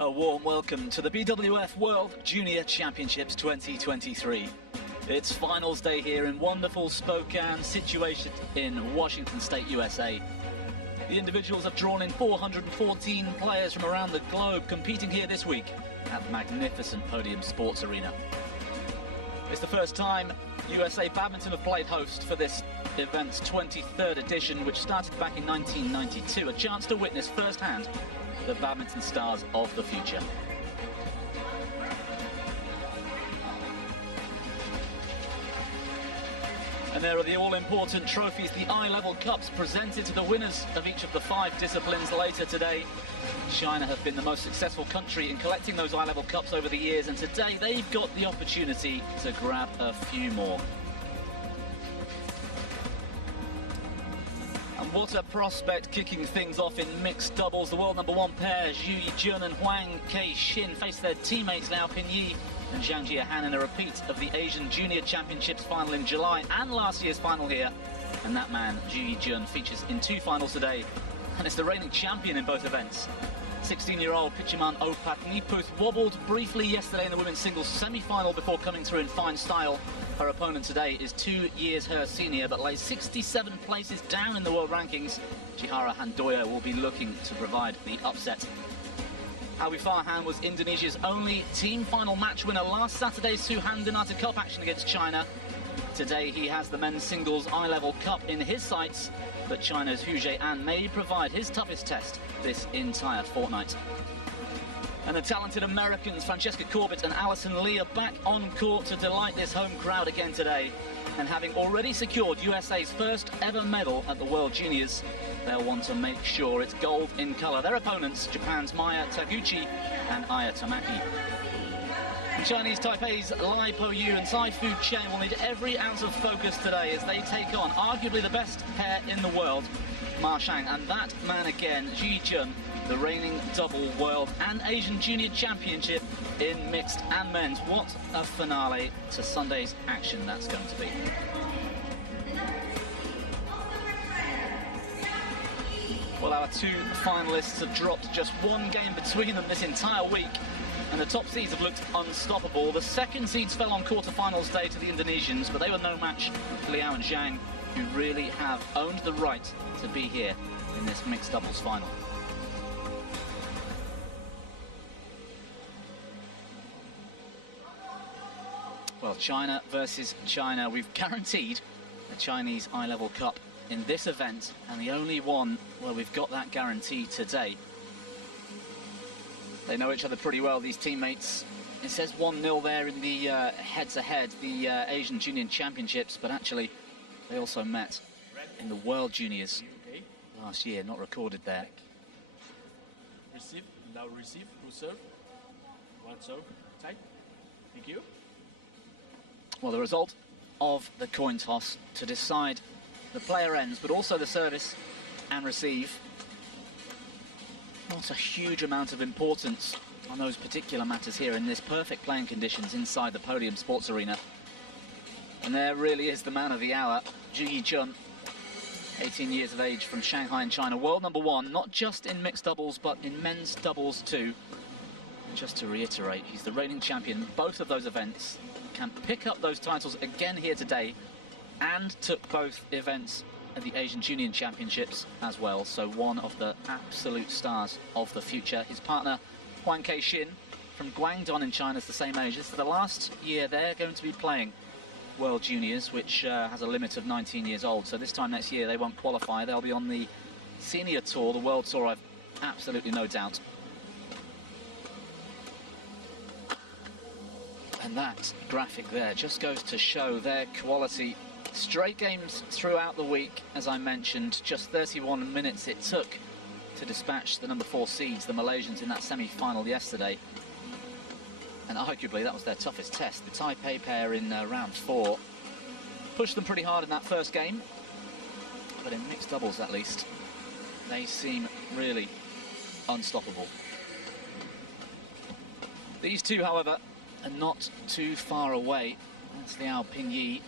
A warm welcome to the BWF World Junior Championships 2023. It's finals day here in wonderful Spokane, situated in Washington State, USA. The individuals have drawn in 414 players from around the globe competing here this week at the magnificent Podium Sports Arena. It's the first time USA Badminton have played host for this event's 23rd edition, which started back in 1992, a chance to witness firsthand the badminton stars of the future. And there are the all-important trophies, the eye-level cups presented to the winners of each of the 5 disciplines later today. China have been the most successful country in collecting those eye-level cups over the years, and today they've got the opportunity to grab a few more. And what a prospect kicking things off in mixed doubles. The world #1 pair, Zhu Yijun and Huang Kei-shin, face their teammates Liao Pinyi and Zhang Jiehan in a repeat of the Asian Junior Championships final in July and last year's final here. And that man, Zhu Yijun, features in 2 finals today, and is the reigning champion in both events. 16-year-old Pichiman Opatniputh wobbled briefly yesterday in the women's singles semi-final before coming through in fine style. Her opponent today is 2 years her senior, but lays 67 places down in the world rankings. Chihara Handoyo will be looking to provide the upset. Howie Farhan was Indonesia's only team final match winner last Saturday's Suhan Donata Cup action against China. Today he has the men's singles eye-level cup in his sights, but China's Hu Jie-an may provide his toughest test this entire fortnight. And the talented Americans Francesca Corbett and Alison Lee are back on court to delight this home crowd again today. And having already secured USA's first ever medal at the World Juniors, they'll want to make sure it's gold in colour. Their opponents, Japan's Maya Taguchi and Aya Tamaki. And Chinese Taipei's Lai Po-yu and Tsai Fu Chen will need every ounce of focus today as they take on arguably the best pair in the world, Ma Shang, and that man again, Zhu Yijun, the reigning double world and Asian Junior Championship in mixed and men's. What a finale to Sunday's action that's going to be. Well, our 2 finalists have dropped just 1 game between them this entire week, and the top seeds have looked unstoppable. The second seeds fell on quarterfinals day to the Indonesians, but they were no match for Liao and Zhang, who really have owned the right to be here in this mixed doubles final. Well, China versus China. We've guaranteed the Chinese eye-level cup in this event, and the only one where we've got that guarantee today. They know each other pretty well, these teammates. It says 1-0 there in the head-to-head, the Asian Junior Championships, but actually they also met in the World Juniors last year, not recorded there. Receive, now receive, who serve? One serve, tight. Thank you. Well, the result of the coin toss to decide the player ends, but also the service and receive. Not a huge amount of importance on those particular matters here in this perfect playing conditions inside the Podium Sports Arena. And there really is the man of the hour, Zhu Yijun, 18 years of age from Shanghai in China, world #1, not just in mixed doubles, but in men's doubles too. And just to reiterate, he's the reigning champion in both of those events, can pick up those titles again here today, and took both events at the Asian Junior Championships as well, so one of the absolute stars of the future. His partner, Huang Kei-shin, from Guangdong in China, is the same age. This is the last year they're going to be playing World Juniors, which has a limit of 19 years old, so this time next year they won't qualify. They'll be on the senior tour, the World Tour, I've absolutely no doubt. And that graphic there just goes to show their quality. Straight games throughout the week, as I mentioned. Just 31 minutes it took to dispatch the #4 seeds, the Malaysians, in that semi-final yesterday. And arguably that was their toughest test. The Taipei pair in round 4 pushed them pretty hard in that first game, but in mixed doubles at least they seem really unstoppable. These two, however, are not too far away. That's Liao Pinyi,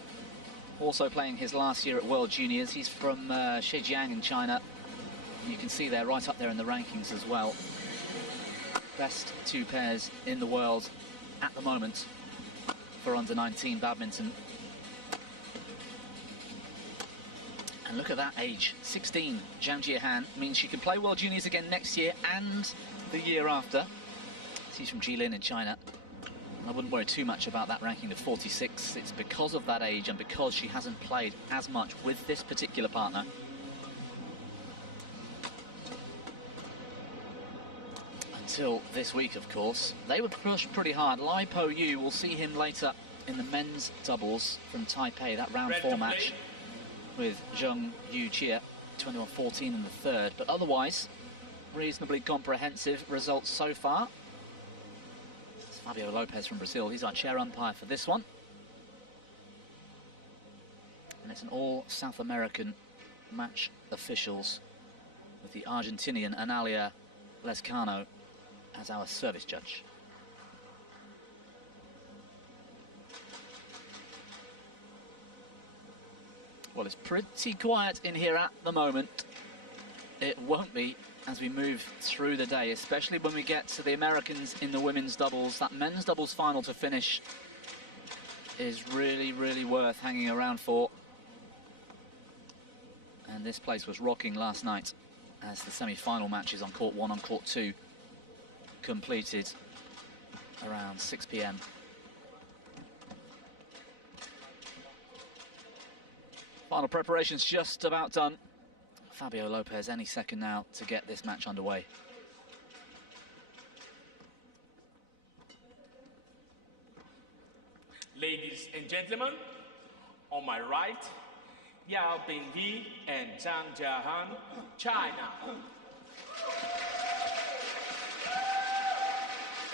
also playing his last year at World Juniors. He's from Zhejiang in China. You can see they're right up there in the rankings as well. best two pairs in the world at the moment for under-19 badminton. And look at that age, 16, Zhang Jiehan, means she can play World Juniors again next year and the year after. She's from Jilin in China. I wouldn't worry too much about that ranking of 46. It's because of that age and because she hasn't played as much with this particular partner. Until this week, of course. They would push pretty hard. Lai Po Yu, will see him later in the men's doubles from Taipei, that round 4 match with Zheng Yu Chia, 21-14 in the third. But otherwise, reasonably comprehensive results so far. It's Fabio Lopez from Brazil. He's our chair umpire for this one. And it's an all South American match officials with the Argentinian Analia Lescano as our service judge. Well, it's pretty quiet in here at the moment. It won't be as we move through the day, especially when we get to the Americans in the women's doubles. That men's doubles final to finish is really, really worth hanging around for. And this place was rocking last night as the semi-final matches on court 1 and court 2 completed around 6 p.m. Final preparations just about done. Fabio Lopez any second now to get this match underway. Ladies and gentlemen, on my right, Yao Bingyi and Zhang Jiehan, China.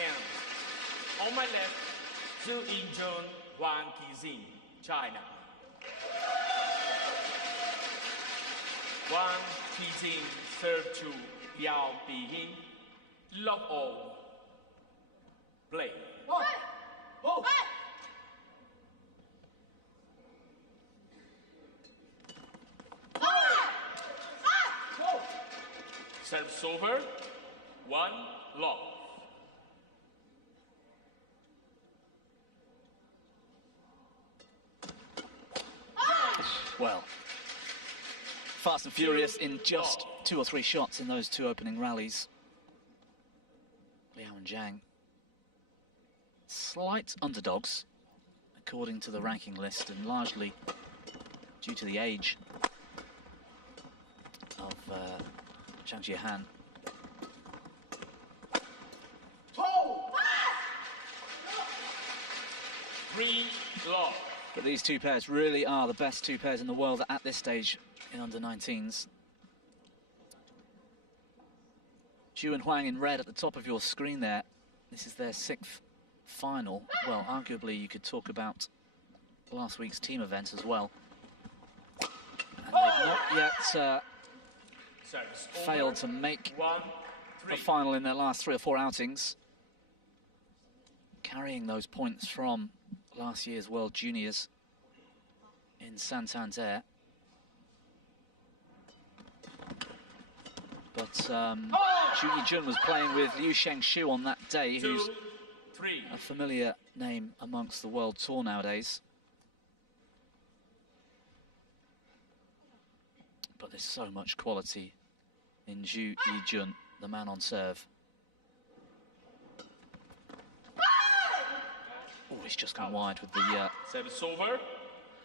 And on my left, Zhu Yinzheng, Wang Qixing, China. Wang Qixing serve to Yao Bingyi. Love all. Play. Oh. Oh. Serves over, 1 love. Well, fast and furious in just 2 or 3 shots in those 2 opening rallies. Liao and Zhang, slight underdogs according to the ranking list, and largely due to the age of Zhang Jiehan. But these 2 pairs really are the best 2 pairs in the world at this stage in under-19s. Zhu and Huang in red at the top of your screen there. This is their 6th final. Well, arguably you could talk about last week's team event as well. And they've not yet failed to make a final in their last 3 or 4 outings, carrying those points from last year's World Juniors in Santander. But Zhu Yijun was playing with Liu Shengshu on that day, who's a familiar name amongst the World Tour nowadays. But there's so much quality in Zhu Yijun, the man on serve. Oh, he's just gone wide with the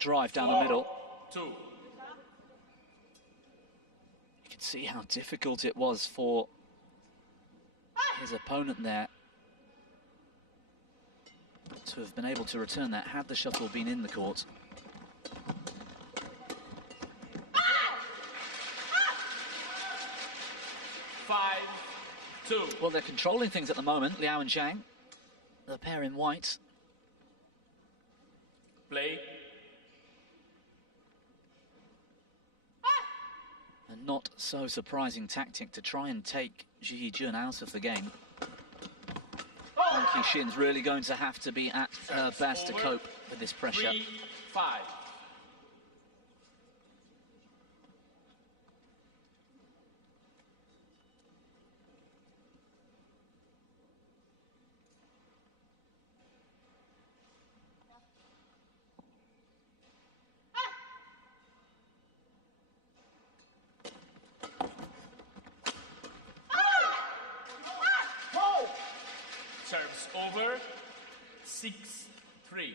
drive down the middle. 2. You can see how difficult it was for his opponent there to have been able to return that had the shuttle been in the court. Well, they're controlling things at the moment, Liao and Zhang, the pair in white. Play. A not so surprising tactic to try and take Zhu Yijun out of the game. Wang Qixin's really going to have to be at her best to cope with this pressure. 3-5. Service over, 6-3.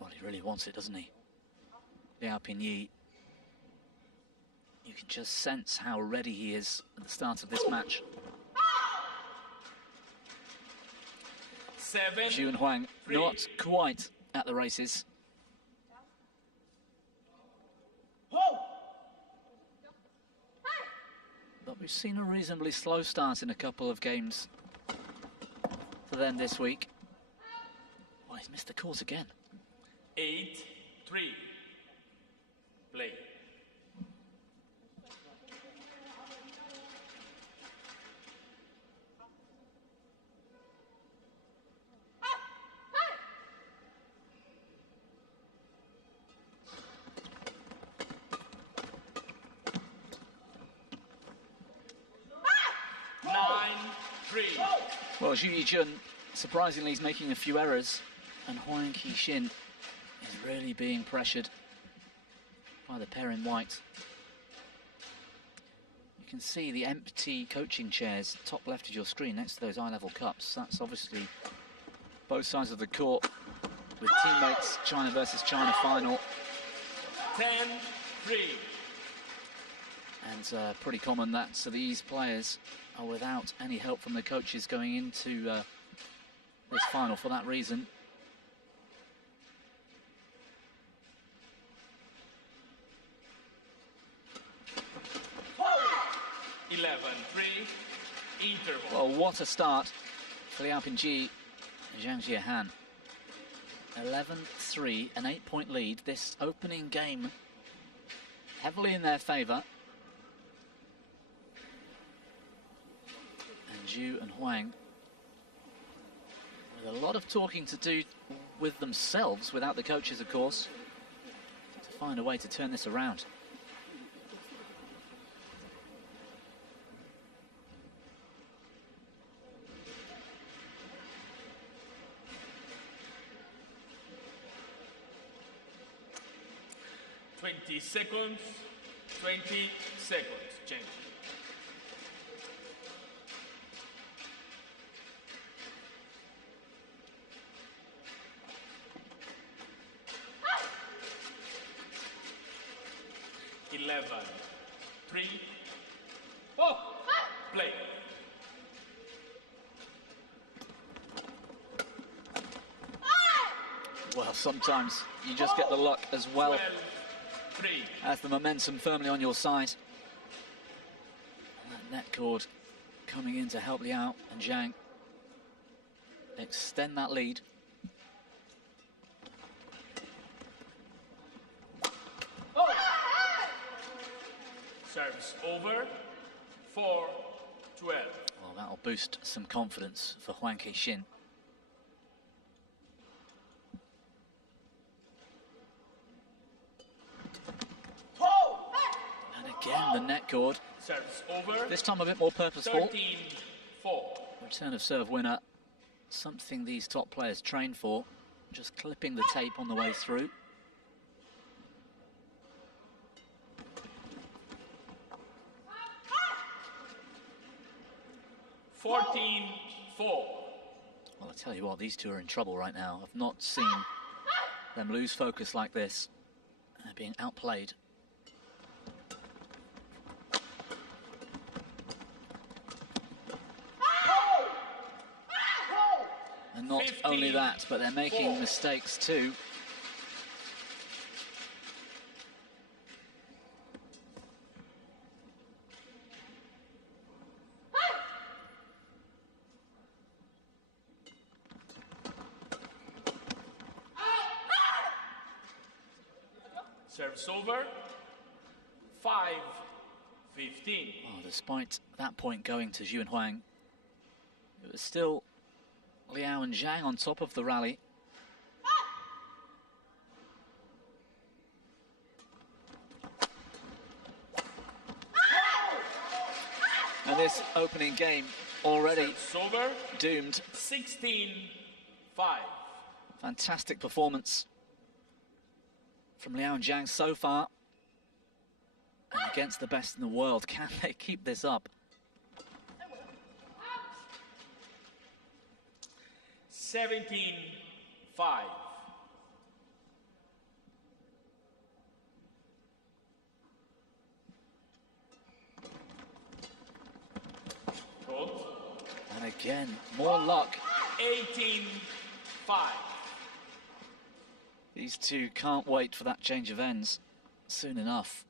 Well, he really wants it, doesn't he? Liao Pinyi. You can just sense how ready he is at the start of this match. 7-3. Zhu and Huang not quite at the races. But we've seen a reasonably slow start in a couple of games for them this week. Well, he's missed the court again. 8-3. Play. Well, Zhu Yijun, surprisingly, is making a few errors, and Huang Qixin is really being pressured by the pair in white. You can see the empty coaching chairs, top left of your screen, next to those eye-level cups. That's obviously both sides of the court with teammates, China versus China final. 10-3. And pretty common that, so these players are without any help from the coaches going into this final for that reason. Oh! 11-3, interval. Well, what a start for Liao Pinyi and Zhang Jiahan. 11-3, an 8-point lead. This opening game heavily in their favour. And Zhu and Huang with a lot of talking to do with themselves, without the coaches, of course, to find a way to turn this around. Seconds, 20 seconds, change. Play. Well, sometimes you just get the luck as well as the momentum firmly on your side. And that net cord coming in to help Liao and Zhang extend that lead. Service over, 4-12. Well, that'll boost some confidence for Huang Qixin. Again, the net cord. Service over. This time a bit more purposeful. 13-4. Return of serve winner. Something these top players train for. Just clipping the tape on the way through. Well, I tell you what, these two are in trouble right now. I've not seen them lose focus like this. They're being outplayed. And not only that, but they're making mistakes too. Service over, 5-15. Oh, despite that point going to Zhu and Huang, it was still Liao and Zhang on top of the rally. And this opening game already doomed. 16-5. Fantastic performance from Liao and Zhang so far. against the best in the world. Can they keep this up? 17-5. And again, more luck. 18-5. These two can't wait for that change of ends soon enough.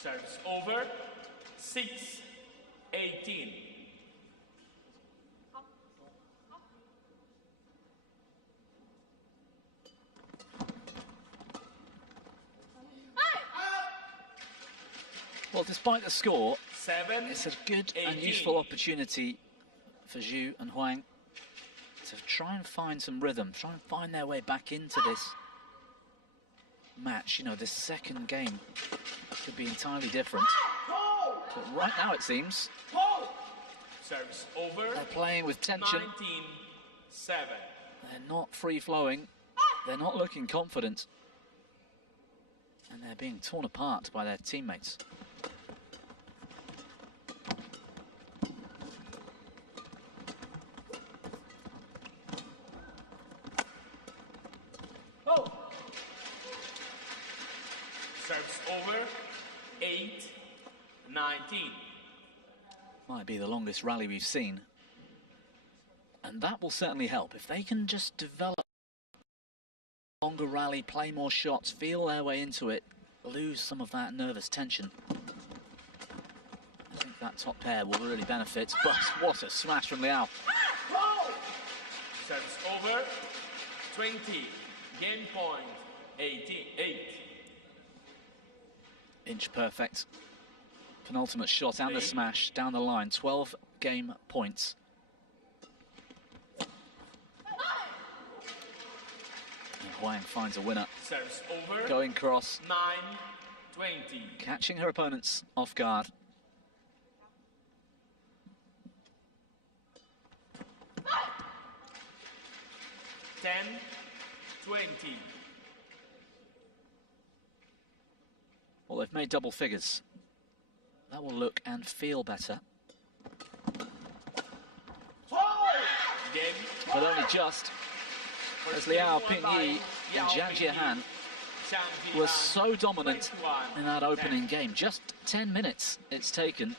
Serves over. 6-18. Well, despite the score, 7, it's a good 18. and useful opportunity for Zhu and Huang to try and find some rhythm, try and find their way back into this match. You know, this second game could be entirely different. But right now, it seems, Serves over. they're playing with tension. 19-7. They're not free-flowing. They're not looking confident. And they're being torn apart by their teammates. Serves over. 8-19. Might be the longest rally we've seen. And that will certainly help. If they can just develop a longer rally, play more shots, feel their way into it, lose some of that nervous tension, I think that top pair will really benefit. But what a smash from Liao. Serves over. 20. Game point. 8. Inch perfect. Penultimate shot and the smash down the line. 12 game points. And Huang finds a winner. Serves over. Going cross. 9-20. Catching her opponents off guard. $10-20. Well, they've made double figures. That will look and feel better. Game. But only just, as Liao Pingyi and Zhang Jiehan were so dominant in that opening game. Just 10 minutes it's taken,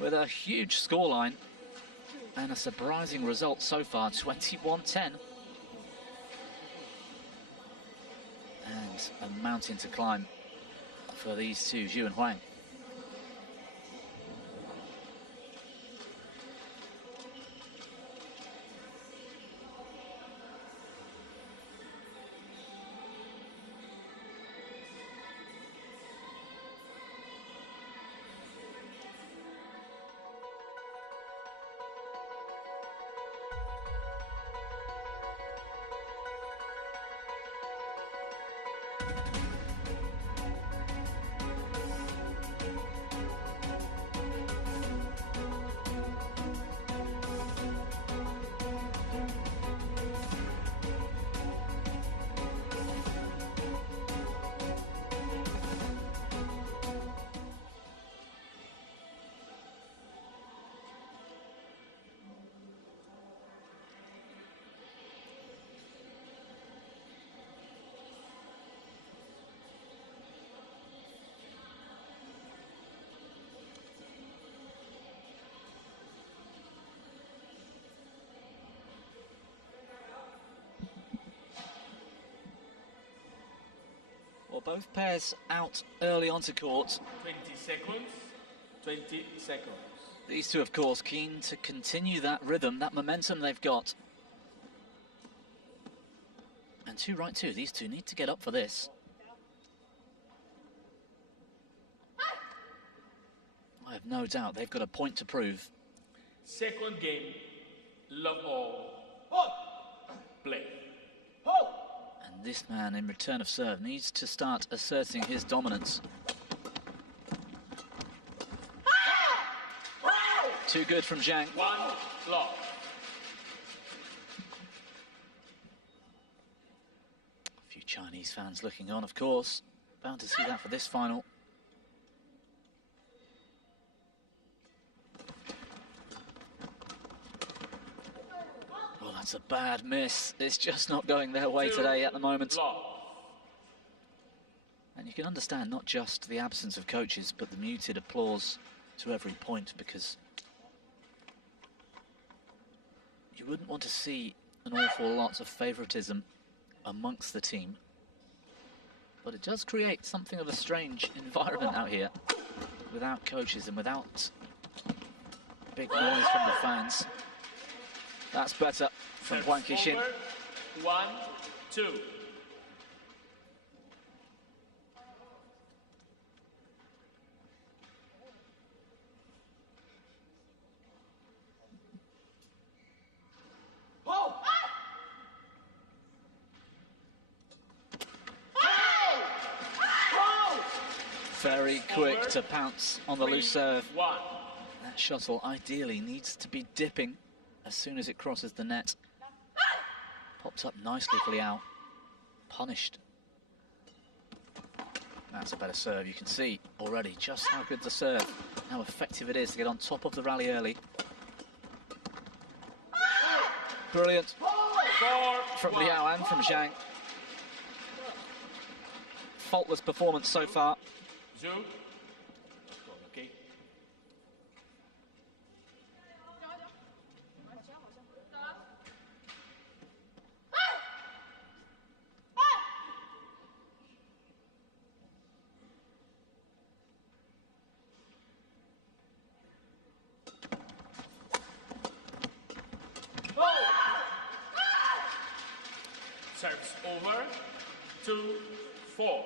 with a huge scoreline and a surprising result so far, 21-10. And a mountain to climb for these two, Zhu and Huang. Well, both pairs out early onto court. 20 seconds. 20 seconds. These two, of course, keen to continue that rhythm, that momentum they've got. And 2 right 2, these two need to get up for this. I have no doubt they've got a point to prove. Second game, love all. Play. And this man, in return of serve, needs to start asserting his dominance. Too good from Zhang. 1 love. A few Chinese fans looking on, of course. Bound to see that for this final. Well, that's a bad miss. It's just not going their way today at the moment. And you can understand not just the absence of coaches, but the muted applause to every point, because you wouldn't want to see an awful lot of favouritism amongst the team. But it does create something of a strange environment out here without coaches and without big noise from the fans. That's better from Huang Qixin. 1, 2. Very quick to pounce on the loose serve. 1. That shuttle ideally needs to be dipping as soon as it crosses the net. Pops up nicely for Liao. Punished. That's a better serve. You can see already just how good the serve, how effective it is to get on top of the rally early. Brilliant from Liao and from Zhang. Faultless performance so far. Okay. Serves over. 2, 4.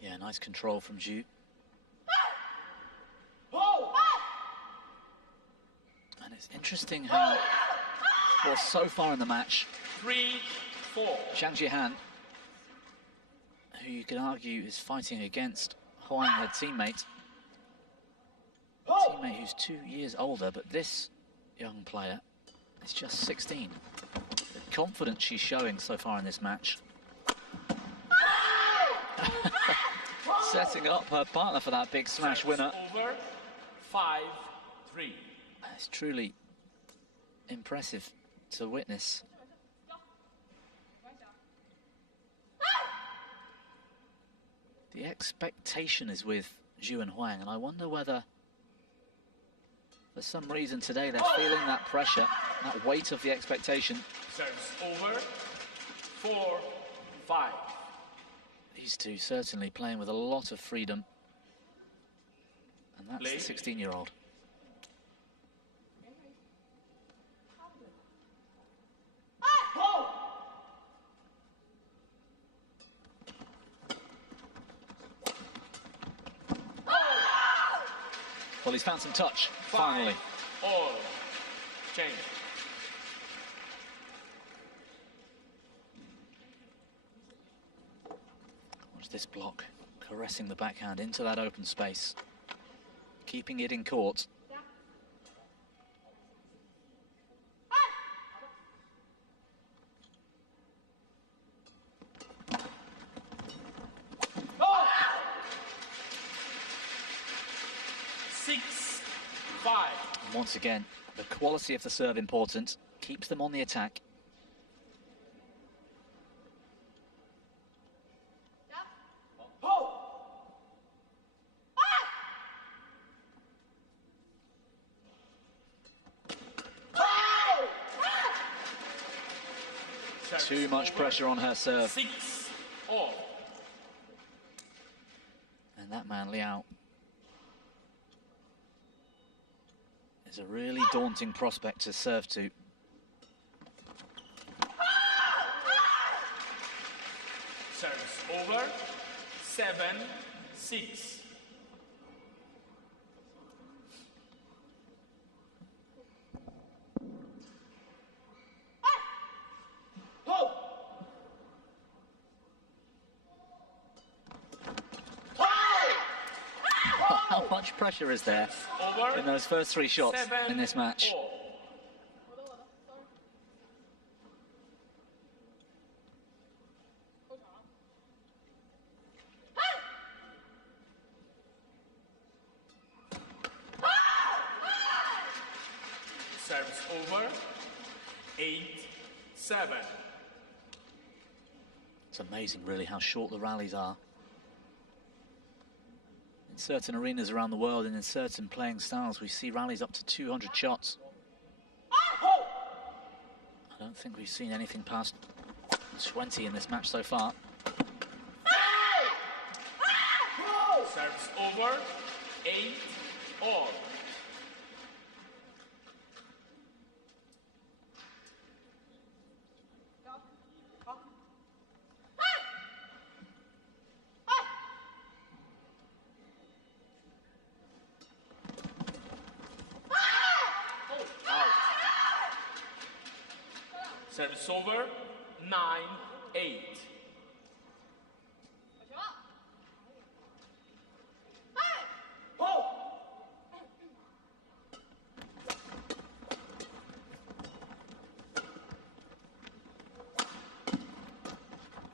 Yeah, nice control from Zhu. And it's interesting how, well, so far in the match, 3, 4. Zhang Jihan, who you could argue is fighting against Huang, her teammate who's 2 years older, but this young player is just 16. The confidence she's showing so far in this match. Setting up her partner for that big smash winner. Over. 5, 3. It's truly impressive to witness. The expectation is with Zhu and Huang, and I wonder whether for some reason today they're feeling that pressure, that weight of the expectation. Serves over. 4, 5. These two certainly playing with a lot of freedom. And that's the 16-year-old. Well, he's found some touch, finally. All. Change. Watch this block, caressing the backhand into that open space, keeping it in court. Once again, the quality of the serve important, keeps them on the attack. Too much pressure on her serve. 6 all. And that man, Liao, is a really daunting prospect to serve to. Serves over. 7, 6. How much pressure is there in those first 3 shots in this match? Serves over. 8-7. It's amazing, really, how short the rallies are. In certain arenas around the world and in certain playing styles, we see rallies up to 200 shots. I don't think we've seen anything past 20 in this match so far. Serves over. 8-all. Service over. 9-8.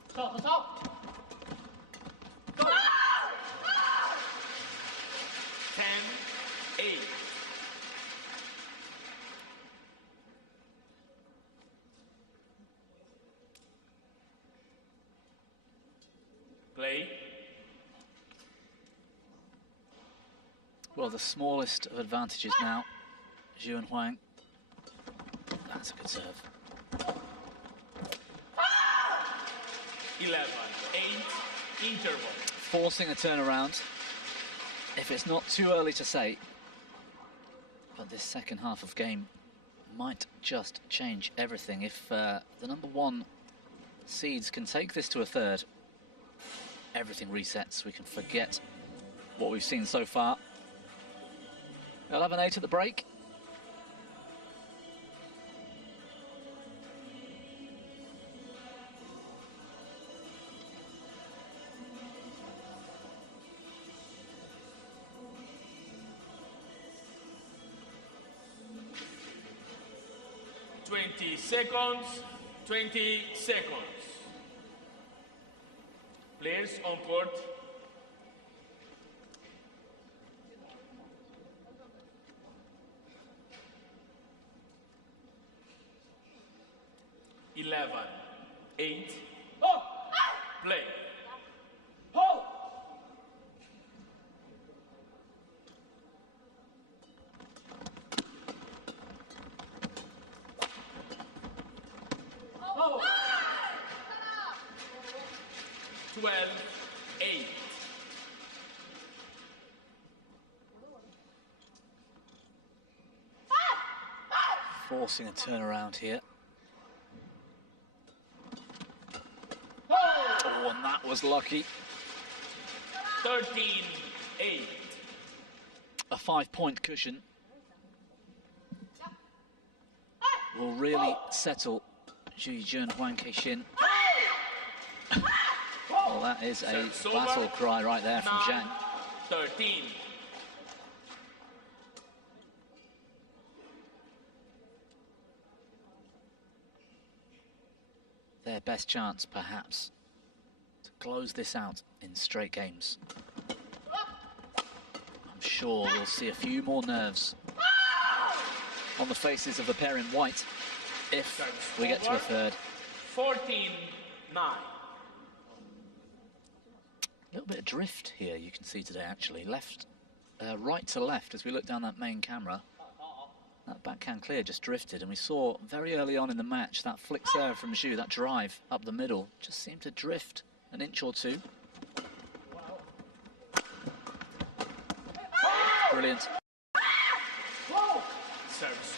Stop. 10-8. Play. Well, the smallest of advantages now. Zhu and Huang. That's a good serve. 11-8. Interval. Forcing a turnaround. If it's not too early to say, but this second half of game might just change everything. If the number 1 seeds can take this to a third, everything resets. We can forget what we've seen so far. 11-8 at the break. Twenty seconds. Players on court. Eleven, 8. Play. 12-8. Forcing a turnaround here. Oh, and that was lucky. 13-8. A 5-point cushion will really settle Zhu Yijun and Huang Keixin. Well, that is a battle cry right there from Zhang. 13. Their best chance, perhaps, to close this out in straight games. I'm sure we'll see a few more nerves on the faces of the pair in white if we get to a third. 14-9. A little bit of drift here you can see today, actually. Right to left as we look down that main camera. That backhand clear just drifted, and we saw very early on in the match that flick serve from Zhu, that drive up the middle, just seemed to drift an inch or two. Brilliant.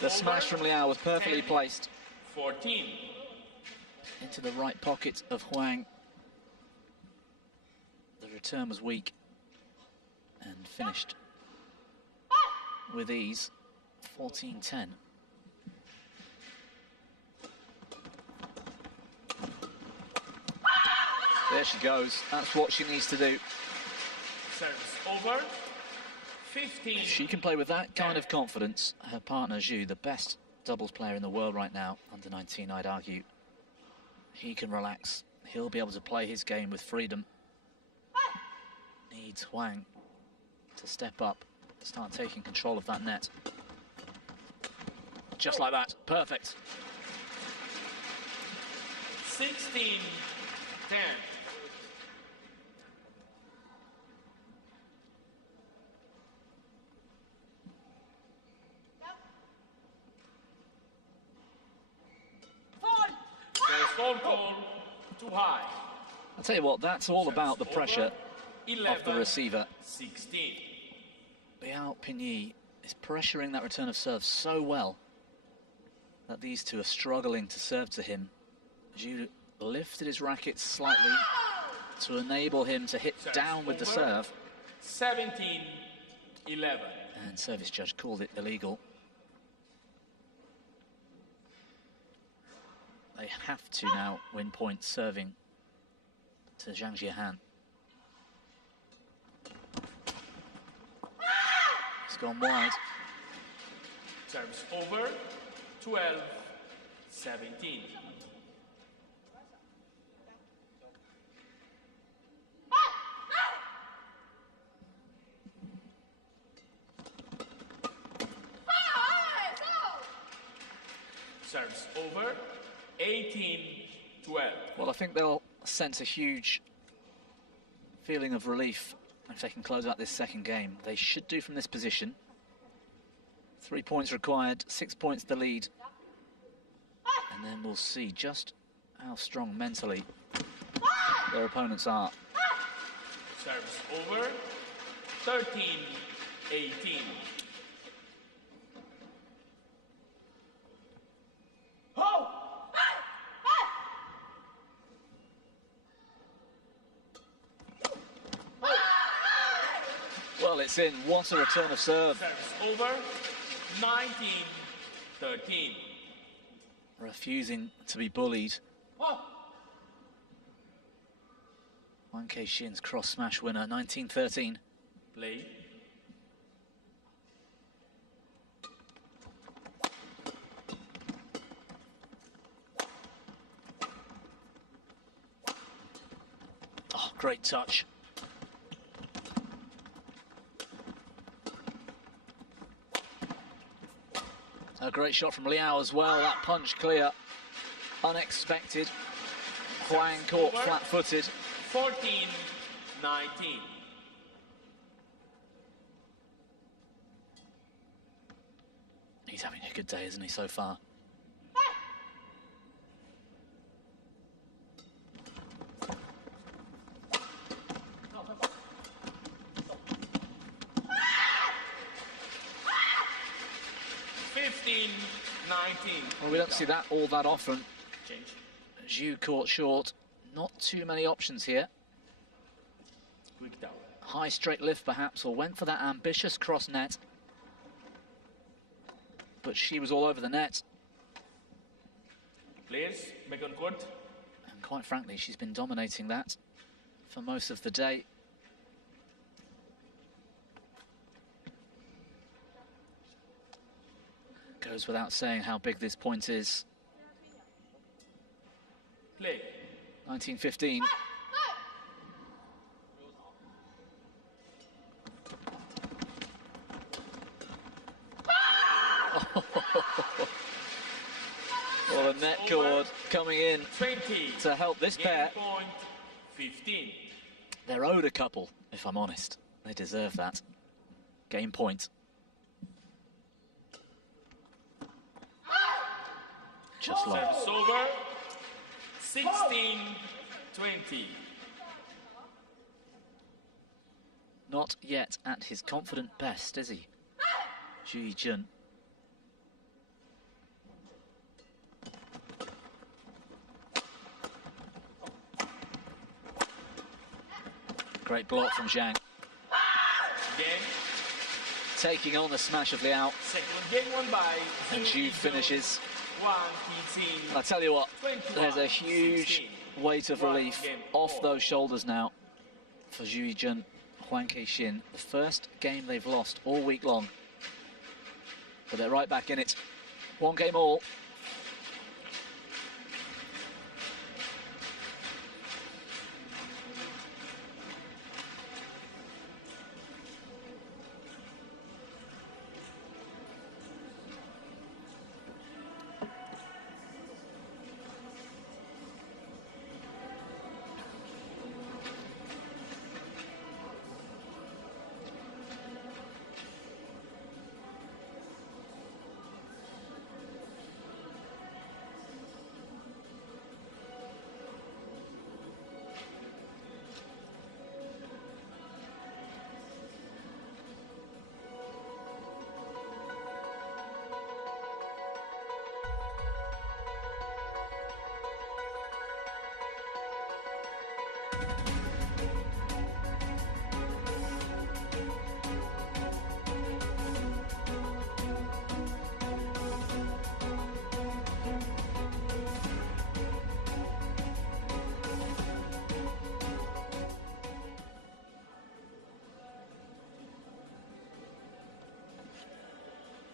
The smash from Liao was perfectly placed 14. into the right pocket of Huang. The return was weak and finished with ease. 14-10. There she goes. That's what she needs to do. Service over. 15. If she can play with that kind of confidence, her partner Zhu, the best doubles player in the world right now, under 19, I'd argue, he can relax. He'll be able to play his game with freedom. Needs Huang to step up, start taking control of that net. Just like that, perfect. 16, 10. Phone call too high. I'll tell you what, that's all about the pressure 11, of the receiver. 16. Liao Pinyi is pressuring that return of serve so well that these two are struggling to serve to him. Zhu lifted his racket slightly to enable him to hit down with the serve. 17, 11. And service judge called it illegal. They have to now win points serving to Zhang Jiahan. It's gone wide. Service over, 12, 17. Service over, 18, 12. Well, I think they'll sense a huge feeling of relief if they can close out this second game. They should do from this position. 3 points required, 6 points the lead. And then we'll see just how strong mentally their opponents are. Service over, 13, 18. Well, it's in. What a return of serve. Service over, 19, 13. Refusing to be bullied. Wang Keishin's cross smash winner, 19-13. Play. Oh, great touch. A great shot from Liao as well. That punch clear. Unexpected. Huang caught flat-footed. 14, 19. He's having a good day, isn't he, so far? Well, we don't see that all that often. Change. Zhu caught short. Not too many options here. Quick down. High straight lift perhaps, or went for that ambitious cross net. But she was all over the net. Players, make on court. And quite frankly, she's been dominating that for most of the day. Goes without saying how big this point is. Play. 19-15. Well, the net cord coming in 20 to help this pair. Point 15. They're owed a couple, if I'm honest. They deserve that. Game point. Just long. Service over. 16, 20. Not yet at his confident best, is he? Zhu Yijun. Great block from Zhang. Game. Taking on the smash of Liao. Second game won by And Zhu finishes. 1, I tell you what, there's a huge weight of relief off those shoulders now for Zhu Yijun. Huang Kei-shin, the first game they've lost all week long. But they're right back in it. One game all.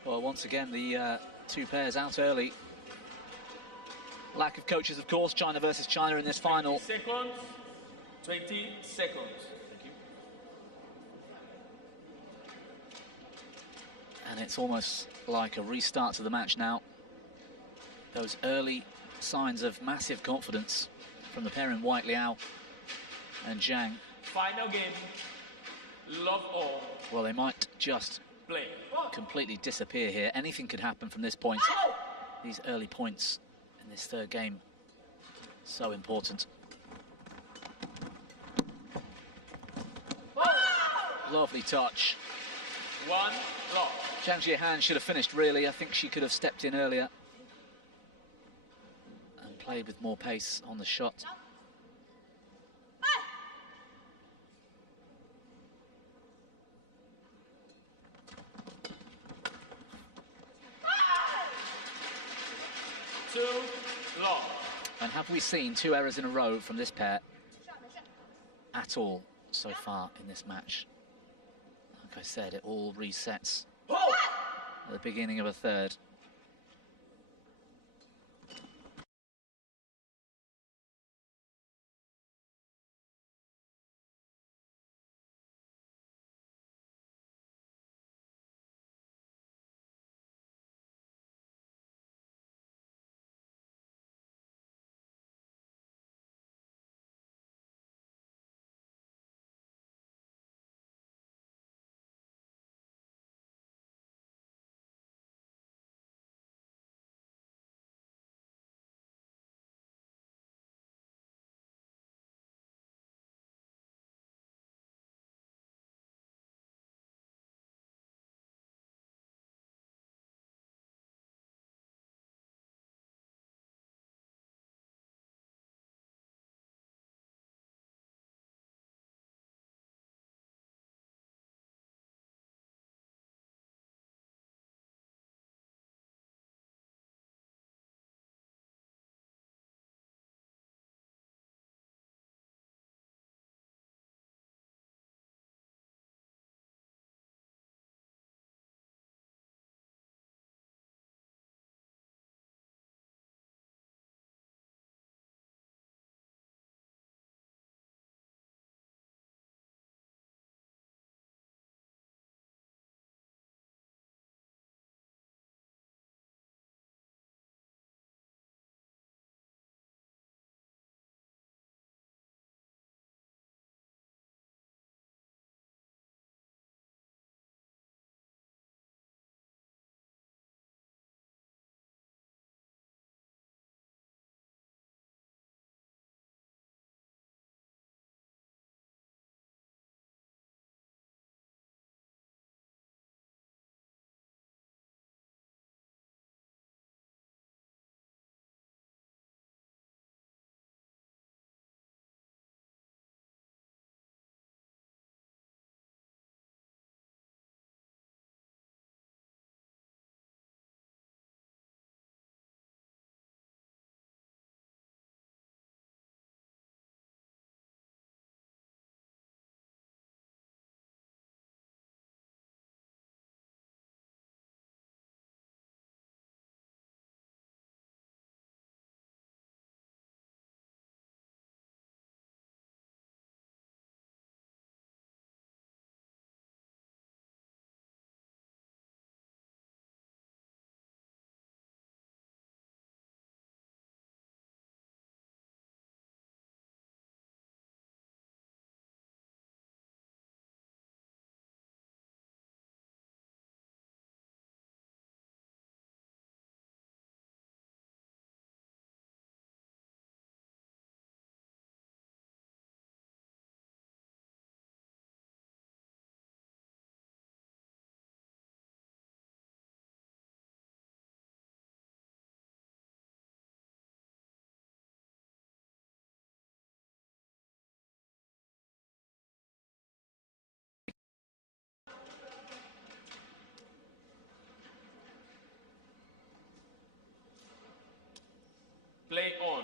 Well, once again, the two pairs out early. Lack of coaches, of course. China versus China in this final. 20 seconds. 20 seconds. Thank you. And it's almost like a restart to the match now. Those early signs of massive confidence from the pair in white, Liao and Zhang. Final game. Love all. Well, they might just Play. completely disappear here. Anything could happen from this point. These early points in this third game, so important. Lovely touch. One lock. Zhang Jiehan should have finished, really. I think she could have stepped in earlier and played with more pace on the shot. Two lock. And have we seen two errors in a row from this pair at all so far in this match? Like I said, it all resets at the beginning of a third. Play on.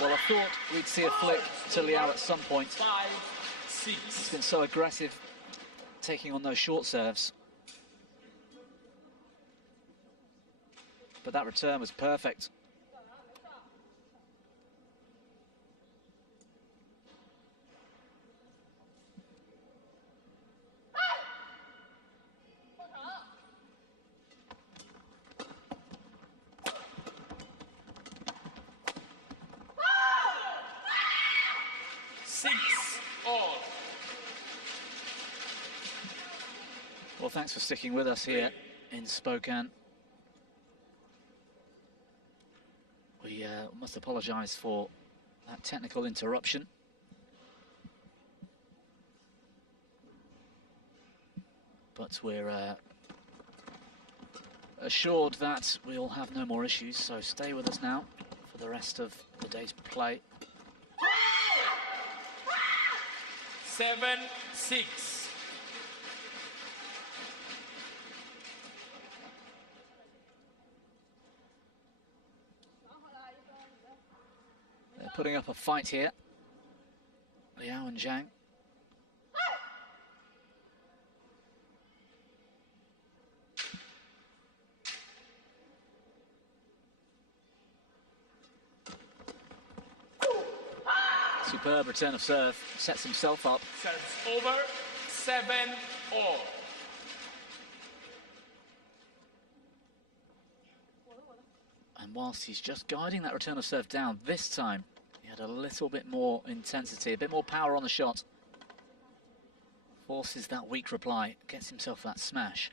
Well, I thought we'd see a flick to Liao at some point. 5-6. He's been so aggressive, taking on those short serves. But that return was perfect. Well, thanks for sticking with us here in Spokane. We must apologise for that technical interruption. But we're assured that we'll have no more issues, so stay with us now for the rest of the day's play. 7-6. They're putting up a fight here, Liao and Zhang. Superb return of serve, sets himself up. Serves over, 7-all. And whilst he's just guiding that return of serve down, this time he had a little bit more intensity, a bit more power on the shot. Forces that weak reply, gets himself that smash.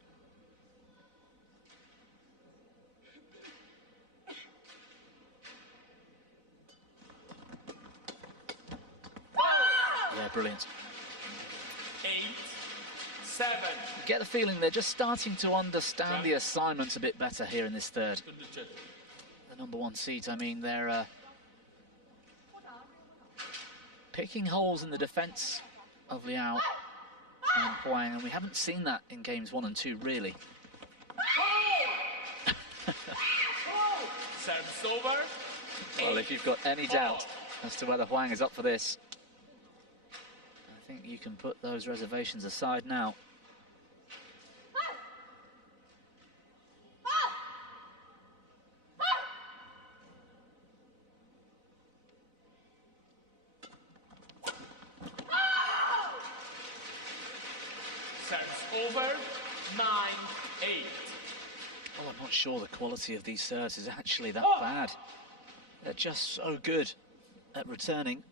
Yeah, brilliant. 8-7. You get the feeling they're just starting to understand the assignment a bit better here in this third. The number one seed, I mean, they're picking holes in the defence of Liao and Huang, and we haven't seen that in games 1 and 2, really. Serves over. Well, if you've got any doubt as to whether Huang is up for this, I think you can put those reservations aside now. Serves over, 9-8. Well, I'm not sure the quality of these serves is actually that bad. They're just so good at returning.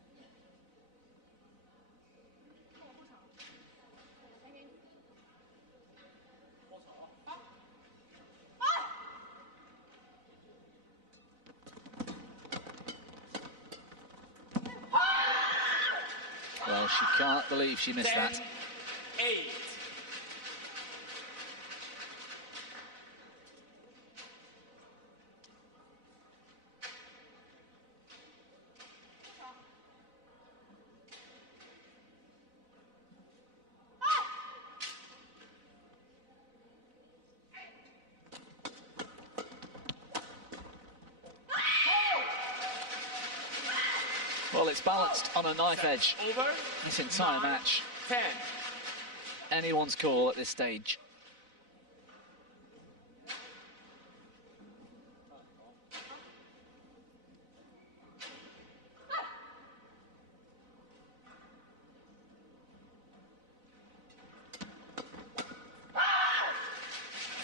Well, she can't believe she missed that. 10-8. Well, it's balanced on a knife edge Over. this entire match. 10. Anyone's call at this stage.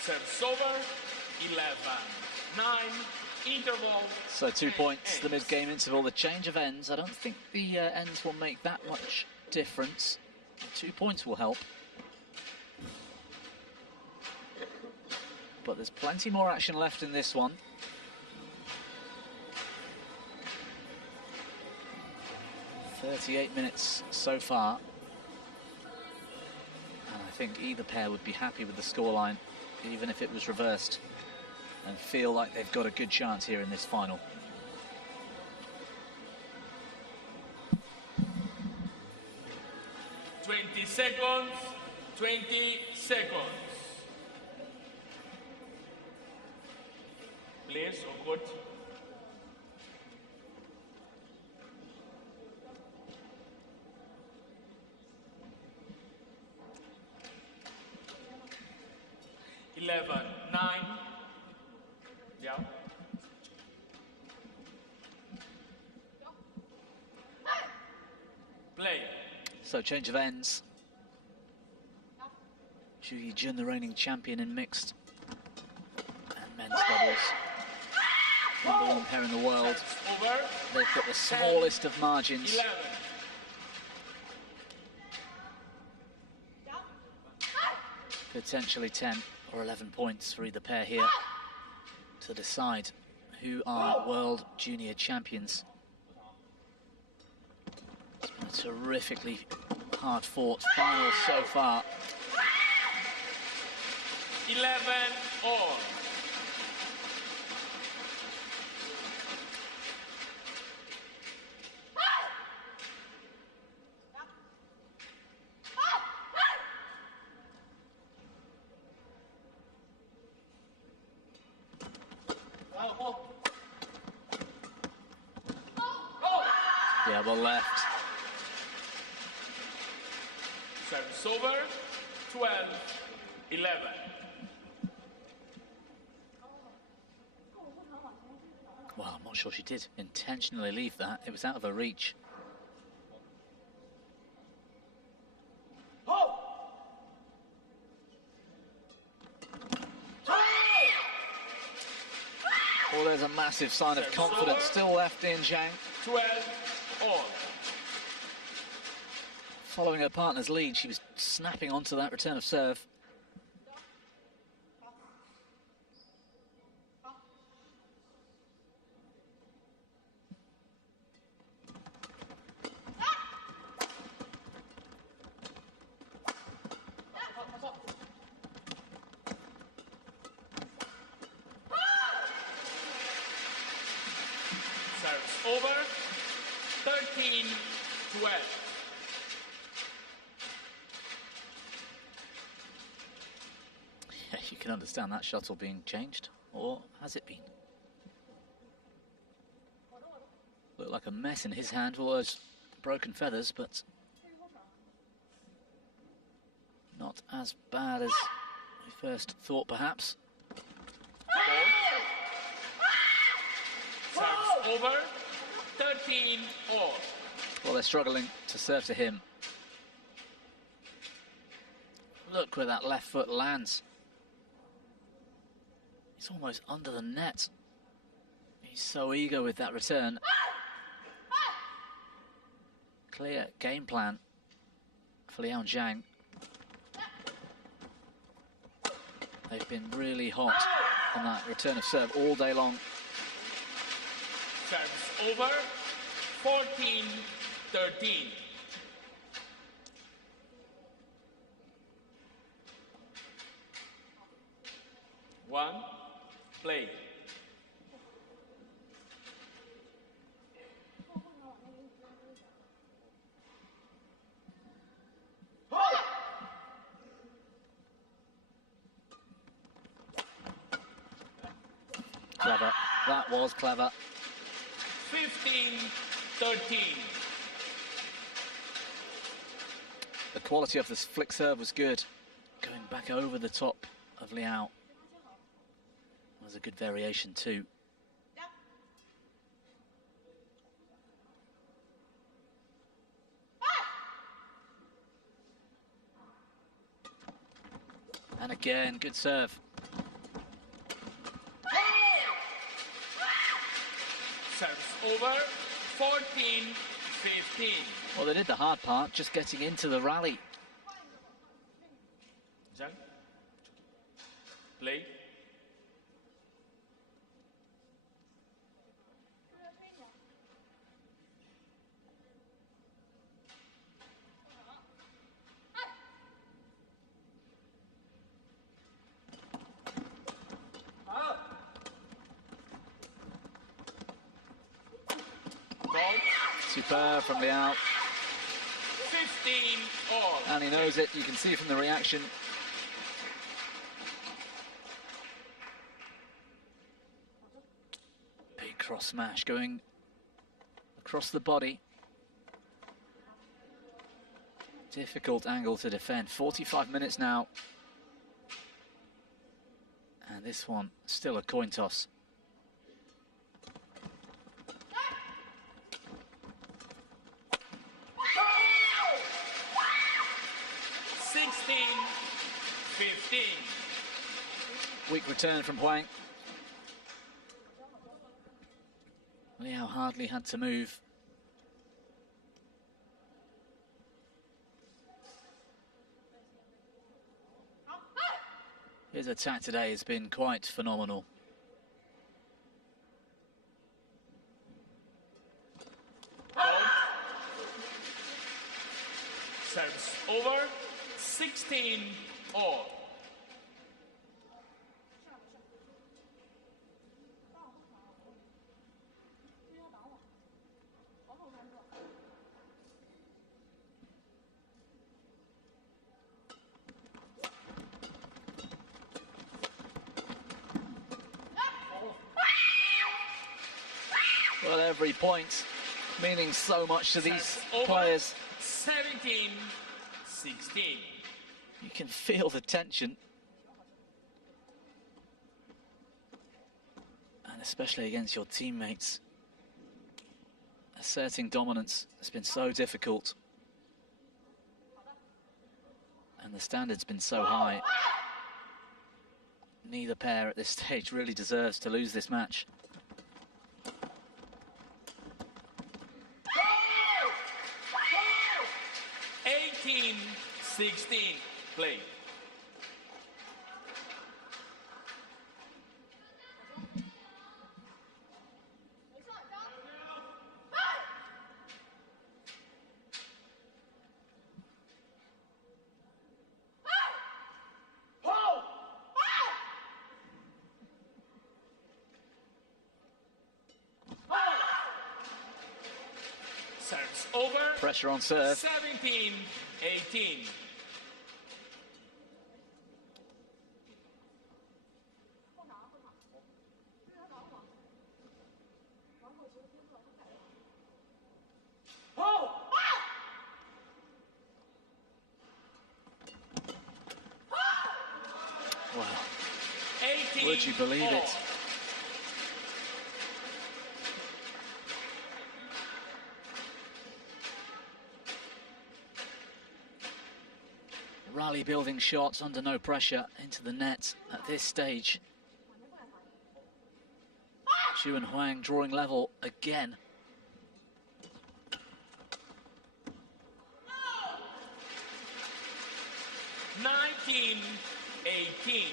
Serves over, 11-9. Interval. So 2 points, the mid-game interval, the change of ends. I don't think the ends will make that much difference. 2 points will help. But there's plenty more action left in this one. .38 minutes so far. And I think either pair would be happy with the scoreline, even if it was reversed, and feel like they've got a good chance here in this final. Seconds, 20 seconds. Please, oh good. Eleven, 9. Yeah. Play. So change of ends. Zhu Yijun, the reigning champion in mixed and men's doubles. #1 pair in the world. They've got the smallest of margins. 11. Potentially 10 or 11 points for either pair here to decide who are world junior champions. It's been a terrifically hard fought final so far. 11 all. Yeah, well left. Service over. 12, 11. Well, I'm not sure she did intentionally leave that. It was out of her reach. Well, there's a massive sign of confidence still left in Zhang. 12 all. Following her partner's lead, she was snapping onto that return of serve. Over. 13, 12. Yeah, you can understand that shuttle being changed, or has it been? Looked like a mess in his hand, all those broken feathers, but not as bad as we first thought, perhaps. Serves over. 13 all. Well, they're struggling to serve to him. Look where that left foot lands. He's almost under the net. He's so eager with that return. Clear game plan for Liao Zhang. They've been really hot on that return of serve all day long. Serves over. 14, 13. One, play. Clever. That was clever. 15, 13. The quality of this flick serve was good. Going back over the top of Liao was a good variation too. And again, good serve. Serves over. 14, 15. Well, they did the hard part, just getting into the rally. Zhang. Play. Superb from Liao. 15 all. And he knows it, you can see from the reaction. Big cross smash going across the body. Difficult angle to defend. 45 minutes now. And this one, still a coin toss. Weak return from Huang. Liao hardly had to move. His attack today has been quite phenomenal. Serves over, 16 all. Well, every point meaning so much to these over, players. 17-16. You can feel the tension. And especially against your teammates. Asserting dominance has been so difficult. And the standard's been so high. Neither pair at this stage really deserves to lose this match. Go! 18-16, play. Serves over. Pressure on serve. 17-18. Wow. Would you believe it? Rally building shots under no pressure into the net at this stage. Xu and Huang drawing level again. $19-18.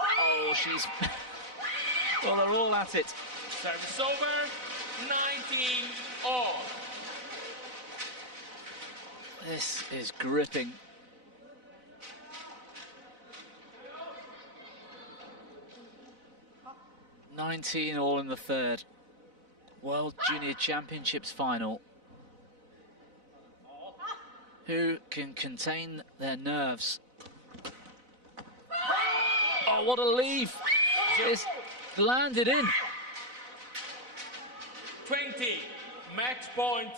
Oh, she's... well, they're all at it. Service over, 19 all. This is gripping. $19 all in the third. World Junior Championships final. Who can contain their nerves? Oh, what a leave! It's landed in. 20, match point,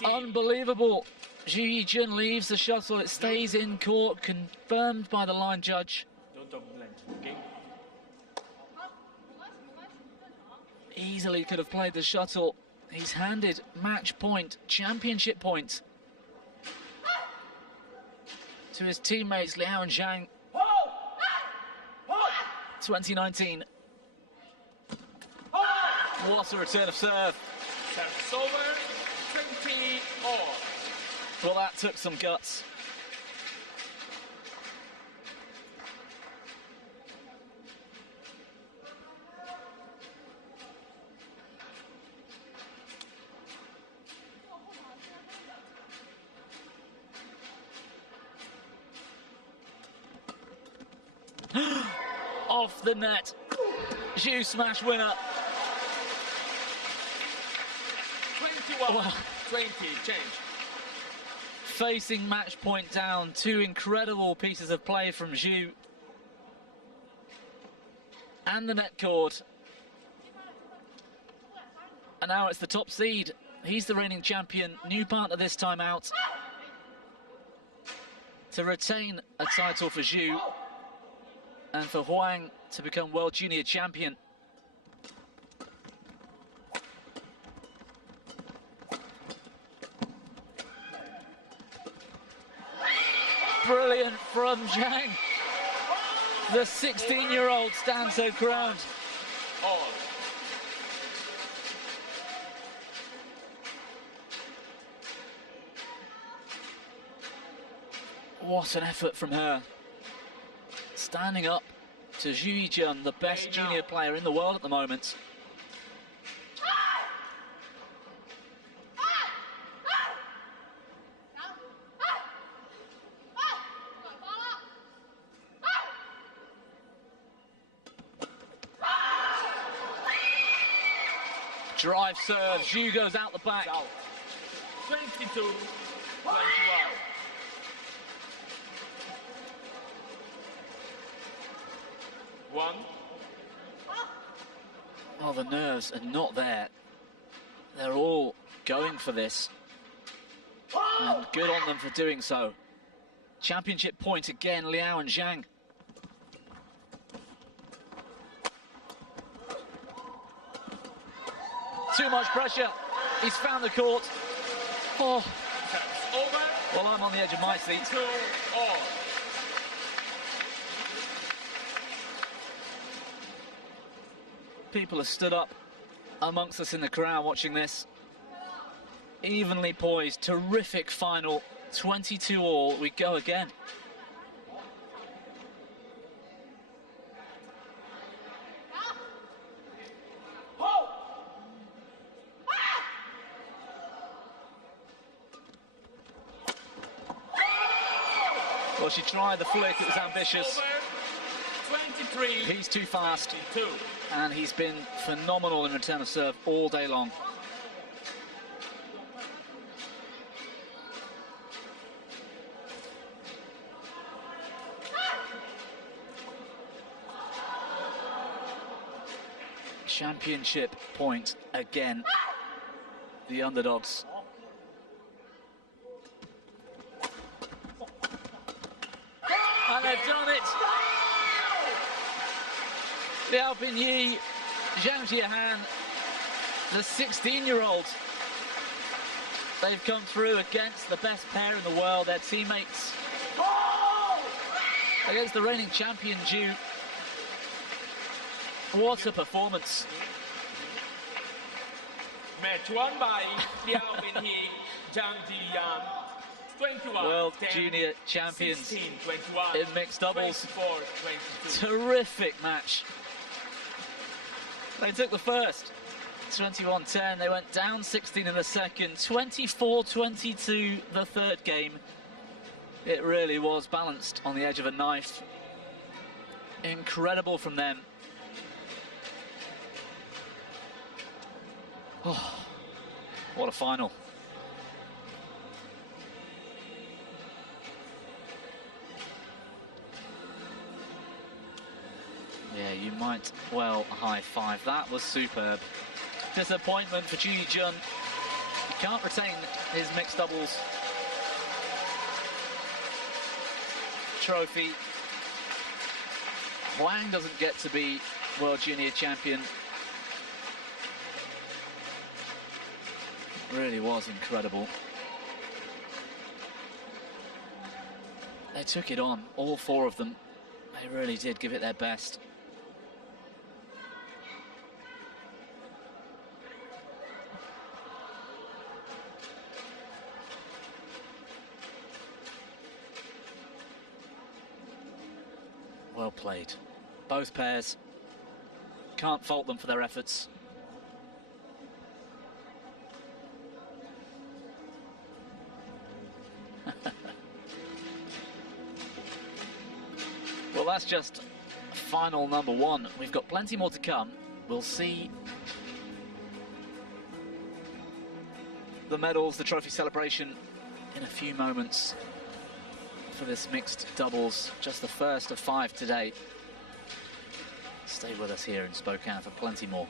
19. Unbelievable. Zhu Yijun leaves the shuttle. It stays in court, confirmed by the line judge. Easily could have played the shuttle. He's handed match point, championship point to his teammates Liao and Zhang. 2019. What a return of serve. Serves over, 20 all. Well, that took some guts. off the net. Zhu smash winner. 21-20 change. Facing match point down, two incredible pieces of play from Zhu. And the net cord. And now it's the top seed. He's the reigning champion, new partner this time out. To retain a title for Zhu and for Huang to become World Junior Champion. Brilliant from Zhang. The 16-year-old stands so crowned. All. What an effort from her. Standing up to Zhu Yijun, the best junior player in the world at the moment. Drive serve, Zhu goes out the back. 22-21. One. Well, the nerves are not there. They're all going for this. And good on them for doing so. Championship point again, Liao and Zhang. Too much pressure. He's found the court. Oh. Over. Well, I'm on the edge of my seat. 2-all. People have stood up amongst us in the crowd watching this. Evenly poised, terrific final. 22-all, we go again. Well, she tried the flick, it was ambitious. Over. 23. He's too fast. 22. And he's been phenomenal in return of serve all day long. Championship point again. The underdogs. And they've done it. Liao Pinyi, Zhang Jiahan, the 16-year-old. They've come through against the best pair in the world, their teammates. Against the reigning champion, Zhu. What a performance. Match won by Liao Pinyi, Zhang Jiahan. 21. World Junior Champions 16, 21, in mixed doubles. 24, 22. Terrific match. They took the first, 21-10. They went down 16 in the second, 24-22 the third game. It really was balanced on the edge of a knife. Incredible from them. Oh, what a final. Yeah, you might well high-five. That was superb. Disappointment for Zhu Yijun. He can't retain his mixed doubles trophy. Huang doesn't get to be World Junior Champion. Really was incredible. They took it on, all four of them. They really did give it their best. Well played. Both pairs. Can't fault them for their efforts. Well, that's just final number 1. We've got plenty more to come. We'll see the medals, the trophy celebration in a few moments for this mixed doubles, just the first of 5 today. Stay with us here in Spokane for plenty more.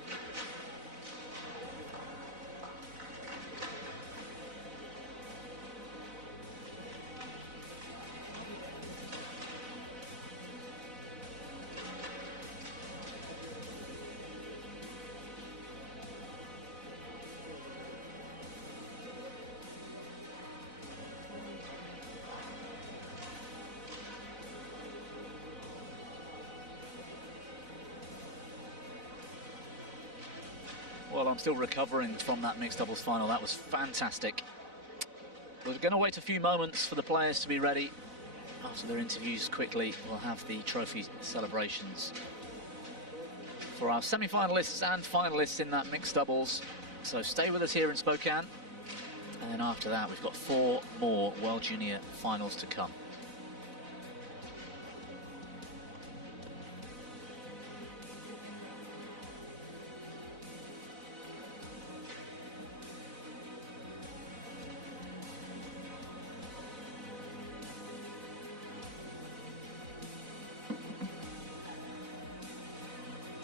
Well, I'm still recovering from that mixed doubles final. That was fantastic. We're going to wait a few moments for the players to be ready. After their interviews, quickly, we'll have the trophy celebrations for our semi-finalists and finalists in that mixed doubles. So stay with us here in Spokane. And then after that, we've got 4 more World Junior finals to come.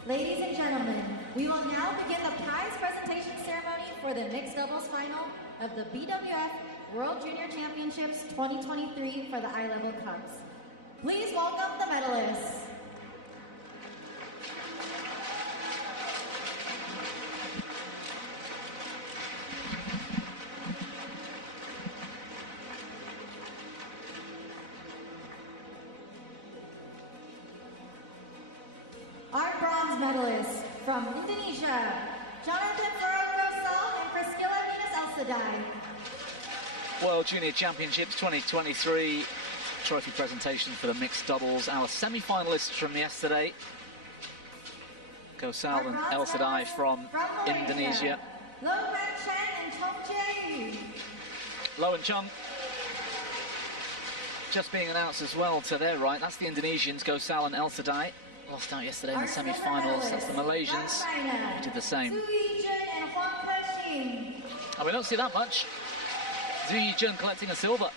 Ladies and gentlemen, we will now begin the prize presentation ceremony for the mixed doubles final of the BWF World Junior Championships 2023 for the eye-level cups. Please welcome the medalists. Our bronze medalists from Indonesia, Jonathan Farokosal and Priscilla Minas Elsadai. World Junior Championships 2023 trophy presentation for the mixed doubles. Our semi-finalists from yesterday, Gosal and Elsadai from Indonesia. Lo Han Chen and Chong Jae. Lo and Chung just being announced as well to their right. That's the Indonesians, Gosal and Elsadai. Lost out yesterday in the semi-finals. That's the Malaysians who did the same. And we don't see that much. Zhu Yijun collecting a silver.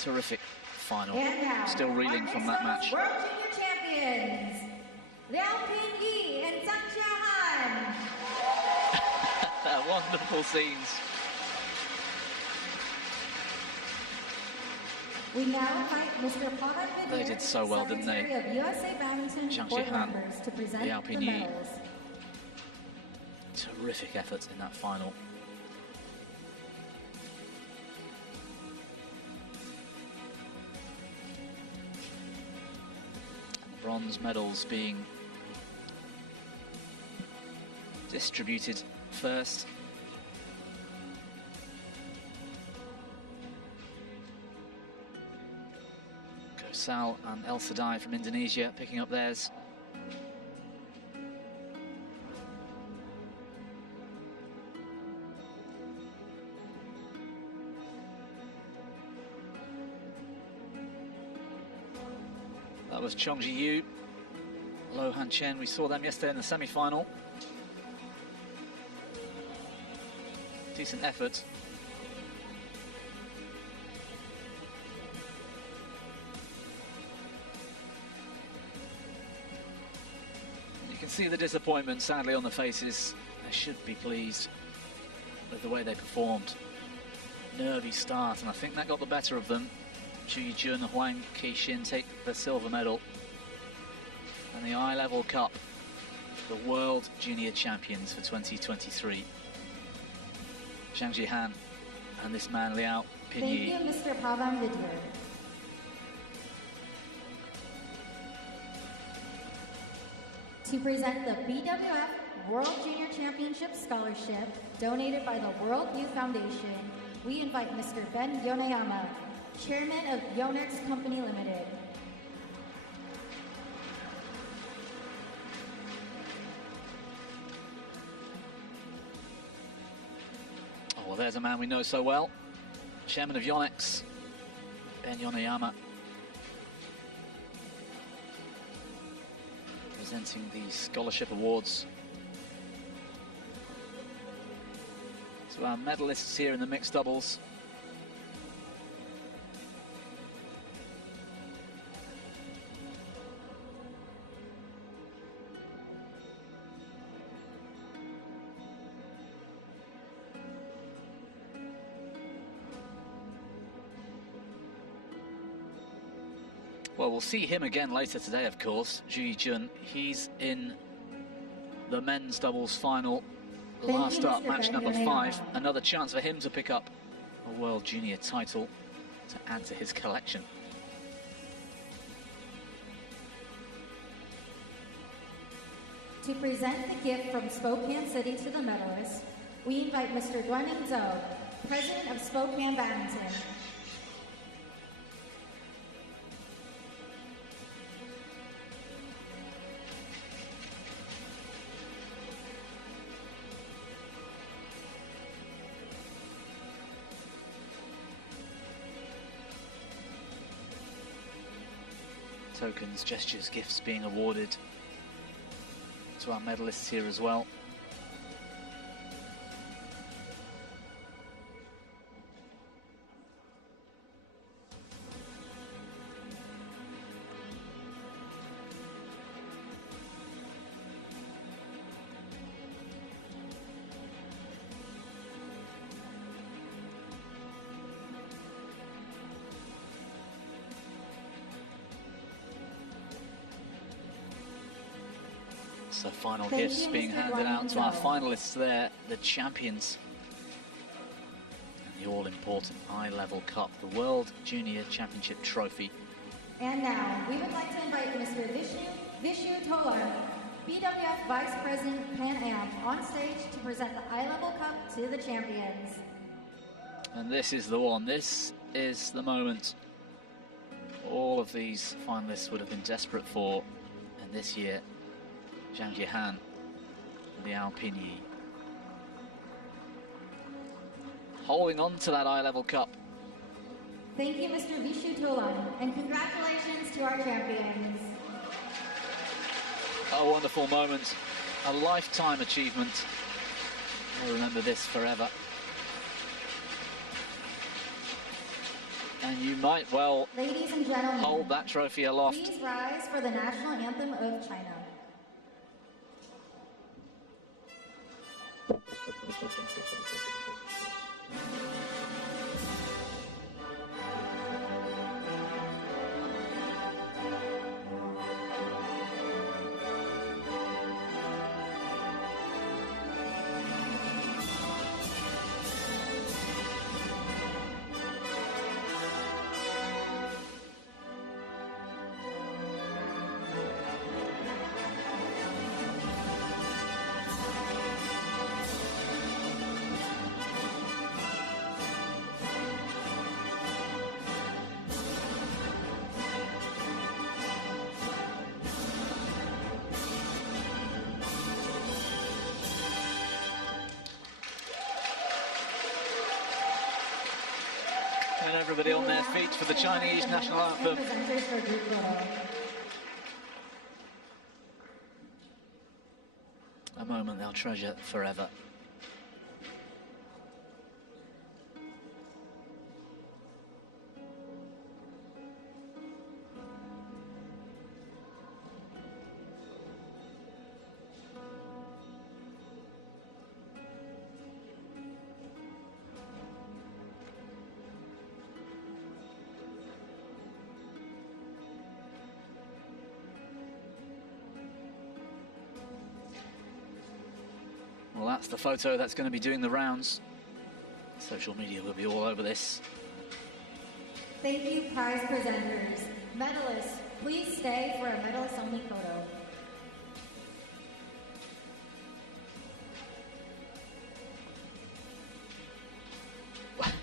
Terrific final. Still reeling from that match. World Junior Champions, Liao Pinyi and Zhang Jiahan. Wonderful scenes. We now invite Mr. Pavan Vidyar, They did so well, didn't they? Secretary of USA Badminton Zhang Board Jiahan, members, to present Liao the Pinyi. medals. Terrific effort in that final. And the bronze medals being distributed first. Gosal and Elsadai from Indonesia picking up theirs. That was Chong Ji-yu, Lo Han Chen. We saw them yesterday in the semi-final. Decent effort. You can see the disappointment, sadly, on the faces. They should be pleased with the way they performed. Nervy start, and I think that got the better of them. Chu Yijun and Huang Keishin take the silver medal. And the eye-level cup, the World Junior Champions for 2023. Zhang Jiahan and this man Liao Pinyi. Thank you, Mr. Pavan Vidyar. To present the BWF World Junior Championship Scholarship donated by the World Youth Foundation, we invite Mr. Ben Yoneyama, Chairman of Yonex Company Limited. Oh, well, there's a man we know so well. Chairman of Yonex, Ben Yoneyama. presenting the scholarship awards to our medalists here in the mixed doubles. Well, we'll see him again later today, of course. Zhu Yijun, he's in the men's doubles final. Last up, match number 5. Another chance for him to pick up a World Junior title to add to his collection. To present the gift from Spokane City to the medalists, we invite Mr. Guaning Zhou, President of Spokane Badminton. Tokens, gestures, gifts being awarded to our medalists here as well. So final gifts being handed out to our finalists there, the champions. And the all-important high-level cup, the World Junior Championship trophy. And now, we would like to invite Mr. Vishu Tolar, BWF Vice President Pan Am, on stage to present the high-level cup to the champions. And this is the one, this is the moment all of these finalists would have been desperate for, and this year Zhang Jihan, Liao Pinyi, holding on to that eye-level cup. Thank you, Mr. Vishu Tolan, and congratulations to our champions. A wonderful moment, a lifetime achievement. I'll remember this forever. And you might well, ladies and gentlemen, hold that trophy aloft. Please rise for the national anthem of China. And everybody on their feet for the Chinese national anthem. A moment they'll treasure forever. Well, that's the photo that's going to be doing the rounds. Social media will be all over this. Thank you, prize presenters. Medalists, please stay for a medalist-only photo.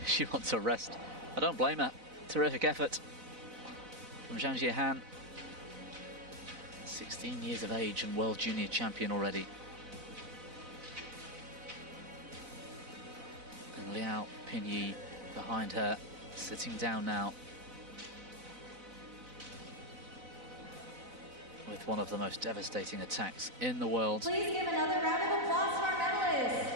She wants a rest. I don't blame her. Terrific effort from Zhang Jihan. 16 years of age and World Junior Champion already. And Liao Pinyi behind her, sitting down now with one of the most devastating attacks in the world. Please give another round of applause for our medalists.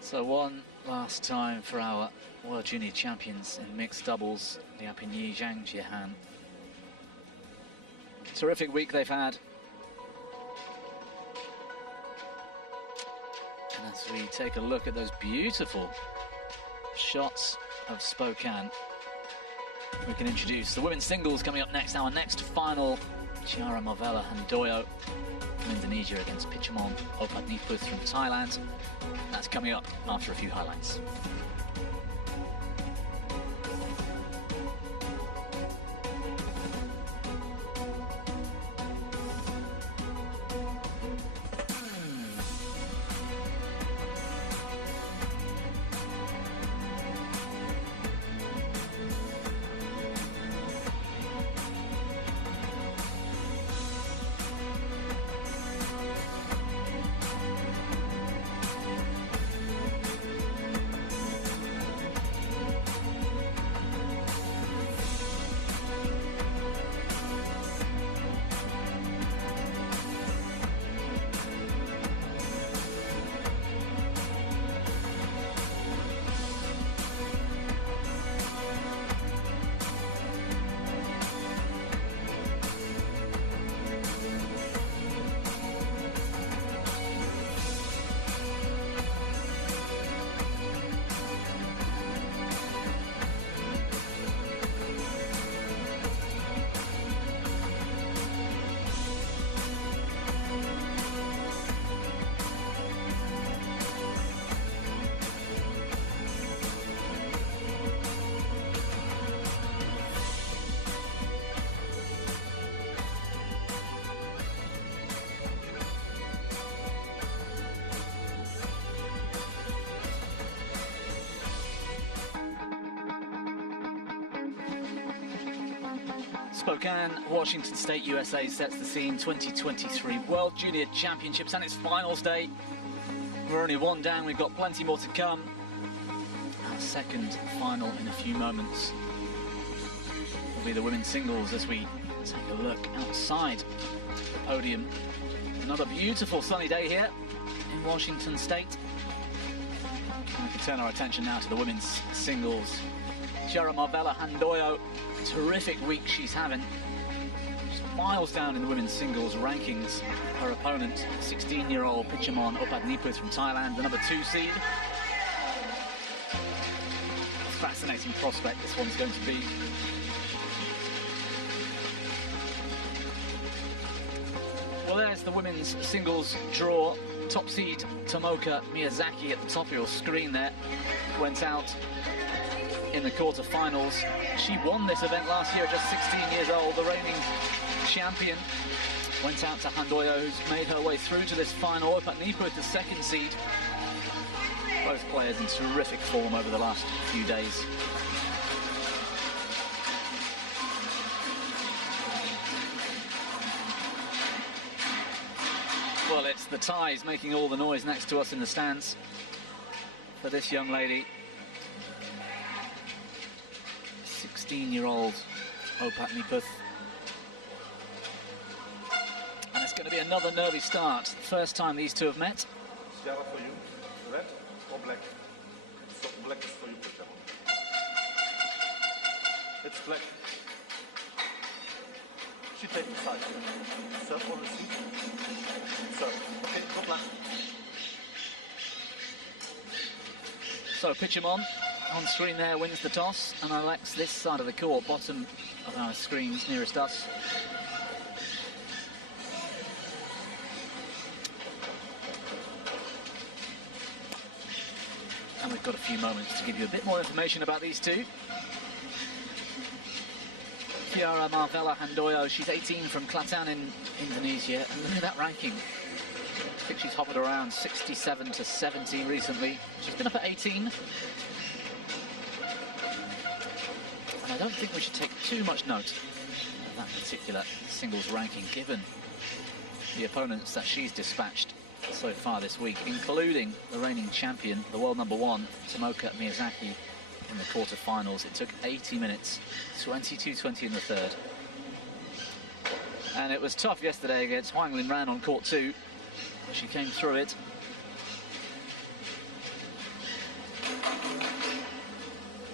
So one last time for our World Junior Champions in mixed doubles, Liao Pinyi, Zhang Jiehan. Terrific week they've had. And as we take a look at those beautiful shots of Spokane, we can introduce the women's singles coming up next. Our next final, Chiara Marvella Handoyo from Indonesia against Pichamon Opadniputh from Thailand. That's coming up after a few highlights. Spokane, Washington State, USA sets the scene. 2023 World Junior Championships and its finals day. We're only one down, we've got plenty more to come. Our second final in a few moments will be the women's singles as we take a look outside the podium. Another beautiful sunny day here in Washington State. And we can turn our attention now to the women's singles. Chiara Marvella Handoyo, terrific week she's having. She's miles down in the women's singles rankings. Her opponent, 16-year-old Pichamon Opadniputh from Thailand, the number 2 seed. Fascinating prospect this one's going to be. Well, there's the women's singles draw. Top seed Tomoka Miyazaki at the top of your screen there went out in the quarterfinals. She won this event last year at just 16 years old. The reigning champion went out to Handoyo, who's made her way through to this final. Opadniputh, the second seed. Both players in terrific form over the last few days. Well, it's the ties making all the noise next to us in the stands for this young lady. 16-year-old Opadniputh. And it's going to be another nervy start. First time these two have met. Chiara for you, red or black? So black is for you, Pichamon. It's black. She takes the side here. Serve or receive? Serve. Okay, go black. So Pichamon on screen there wins the toss, and Alex this side of the court, bottom of our screens nearest us. And we've got a few moments to give you a bit more information about these two. Chiara Marvella Handoyo, she's 18 from Klaten in Indonesia, and look at that ranking. I think she's hovered around 67 to 70 recently. She's been up at 18. And I don't think we should take too much note of that particular singles ranking, given the opponents that she's dispatched so far this week, including the reigning champion, the world #1, Tomoka Miyazaki, in the quarterfinals. It took 80 minutes, 22-20 in the third. And it was tough yesterday against Huang Linran on court 2. She came through it.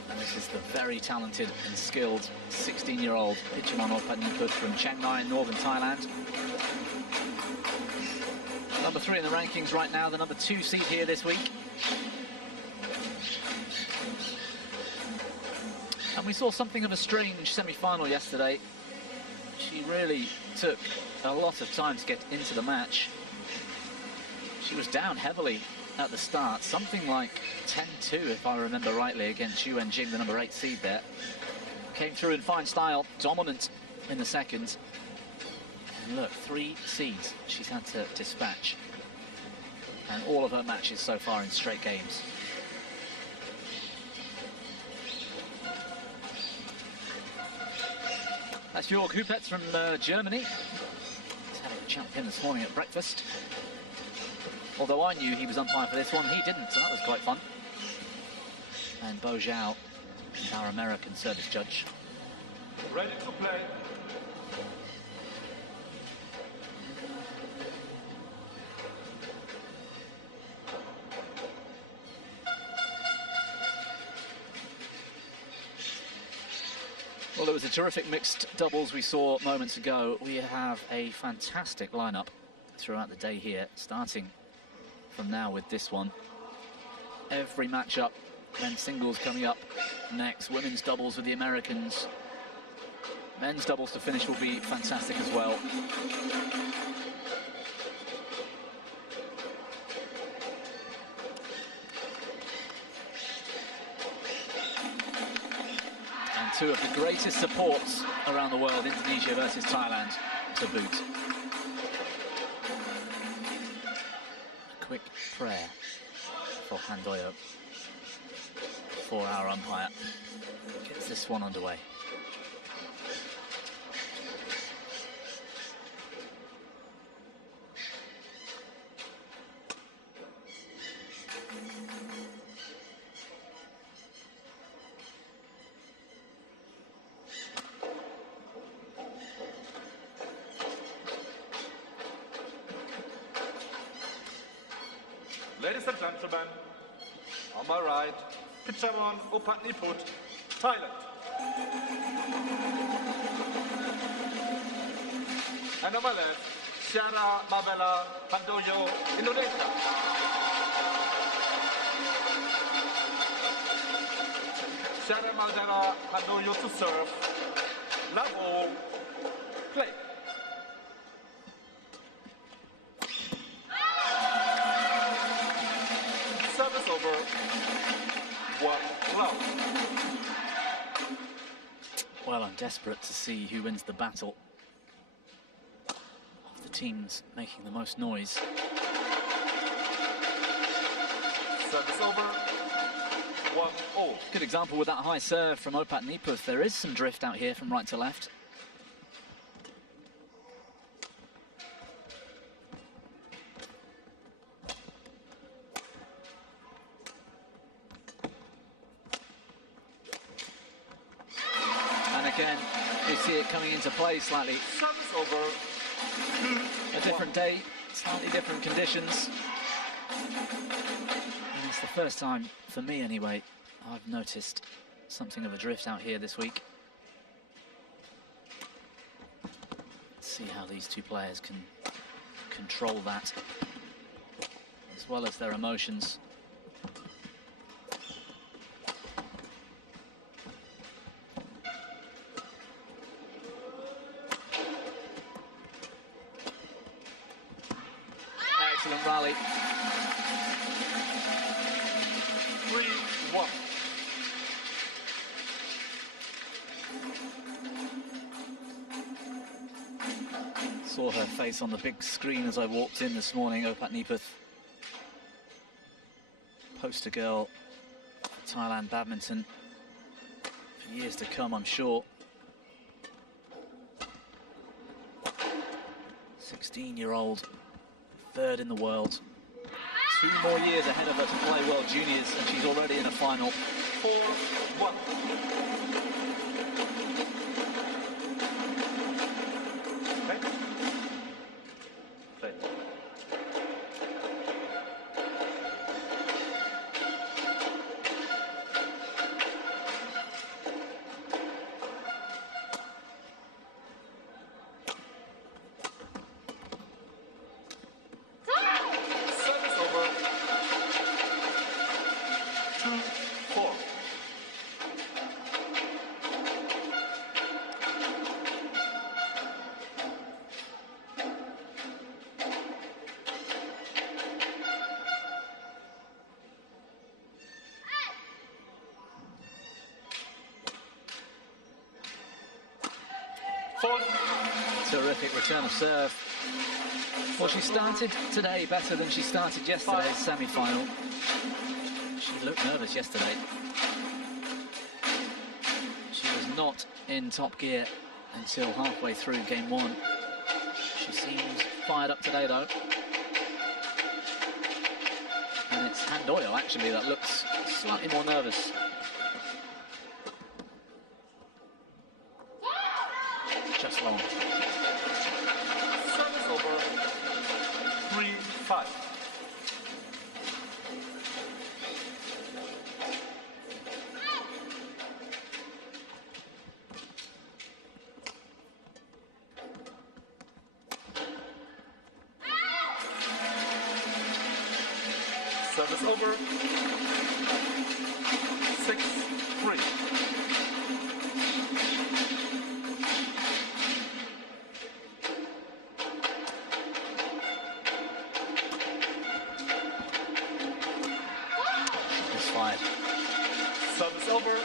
And this is the very talented and skilled 16-year-old Pitchaman Orpadnikut from Chiang Mai in northern Thailand. Number 3 in the rankings right now, the number 2 seed here this week. And we saw something of a strange semi-final yesterday. She really took a lot of time to get into the match. She was down heavily at the start, something like 10-2 if I remember rightly, against Xu Wenjing, the number 8 seed there. Came through in fine style, dominant in the second. And look, 3 seeds she's had to dispatch. And all of her matches so far in straight games. That's Jörg Hupetz from Germany. He's had a chat with him this morning at breakfast. Although I knew he was umpire for this one, he didn't, so that was quite fun. And Bo Zhao, our American service judge. Ready to play. Well, it was a terrific mixed doubles we saw moments ago. We have a fantastic lineup throughout the day here, starting from now with this one. Every matchup, men's singles coming up next, women's doubles with the Americans. Men's doubles to finish will be fantastic as well. Two of the greatest supports around the world, Indonesia versus Thailand, to boot. A quick prayer for Handoyo, for our umpire. Gets this one underway. Ladies and gentlemen, on my right, Pitchaman Orpadnikut, Thailand. And on my left, Syara Mabella Handoyo, Indonesia. Syara Mabella Handoyo to serve. Level, play. Service over. 1 love. Well, I'm desperate to see who wins the battle of the teams making the most noise. Service over. 1-all. Good example with that high serve from Orpadnikut. There is some drift out here from right to left. Again, we see it coming into play slightly. Service over. A different day, slightly different conditions. And it's the first time, for me anyway, I've noticed something of a drift out here this week. Let's see how these two players can control that, as well as their emotions. Excellent rally. 3-1. Saw saw her face on the big screen as I walked in this morning. Opatniputh, poster girl for Thailand badminton for years to come, I'm sure. 16-year-old, third in the world. 2 more years ahead of her to play World Juniors, and she's already in a final. 4-1. Play. Service over. 2-4. Terrific return of serve. Well, she started today better than she started yesterday's semi-final. She looked nervous yesterday. She was not in top gear until halfway through game 1. She seems fired up today, though. And it's Handoyo, actually, that looks slightly more nervous. Just long. Service over. 3-5. Service over. 6-3. Service over.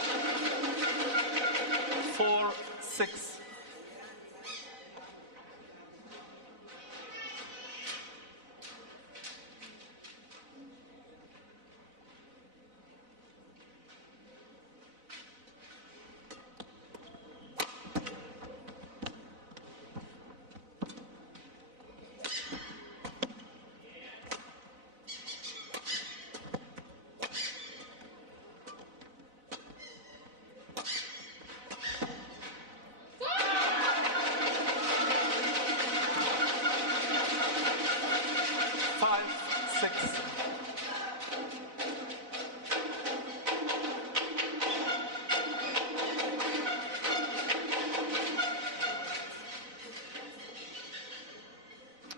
4-6.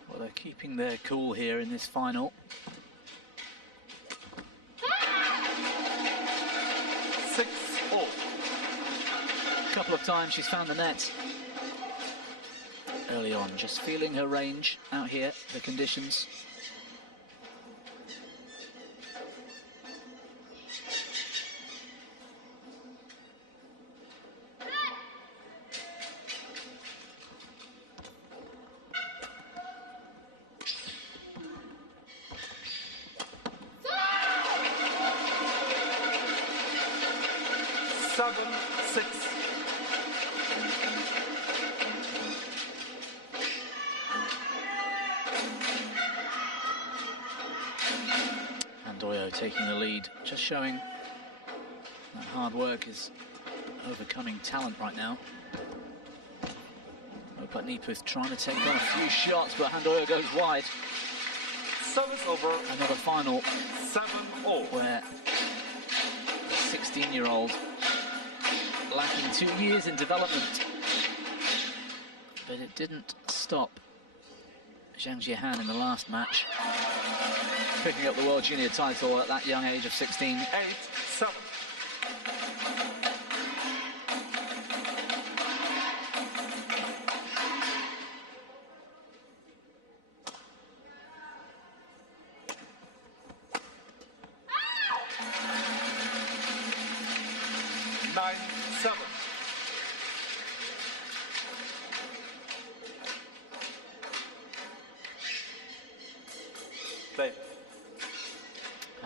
Well, they're keeping their cool here in this final. 6-0. A couple of times she's found the net early on, just feeling her range out here, the conditions. Taking the lead, just showing that hard work is overcoming talent right now. Opatniputh trying to take on a few shots, but Handoyo goes wide. Service over. Another final 7-0. where the 16-year-old lacking 2 years in development, but it didn't stop Zhang Jiahan in the last match picking up the World Junior title at that young age of 16. 8-7.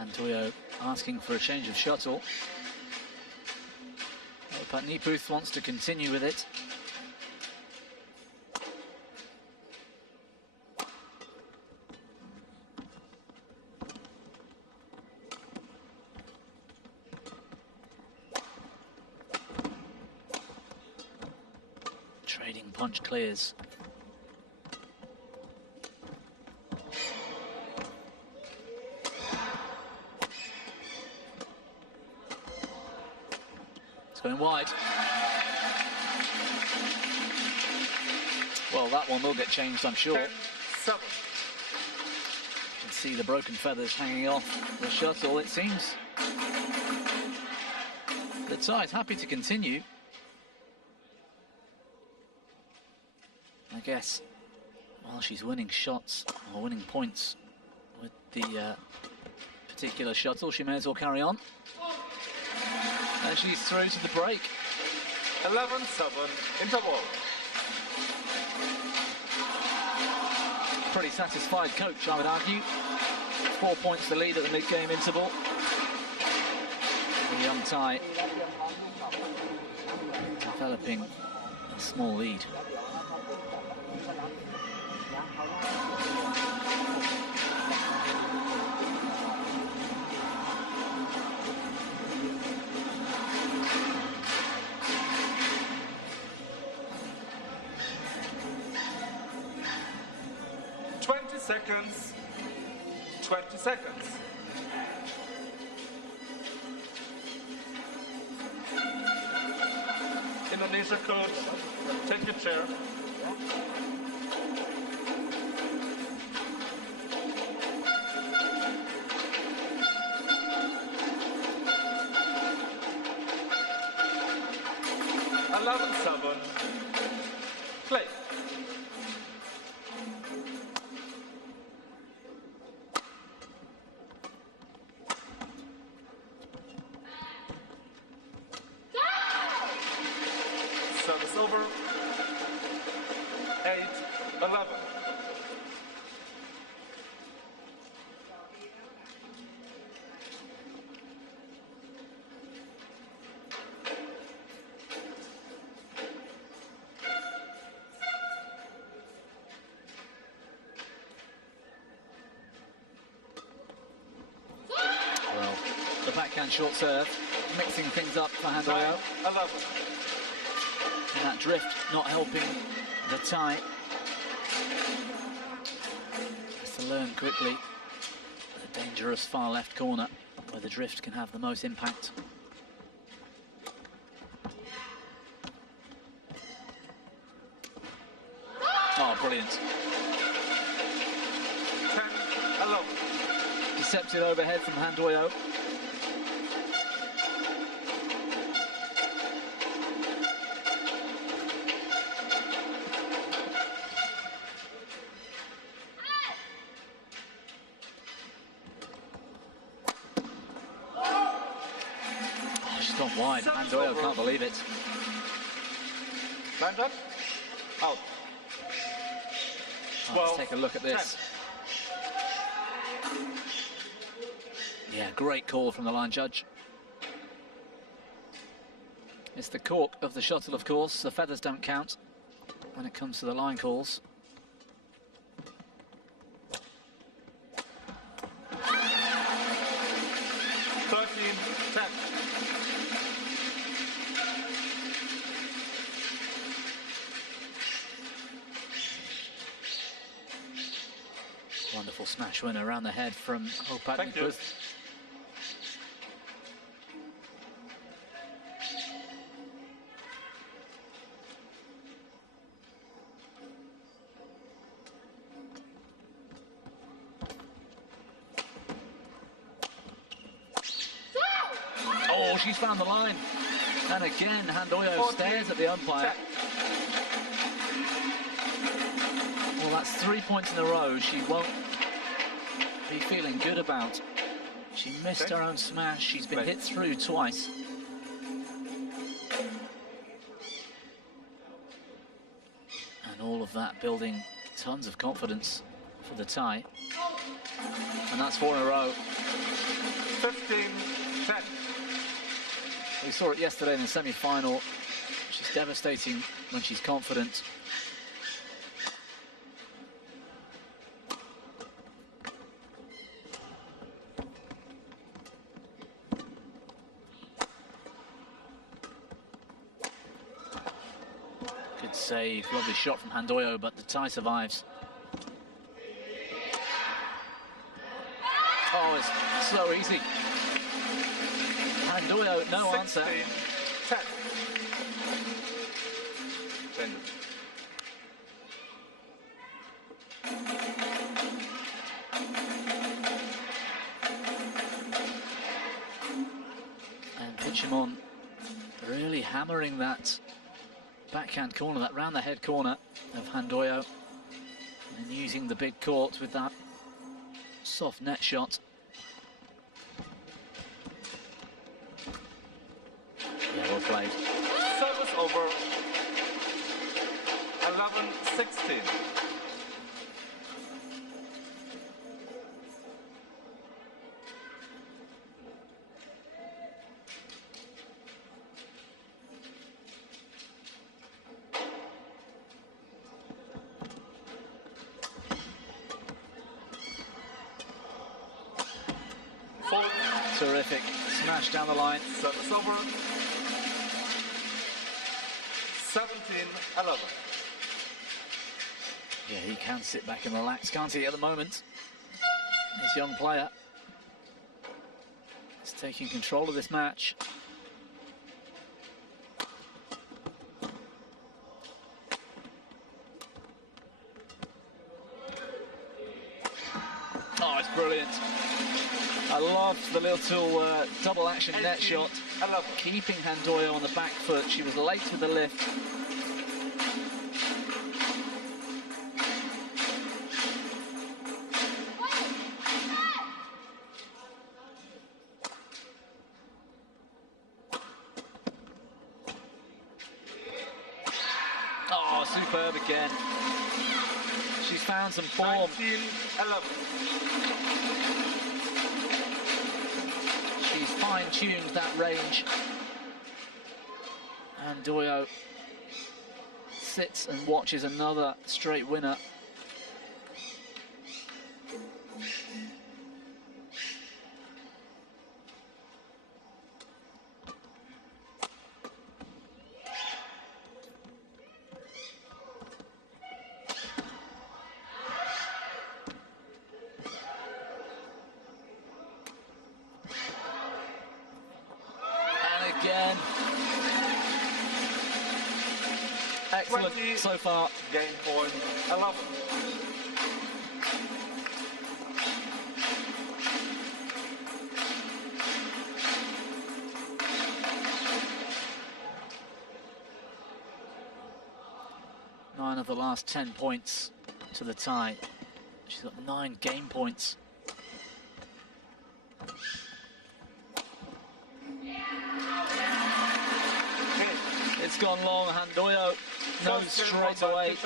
Handoyo asking for a change of shuttle. But Niputh wants to continue with it. Trading punch clears. Going wide. Well, that one will get changed, I'm sure. 10-7. You can see the broken feathers hanging off the shuttle, it seems. The Thai's happy to continue. I guess, while she's winning shots, or winning points with the particular shuttle, she may as well carry on. And she's through to the break. 11-7 interval. Pretty satisfied coach, I would argue. 4 points the lead at the mid-game interval. The young Thai developing a small lead. Seconds. 20 seconds. Indonesia coach, take your chair. Play. Service over. 8-11. Well, the backhand short serve, mixing things up for Handoyo. 11. And that drift not helping the Thai. Has to learn quickly the dangerous far left corner where the drift can have the most impact. Oh, brilliant. 10-11. Deceptive overhead from Handoyo. Wide. Handoyo can't believe it. Lined up. Out. Oh, let's take a look at this. 10. Yeah, great call from the line judge. It's the cork of the shuttle, of course. The feathers don't count when it comes to the line calls. Wonderful smash win around the head from Thank you. Niputh. Oh, she's found the line. And again, Handoyo stares at the umpire. Well, that's 3 points in a row she won't be feeling good about. She missed her own smash. She's been hit through twice. And all of that building tons of confidence for the Thai. And that's 4 in a row. 15-10. We saw it yesterday in the semi-final. She's devastating when she's confident. Good save, lovely shot from Handoyo, but the tie survives. Oh, it's so easy. Handoyo, no answer. 10. And Pitchamon really hammering that backhand corner, that round the head corner of Handoyo, and using the big court with that soft net shot. Yeah, well played. Service over. 11-16. Terrific. Smash down the line. Service over. 17-11. Yeah, he can sit back and relax, can't he, at the moment? This young player is taking control of this match. Oh, it's brilliant. I love the little double action net shot. Keeping Handoyo on the back foot. She was late with the lift. Oh, superb again. She's found some form. 19-11. She's fine-tuned that range. And Doyo sits and watches another straight winner. Again. Excellent 20, so far. Game point 11. Nine of the last 10 points to the tie. She's got 9 game points. It's gone long. Handoyo knows straight away.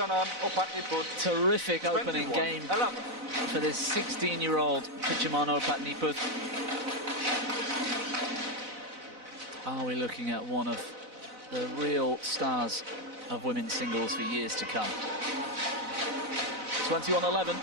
Terrific opening game for this 16-year-old Pitchamon Opatniputh. Are we looking at one of the real stars of women's singles for years to come? 21-11.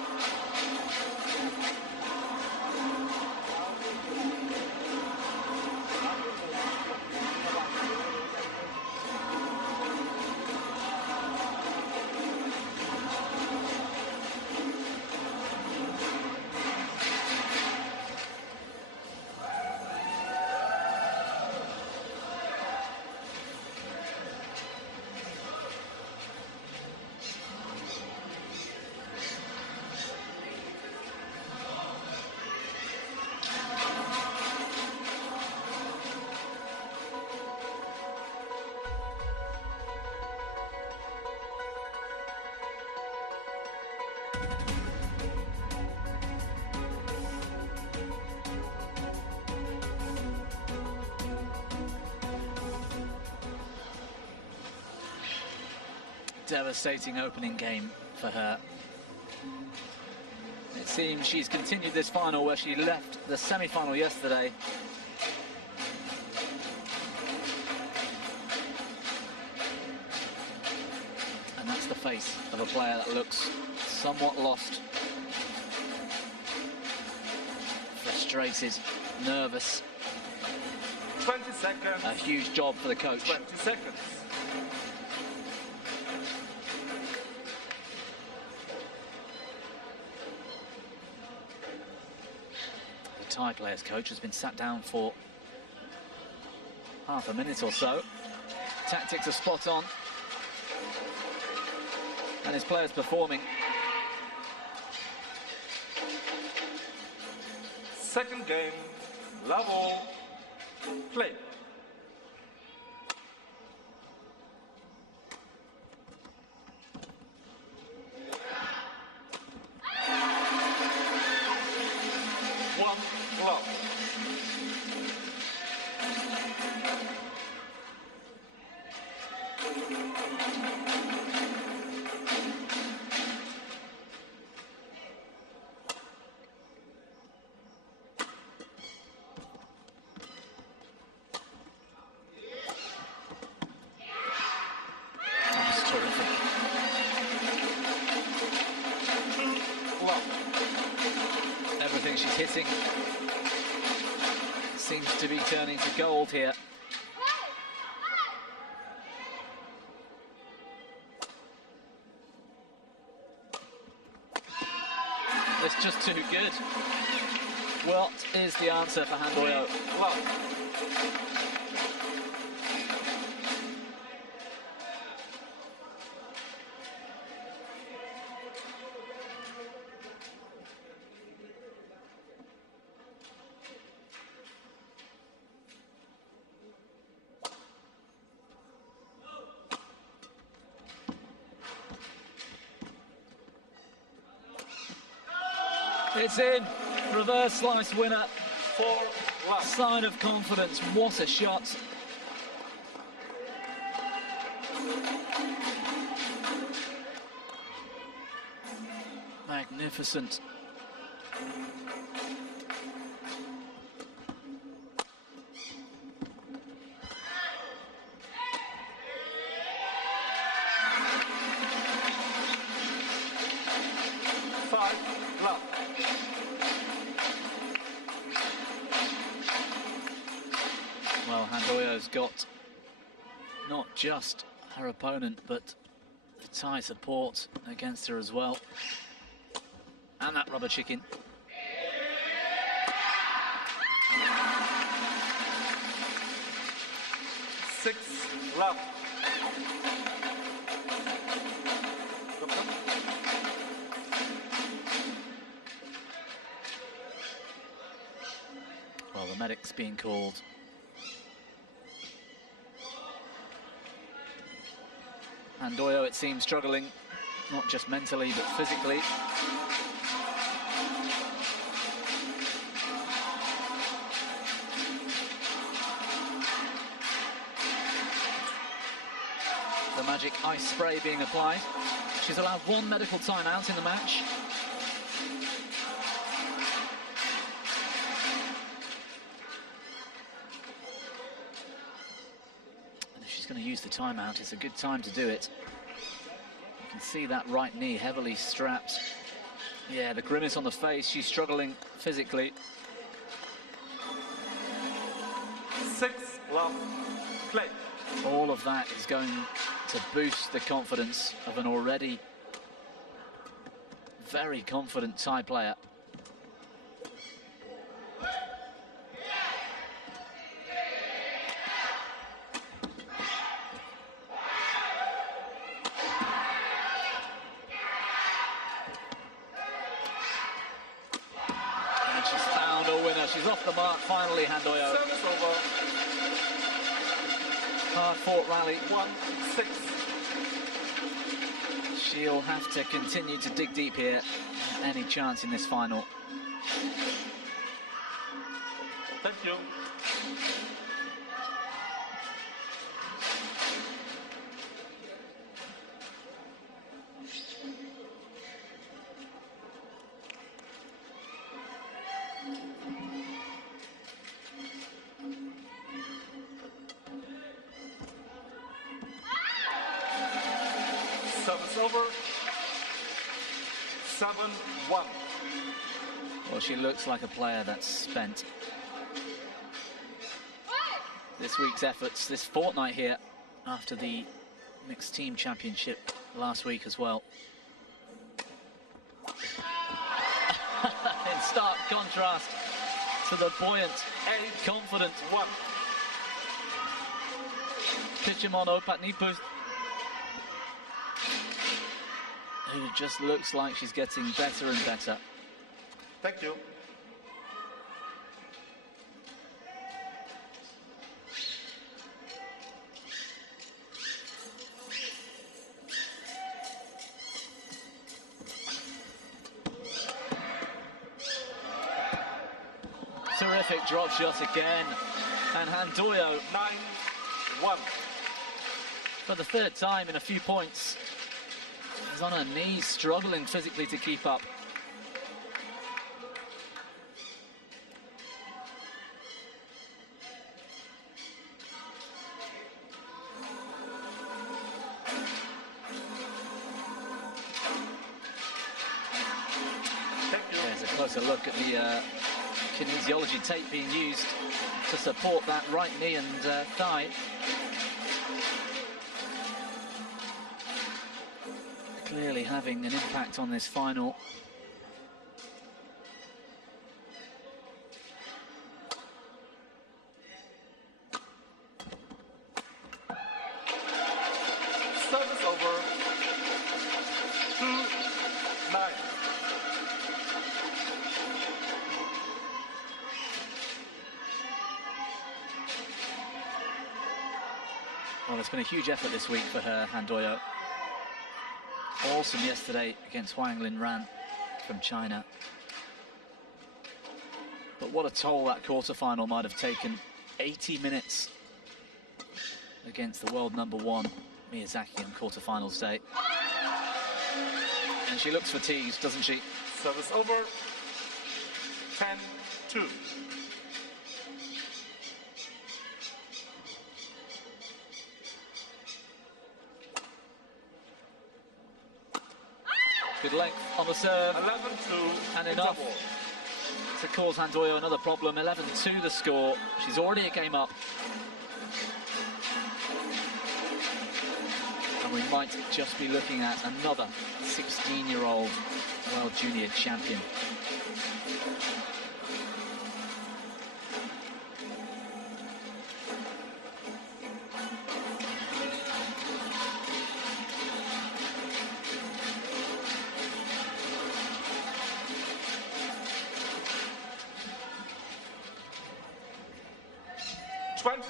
Devastating opening game for her. It's seems she's continued this final where she left the semi-final yesterday. And that's the face of a player that looks somewhat lost, frustrated, nervous. 20 seconds. A huge job for the coach. 20 seconds. The Thai players coach has been sat down for half a minute or so. Tactics are spot on. And his players performing. Second game, level, play. One love. That's terrific. Everything she's hitting seems to be turning to gold here. It's just too good. What is the answer for Handoyo? It's in. Reverse slice winner. 4 love. Sign of confidence. What a shot. Magnificent. Well, Handoyo's got not just her opponent, but the Thai support against her as well. And that rubber chicken. Six love. Well, the medic's being called. Handoyo, it seems, struggling, not just mentally, but physically. The magic ice spray being applied. She's allowed one medical timeout in the match. She's going to use the timeout. It's a good time to do it. You can see that right knee heavily strapped. Yeah, the grimace on the face. She's struggling physically. 6 love. Play. All of that is going to boost the confidence of an already very confident Thai player. She's off the mark finally, Handoyo. Service over. Hard-fought rally. 1-6. She'll have to continue to dig deep here. Any chance in this final. Thank you. Service over. 7-1. Well, she looks like a player that's spent this week's efforts, this fortnight here, after the mixed team championship last week as well. In stark contrast to the buoyant, confident Pichimono Patnipus, who just looks like she's getting better and better. Thank you. Terrific drop shot again, and Handoyo 9-1. for the third time in a few points is on her knees, struggling physically to keep up. There's a closer look at the kinesiology tape being used to support that right knee and thigh. Clearly having an impact on this final. Service over. 2-9. Well, it's been a huge effort this week for her, Handoyo. Awesome yesterday against Huang Linran from China. But what a toll that quarterfinal might have taken. 80 minutes against the world #1 Miyazaki on quarterfinals day. And she looks fatigued, doesn't she? Service over. 10-2. Good length on the serve. 11-2. And enough to cause Handoyo another problem. 11-2 the score. She's already a game up. And we might just be looking at another 16-year-old World Junior champion.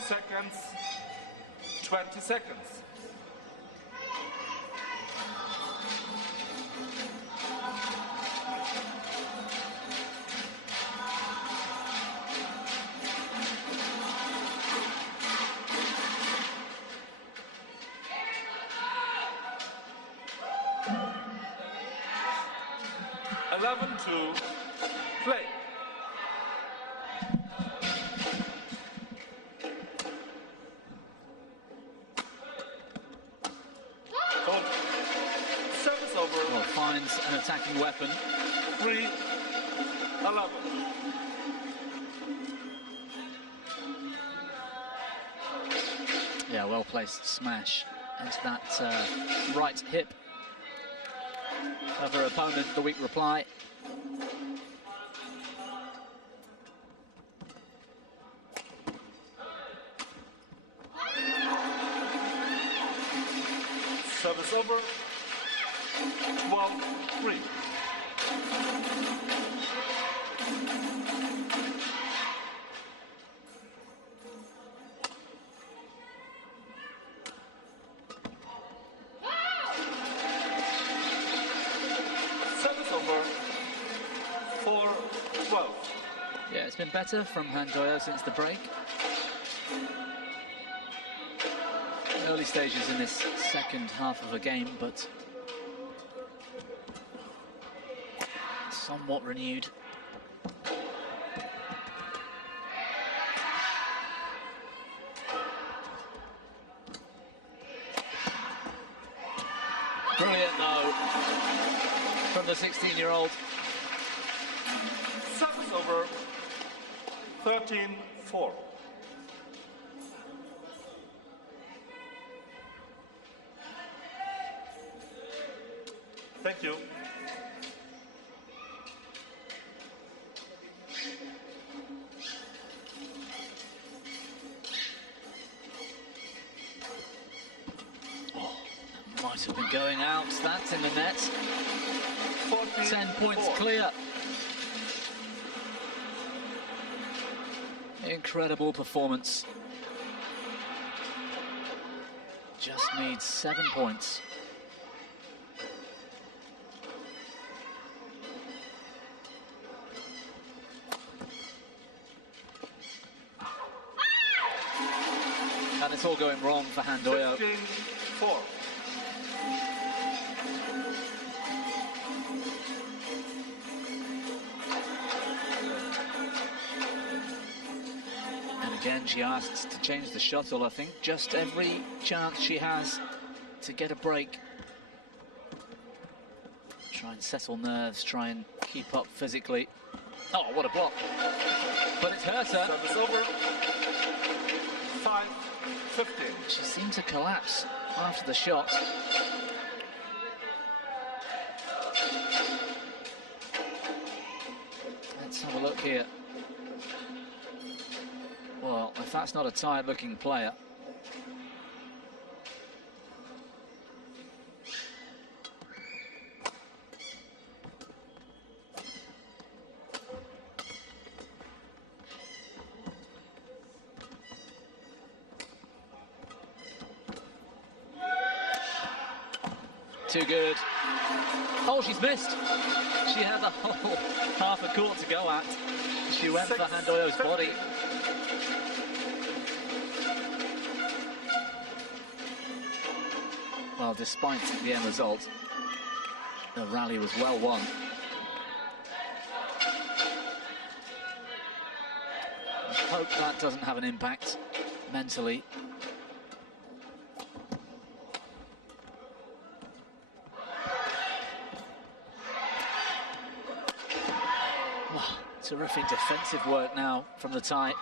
Seconds. 20 seconds. (11-2). Play. Finds an attacking weapon. 3-11. Yeah, well-placed smash into that right hip of her opponent. The weak reply. Service over. 12-3. Service over. 4-12. Yeah, it's been better from Handoyo since the break. Early stages in this second half of the game, but somewhat renewed. Brilliant no from the 16-year-old. Service over. 13-4. Thank you. Might have been going out. That's in the net. 10 points clear. Incredible performance. Just needs 7 points. And it's all going wrong for Handoyo. 15-4. Again, she asks to change the shuttle, I think. Just every chance she has to get a break. Try and settle nerves, try and keep up physically. Oh, what a block. But it's hurt her. Service over. 5-15. She seemed to collapse after the shot. Let's have a look here. Well, if that's not a tired-looking player. Too good. Oh, she's missed. She had the whole half a court to go at. She went for Handoyo's body. Well, despite the end result, the rally was well won. I hope that doesn't have an impact mentally. Wow, terrific defensive work now from the Thai.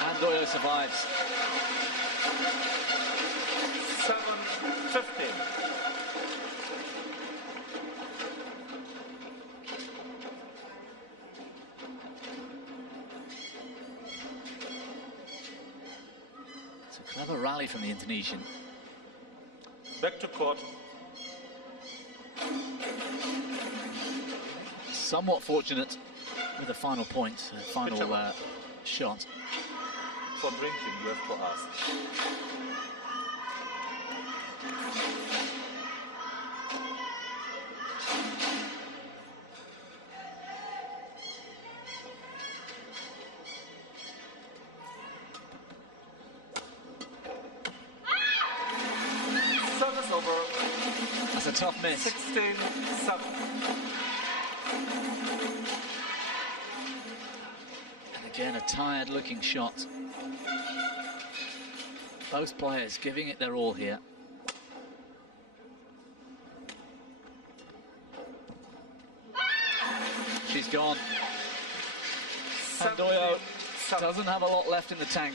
Handoyo survives. 7-15. It's a clever rally from the Indonesian. Back to court. Somewhat fortunate with the final point, final shot. For drinking, you have to ask. Service over. That's a tough miss. 16-7. And again, a tired-looking shot. Both players giving it their all here. She's gone. Handoyo doesn't have a lot left in the tank.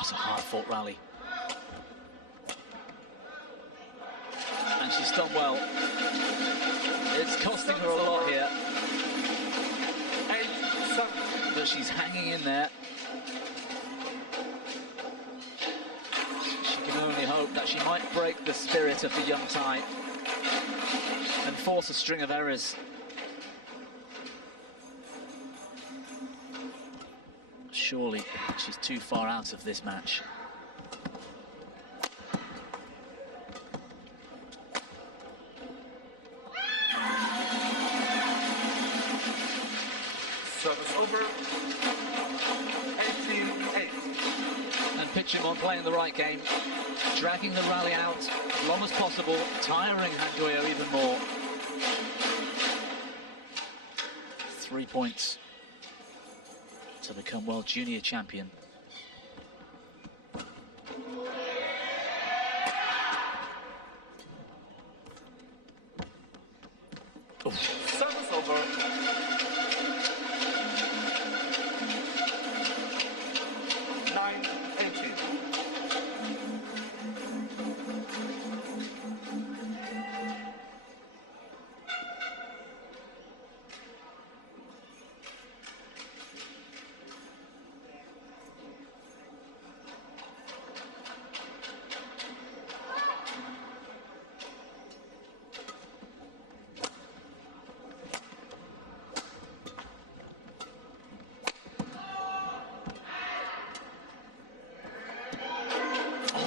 It's a hard-fought rally. And she's done well. It's costing her a lot here. 8-7. But she's hanging in there. She can only hope that she might break the spirit of the young Thai and force a string of errors. Surely she's too far out of this match. over. 18-8. And Pitchamon playing the right game, dragging the rally out as long as possible, tiring Handoyo even more. 3 points to become World Junior Champion. Service over. 9-18.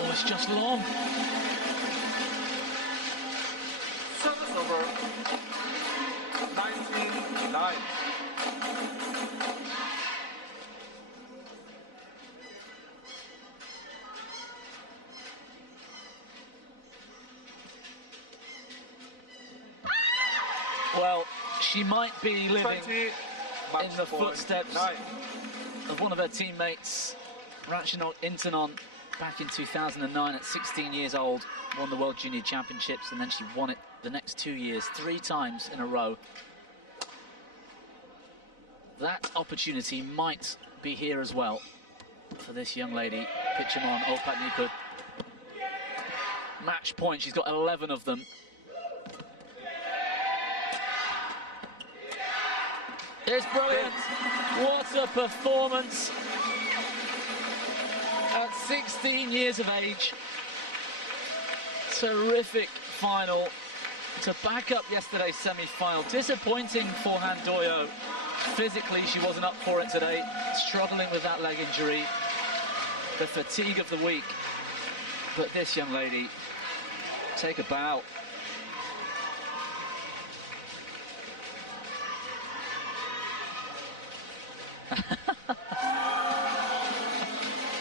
It's just long. Service over. 19-9. Well, she might be living 20. in the Match point footsteps 9. of one of her teammates, Ratchanok Intanon, back in 2009 at 16 years old, won the World Junior Championships, and then she won it the next 2 years, 3 times in a row. That opportunity might be here as well for this young lady, Pitchamon Opatniput. Match point, she's got 11 of them. It's brilliant. What a performance. At 16 years of age, terrific final to back up yesterday's semi-final. Disappointing for Handoyo. Physically, she wasn't up for it today, struggling with that leg injury, the fatigue of the week. But this young lady, take a bow.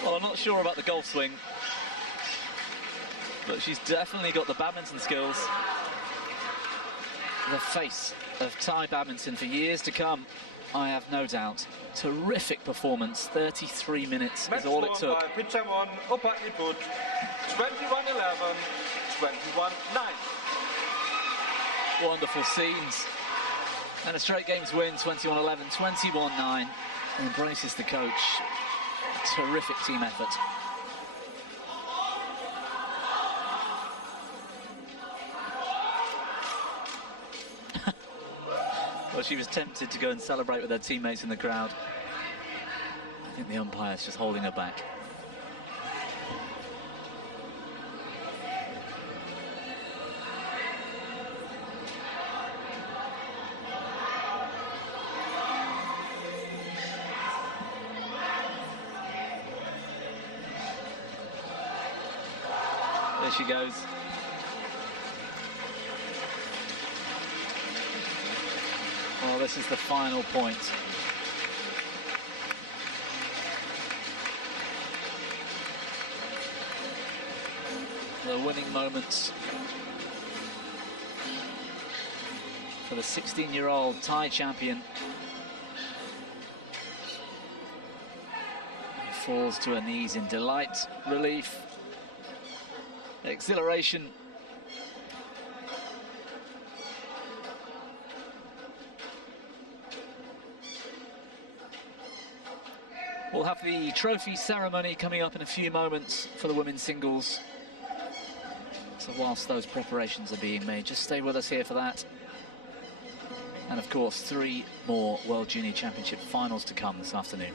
Well, I'm not sure about the golf swing, but she's definitely got the badminton skills. The face of Thai badminton for years to come, I have no doubt. Terrific performance, 33 minutes is all it took. By Pitchamon Opatniput, 21-11, 21-9. Wonderful scenes. And a straight games win, 21-11, 21-9. Embraces the coach. Terrific team effort. Well, she was tempted to go and celebrate with her teammates in the crowd. I think the umpire's just holding her back. There she goes. Well, this is the final point. The winning moments for the 16-year-old Thai champion. Falls to her knees in delight, relief, exhilaration. We'll have the trophy ceremony coming up in a few moments for the women's singles. So whilst those preparations are being made, just stay with us here for that. And of course, 3 more World Junior Championship finals to come this afternoon.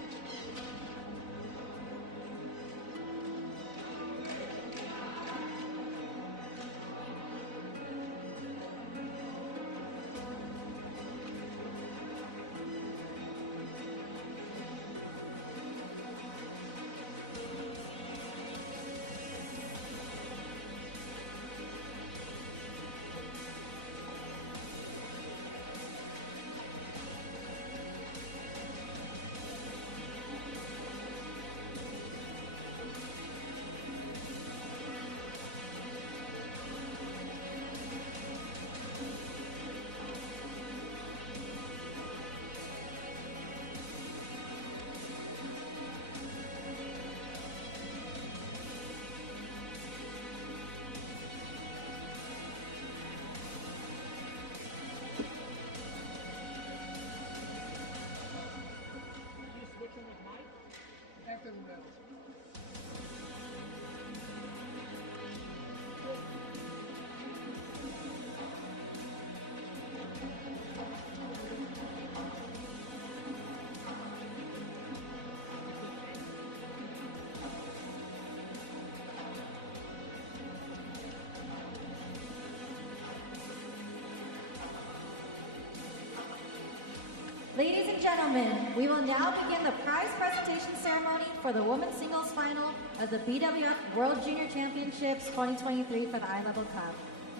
gentlemen, we will now begin the prize presentation ceremony for the women's singles final of the BWF World Junior Championships 2023 for the I-Level Cup.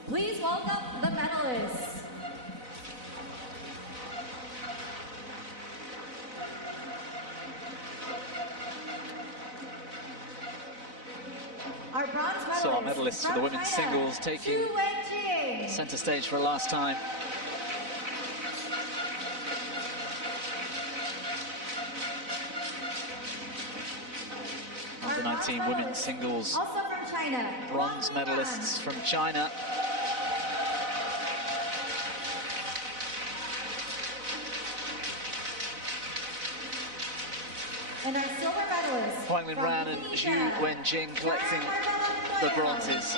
Please welcome the medalists. Our bronze medalists, So our medalists for the women's singles taking centre stage for the last time. Under 19 women's singles, also from China, bronze medalists from China. And our silver medalists, Huang Linran and Zhu Wenjing collecting the bronzes.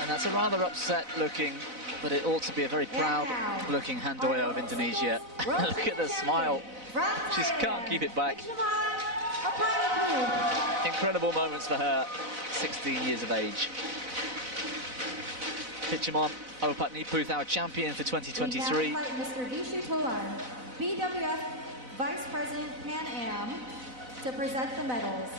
And that's a rather upset looking, but it ought to be a very proud looking Han Doyo of Indonesia. Look at the smile. She can't keep it back. Incredible moments for her, 16 years of age. Pitchamon Opatniputh, our champion for 2023. Mr. Vishu Tolan, BWF Vice President Pan Am, to present the medals.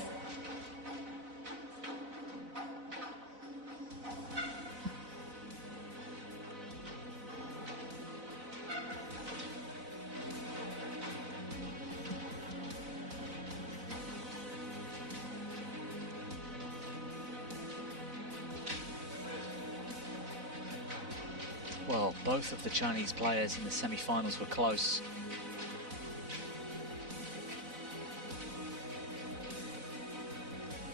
Well, both of the Chinese players in the semi-finals were close.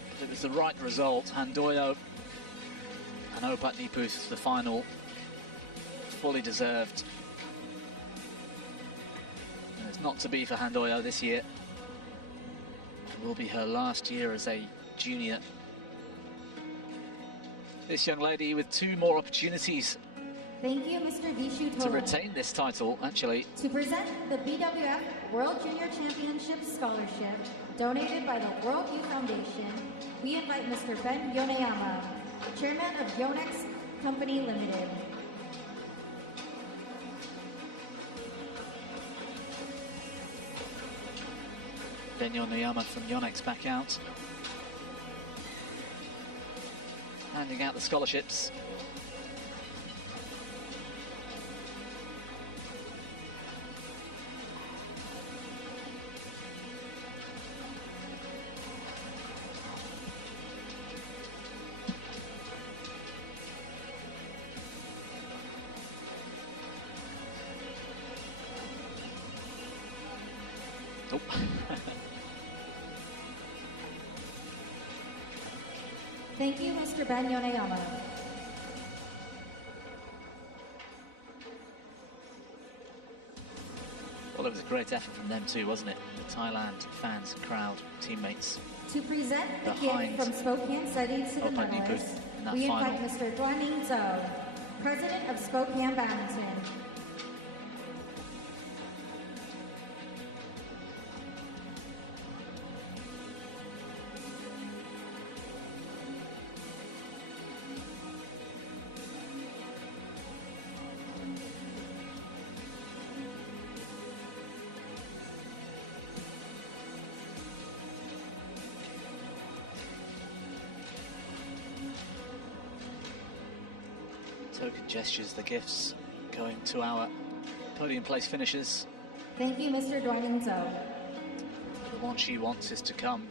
But it was the right result. Han Doyo and Opatniputh, the final, fully deserved. And it's not to be for Han Doyo this year. It will be her last year as a junior. This young lady with 2 more opportunities Thank you, Mr. Vishu Tolan. to retain this title, actually. To present the BWF World Junior Championships Scholarship, donated by the World Youth Foundation, we invite Mr. Ben Yoneyama, Chairman of Yonex Company Limited. Ben Yoneyama from Yonex back out. Handing out the scholarships. Oh. Thank you, Mr. Ben Yoneyama. Well, it was a great effort from them too, wasn't it? The Thailand fans, crowd, teammates. To present the Behind gift from Spokane Studies to the Opatniputh medalists, in that we invite final. Mr. Duaning Zhou, President of Spokane Badminton. Token gestures, the gifts going to our podium place finishers. Thank you, Mr. Duaning Zhou. The one she wants is to come,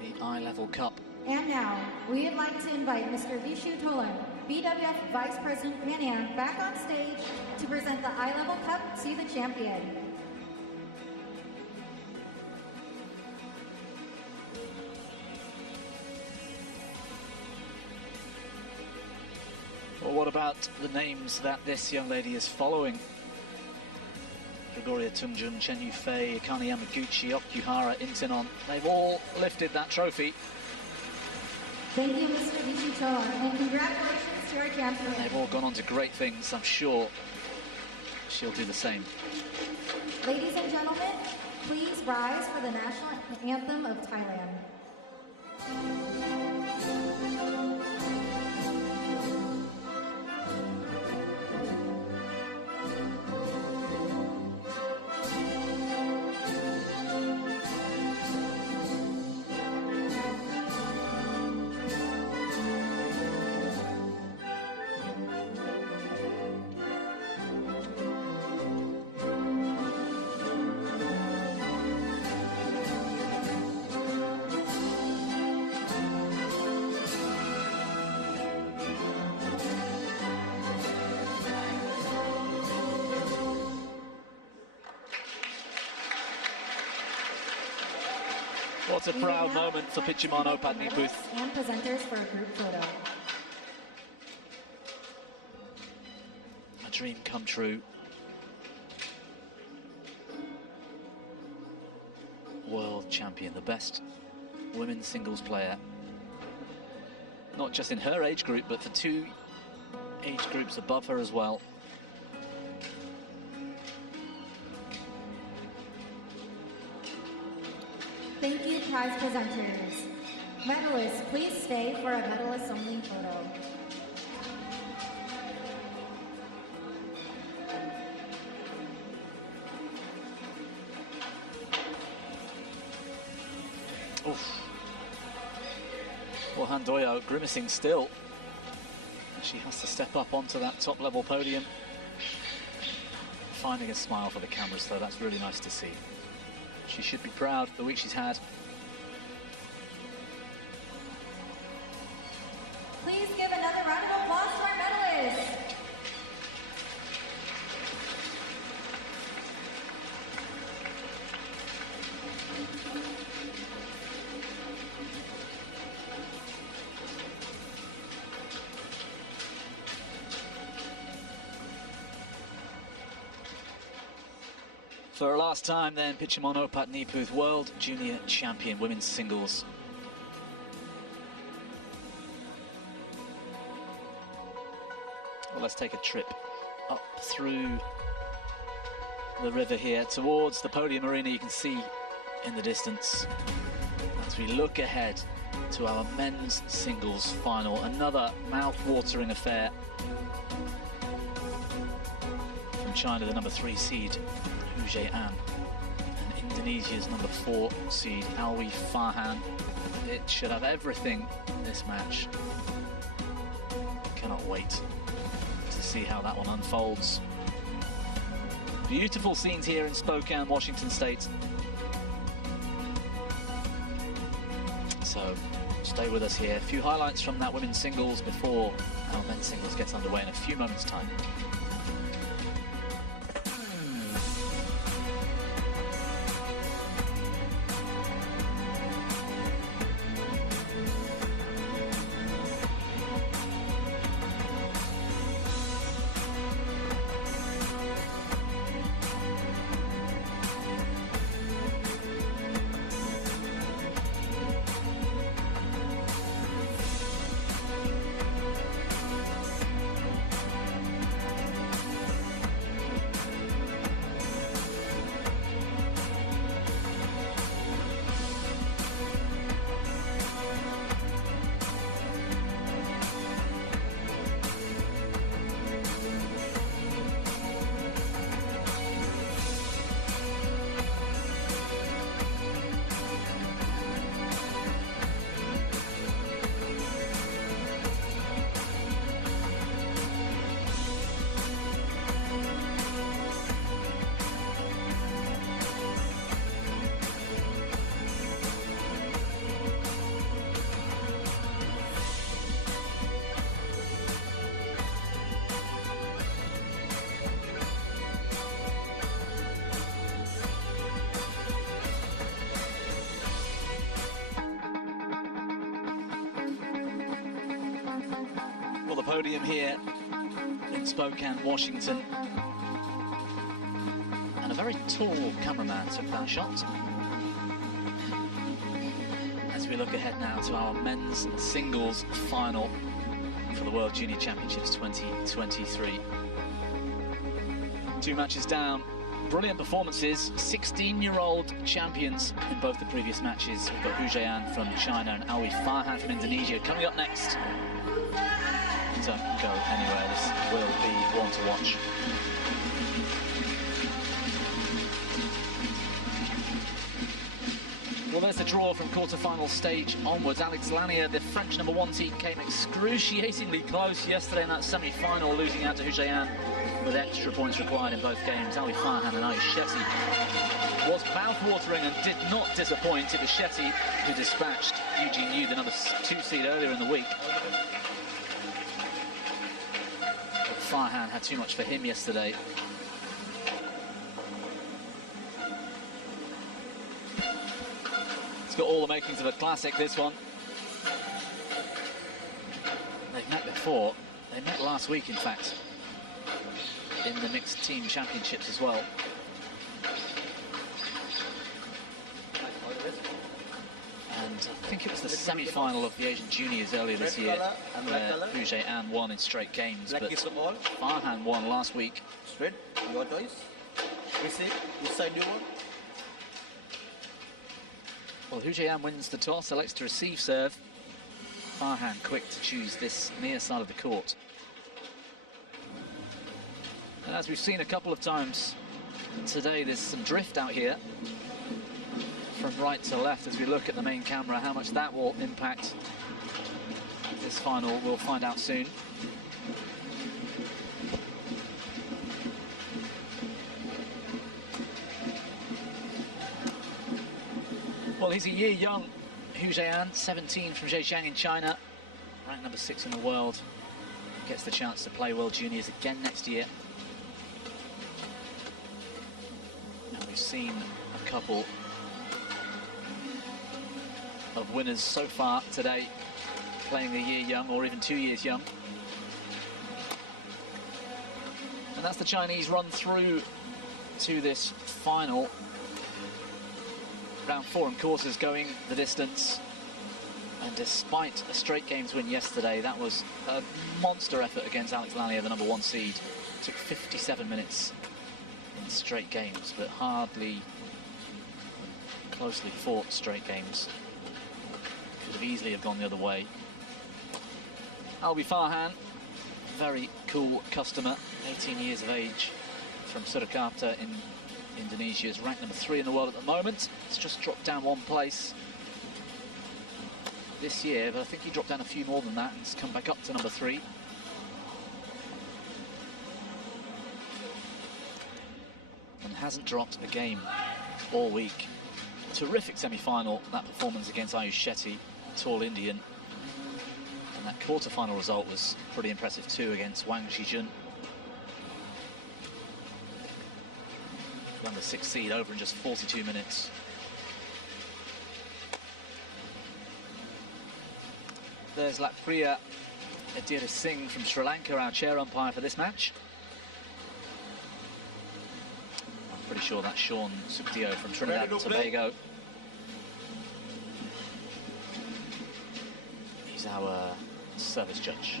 the I-Level Cup. And now, we would like to invite Mr. Vishu Tolan, BWF Vice President Pan Am, back on stage to present the I-Level Cup to the champion. Well, what about the names that this young lady is following? Gregoria Tungjun, Chen Yufei, Akane Yamaguchi, Okuhara, Intinon, they've all lifted that trophy. Thank you, Mr. Vishu Tolan, and congratulations to our champion. They've all gone on to great things. I'm sure she'll do the same. Ladies and gentlemen, please rise for the national anthem of Thailand. What a proud moment for Pichimano Padniputh. And presenters for a group photo. A dream come true. World champion, the best women's singles player, not just in her age group, but for 2 age groups above her as well. Thank you, prize presenters. Medalists, please stay for a medalist-only photo. Oof. Well, Handoyo grimacing still. She has to step up onto that top-level podium. Finding a smile for the cameras, though, that's really nice to see. She should be proud of the week she's had. Please give another round of applause to our medalists. For her last time then, Pichimano Padniputh, World Junior Champion, women's singles. Well, let's take a trip up through the river here towards the podium arena. You can see in the distance as we look ahead to our men's singles final. Another mouth-watering affair from China, the number 3 seed, An, and Indonesia's number 4 seed, Alwi Farhan. It should have everything in this match. Cannot wait to see how that one unfolds. Beautiful scenes here in Spokane, Washington State. So stay with us here. A few highlights from that women's singles before our men's singles gets underway in a few moments' time. Podium here in Spokane, Washington, and a very tall cameraman took that shot. As we look ahead now to our men's singles final for the World Junior Championships 2023. 2 matches down, brilliant performances, 16-year-old champions in both the previous matches. We've got Hu An from China and Alwi Farhan from Indonesia. Coming up next. Don't go anywhere, this will be one to watch. Well, there's the draw from quarter-final stage onwards. Alex Lanier, the French number 1 team, came excruciatingly close yesterday in that semi-final, losing out to Hu An with extra points required in both games. Alwi Farhan and Ayush Shetty was mouth-watering and did not disappoint. It was Shetty who dispatched Eugene Yu, the number 2 seed, earlier in the week. Farhan had too much for him yesterday. It's got all the makings of a classic, this one. They've met before. They met last week, in fact, in the mixed team championships as well. And I think it was the semi-final of the Asian Juniors earlier this year, where Hu Jie-an won in straight games, but Farhan won last week. Straight, your choice. Receive, which side do you want? Well, Hu Jie-an wins the toss, elects to receive serve. Farhan quick to choose this near side of the court. And as we've seen a couple of times today, there's some drift out here from right to left as we look at the main camera. How much that will impact this final, we'll find out soon. Well, he's a year young, Hu Jie-an, 17 from Zhejiang in China, ranked number 6 in the world. Gets the chance to play World Juniors again next year. Now we've seen a couple of winners so far today playing a year young or even 2 years young. And that's the Chinese run through to this final. Round 4 and quarters going the distance. And despite a straight games win yesterday, that was a monster effort against Alex Lallier, the number 1 seed. It took 57 minutes in straight games, but hardly closely fought straight games. Could have easily have gone the other way. Albi Farhan, very cool customer, 18 years of age, from Surakarta in Indonesia, is ranked number 3 in the world at the moment. It's just dropped down 1 place this year, but I think he dropped down a few more than that and has come back up to number 3. And hasn't dropped a game all week. Terrific semi-final, that performance against Ayush Shetty, tall Indian. And that quarter-final result was pretty impressive too against Wang Zhijun. Won the 6th seed over in just 42 minutes. There's Lakpriya Adira Singh from Sri Lanka, our chair umpire for this match. I'm pretty sure that's Sean Sukdio from Trinidad and Tobago. He's our service judge.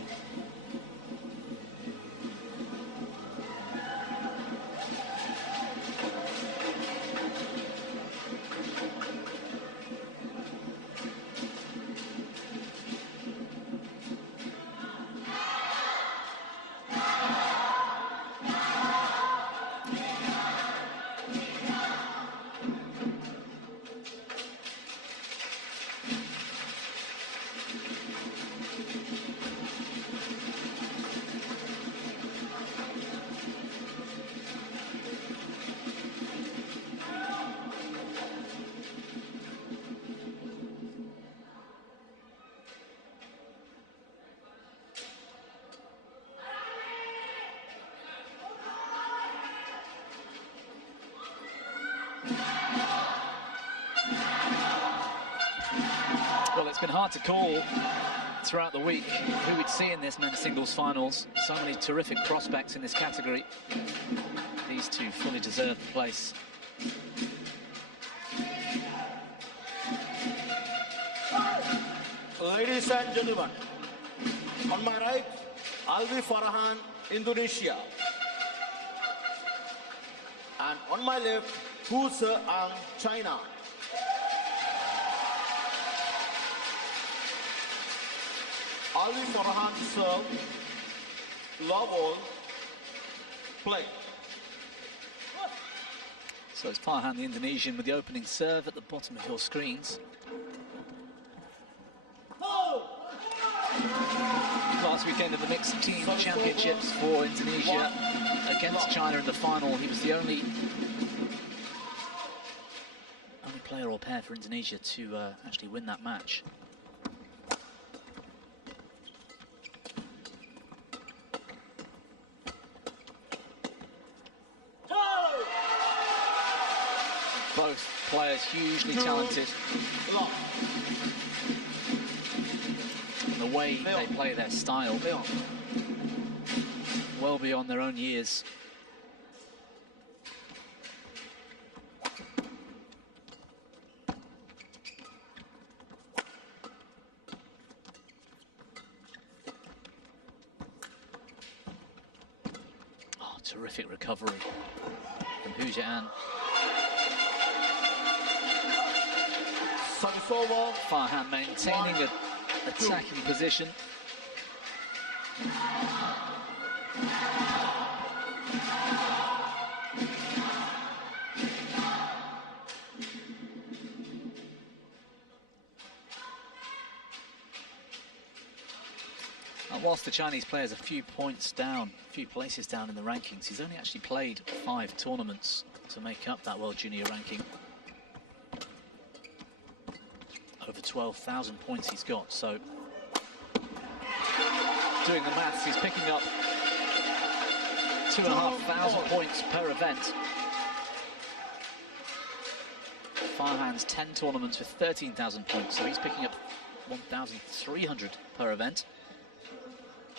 Well, it's been hard to call throughout the week who we'd see in this men's singles finals. So many terrific prospects in this category. These two fully deserve the place. Ladies and gentlemen, on my right, Albi Farhan, Indonesia. And on my left, Hu Jie-an, China. Albi Farhan serve, love all, play. So it's Farhan, the Indonesian, with the opening serve at the bottom of your screens. Last weekend of the mixed team championships for Indonesia against China in the final, he was the only player or pair for Indonesia to actually win that match. Both players, hugely talented. And the way they play their style, well beyond their own years. Terrific recovery from Hu Jian. Farhan maintaining an attacking position. Whilst the Chinese player's a few points down, a few places down in the rankings, he's only actually played 5 tournaments to make up that World Junior ranking. Over 12,000 points he's got, so doing the maths, he's picking up 2,500 points per event. Farhan's 10 tournaments with 13,000 points, so he's picking up 1,300 per event.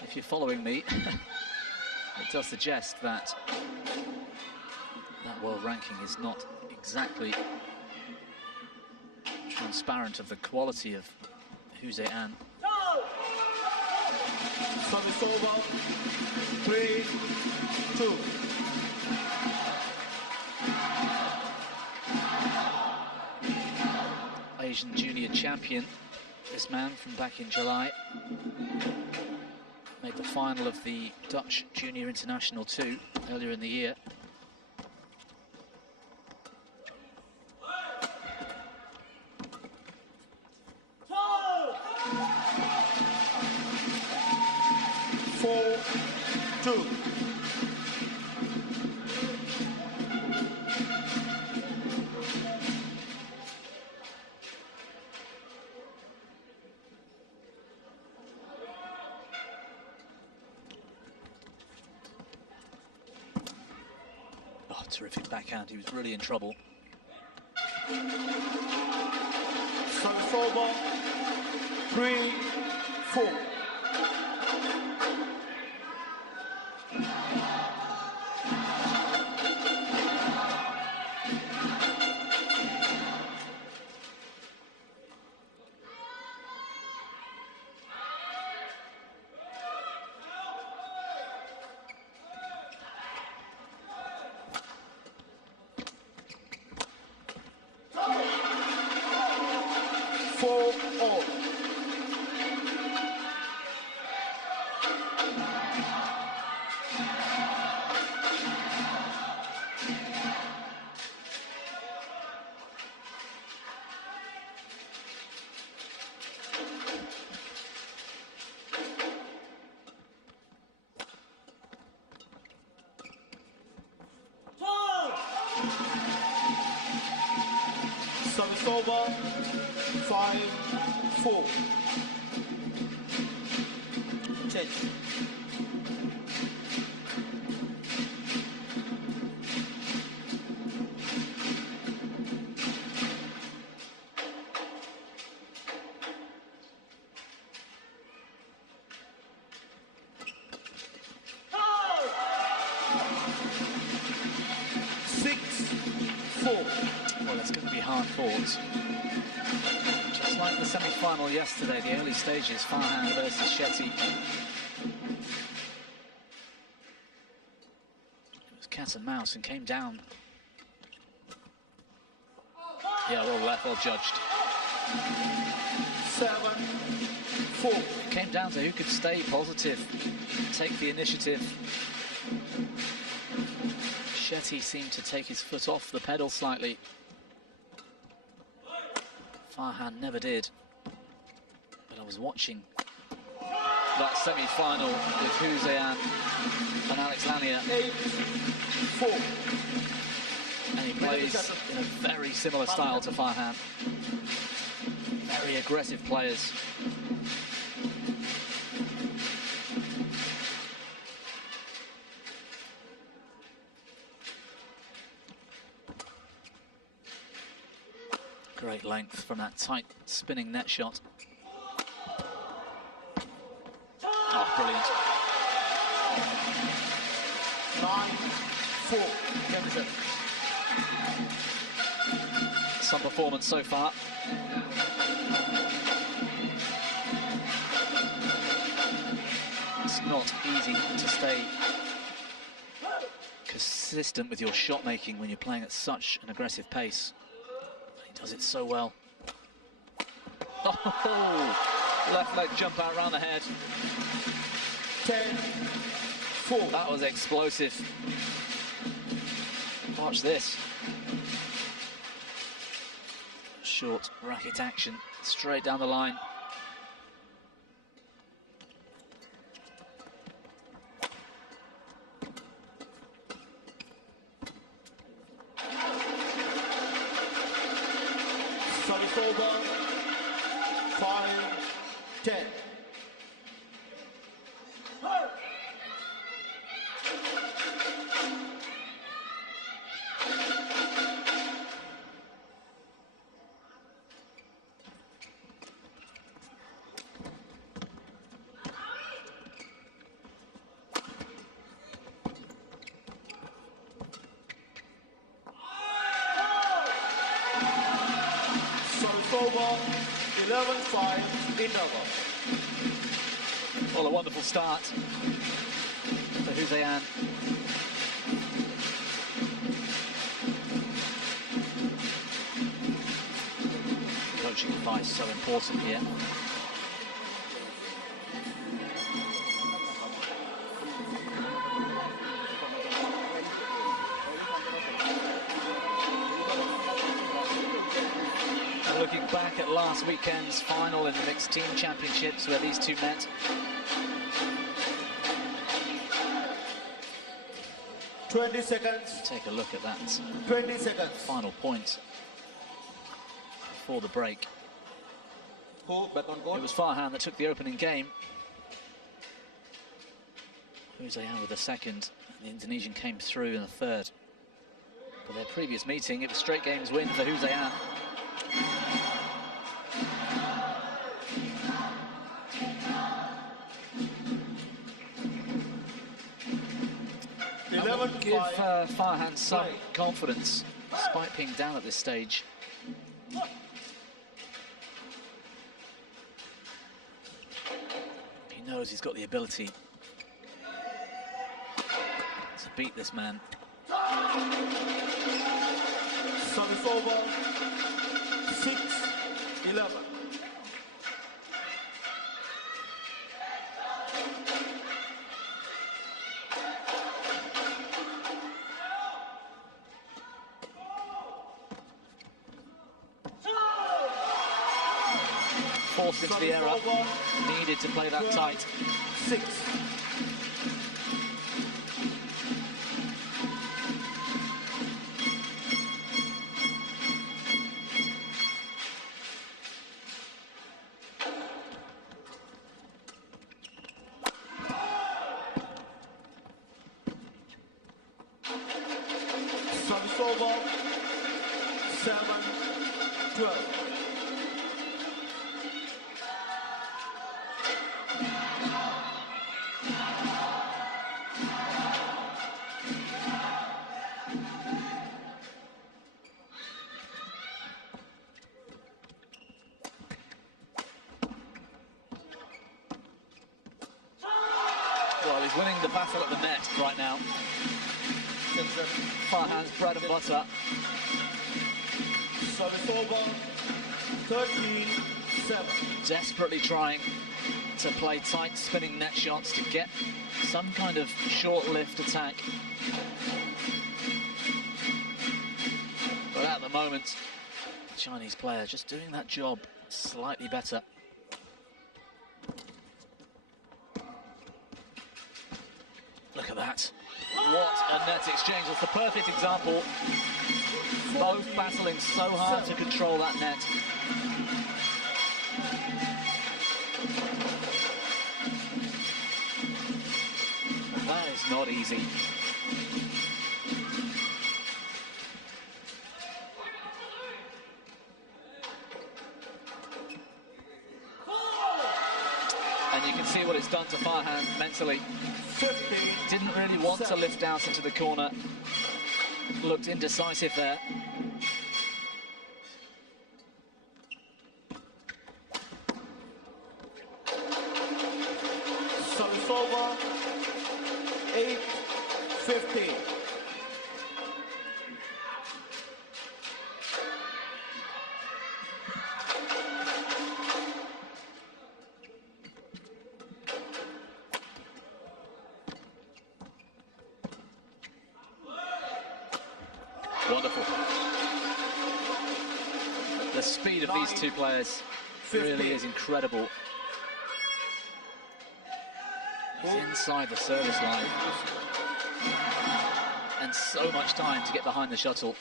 If you're following me, it does suggest that that world ranking is not exactly transparent of the quality of Hu Jian. Service over. 3-2. Asian Junior champion, this man from back in July. Made the final of the Dutch Junior International 2 earlier in the year. Terrific backhand, he was really in trouble. Service over. 3-4. Service over. 5-4. 10. Just like the semi-final yesterday, the early stages, Farhan versus Shetty. It was cat and mouse and came down. Yeah, well judged. 7-4. Came down to who could stay positive, take the initiative. Shetty seemed to take his foot off the pedal slightly. Farhan never did, but I was watching that semi-final with Hu Jian and Alex Lanier. 8-4. And he plays in a very similar style to Farhan. Very aggressive players. Great length from that tight spinning net shot. Oh, brilliant. 9-4. Some performance so far. It's not easy to stay consistent with your shot making when you're playing at such an aggressive pace. He does it so well. Oh, left leg jump out around the head. 10-4. That was explosive. Watch this. Short racket action, straight down the line. Service over. 5-10. Over 11-5 interval. Well, a wonderful start for Hussein. Coaching advice so important here. Looking back at last weekend's final in the mixed team championships where these two met. $20 seconds. Take a look at that. 20 seconds. Final point before the break. Who back on court? It was Farhan that took the opening game. Hussein with the second. And the Indonesian came through in the third. For their previous meeting, it was straight games win for Hussein. 11-5. Give Farhan some confidence, despite being down at this stage. He knows he's got the ability to beat this man. Service over. 6-11. Forced into the error, needed to play that tight. 6. Service over. 7-12. Well, he's winning the battle at the net right now. Farhan's bread and butter. Service over. 13-7. Desperately trying to play tight spinning net shots to get some kind of short lift attack. But at the moment, the Chinese player just doing that job slightly better. Look at that. What a net exchange. It's the perfect example. Both battling so hard to control that net. That is not easy. And you can see what it's done to Farhan mentally. 15. Didn't really want to lift out into the corner. Looked indecisive there. Service over. 8-15. Wonderful. The speed of these two players really is incredible. It's inside the service line. And so much time to get behind the shuttle.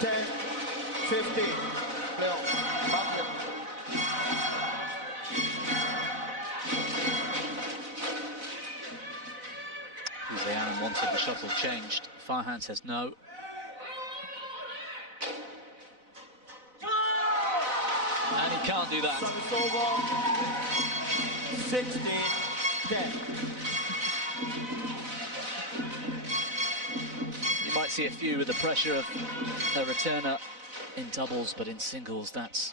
Ten, 15. Play on. Basket. Zayan wanted the shuttle changed. Farhan says no. And he can't do that. Service over. 16-10. You might see a few with the pressure of a returner in doubles, but in singles, that's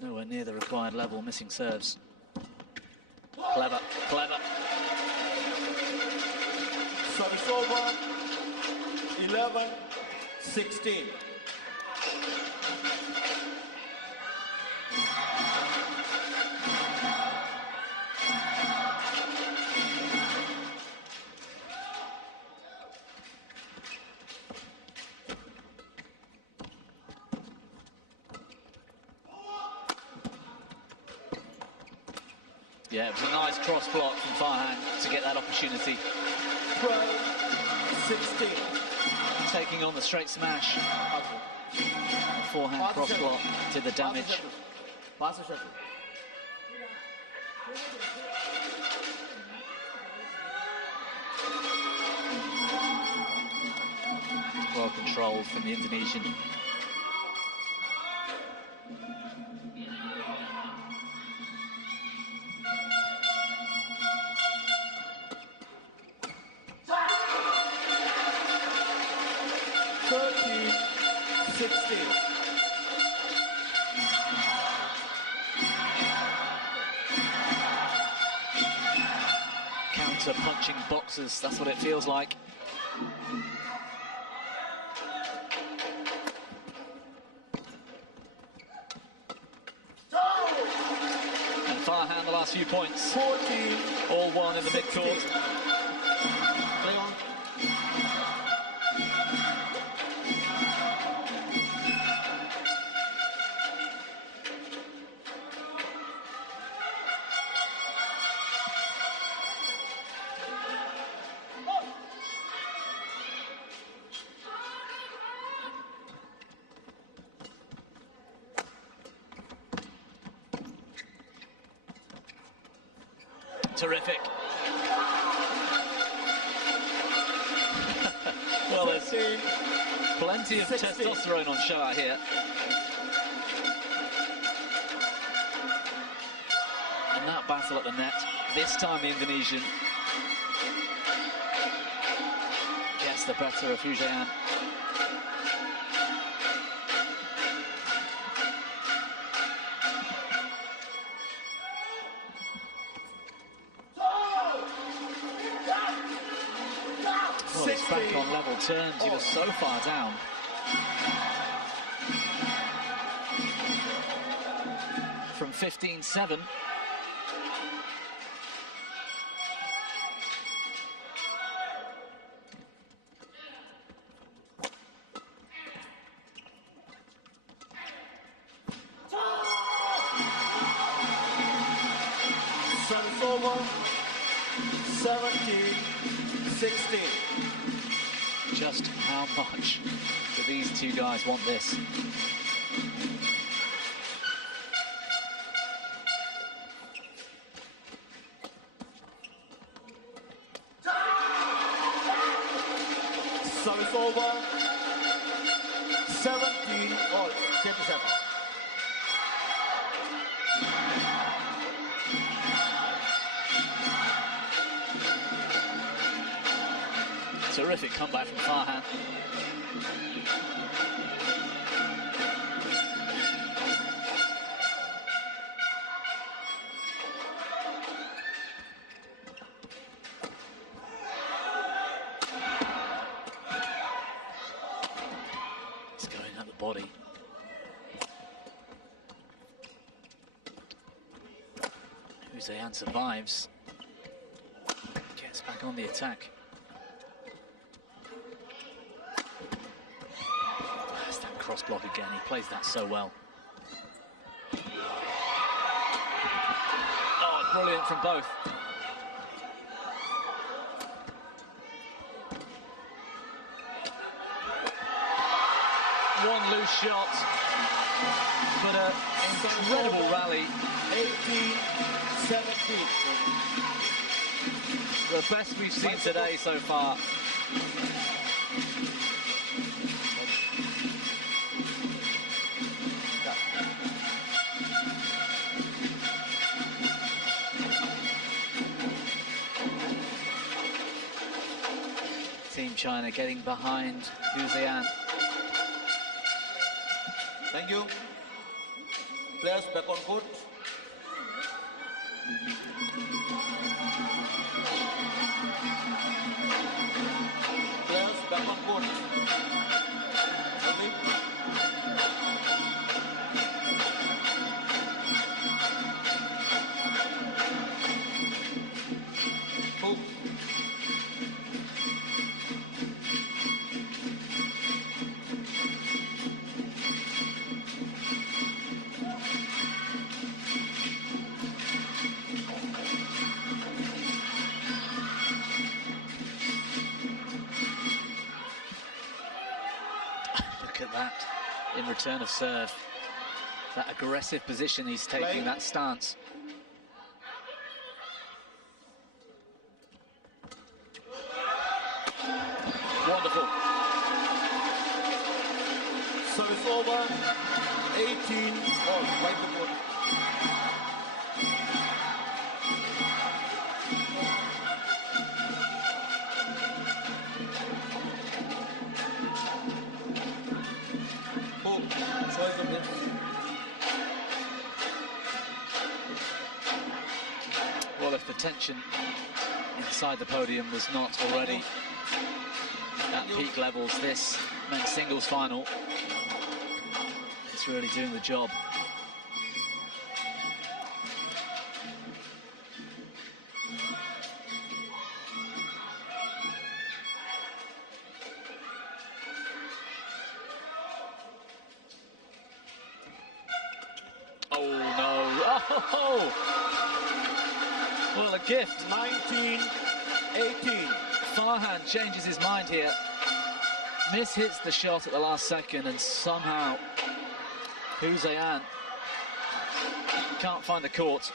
nowhere near the required level. Missing serves. Clever, clever. Service over. 11-16. Yeah, it was a nice cross block from Farhan to get that opportunity. 12-16. Taking on the straight smash. Forehand cross block did the damage. Pass the shuttle. Well controlled from the Indonesian. Counter punching boxes, that's what it feels like. And Farhan the last few points. 14. All one in the mid-court. Play on. Terrific. Well, there's plenty of testosterone on show out here. And that battle at the net, this time the Indonesian gets the better of Hujayan. Well, he's back on level terms. He was so far down. From 15-7. Service over. 17-16. Just how much do these two guys want this? Service over. 17 all. 10-7. Terrific comeback from Farhan. It's going at the body. Husayan survives. Gets back on the attack. Cross block again, he plays that so well. Oh, brilliant from both. One loose shot, but an incredible rally. 18-17. The best we've seen today so far. Team China getting behind Husayan. Thank you. Players back on court. Players back on court. Hook. Look at that, in return of serve. That aggressive position he's taking, that stance. Wonderful. Service over. 18 all. Right to court. Choice of hits. Well, if the tension inside the podium was not already at peak levels, this men's singles final is really doing the job. Oh no! Oh! Well, a gift. 19-18. Farhan changes his mind here. Mishits the shot at the last second, and somehow Husayan can't find the court.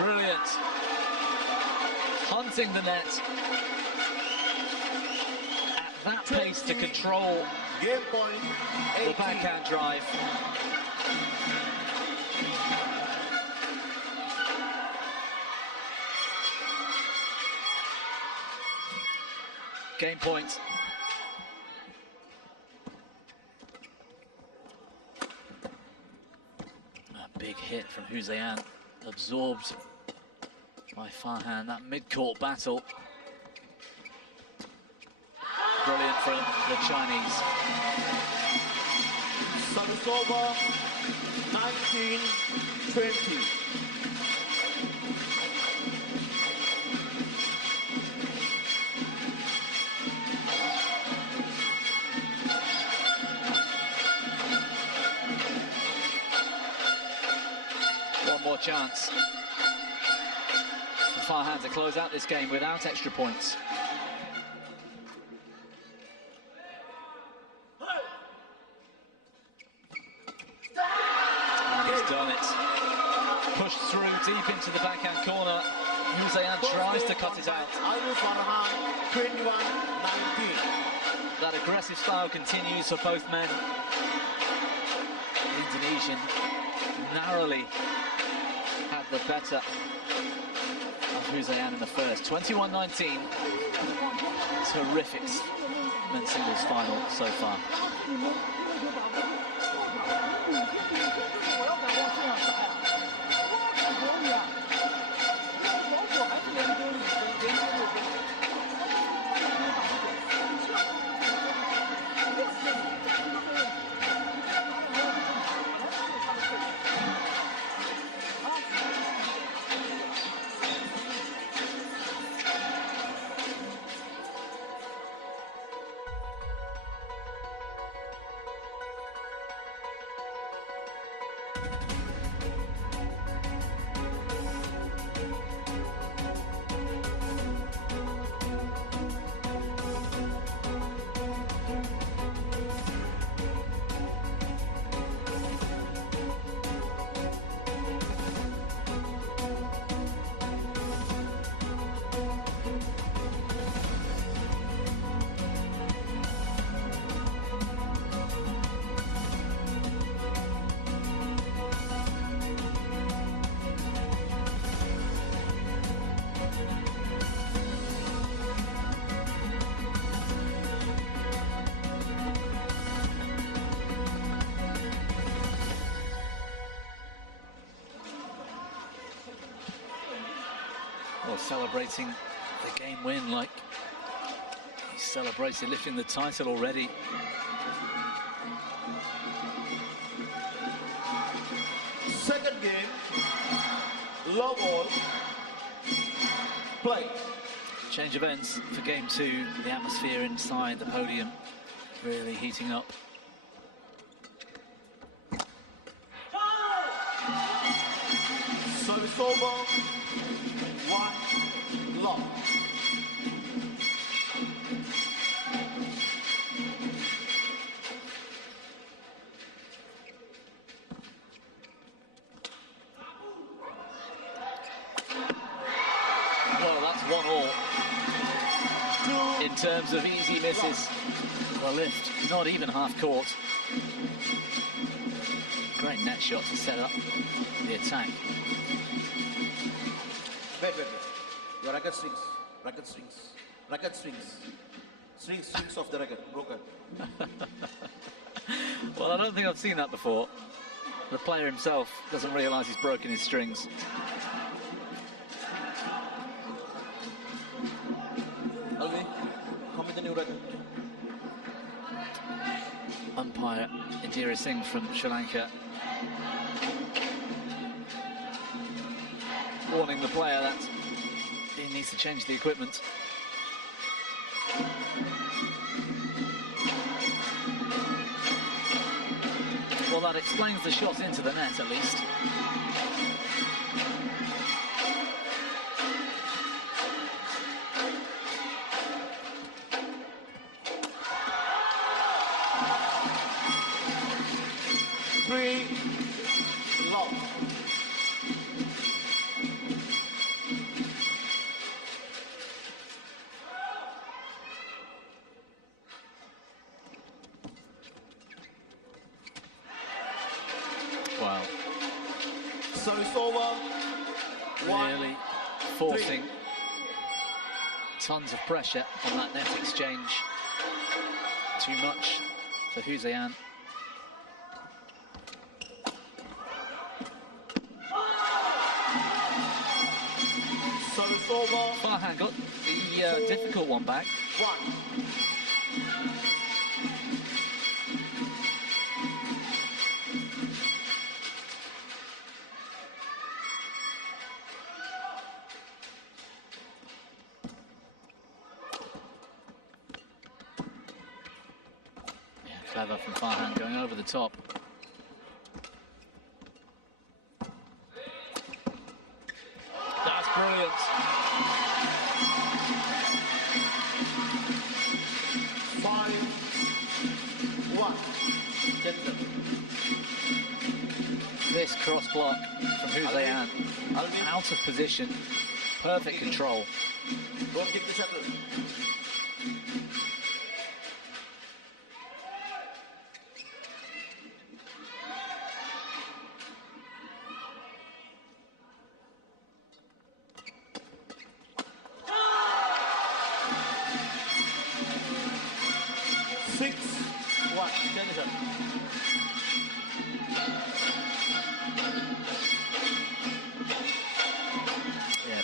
Brilliant. Hunting the net. At that pace to control Game point. the backhand drive. Game point. A big hit from Husayan, absorbed by Farhan. That mid-court battle. Brilliant from the Chinese. Service over. 19-20. One more chance for Farhan to close out this game without extra points. deep into the backhand corner. Hussein tries to cut it out. 21-19. That aggressive style continues for both men. The Indonesian narrowly had the better of Hussein in the first. 21-19. Terrific men's singles final so far. Celebrating the game win like he's celebrated lifting the title already. Second game, low ball, play. Change of ends for game two. The atmosphere inside the podium really heating up. Service over. 1 love. Well, that's 1-all. In terms of easy misses, the lift not even half court. Great net shot to set up the attack. Wait. Your racket strings. Racket strings. Racket strings. Strings of the racket. Broken. Well, I don't think I've seen that before. The player himself doesn't realise he's broken his strings. Alvi, come with the new racket. Umpire Indira Singh from Sri Lanka warning the player that he needs to change the equipment. Well, that explains the shot into the net, at least. Wow. So it's over. Really forcing tons of pressure on that net exchange. Too much for Hussein. So it's over. Farhan got the difficult one back. 1. Clever from Farhan going over the top. That's brilliant. This cross block from Hussein. Out of position. Perfect control. Don't kick the shuttle.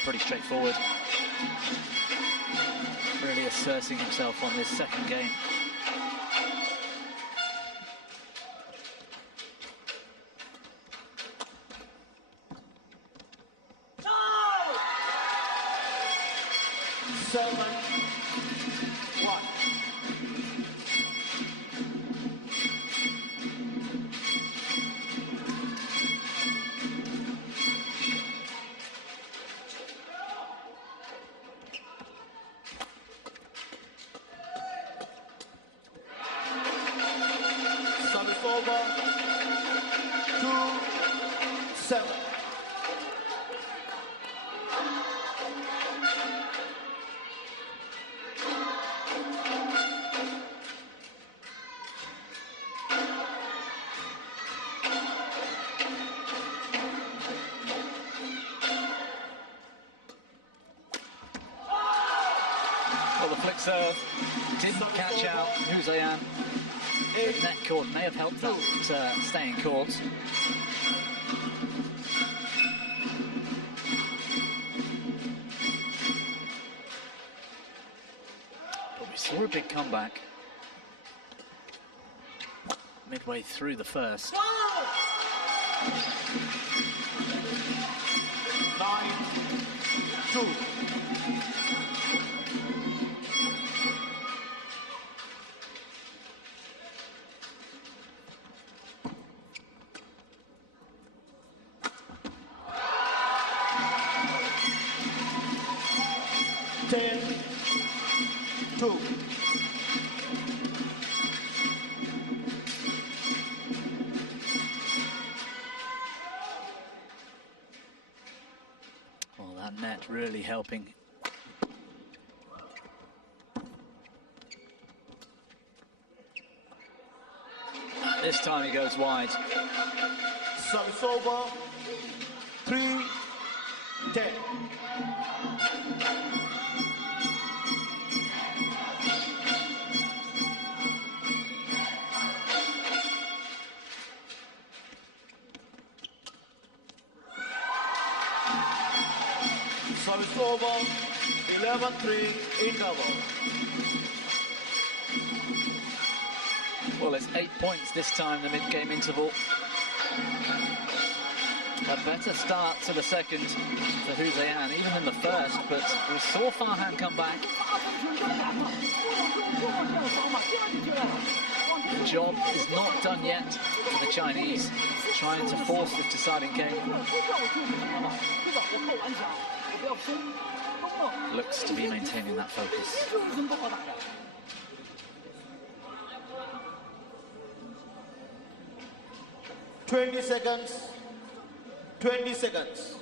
Pretty straightforward. Really asserting himself on this second game. Well, the flick serve didn't catch out Hussein. Net court may have helped that stay in court. But we saw a big comeback midway through the first. 9-2. Well, that net really helping. This time he goes wide. Service over. 3-10. Service over. 11-3 interval. Well, it's 8 points this time, the mid-game interval. A better start to the second for Hussein, even in the first, but we saw Farhan come back. The job is not done yet for the Chinese, trying to force this deciding game. Looks to be maintaining that focus. $20 seconds. 20 seconds.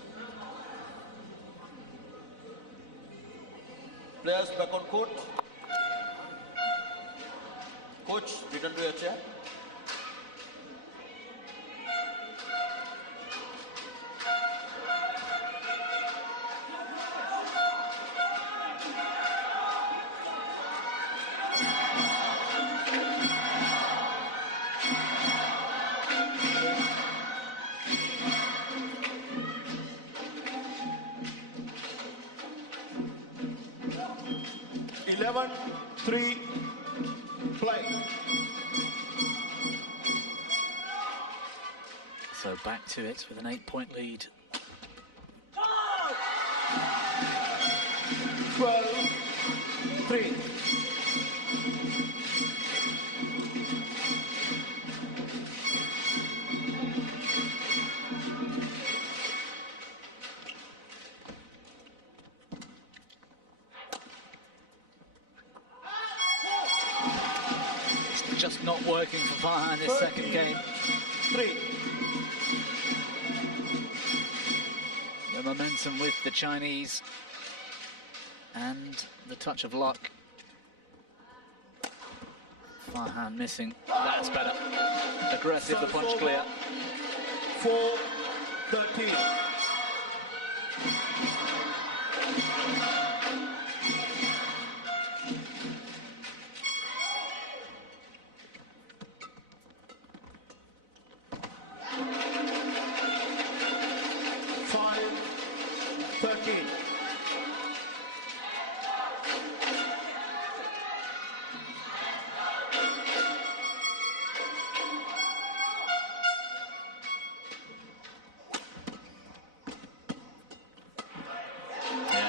Players back on court. Coach, return to your chair. Three, play. So back to it with an 8-point lead. 12-3. Just not working for Farhan this second game. 3. The momentum with the Chinese and the touch of luck. Farhan missing. That's better. Aggressive, the punch clear. 4-13.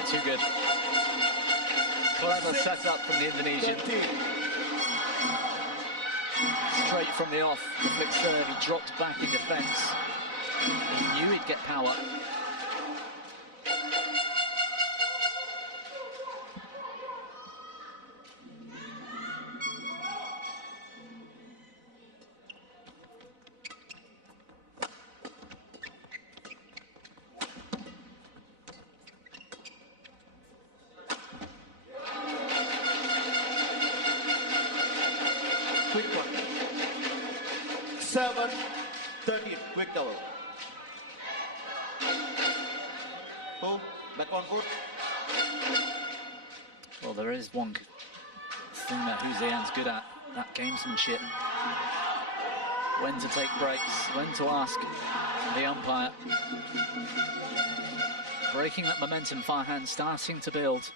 Too good. Clever setup from the Indonesian. Straight from the off, the flick serve, he dropped back in defence. He knew he'd get power. Quick one. 7-13. Quick double. Go. Back on foot. Well, there is one thing that Husayan's good at, that gamesmanship. When to take breaks, when to ask the umpire. Breaking that momentum, Farhan starting to build.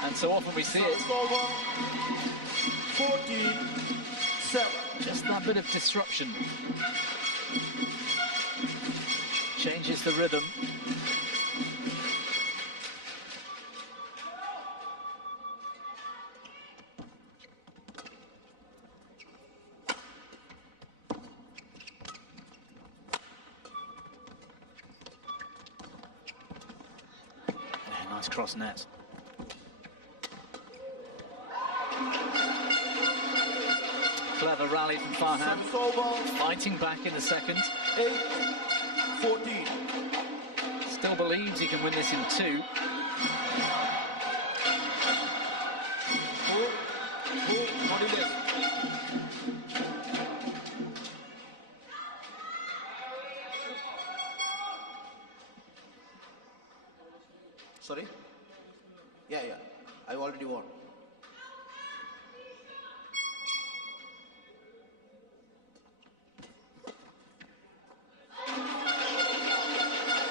And so often we see it. 14-7. Just that bit of disruption changes the rhythm. Yeah, nice cross net. Clever rally from Farhan. Fighting back in the second. 8-14. Still believes he can win this in 2. Not in this. Sorry? Yeah. I already won.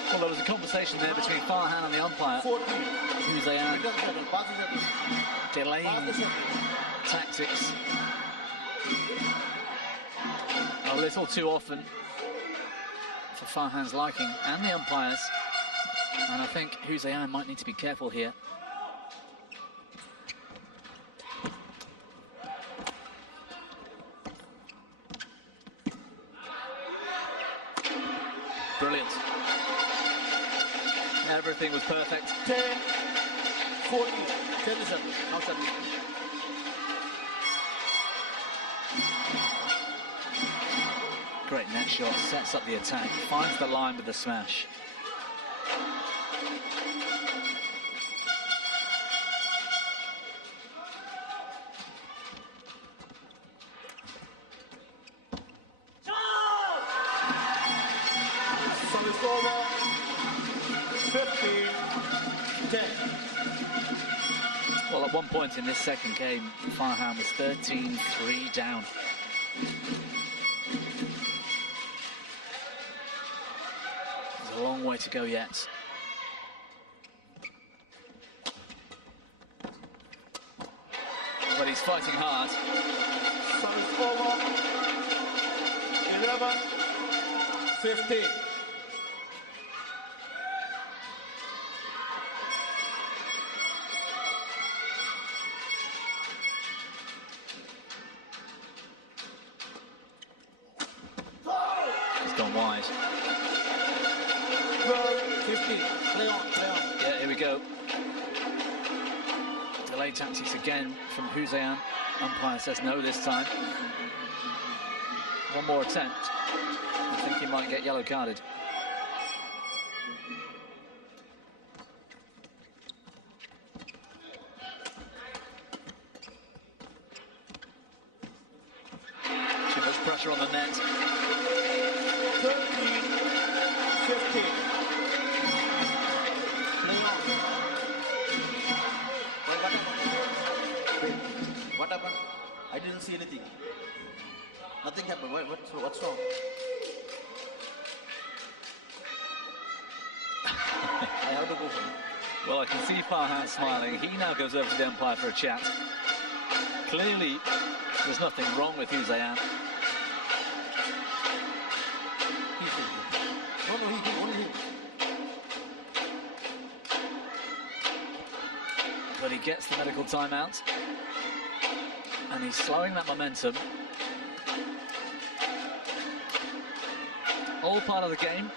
Well, there was a conversation there between Farhan and the umpire. 14. Husayan delaying tactics a little too often for Farhan's liking and the umpires. And I think Husayan might need to be careful here. Brilliant. Everything was perfect. 10-14. 10-7. Now 7. Great net shot, sets up the attack, finds the line with the smash. Service over. 15-10. Well, at one point in this second game, Farhan was 13-3 down. There's a long way to go yet. But he's fighting hard. Service over. 11-15. He's gone wide. 12-15. Play on. Yeah, here we go. play tactics again from Hussein. Umpire says no this time. One more attempt. I think he might get yellow carded. Too much pressure on the net. 13-15. Play on. What happened? I didn't see anything. Nothing happened. What's wrong? I have to go. Well, I can see Farhan smiling. He now goes over to the umpire for a chat. Clearly, there's nothing wrong with Hussein. No, he only him. But he gets the medical timeout. And he's slowing that momentum. All part of the game.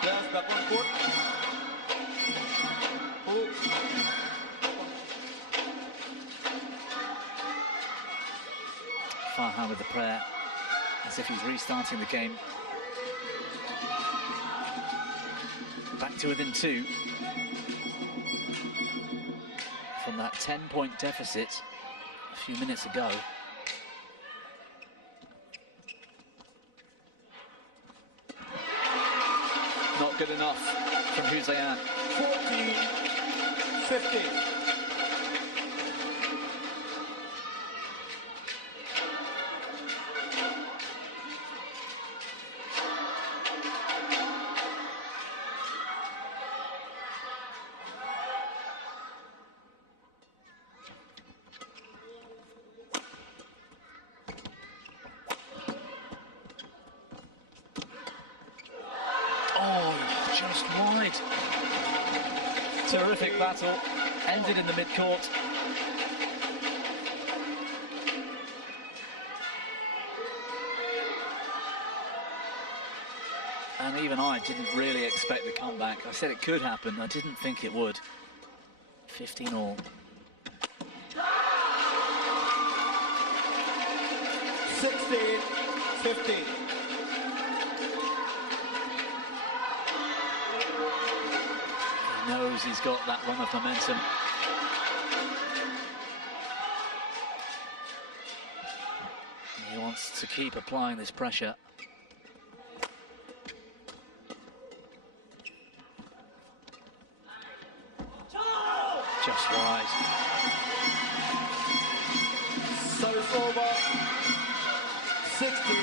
Players back on court. Farhan with the prayer, as if he's restarting the game. Back to within 2. From that 10-point deficit a few minutes ago. Not good enough from Hussein. 14-15. Just wide. Terrific battle. Ended in the mid-court. And even I didn't really expect the comeback. I said it could happen. I didn't think it would. 15 all. 16-15. Knows he's got that run of momentum. He wants to keep applying this pressure. Just wide. Service over. 16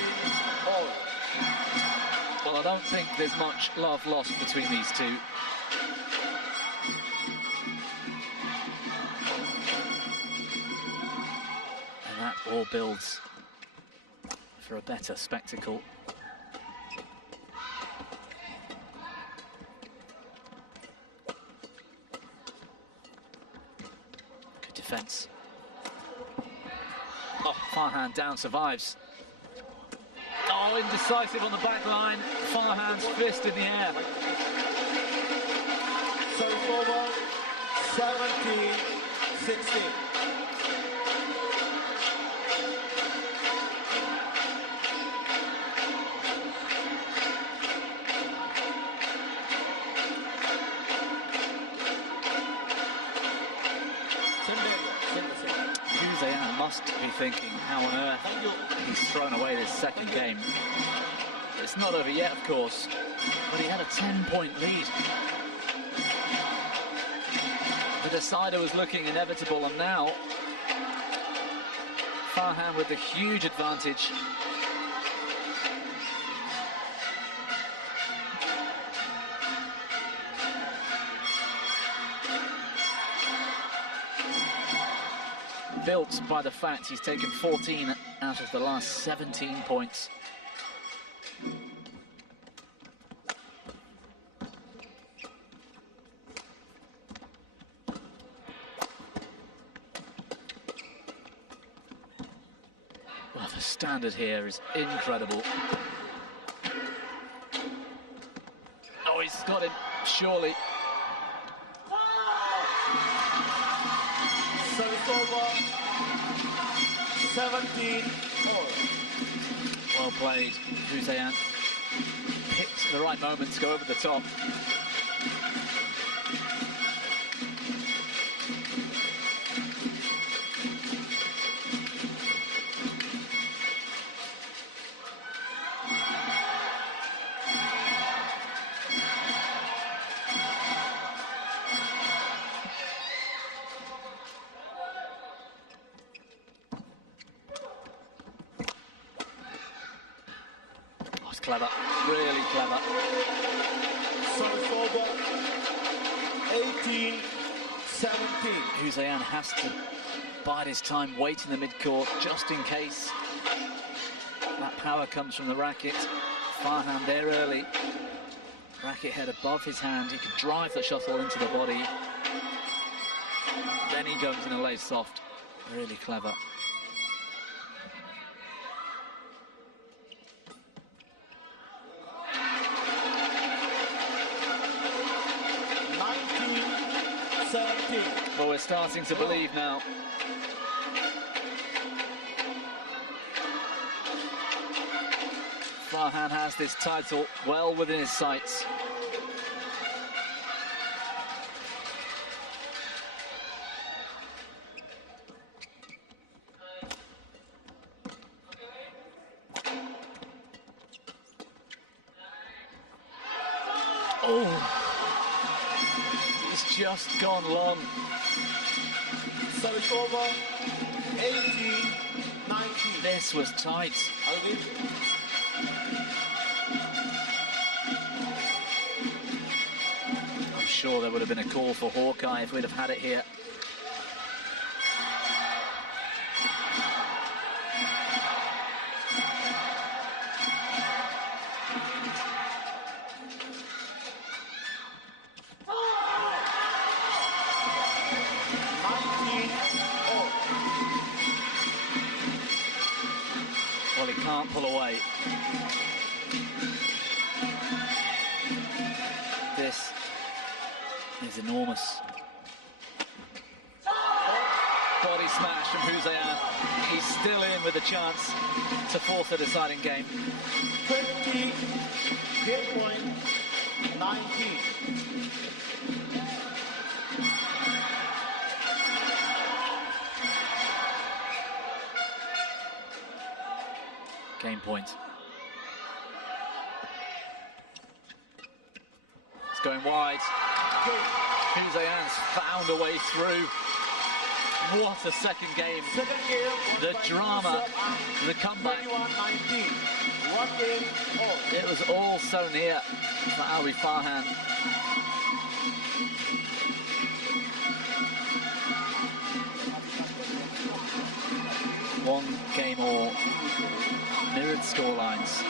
all. Well, I don't think there's much love lost between these two. That all builds for a better spectacle. Good defense. Oh, Farhan down, survives. Oh, indecisive on the back line. Farhan's fist in the air. Service over. 17-16. Hussein must be thinking how on earth he's thrown away this second game. It's not over yet, of course, but he had a 10-point lead. The decider was looking inevitable, and now Farhan with the huge advantage. Built by the fact he's taken 14 out of the last 17 points. Well, the standard here is incredible. Oh, he's got him, surely. 17 all. Well played, Hussein. Picked the right moment to go over the top. Clever, really clever. Service over, 18-17. Hussein has to bide his time, wait in the mid-court, just in case that power comes from the racket. Farhan there early. Racket head above his hand. He could drive the shuttle into the body. Then he goes in a lay soft. Really clever. Well, we're starting to believe now. Farhan has this title well within his sights. Oh! Just gone long. Service over, 18-19. This was tight. I'm sure there would have been a call for Hawkeye if we'd have had it here. Pull away. This is enormous. Body smash from Hussein. He's still in with a chance to force a deciding game. 20, game point, 19. Game point. It's going wide. Hussein's found a way through. What a second game. The drama, the comeback. It was all so near for Ali Farhan. One game all. Mirrored scorelines.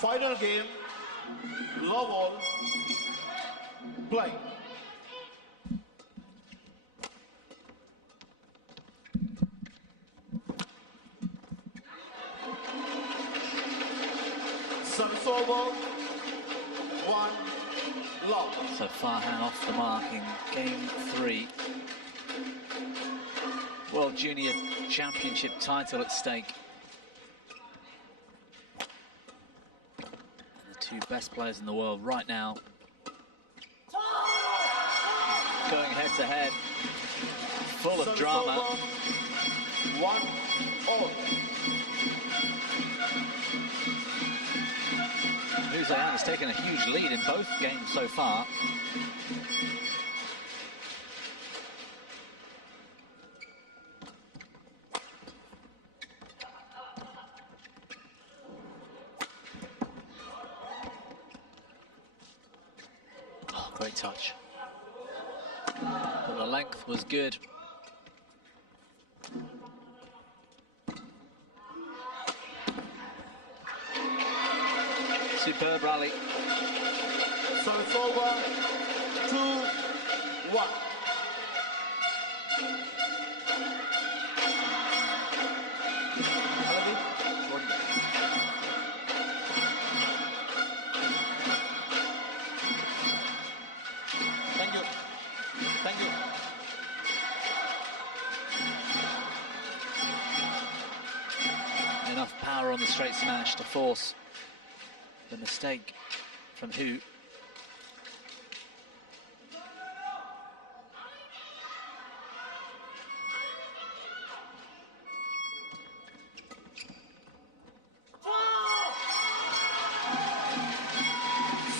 Final game, low ball, play. Service over. 1 love. So Farhan off the mark in game 3. World Junior Championship title at stake. And the 2 best players in the world right now going head to head, full of drama. 1-all. Hussein has taken a huge lead in both games so far. Oh, great touch. But the length was good. Superb rally. So it's over. 2-1. Thank you. Thank you. Enough power on the straight smash to force the mistake from Hu.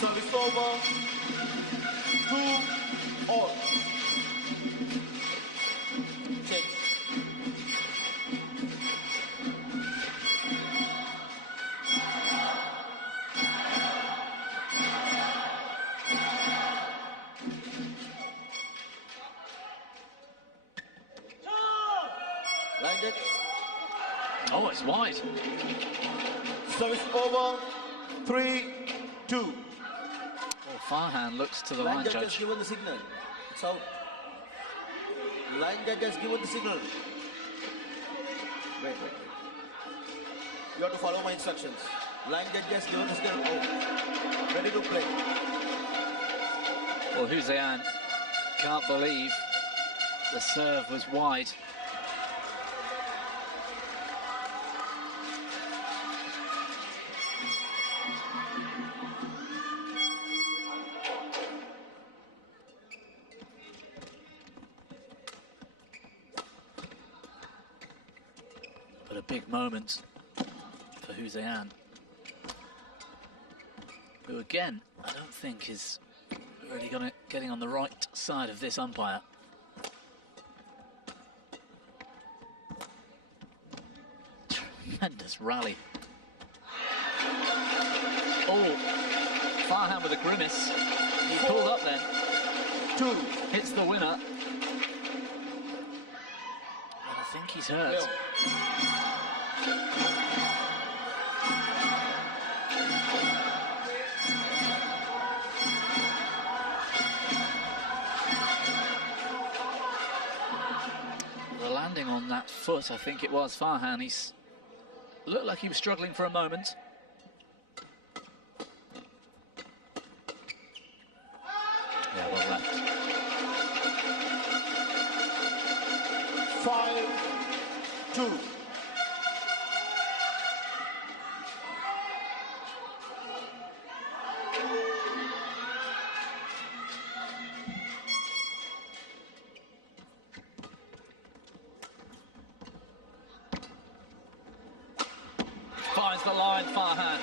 Service over. 2-all. 6. Landed. Oh, it's wide. Service over. 3-2. Well, Farhan looks to the line Line judge has judge. given the signal. It's out. Line judge has given the signal. Wait. You have to follow my instructions. Line judge has given the signal. Out. Ready to play. Well, Hussein can't believe the serve was wide. But a big moment for Hussein, who again, I don't think is really getting on the right side of this umpire. Tremendous rally. Oh, Farhan with a grimace. He pulled up then. 2. Hits the winner. I think he's hurt. Leo. The landing on that foot, I think it was Farhan. He's looked like he was struggling for a moment. Yeah, well left. 5-2. Finds the line, Farhan.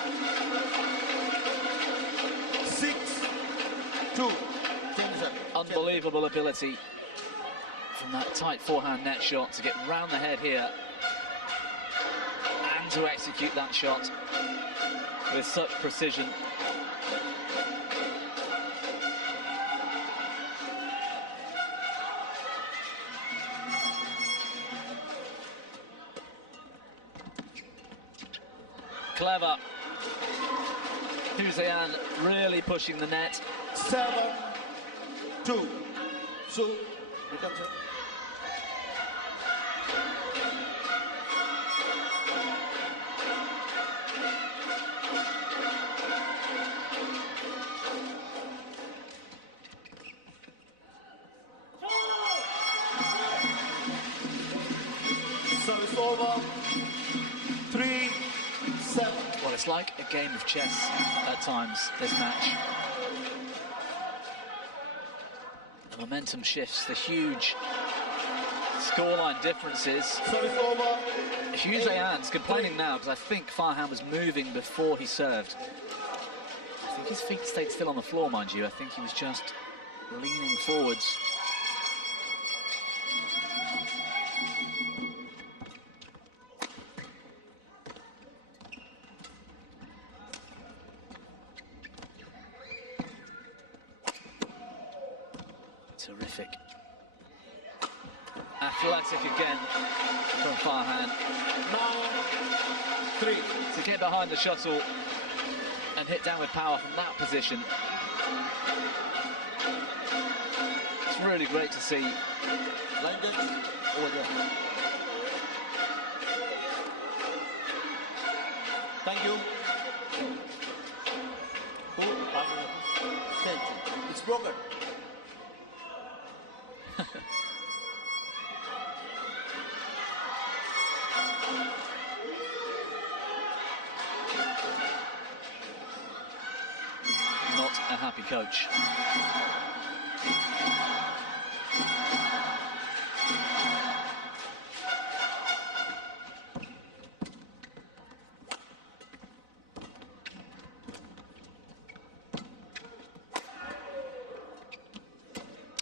6-2. Unbelievable ability from that tight forehand net shot to get round the head here and to execute that shot with such precision. Clever. Hussein really pushing the net. 7-2. So, return, sir. over. 3-7. Well, it's like a game of chess at times, this match. The momentum shifts, the huge scoreline differences. Service over. Hughes Ayan's complaining now because I think Farhan was moving before he served. I think his feet stayed still on the floor, mind you. I think he was just leaning forwards. Terrific. Athletic again from Farhan. Now 3. To get behind the shuttle and hit down with power from that position. It's really great to see. Line judge over there. Thank you. It's broken. Not a happy coach.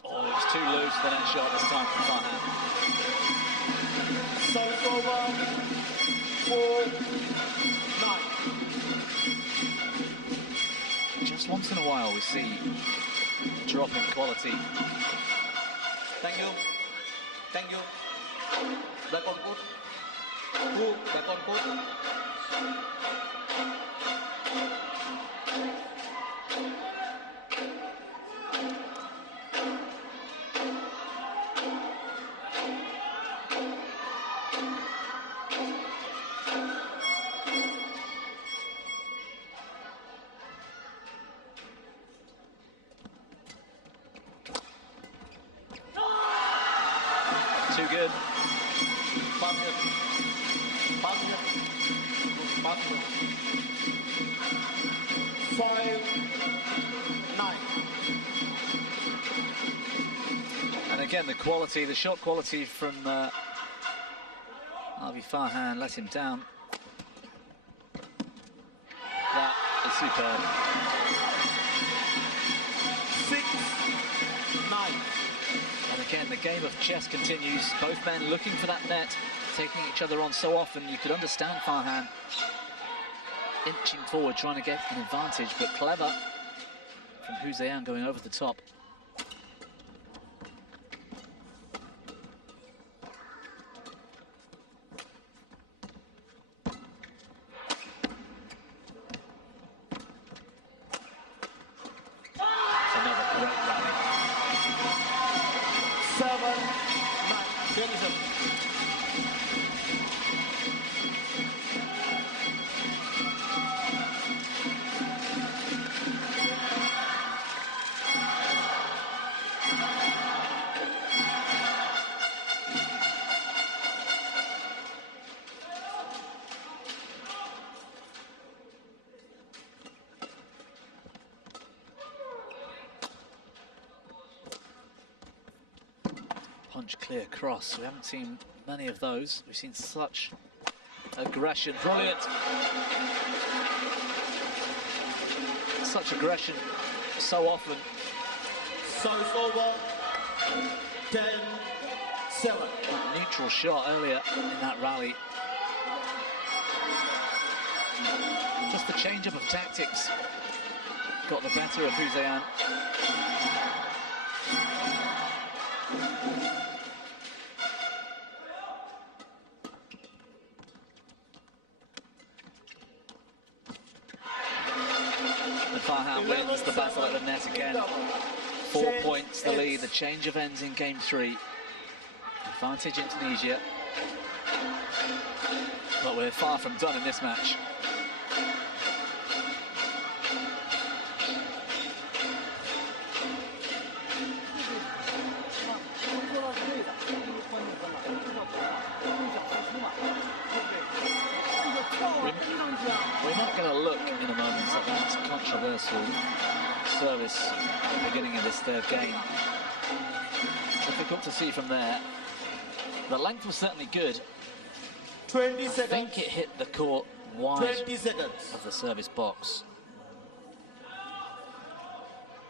Oh, it was too loose the next shot this time from Farhan. Service over. 4-9. Just once in a while we see a drop in quality. Thank you. Thank you. Back on court. Who? Back on court. Too good. 5 minutes. 5 minutes. 5 minutes. 5-9. And again, the quality, the shot quality from Avi Farhan let him down. That is superb. 6-9. And again, the game of chess continues. Both men looking for that net, taking each other on so often. You could understand Farhan inching forward, trying to get an advantage, but clever from Hussein going over the top. Another great rally. 7-9. 27. Punch clear cross. We haven't seen many of those. We've seen such aggression. Brilliant. Such aggression so often. Service over. 10-7. Neutral shot earlier in that rally. Just the change-up of tactics got the better of Hussein. Farhan wins the battle at the net again. 4 points the lead, the change of ends in game 3. Advantage Indonesia. But we're far from done in this match. We're not going to look in a moment at that controversial service at the beginning of this third game. Difficult to see from there. The length was certainly good. 20 I seconds. think it hit the court wide 20 seconds. of the service box.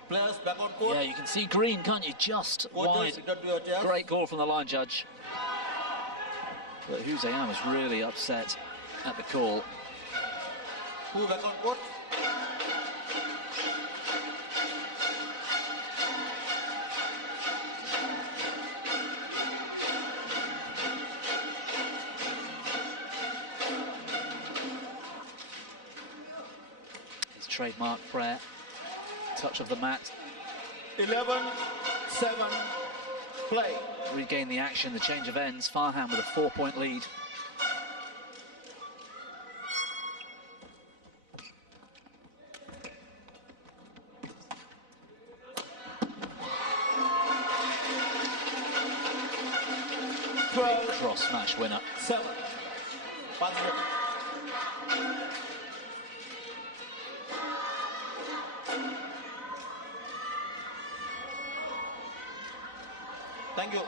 Players back on court. Yeah, you can see green, can't you? Just wide. Coaches, got your chairs. Great call from the line judge. But Hussein was really upset at the call. Who back on court? His trademark prayer. Touch of the mat. 11-7. Play. Regain the action, the change of ends. Farhan with a 4-point lead. Cross smash winner. 7. Positive. Thank you.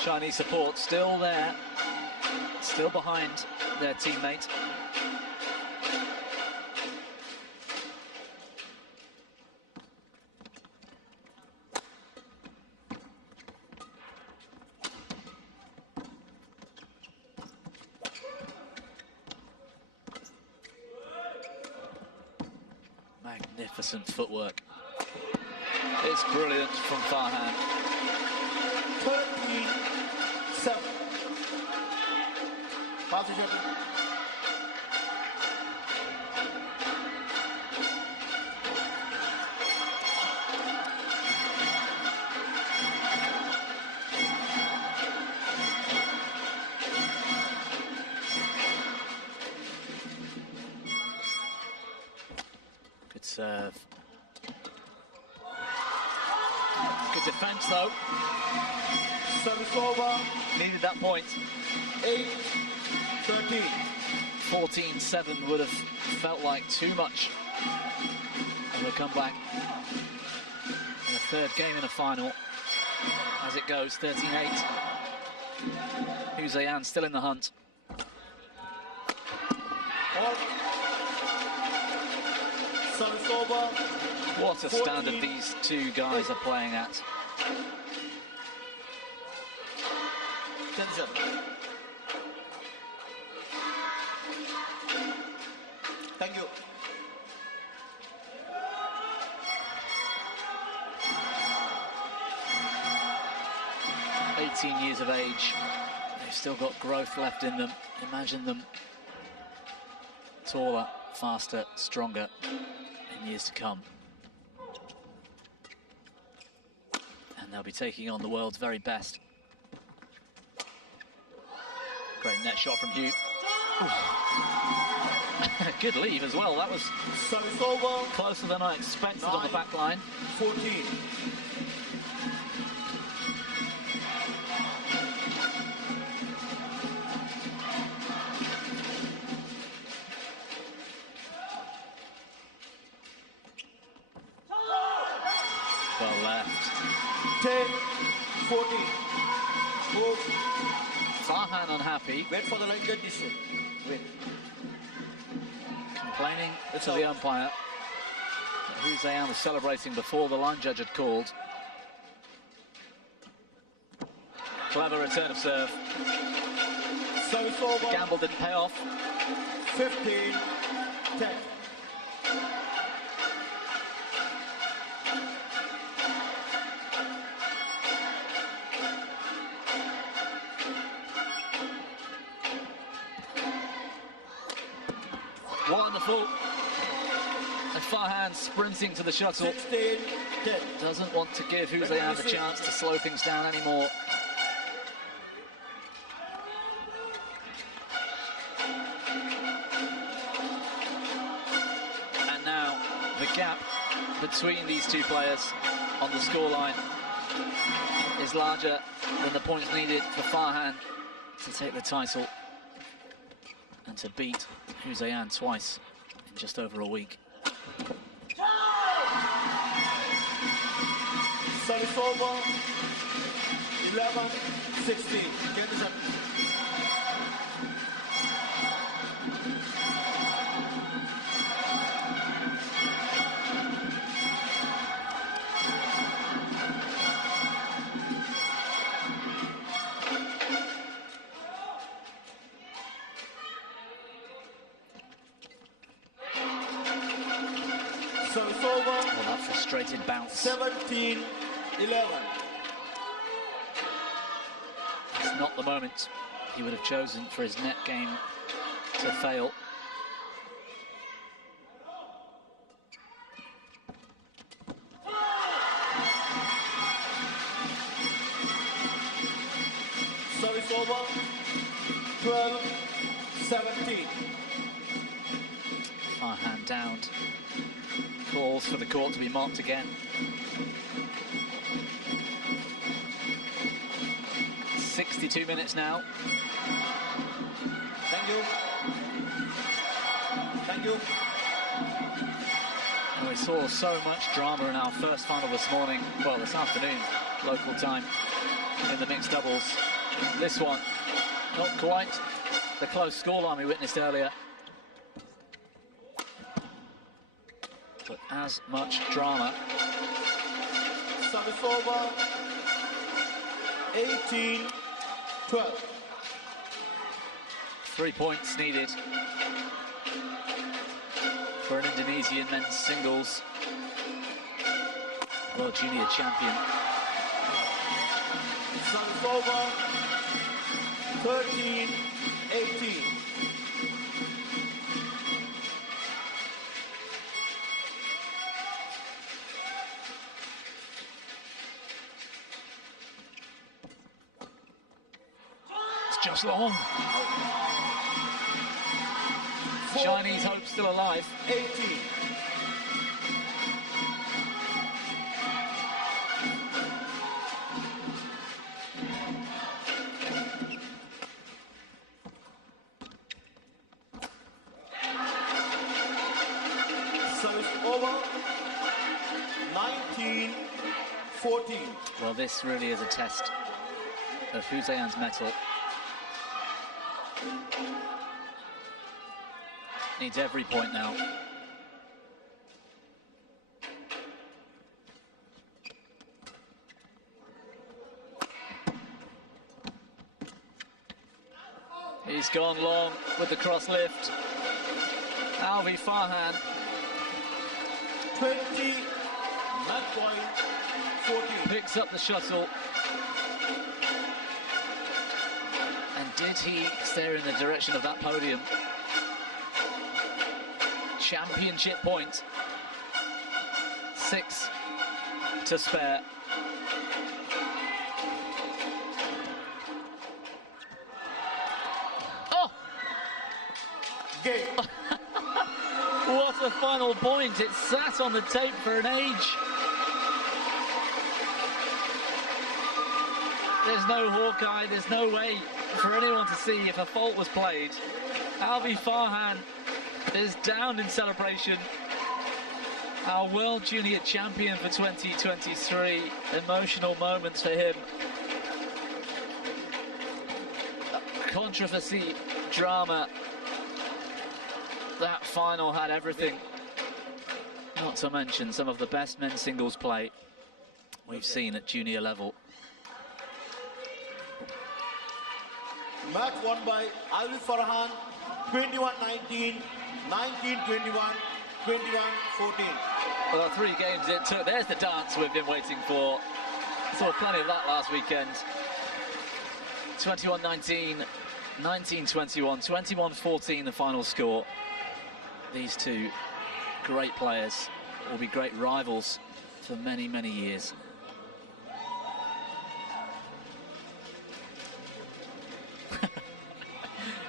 Chinese support still there, still behind their teammate. Magnificent footwork. It's brilliant from Farhan. 13-7. Position. Good serve. Good defence though. Service over. Needed that point. 8-13. 14-7 would have felt like too much of a comeback in a third game in a final. As it goes, 13-8. Hussein still in the hunt. Service over. What a standard these two guys are playing at. 10-7. Thank you. Years of age, they've still got growth left in them. Imagine them taller, faster, stronger in years to come. And they'll be taking on the world's very best. Great net shot from Hugh. Good leave as well. That was Service over. closer than I expected on the back line. 14. Well left. 10-14. Move. Farhan unhappy, Wait for the line decision. Win. complaining It's to out. the umpire. Hussein was celebrating before the line judge had called. Clever return of serve. Service over. The gamble didn't pay off. 15-10. Wonderful. And Farhan sprinting to the shuttle. 16-10. Doesn't want to give Hussein the chance to slow things down anymore. And now the gap between these two players on the scoreline is larger than the points needed for Farhan to take the title and to beat Hussein twice in just over a week. Service over, 11-16. Service over. Well, that frustrated bounce. 17-11. It's not the moment he would have chosen for his net game to fail. Service over. 12-17. Farhan downed. Calls for the court to be marked again. 62 minutes now. Thank you. Thank you. And we saw so much drama in our first final this morning, well, this afternoon, local time, in the mixed doubles. This one, not quite the close scoreline we witnessed earlier, but as much drama. Service over. 18-12. 3 points needed for an Indonesian men's singles World Junior champion. Service over. 13-18. Just long. Chinese hope still alive. 18. Service over. 19-14. Well, this really is a test of Hussein's mettle. Needs every point now. He's gone long with the cross lift. Alvi Farhan. 20, match point, 14. Picks up the shuttle. And did he stare in the direction of that podium? Championship point. 6 to spare. Oh! Game. What a final point. It sat on the tape for an age. There's no Hawkeye, there's no way for anyone to see if a fault was played. Alvi Farhan is down in celebration. Our World Junior Champion for 2023. Emotional moments for him. Controversy, drama. That final had everything. Not to mention some of the best men's singles play we've seen at junior level. Match won by Alvi Farhan, 21-19, 19-21, 21-14. Well, 3 games it took. There's the dance we've been waiting for. Saw plenty of that last weekend. 21-19, 19-21, 21-14 the final score. These two great players will be great rivals for many, many years.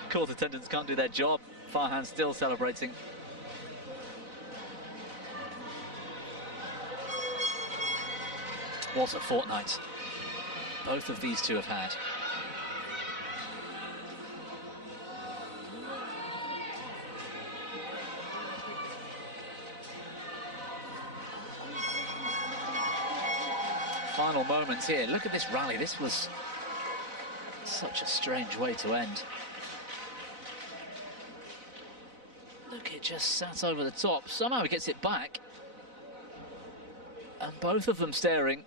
Court attendants can't do their job. Farhan still celebrating. What a fortnight. both of these two have had. Final moments here. Look at this rally. This was such a strange way to end. Look, it just sat over the top. Somehow he gets it back. And both of them staring.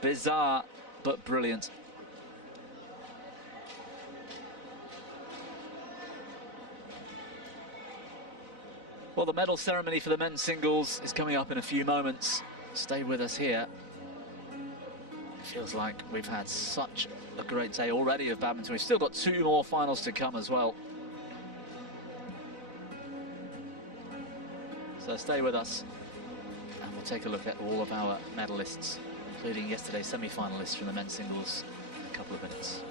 Bizarre, but brilliant. Well, the medal ceremony for the men's singles is coming up in a few moments. Stay with us here. It feels like we've had such a great day already of badminton. We've still got 2 more finals to come as well. So stay with us and we'll take a look at all of our medalists, including yesterday's semi-finalists from the men's singles in a couple of minutes.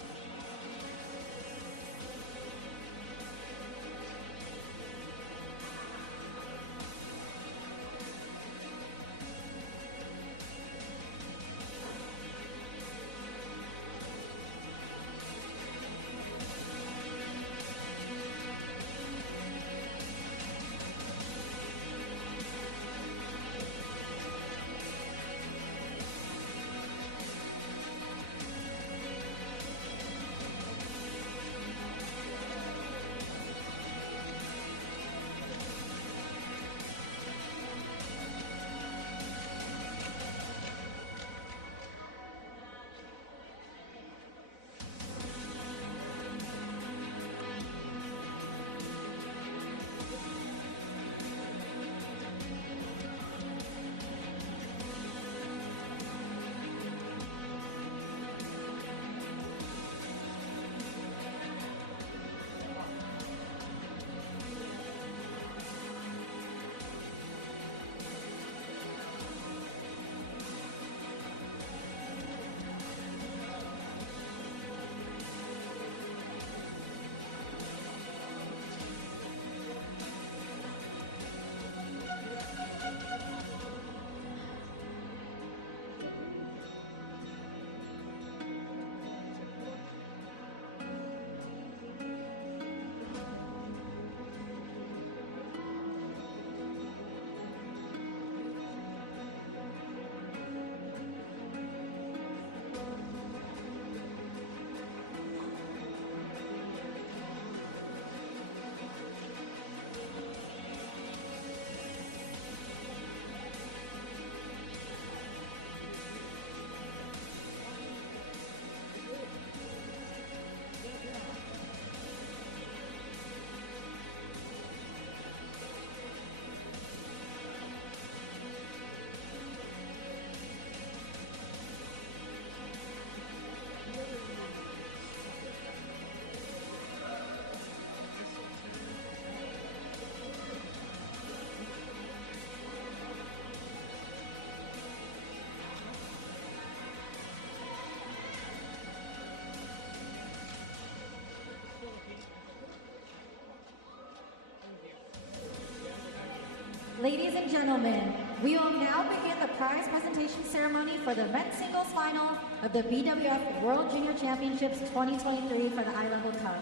Ladies and gentlemen, we will now begin the prize presentation ceremony for the men's singles final of the BWF World Junior Championships 2023 for the I-Level Cup.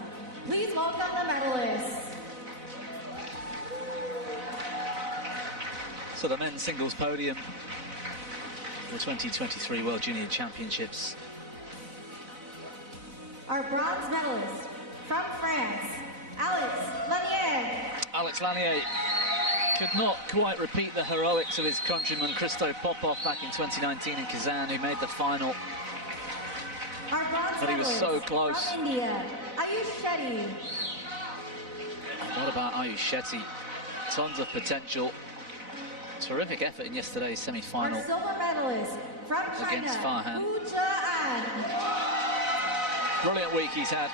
Please welcome the medalists. So the men's singles podium for the 2023 World Junior Championships. Our bronze medalist from France, Alex Lanier. Alex Lanier could not quite repeat the heroics of his countryman Christo Popov back in 2019 in Kazan, who made the final. Our bronze But he was medalist so close. from India, Ayush Shetty. And what about Ayush Shetty? Tons of potential. Terrific effort in yesterday's semi-final. Our silver medalist from China, Against Farhan. Hu Zhe'an. Brilliant week he's had.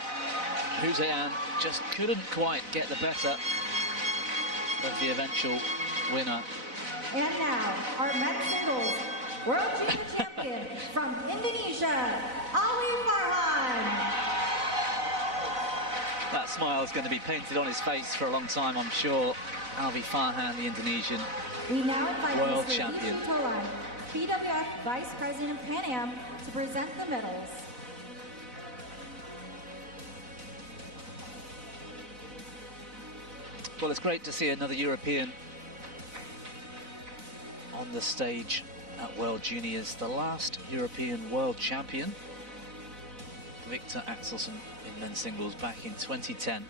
Hu Zhe'an just couldn't quite get the better of the eventual winner. And now, our men's singles World Junior Champion from Indonesia, Ali Farhan. That smile is going to be painted on his face for a long time, I'm sure. Alvi Farhan, the Indonesian We now invite world Mr. champion. Ishin Tolan, BWF Vice President Pan Am to present the medals. Well, it's great to see another European on the stage at World Juniors. The last European world champion, Victor Axelsen, in men's singles back in 2010.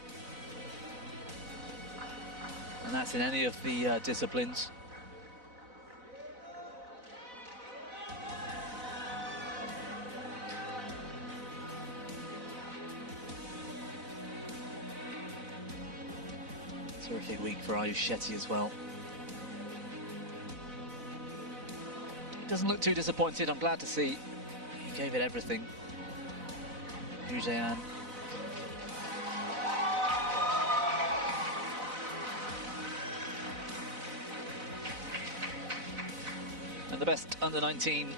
And that's in any of the disciplines. Terrific week for Ayush Shetty as well. He doesn't look too disappointed. I'm glad to see he gave it everything. Hujayan. And the best under-19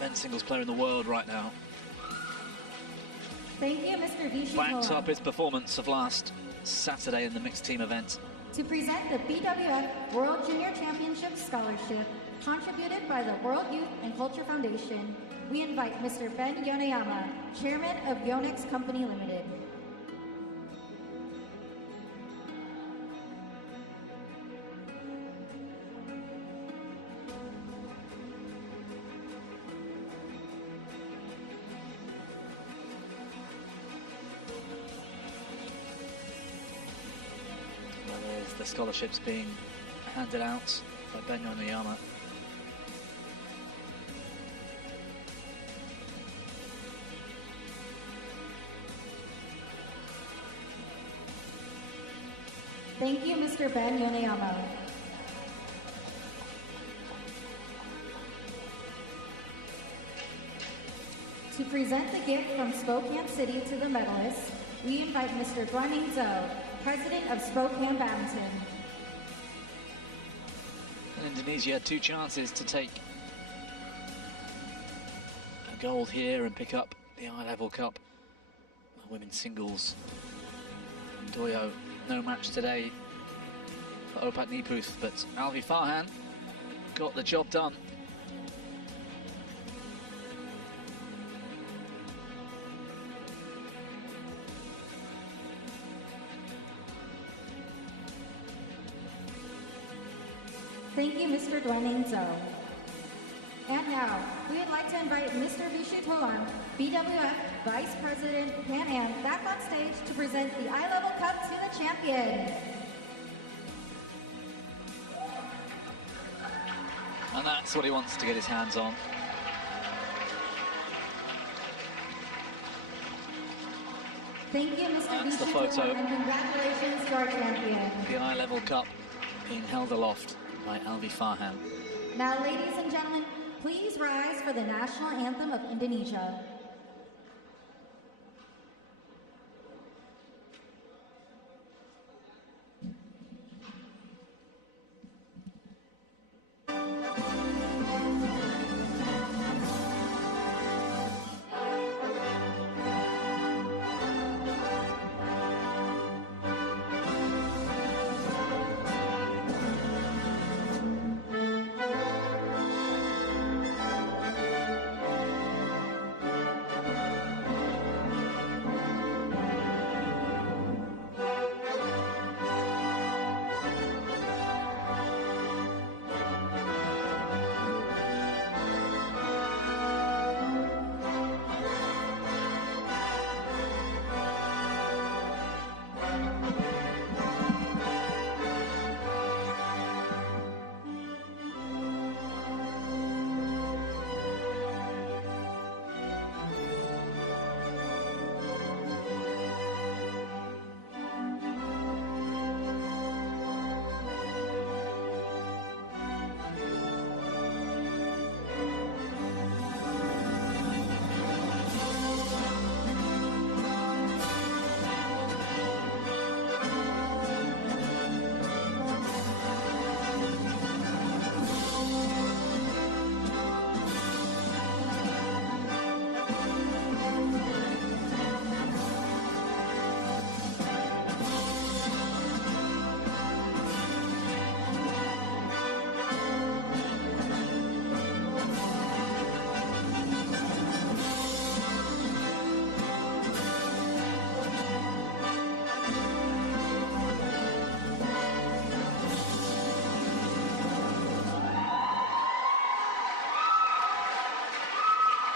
men's singles player in the world right now. Thank you, Mr. Vishu. Backed up his performance of last Saturday in the mixed team event. To present the BWF World Junior Championships Scholarship, contributed by the World Youth and Culture Foundation, we invite Mr. Ben Yoneyama, Chairman of Yonex Company Limited. The scholarships being handed out by Ben Yoneyama. Thank you, Mr. Ben Yoneyama. To present the gift from Spokane City to the medalists, we invite Mr. Guaning Zhou, President of Spokane Badminton. And Indonesia had two chances to take a gold here and pick up the I-Level Cup. Women's singles. Doyo, no match today for Opat Niputh, but Alvi Farhan got the job done. Thank you, Mr. Guaning Zhou. And now, we would like to invite Mr. Vishu Tolan, BWF Vice President Pan Am, back on stage to present the I-Level Cup to the champion. And that's what he wants to get his hands on. Thank you, Mr. That's the Vishu photo. Tolan, and congratulations to our champion. The I-Level Cup being held aloft by Alvi Farhan. Now, ladies and gentlemen, please rise for the national anthem of Indonesia.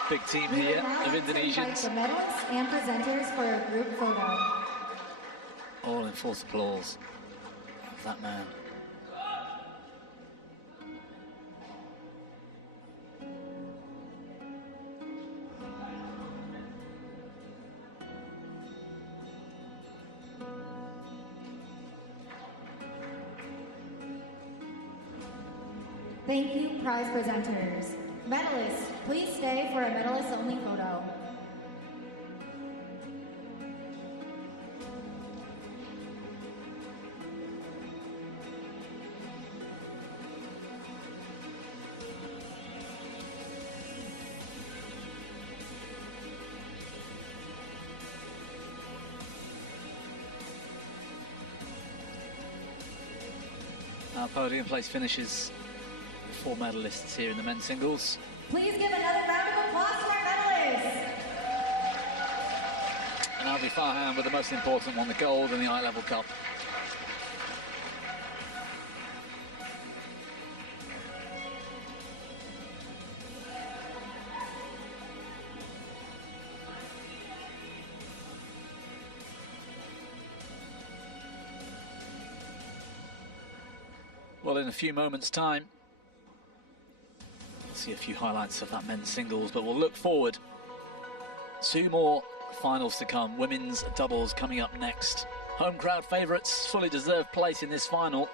Big team We here would now of like to invite Indonesians. the medalists and presenters for a group photo. All in full applause of that man. Thank you, prize presenters. Medalists, please stay for a medalist-only photo. Our podium place finishes. 4 medalists here in the men's singles. Please give another round of applause to our medalists. And I'll be Farhan with the most important one, the gold in the eye level cup. Well, in a few moments' time, see a few highlights of that men's singles, but we'll look forward. 2 more finals to come. Women's doubles coming up next. Home crowd favourites, fully deserved place in this final.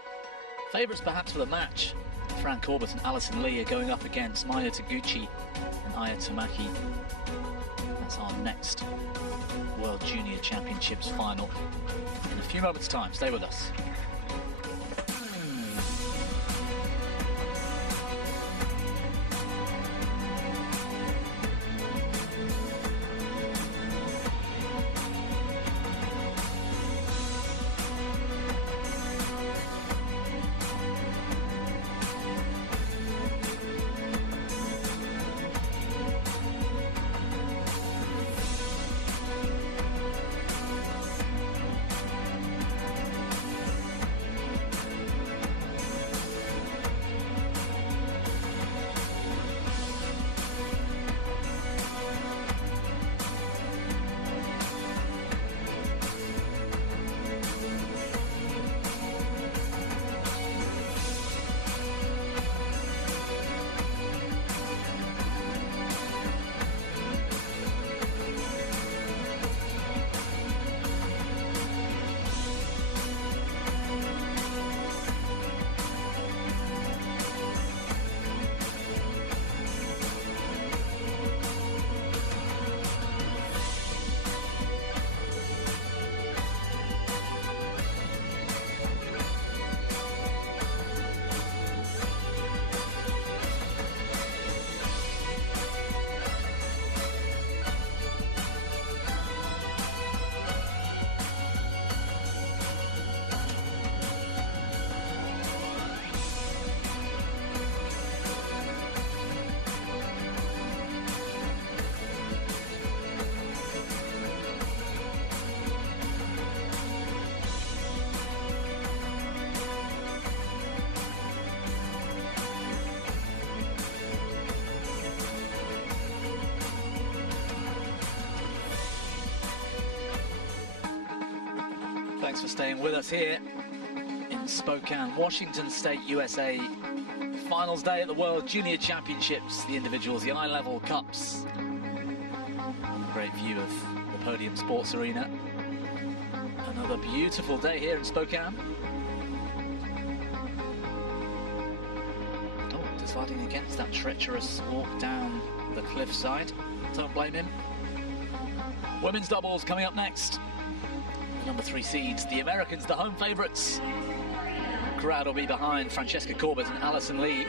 Favourites perhaps for the match. Fran Corbett and Alison Lee are going up against Maya Taguchi and Aya Tamaki. That's our next World Junior Championships final. In a few moments' time, stay with us. Thanks for staying with us here in Spokane, Washington State, USA. Finals day at the World Junior Championships, the individuals, the eye-level cups. Great view of the Podium Sports Arena. Another beautiful day here in Spokane. Oh, deciding against that treacherous walk down the cliffside. Don't blame him. Women's doubles coming up next. Number 3 seeds, the Americans, the home favourites. Crowd will be behind Francesca Corbett and Alison Lee.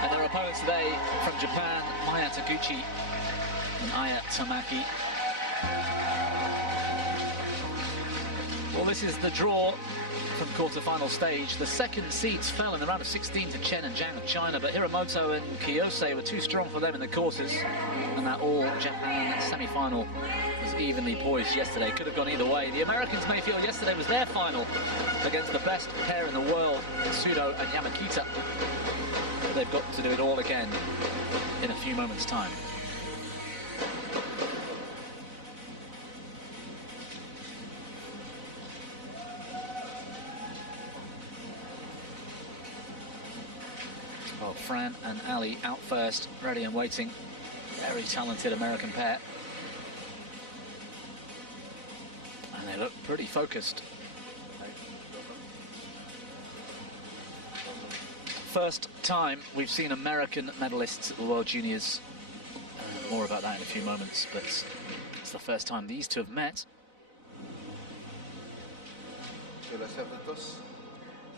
And their opponents today from Japan, Maya Taguchi and Aya Tamaki. Well, this is the draw from quarter-final stage. The second seeds fell in the round of 16 to Chen and Zhang of China, but Hiramoto and Kiyose were too strong for them in the quarters. And that all-Japan semi-final was evenly poised yesterday. Could have gone either way. The Americans may feel yesterday was their final against the best pair in the world, Tsudo and Yamakita. But they've got to do it all again in a few few moments' time. Well, Fran and Ali out first, ready and waiting. Very talented American pair. And they look pretty focused. First time we've seen American medalists at the World Juniors. More about that in a few moments, but it's the first time these two have met.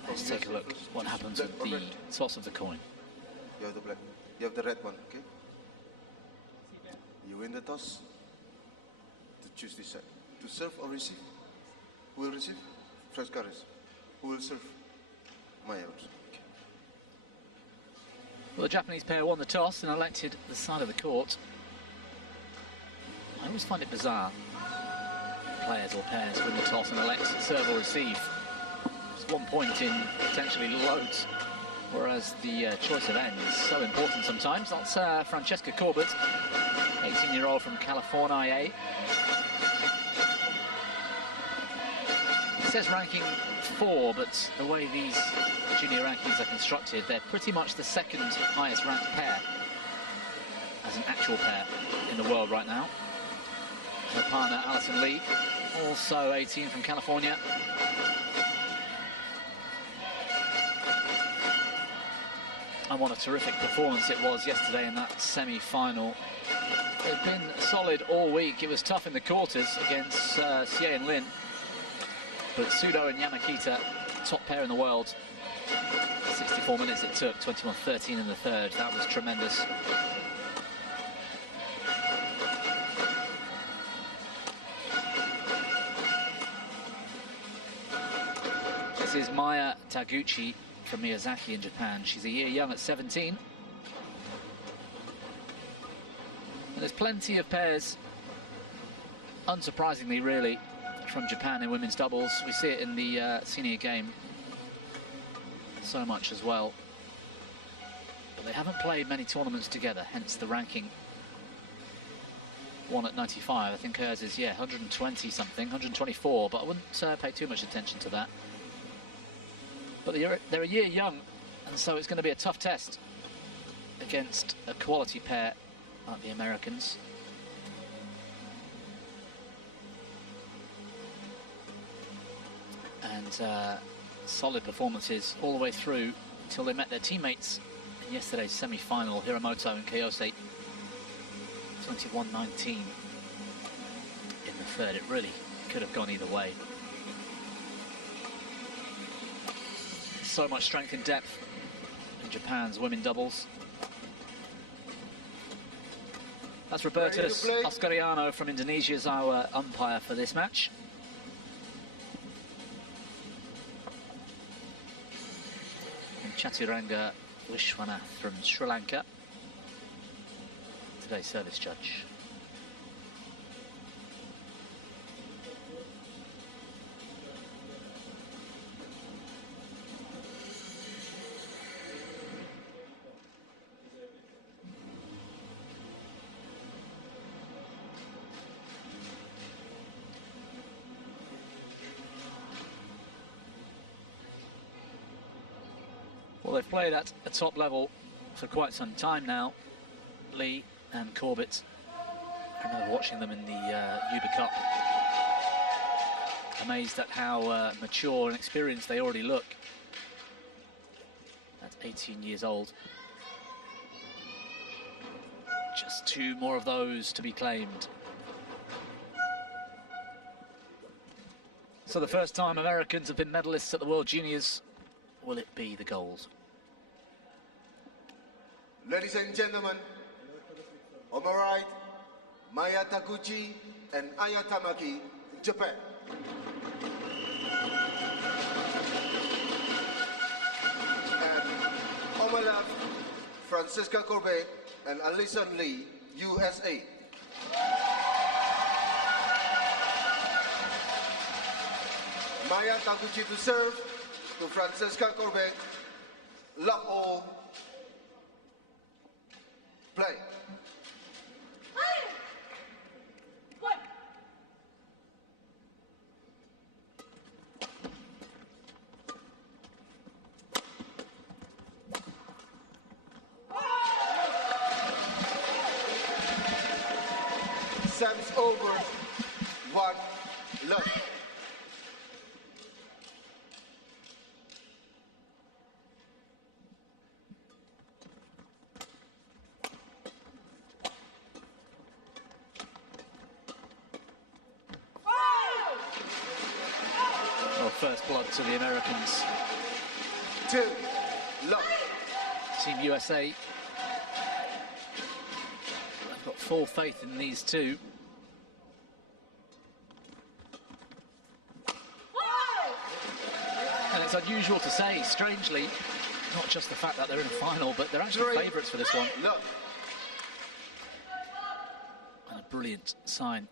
Let's take a look what happens with the toss of the coin. You have the black. You have the red one, okay? You win the toss to choose this side. To serve or receive? Who will receive? First Garis. Who will serve? Maya. Okay. Well, the Japanese pair won the toss and elected the side of the court. I always find it bizarre. Players or pairs win the toss and elect serve or receive. It's 1 point in potentially loads, whereas the choice of ends is so important sometimes. That's Francesca Corbett, 18-year-old from California. It says ranking 4, but the way these junior rankings are constructed, they're pretty much the second highest ranked pair as an actual pair in the world right now. Her partner Alison Lee, also 18 from California. And what a terrific performance it was yesterday in that semi-final. They've been solid all week. It was tough in the quarters against Xie and Lin. But Sudo and Yamakita, top pair in the world. 64 minutes it took, 21-13 in the third. That was tremendous. This is Maya Taguchi from Miyazaki in Japan. She's a year young at 17. And there's plenty of pairs, unsurprisingly really, from Japan in women's doubles. We see it in the senior game so much as well. But they haven't played many tournaments together, hence the ranking. One at 95, I think hers is, 120 something, 124, but I wouldn't pay too much attention to that. But they're a year young, and so it's going to be a tough test against a quality pair like the Americans. And solid performances all the way through until they met their teammates in yesterday's semi-final, Hiramoto and Kayose. 21-19 in the third. It really could have gone either way. So much strength and depth in Japan's women doubles. That's Robertus Oscariano from Indonesia as our umpire for this match. And Chaturanga Vishwanath from Sri Lanka, today's service judge. Well, they've played at a top level for quite some time now, Lee and Corbett. I remember watching them in the Uber Cup. Amazed at how mature and experienced they already look. At 18 years old. Just 2 more of those to be claimed. So the first time Americans have been medalists at the World Juniors, will it be the gold? Ladies and gentlemen, on my right, Maya Taguchi and Aya Tamaki, Japan. And on my left, Francesca Corbett and Alison Lee, USA. Maya Taguchi to serve, to Francesca Corbett, love all. Play. Service over. 1 love. Well, first blood to the Americans. 2 love. Team USA. I've got full faith in these two. And it's unusual to say, strangely, not just the fact that they're in a final, but they're actually favourites for this one. Love. And a brilliant sign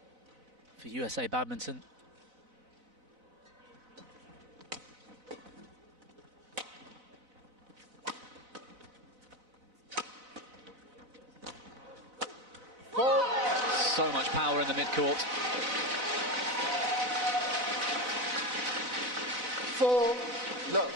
for USA Badminton. So much power in the mid-court. 4 love.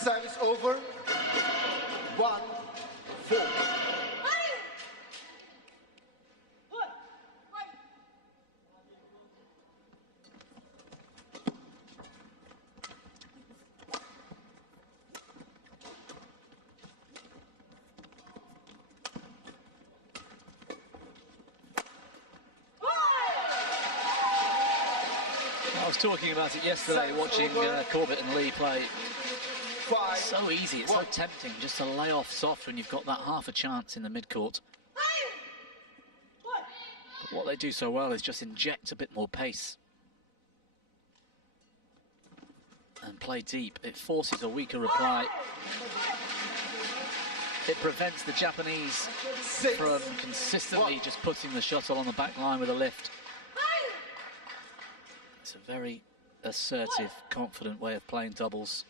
Service over. 1 4. I was talking about it yesterday, watching Corbett and Lee play. 5 It's so easy, it's so tempting just to lay off soft when you've got that half a chance in the mid-court. But what they do so well is just inject a bit more pace and play deep. It forces a weaker reply. It prevents the Japanese from consistently just putting the shuttle on the back line with a lift. It's a very assertive, confident way of playing doubles.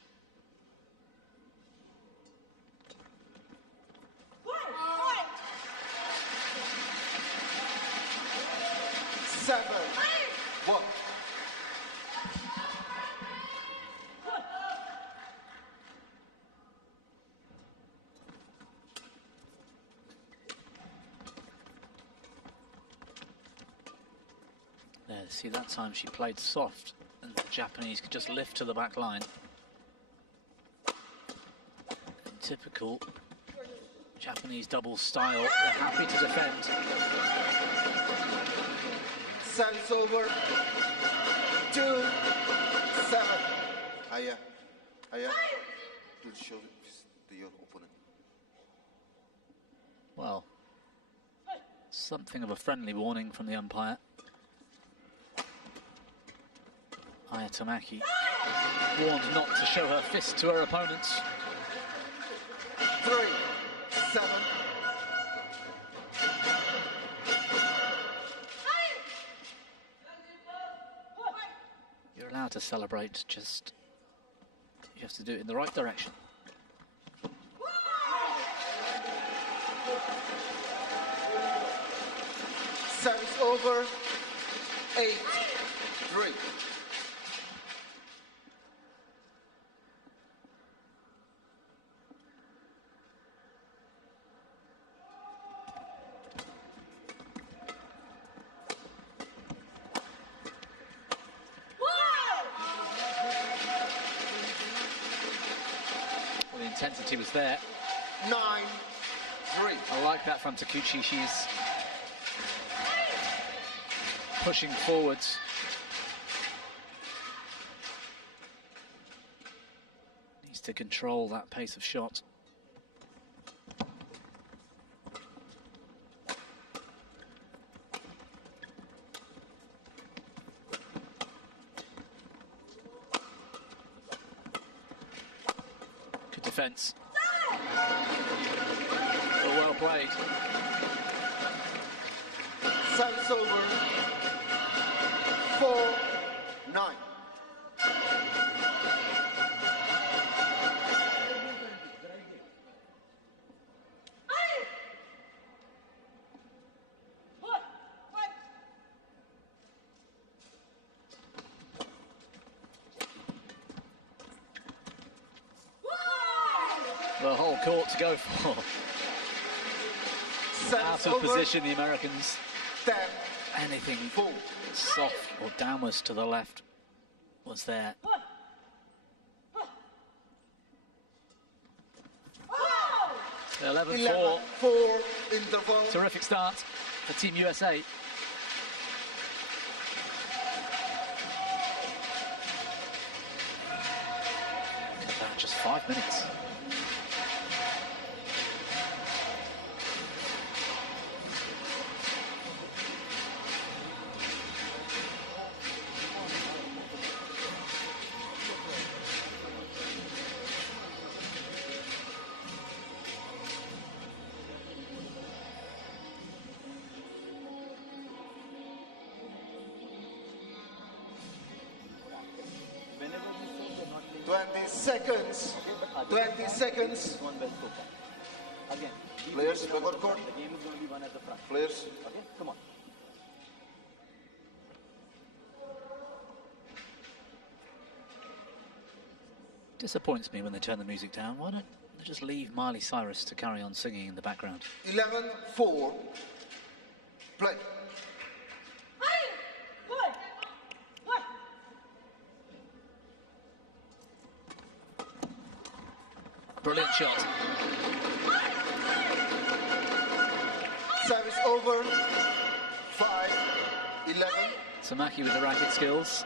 Seven. 1. There, see, that time she played soft and the Japanese could just lift to the back line. In typical Japanese doubles style, they're happy to defend. Service over. 2 7. Aya. Will show this to your opponent. Well, something of a friendly warning from the umpire. Aya Tamaki warned not to show her fist to her opponents. 3 7. You're allowed to celebrate, just you have to do it in the right direction. Service over. 8 3. Well, the intensity was there. 9 3. I like that from Takuchi. She's pushing forwards. Needs to control that pace of shot. Good defense. played. Service over. 4-9. The whole court to go for. Out of position, the Americans. 10. Anything soft or downwards to the left was there. 11-4. 11-4 interval. Terrific start for Team USA. Look at that, just 5 minutes. Seconds. 20 seconds. Players, backward court. Players. Okay, come on. Disappoints me when they turn the music down. Why don't they just leave Miley Cyrus to carry on singing in the background? 11-4. Play. Brilliant shot. Service over. 5-11. Tamaki with the racket skills.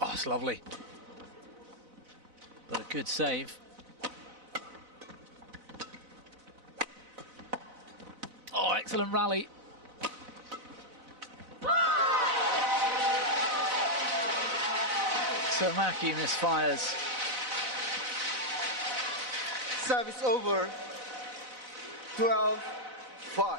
Oh, it's lovely. But a good save. Oh, excellent rally. Tamaki misfires. Service over. 12-5.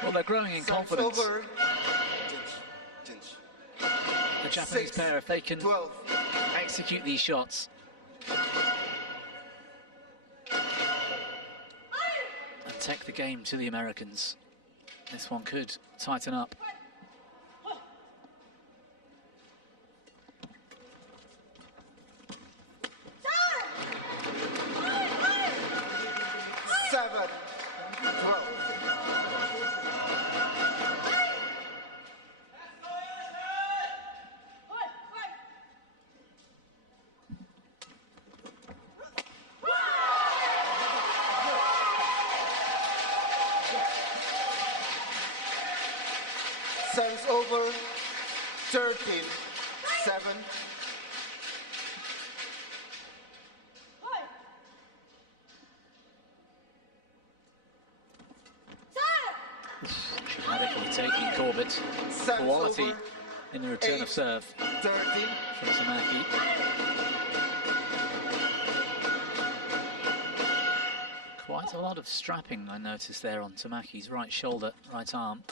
Well, they're growing in confidence. Over. The Japanese 6, pair, if they can 12. execute these shots and take the game to the Americans, this one could tighten up. Service over. 13-7. Dramatically taking Corbett. Quality in the return of serve 13. from Tamaki. Quite a lot of strapping I noticed there on Tamaki's right shoulder, right arm.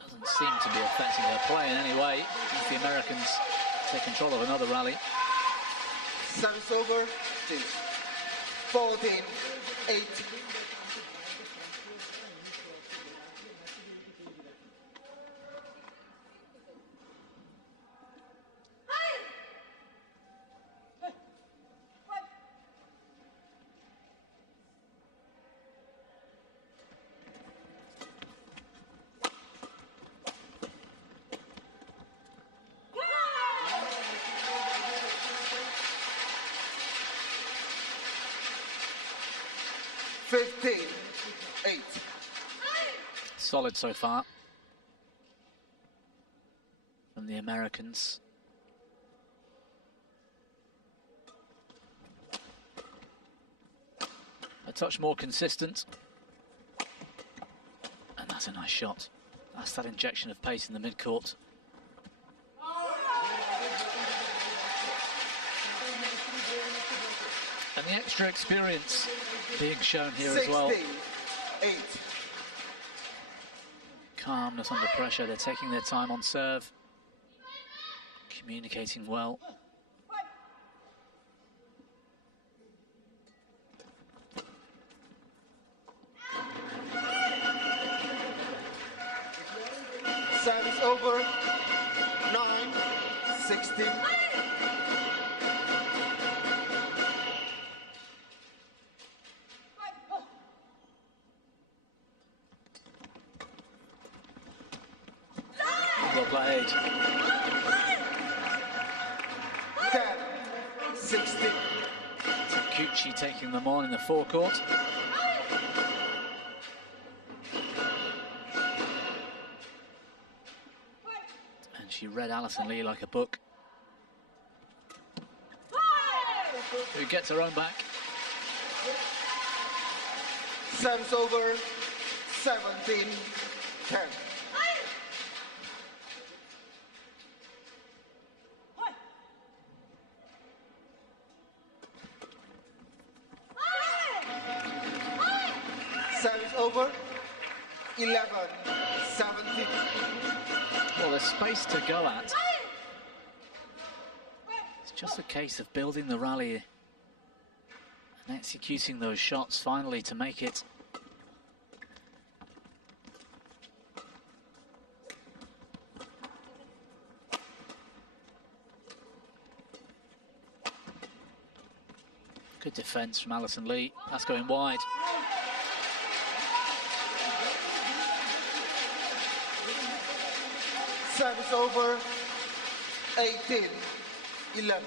Doesn't seem to be affecting her play in any way. As the Americans take control of another rally. Service over. 14-8. 15-8. Solid so far from the Americans. A touch more consistent. And that's a nice shot. That's that injection of pace in the midcourt. And the extra experience being shown here as well. 16-8. Calmness under pressure. They're taking their time on serve. Communicating well. Service over. 9-16. Well played. 10-16. Takuchi taking them on in the forecourt. And she read Alison Lee like a book. Who gets her own back. Service over. 17-10. Service over. 11-17. Well, there's space to go at. It's just a case of building the rally and executing those shots finally to make it. Good defense from Alison Lee. That's going wide. Service over. 18-11.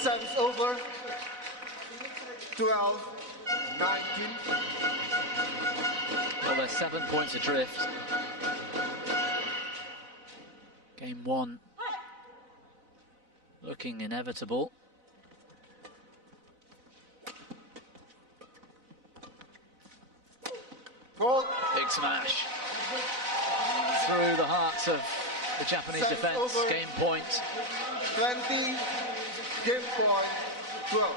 Service over. 12-19. Well, they're 7 points adrift. Game one looking inevitable. Big smash through the hearts of the Japanese defense. Game point. 20. Game point. 12.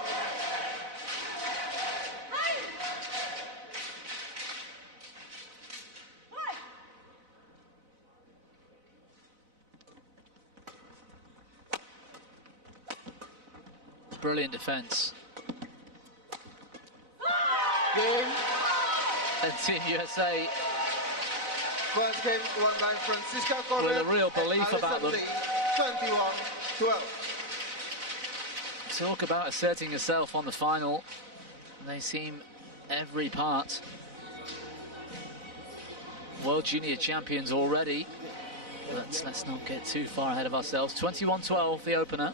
Brilliant defense. Game. And Team USA First game won by Francisca with Correa a real belief and about them. 21-12. Talk about asserting yourself on the final. They seem every part World Junior champions already. But let's not get too far ahead of ourselves. 21-12, the opener.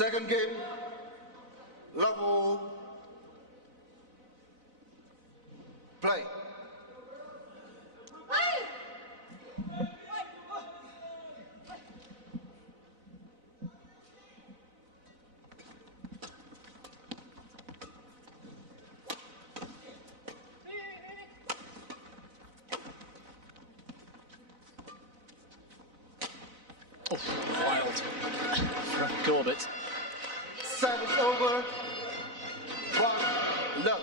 Second game, level, play. Oh, wild from Corbett. Service over. 1 love.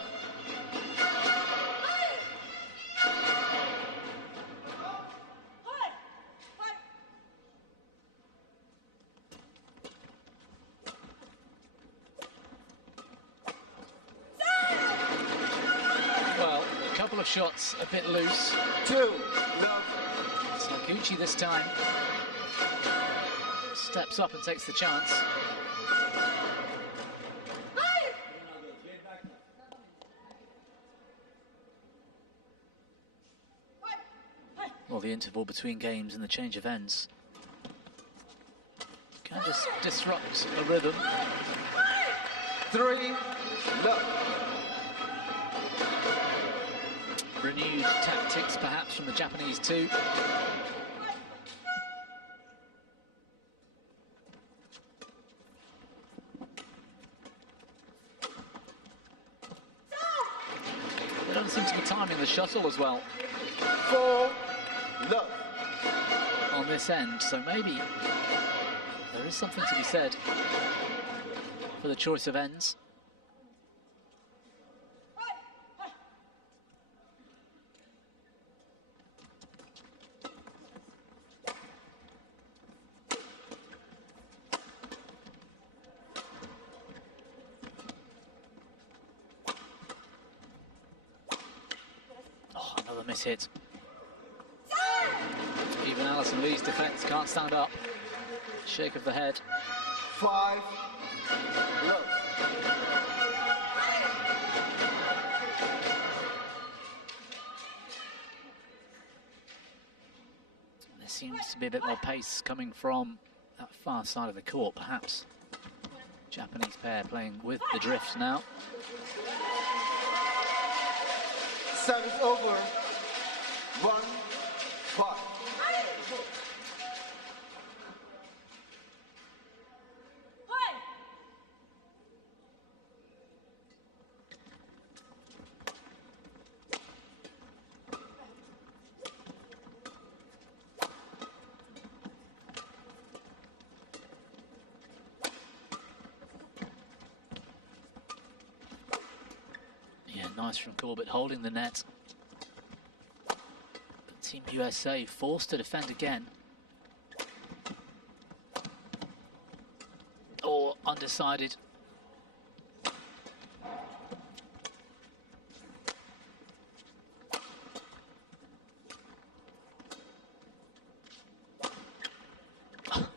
Well, a couple of shots a bit loose. 2 love. Gucci this time steps up and takes the chance. Well, the interval between games and the change of ends can just disrupt a rhythm. 3 love. Renewed tactics perhaps from the Japanese too. They don't seem to be timing the shuttle as well 4 love. on this end, so maybe there is something to be said for the choice of ends. Oh, another miss hit. Even Alison Lee's defence can't stand up. Shake of the head. 5 love. There seems to be a bit more pace coming from that far side of the court, perhaps. Japanese pair playing with the drift now. Service over. 1 5. Yeah, nice from Corbett holding the net. But Team USA forced to defend again. Or undecided.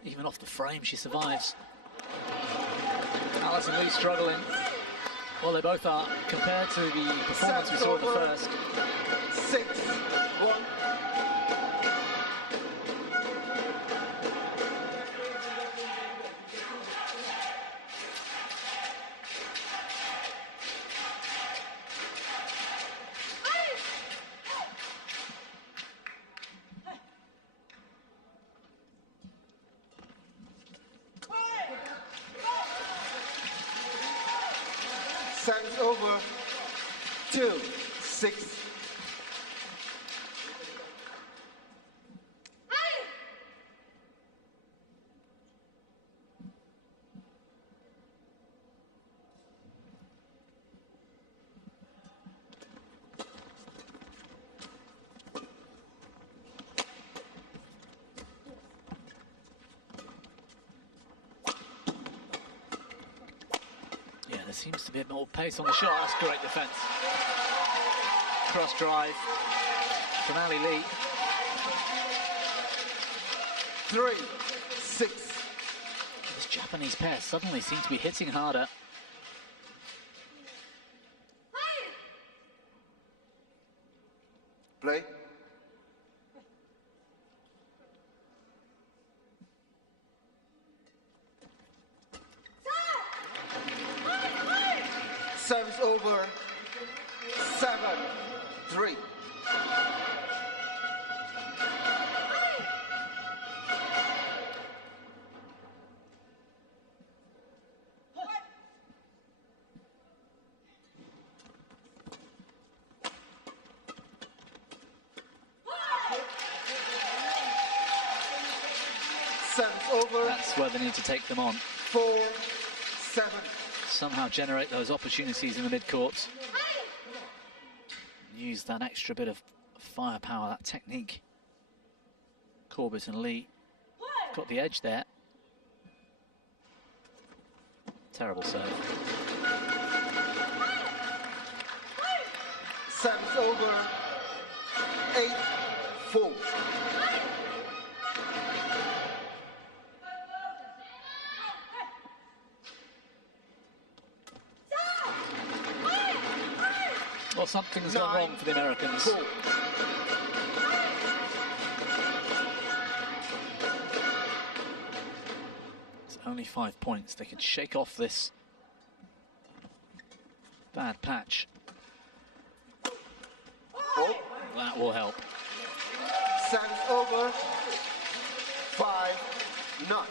Even off the frame, she survives. Alison Lee struggling. Well, they both are, compared to the performance we saw in the first. 6 1. Service over. 2 6. Yeah, there seems to be a bit more pace on the shot. That's great defence. Cross drive from Ali Lee. 3 6. This Japanese pair suddenly seem to be hitting harder. Play. over. 7-3. Over. That's where they need to take them on. 4-7. Somehow generate those opportunities in the mid-courts. Use that extra bit of firepower, that technique. Corbett and Lee got the edge there. Terrible serve. Service over. 8-4. Well, something's gone wrong for the Americans. 4. It's only 5 points. They could shake off this bad patch. Oh. That will help. Service over. 5-9.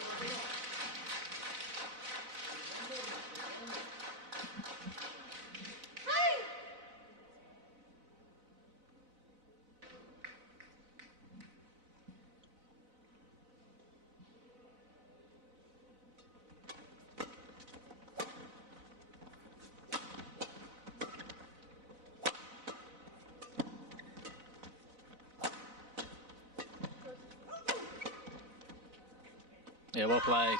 Yeah, well played.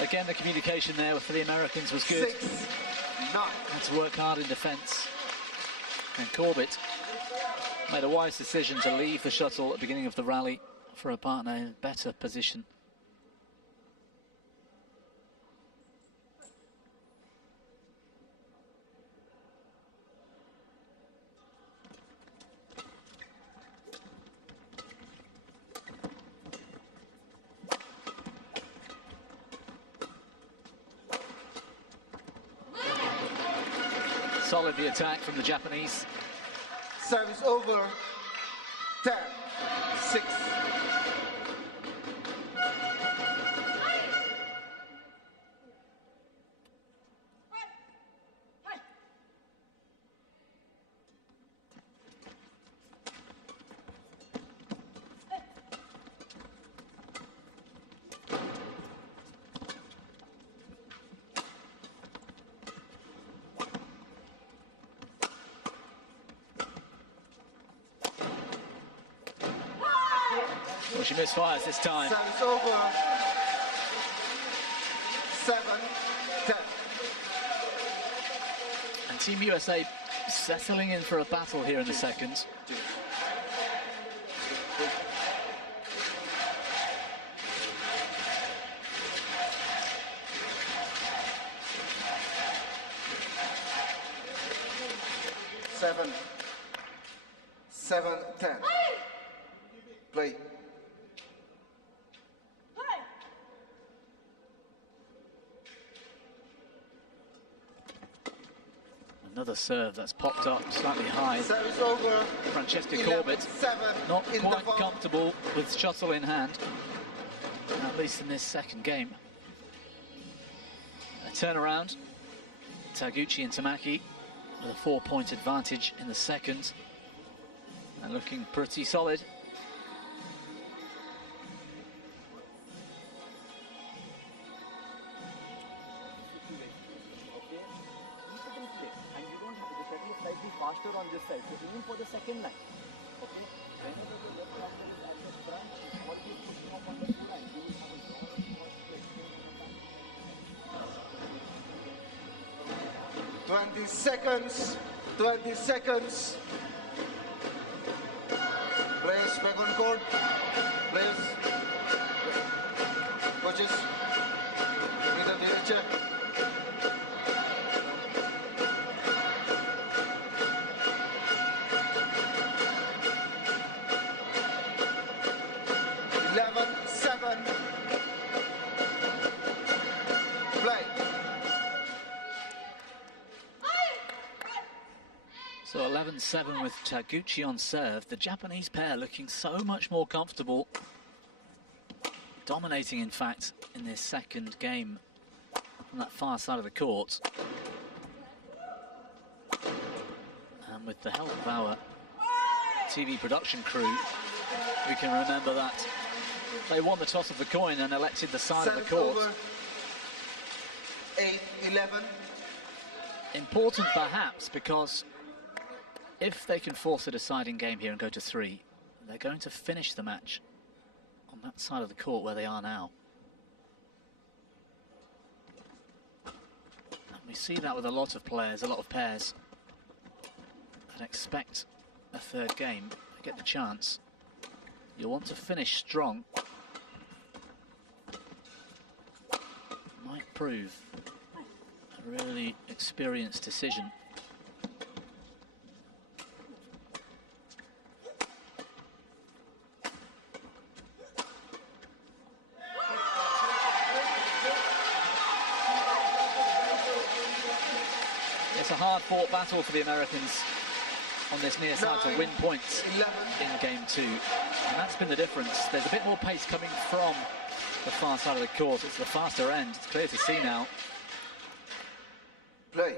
Again, the communication there for the Americans was good. 6-9. Had to work hard in defence. And Corbett made a wise decision to leave the shuttle at the beginning of the rally for a partner in a better position. Solid the attack from the Japanese. Service over. 10-6. Well, she misfires this time. Service over. 7-10. And Team USA settling in for a battle here in the second. Seven, 10. Play. Another serve that's popped up slightly high. Service over. Francesca 11-7 Corbett not in quite the comfortable with shuttle in hand, at least in this second game. A turnaround. Taguchi and Tamaki with a 4-point advantage in the second. And looking pretty solid. Faster on this side, so even for the second line. Okay. Whenever the left hander is at the front, always pushing up on the two line, you will have a lot of first place. 20 seconds. 20 seconds. Players back on court. Players. Coaches. Minta direction. So 11-7 with Taguchi on serve. The Japanese pair looking so much more comfortable. Dominating, in fact, in this second game from that far side of the court. And with the help of our TV production crew, we can remember that they won the toss of the coin and elected the side of the court. Over. 8-11. Important perhaps because if they can force a deciding game here and go to 3, they're going to finish the match on that side of the court where they are now. And we see that with a lot of players, a lot of pairs that expect a third game to get the chance. You'll want to finish strong. Might prove a really experienced decision. It's a hard-fought battle for the Americans on this near side to win points 11. in game 2. And that's been the difference. There's a bit more pace coming from the far side of the court. It's the faster end. It's clear to see now. Play.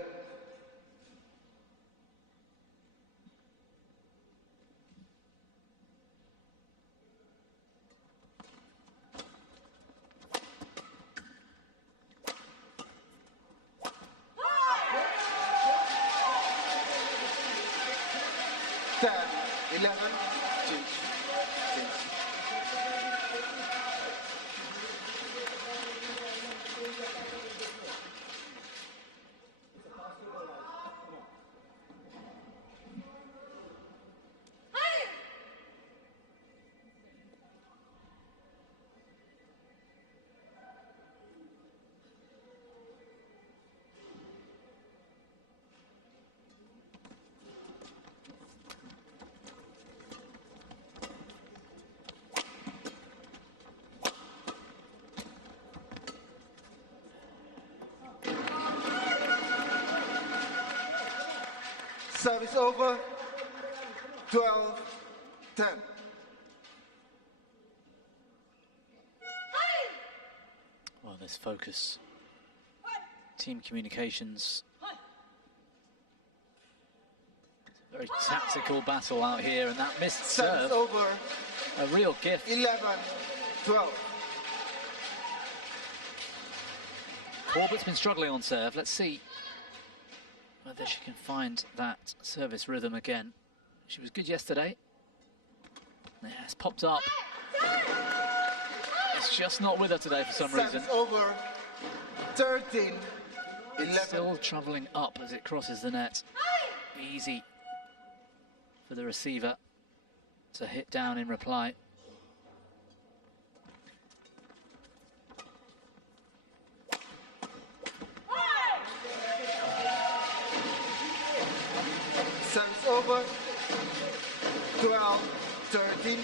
Service over. 12-10. Well, there's focus. Team communications. It's a very tactical battle out here, and that missed Service serve, over. a real gift. 11-12. Corbett's been struggling on serve. Let's see whether she can find that service rhythm again. She was good yesterday. Yeah, it's popped up. It's just not with her today for some reason. Service over. 13-11. Still travelling up as it crosses the net. Easy for the receiver to hit down in reply. Service over. 12-13.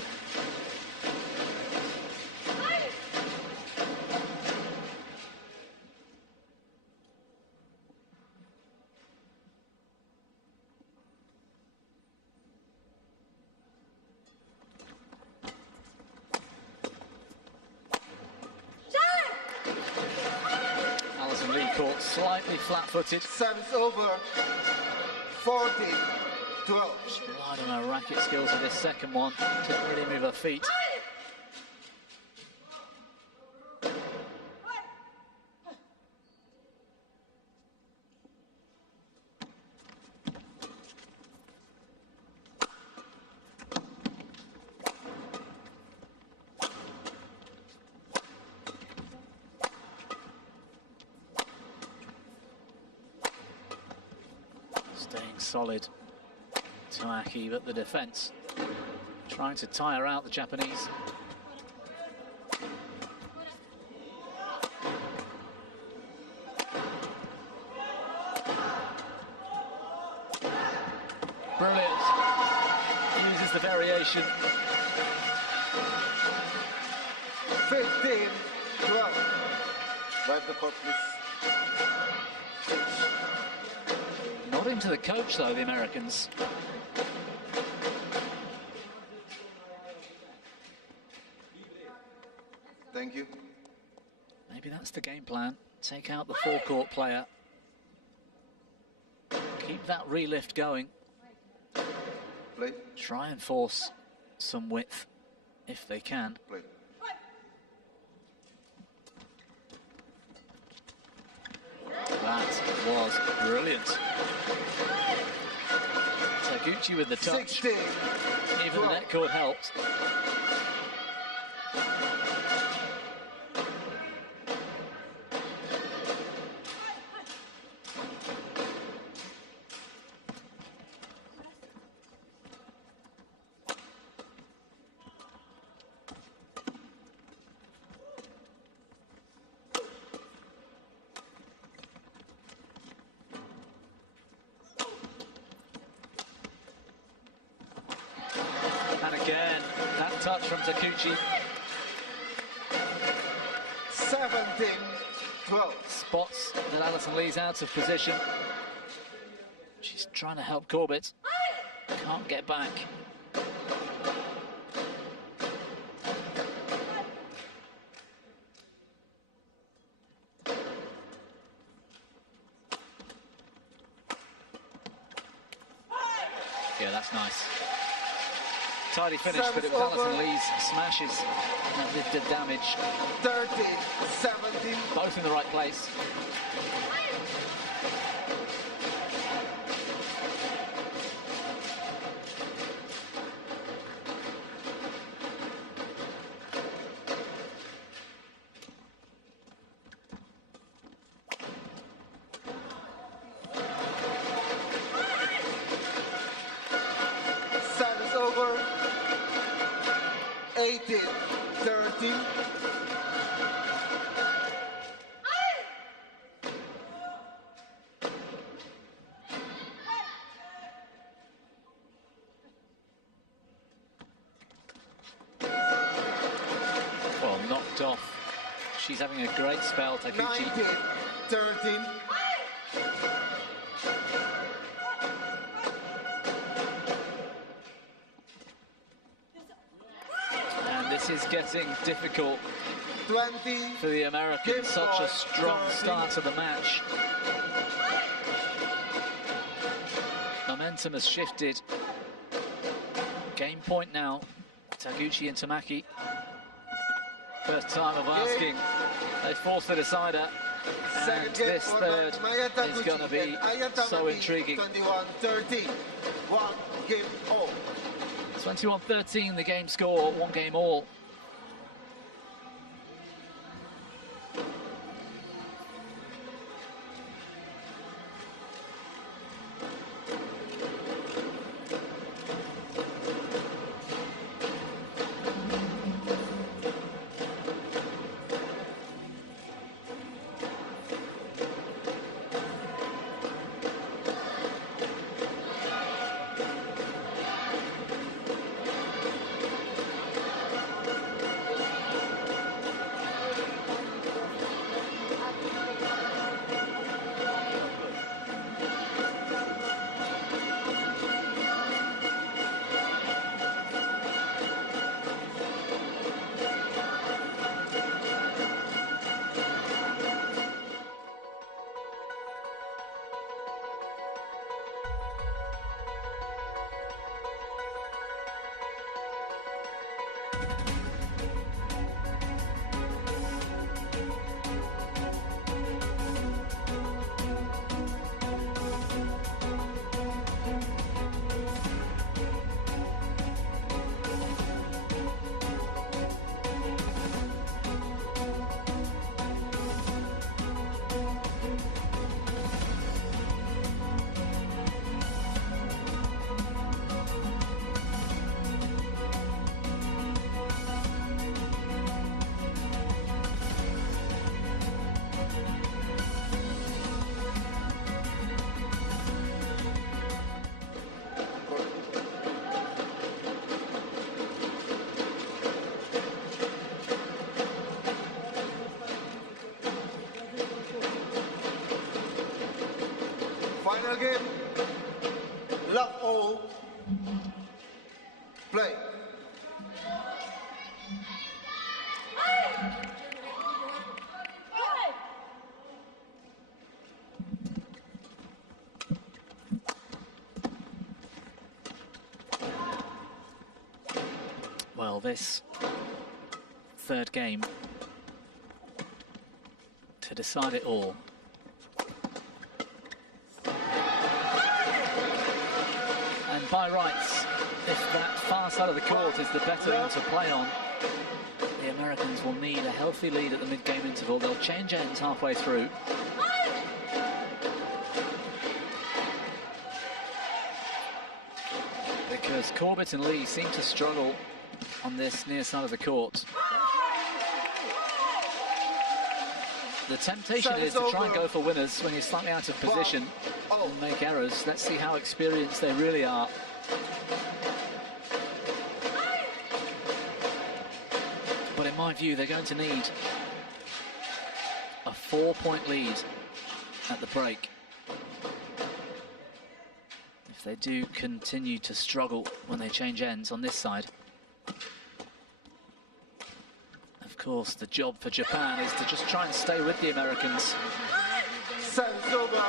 Alison Lee caught slightly flat-footed. Service over. 14-12. Relied on her racket skills for this second one. Didn't really move her feet. Staying solid. Taaki, but the defence trying to tire out the Japanese. Brilliant. Uses the variation. 15-12. Drive the court, please. Not Travelling to the coach, though, the Americans. Thank you. Maybe that's the game plan. Take out the forecourt player. Keep that relift going. Play. Try and force some width if they can. Play. That was brilliant. Taguchi with the touch. 16. Even the net cord helped. And again, that touch from Taguchi. 17-12. Spots that Alison Lee's out of position. She's trying to help Corbett. Can't get back. Yeah, that's nice. Tidy finish, but it was Alison Lee's smashes that did damage. 30-17. Both in the right place. Service over. 18-13. Well, knocked off. She's having a great spell, Taguchi. 19-13. And this is getting difficult 20. for the Americans. Such a strong start to the match. Momentum has shifted. Game point now. Taguchi and Tamaki. First time of asking. They force the decider. And this third is going to be so intriguing. 21-13. 1 game all. 21-13 the game score, 1 game all. Final game. Love all. Play. Well, this third game to decide it all. And by rights, if that far side of the court is the better one to play on, the Americans will need a healthy lead at the mid-game interval. They'll change ends halfway through. Because Corbett and Lee seem to struggle on this near side of the court. The temptation is to try and go for winners when you're slightly out of position and make errors. Let's see how experienced they really are. But in my view, they're going to need a 4-point lead at the break if they do continue to struggle when they change ends on this side. Of course, the job for Japan is to just try and stay with the Americans. Service over.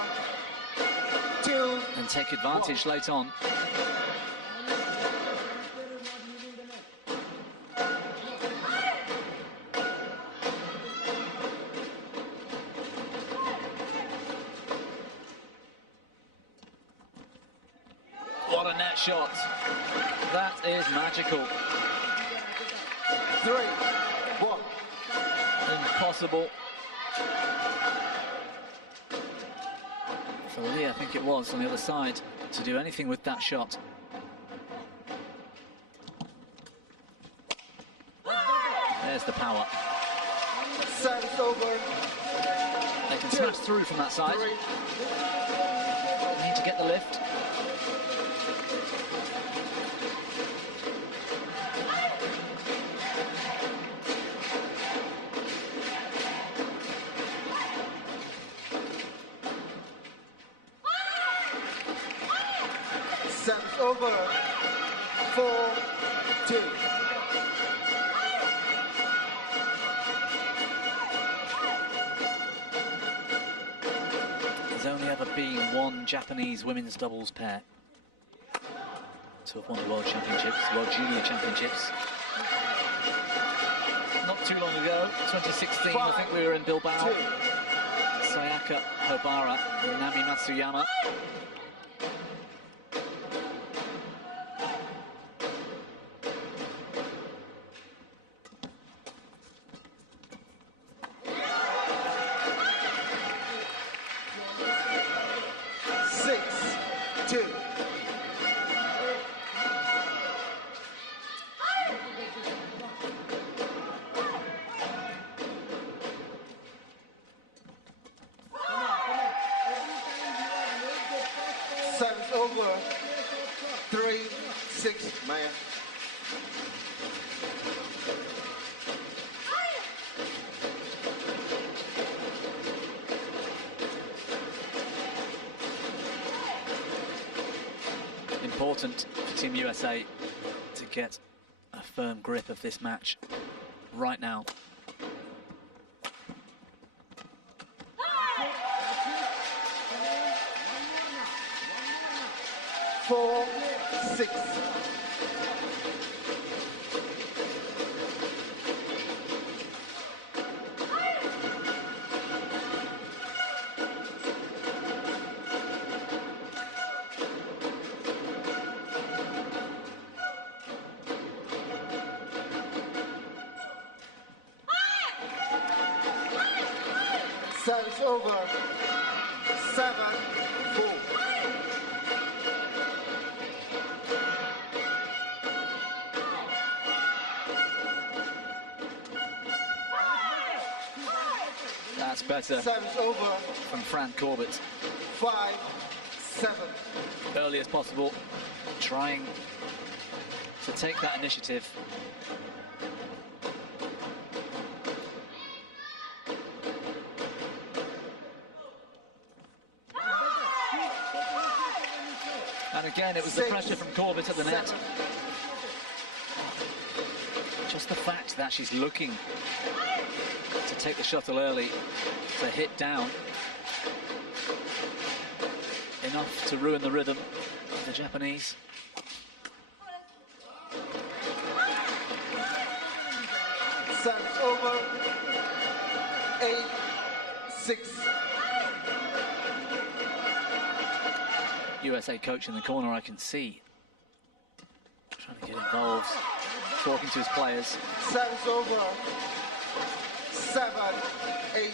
2. And take advantage late on. What a net shot. That is magical. 3. 1. Impossible for Lee, I think it was, on the other side, to do anything with that shot. There's the power. Service over. They can smash through from that side. 3. Need to get the lift. Service over. 4. 2. There's only ever been one Japanese women's doubles pair to have won the World Championships, World Junior Championships. Not too long ago, 2016, I think we were in Bilbao. Sayaka Hobara and Nami Matsuyama. Service over. 3. 6. Maya. Important for Team USA to get a firm grip of this match right now. Four, 6. Service over. 7, 4. That's better. Service over. From Fran Corbett. 5, 7. Early as possible, trying to take that initiative. And again, it was the pressure from Corbett at the net. Just the fact that she's looking to take the shuttle early, to hit down, enough to ruin the rhythm of the Japanese. Service over. 8-6. USA coach in the corner, I can see, trying to get involved, talking to his players. Service over. 7-8.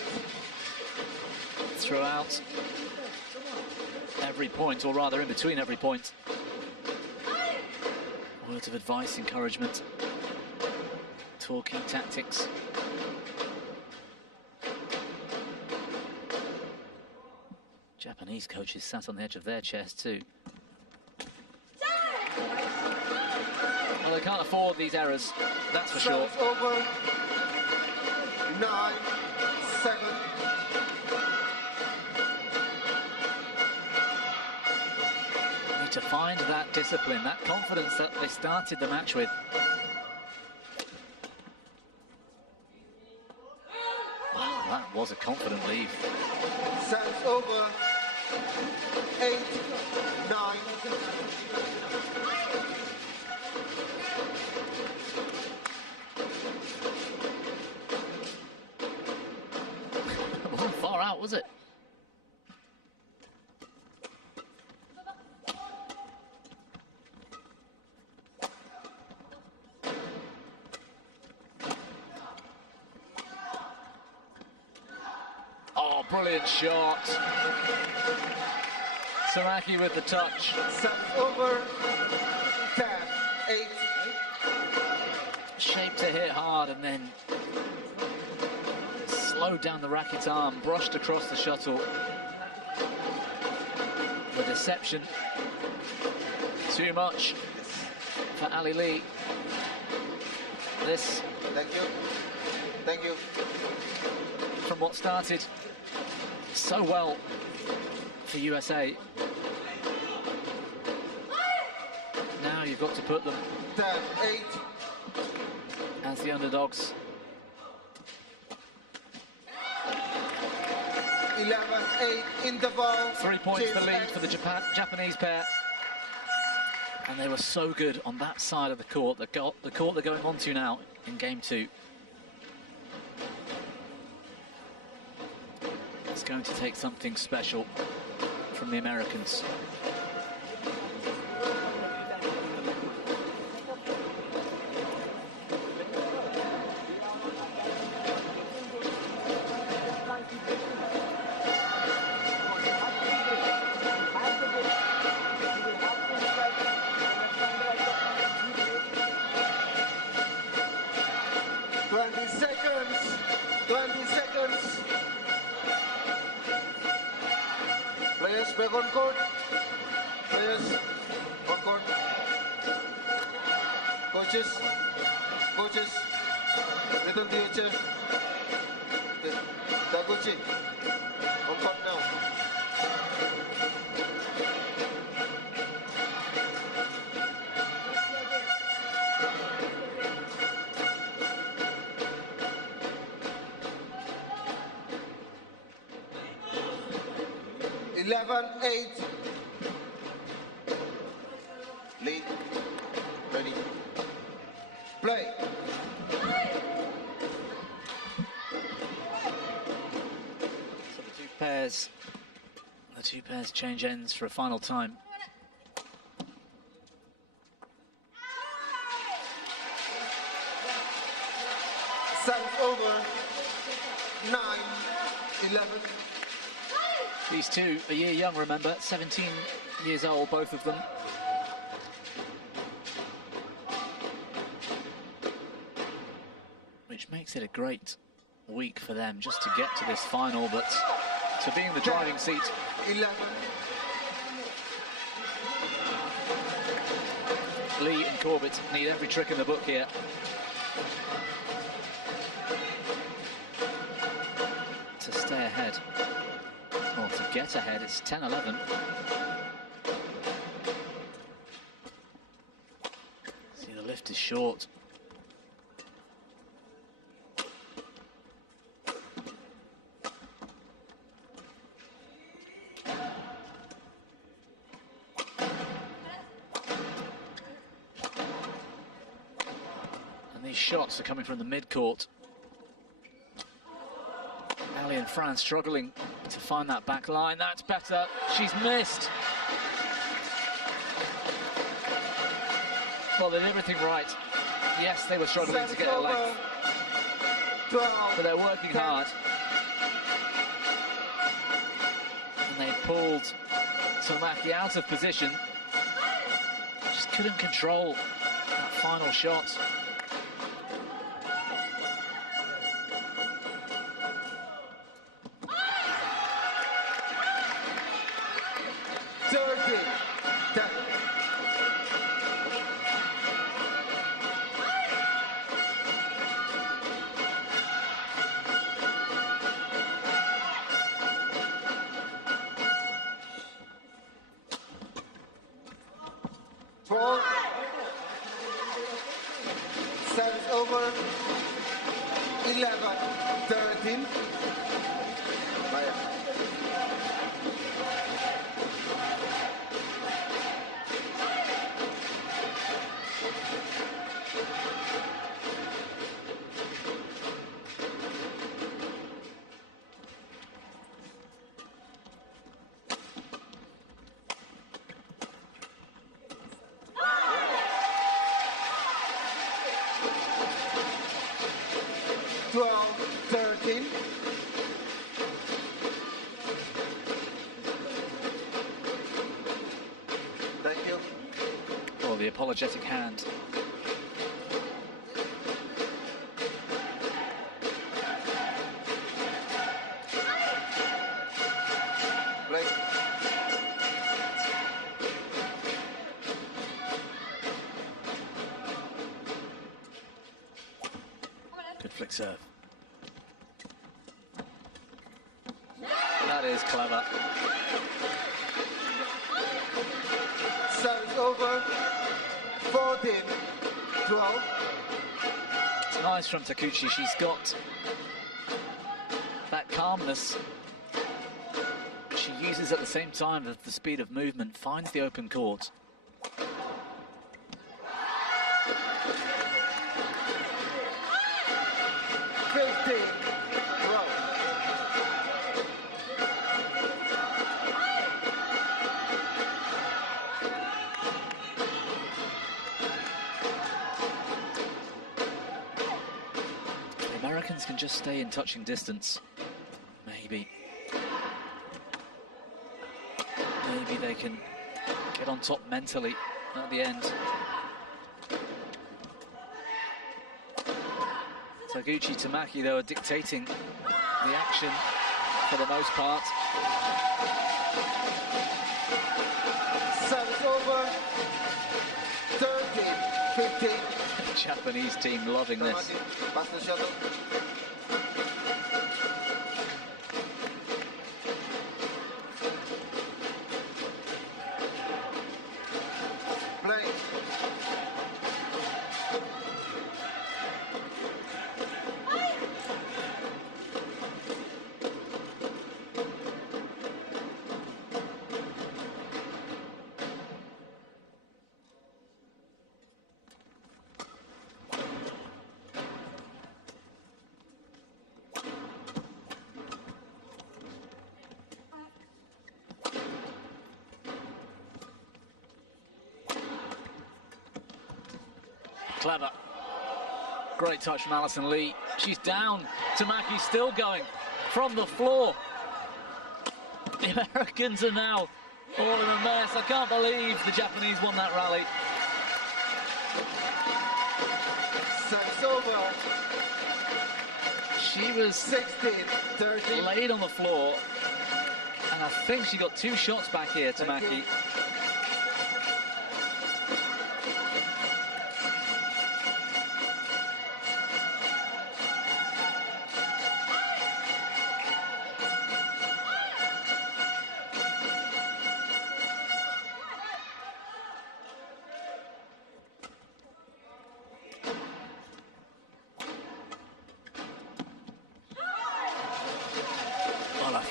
Throughout every point, or rather in between every point, words of advice, encouragement, talking tactics. Japanese coaches sat on the edge of their chairs too. Well, they can't afford these errors, that's for sure. Service over. 9-7. Need to find that discipline, that confidence that they started the match with. Wow, that was a confident lead. Service over. 8-9. It wasn't far out, was it? Oh, brilliant shot. Saraki with the touch. Service over. 10-8. Shape to hit hard and then slowed down the racket arm, brushed across the shuttle. The deception. Too much for Ali Lee. This, Thank you. Thank you. from what started so well for USA. Now you've got to put them 10-8. as the underdogs. 11-8 interval. 3 points the Change lead for the Japanese pair. And they were so good on that side of the court, the court they're going on to now in game 2. It's going to take something special from the Americans. Players back on court. Players on court. Coaches. Return to your chair. Daguchi. On court now. Lead. Ready. Play. So the two pairs change ends for a final time. Service over. 9-11. These two, a year young, remember, 17 years old, both of them. Which makes it a great week for them just to get to this final, but to be in the driving seat. 11. Lee and Corbett need every trick in the book here. To stay ahead. Or to get ahead, it's 10-11. left is short. And these shots are coming from the mid-court. Ali and Fran struggling to find that back line. That's better. She's missed. Well, they did everything right. Yes, they were struggling to get a length, but they're working hard. And they pulled Tamaki out of position. Just couldn't control that final shot. Service over. 11-13. Maya. Thank you. Well, the apologetic hand. Break. Good flick serve. That is clever. Service over. 14-12. It's nice from Takuchi. She's got that calmness. She uses at the same time the speed of movement, finds the open court. 15. The Americans can just stay in touching distance. Maybe they can get on top mentally at the end. Taguchi Tamaki, though, are dictating the action for the most part. Service over. 13-15. The Japanese team loving this. Pass the shuttle. Play. Clever. Great touch from Alison Lee. She's down. Tamaki's still going from the floor. The Americans are now all in a mess. I can't believe the Japanese won that rally. Service over. She was 16-13. laid on the floor, and I think she got two shots back here, Tamaki.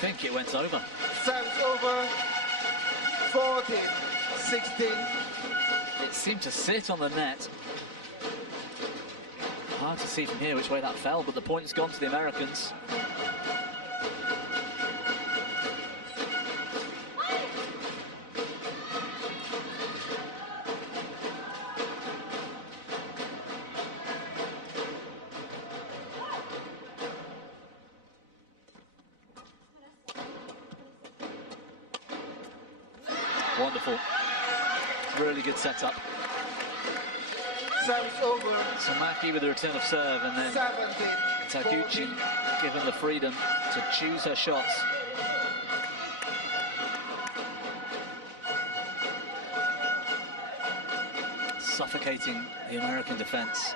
think it went over. Service over. 14-16. It seemed to sit on the net. Hard to see from here which way that fell, but the point's gone to the Americans. Wonderful. Really good setup. Service over. Samaki with the return of serve, and then 17. Taguchi given the freedom to choose her shots. Suffocating the American defense.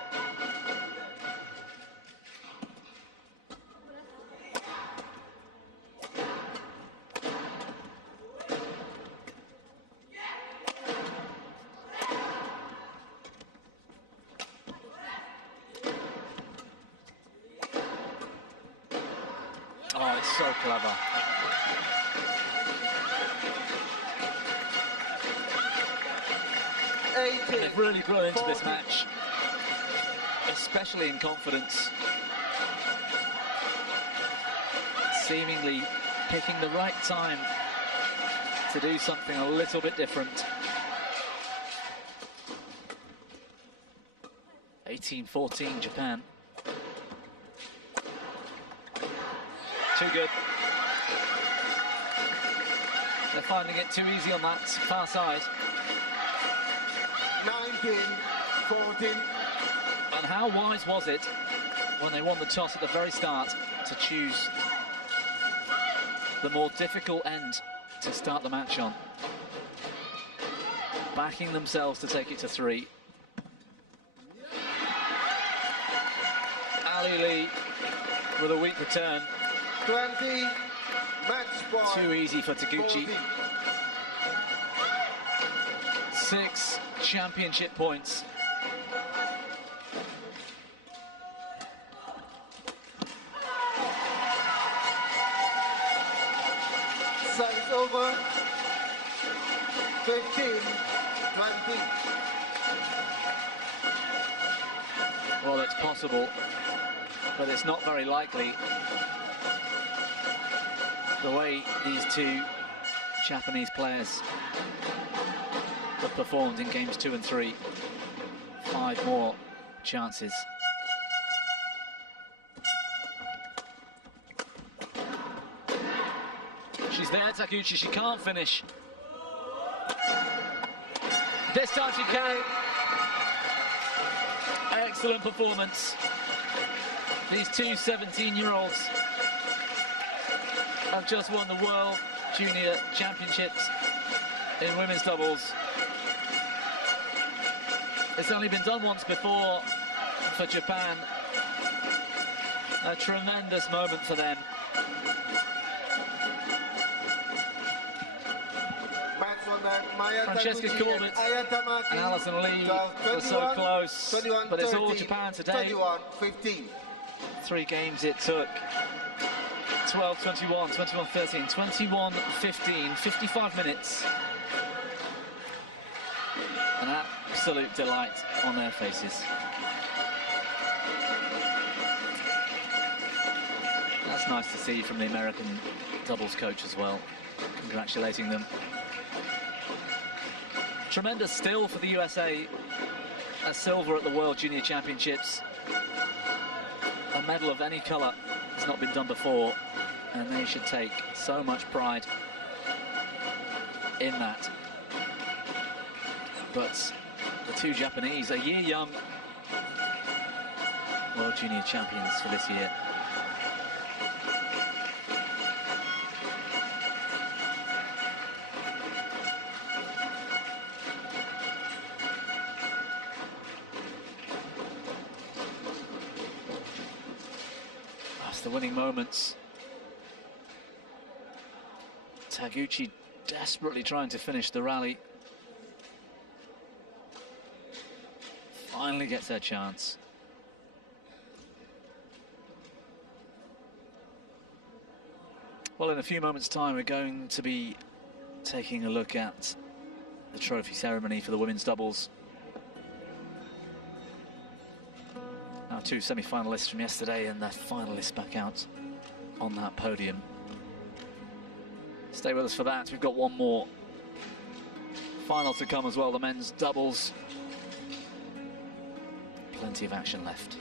Oh, it's so clever. And they've really grown into this match, especially in confidence. Seemingly picking the right time to do something a little bit different. 18-14 Japan. Too good. They're finding it too easy on that far side. 19-14. And how wise was it when they won the toss at the very start to choose the more difficult end to start the match on, backing themselves to take it to 3. Ali Lee with a weak return. 20. Match point. Too easy for Taguchi. 14. 6 championship points. Service over. 15-20. Well, it's possible, but it's not very likely. The way these two Japanese players have performed in games 2 and 3, 5 more chances. She's there, Taguchi, she can't finish. This time she can. Excellent performance. These two 17-year-olds have just won the World Junior Championships in women's doubles. It's only been done once before for Japan. A tremendous moment for them. Francesca Corbett and Alison Lee were so close, but it's all Japan today. 3 games it took. 12-21, 21-13, 21-15, 55 minutes. An absolute delight on their faces. That's nice to see from the American doubles coach as well, congratulating them. Tremendous still for the USA, a silver at the World Junior Championships. A medal of any colour has not been done before, and they should take so much pride in that. But the two Japanese, a year young, World Junior Champions for this year. That's the winning moments. Taguchi desperately trying to finish the rally. Finally gets her chance. Well, in a few moments' time, we're going to be taking a look at the trophy ceremony for the women's doubles. Our two semi-finalists from yesterday and the finalists back out on that podium. Stay with us for that. We've got one more final to come as well, the men's doubles. Plenty of action left.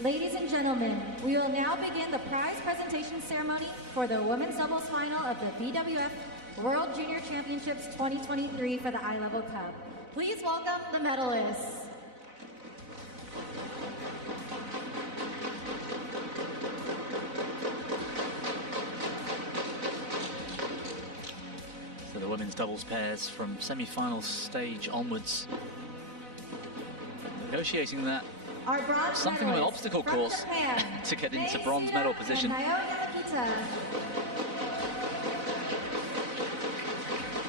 Ladies and gentlemen, we will now begin the prize presentation ceremony for the women's doubles final of the BWF World Junior Championships 2023 for the I-Level Cup. Please welcome the medalists. So the women's doubles pairs from semi-final stage onwards, negotiating that something of an obstacle course to get into bronze medal position.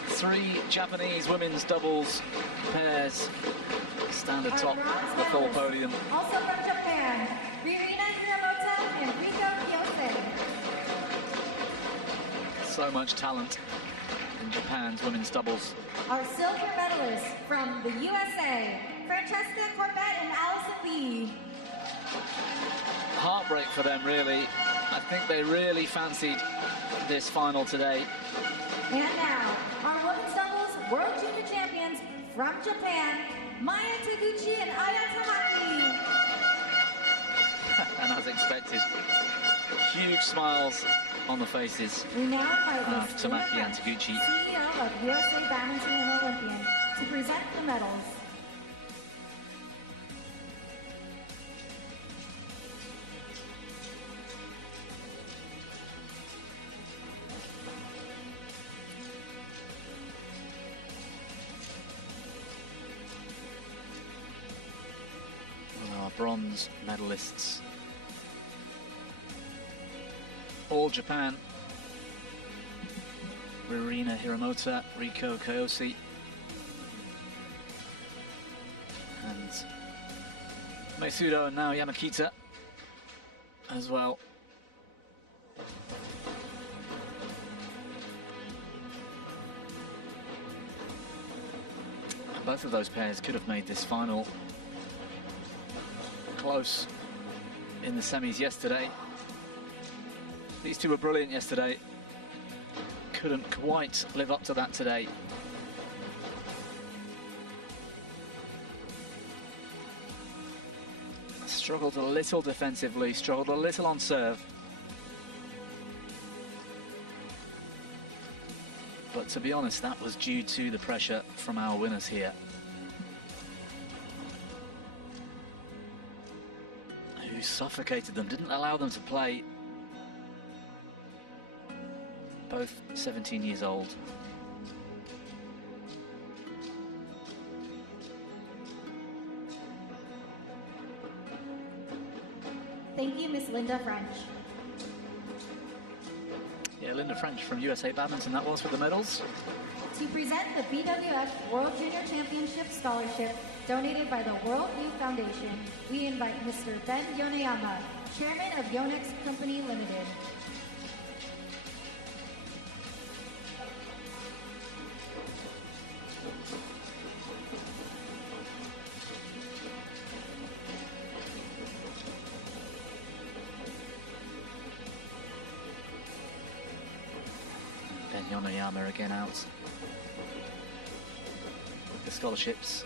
Three Japanese women's doubles pairs stand atop the full podium. Also from Japan, Ririna Hiramota and Riko Kiyose. So much talent in Japan's women's doubles. Our silver medalists from the USA, Francesca Corbett and Allison Lee. Heartbreak for them, really. I think they really fancied this final today. And now, our women's doubles World Junior Champions from Japan, Maya Taguchi and Aya Tamaki. And as expected, huge smiles on the faces We now invite of Tamaki and Taguchi. CEO of USA Badminton and Olympian, to present the medals. Our bronze medalists, all Japan. Ririna Hiramota, Riko Kiyose, and Meisudo, and now Yamakita as well. Both of those pairs could have made this final close in the semis yesterday. These two were brilliant yesterday. Couldn't quite live up to that today. Struggled a little defensively, struggled a little on serve. But to be honest, that was due to the pressure from our winners here, who suffocated them, didn't allow them to play. Both 17 years old. Thank you, Miss Linda French. Yeah, Linda French from USA Badminton, that was, for the medals. To present the BWF World Junior Championship Scholarship donated by the World Youth Foundation, we invite Mr. Ben Yoneyama, Chairman of Yonex Company Limited. Yoneyama again out with the scholarships.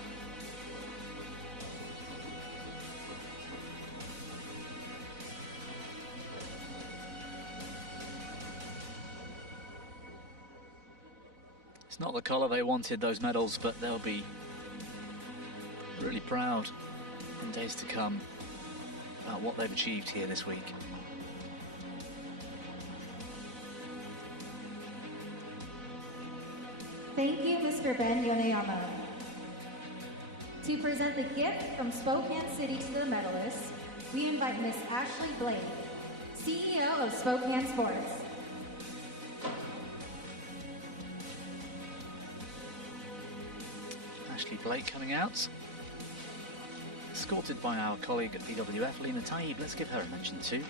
It's not the colour they wanted, those medals, but they'll be really proud in days to come about what they've achieved here this week. Thank you, Mr. Ben Yoneyama. To present the gift from Spokane City to the medalists, we invite Miss Ashley Blake, CEO of Spokane Sports. Ashley Blake coming out, escorted by our colleague at BWF, Lena Taib. Let's give her a mention too.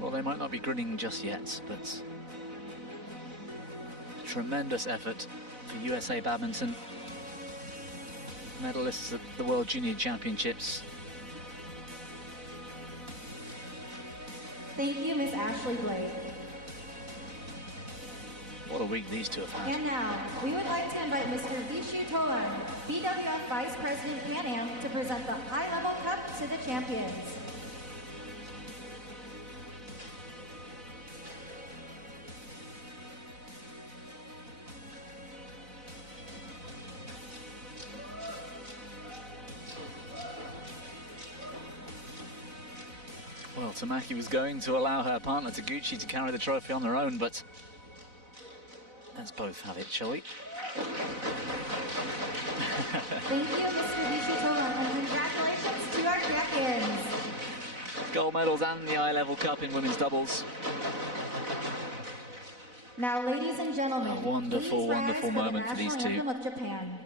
Well, they might not be grinning just yet, but tremendous effort for USA Badminton. Medalists at the World Junior Championships. Thank you, Miss Ashley Blake. What a week these two have had. And now, we would like to invite Mr. Vishu Tolan, BWF Vice President Pan Am, to present the high-level cup to the champions. Well, Tamaki was going to allow her partner Taguchi to carry the trophy on their own, but let's both have it, shall we? Thank you, Mr. Vishu Tolan, and congratulations to our champions. Gold medals and the eye-level cup in women's doubles. Now, ladies and gentlemen, A wonderful, please rise wonderful for the moment for these national two. anthem of Japan.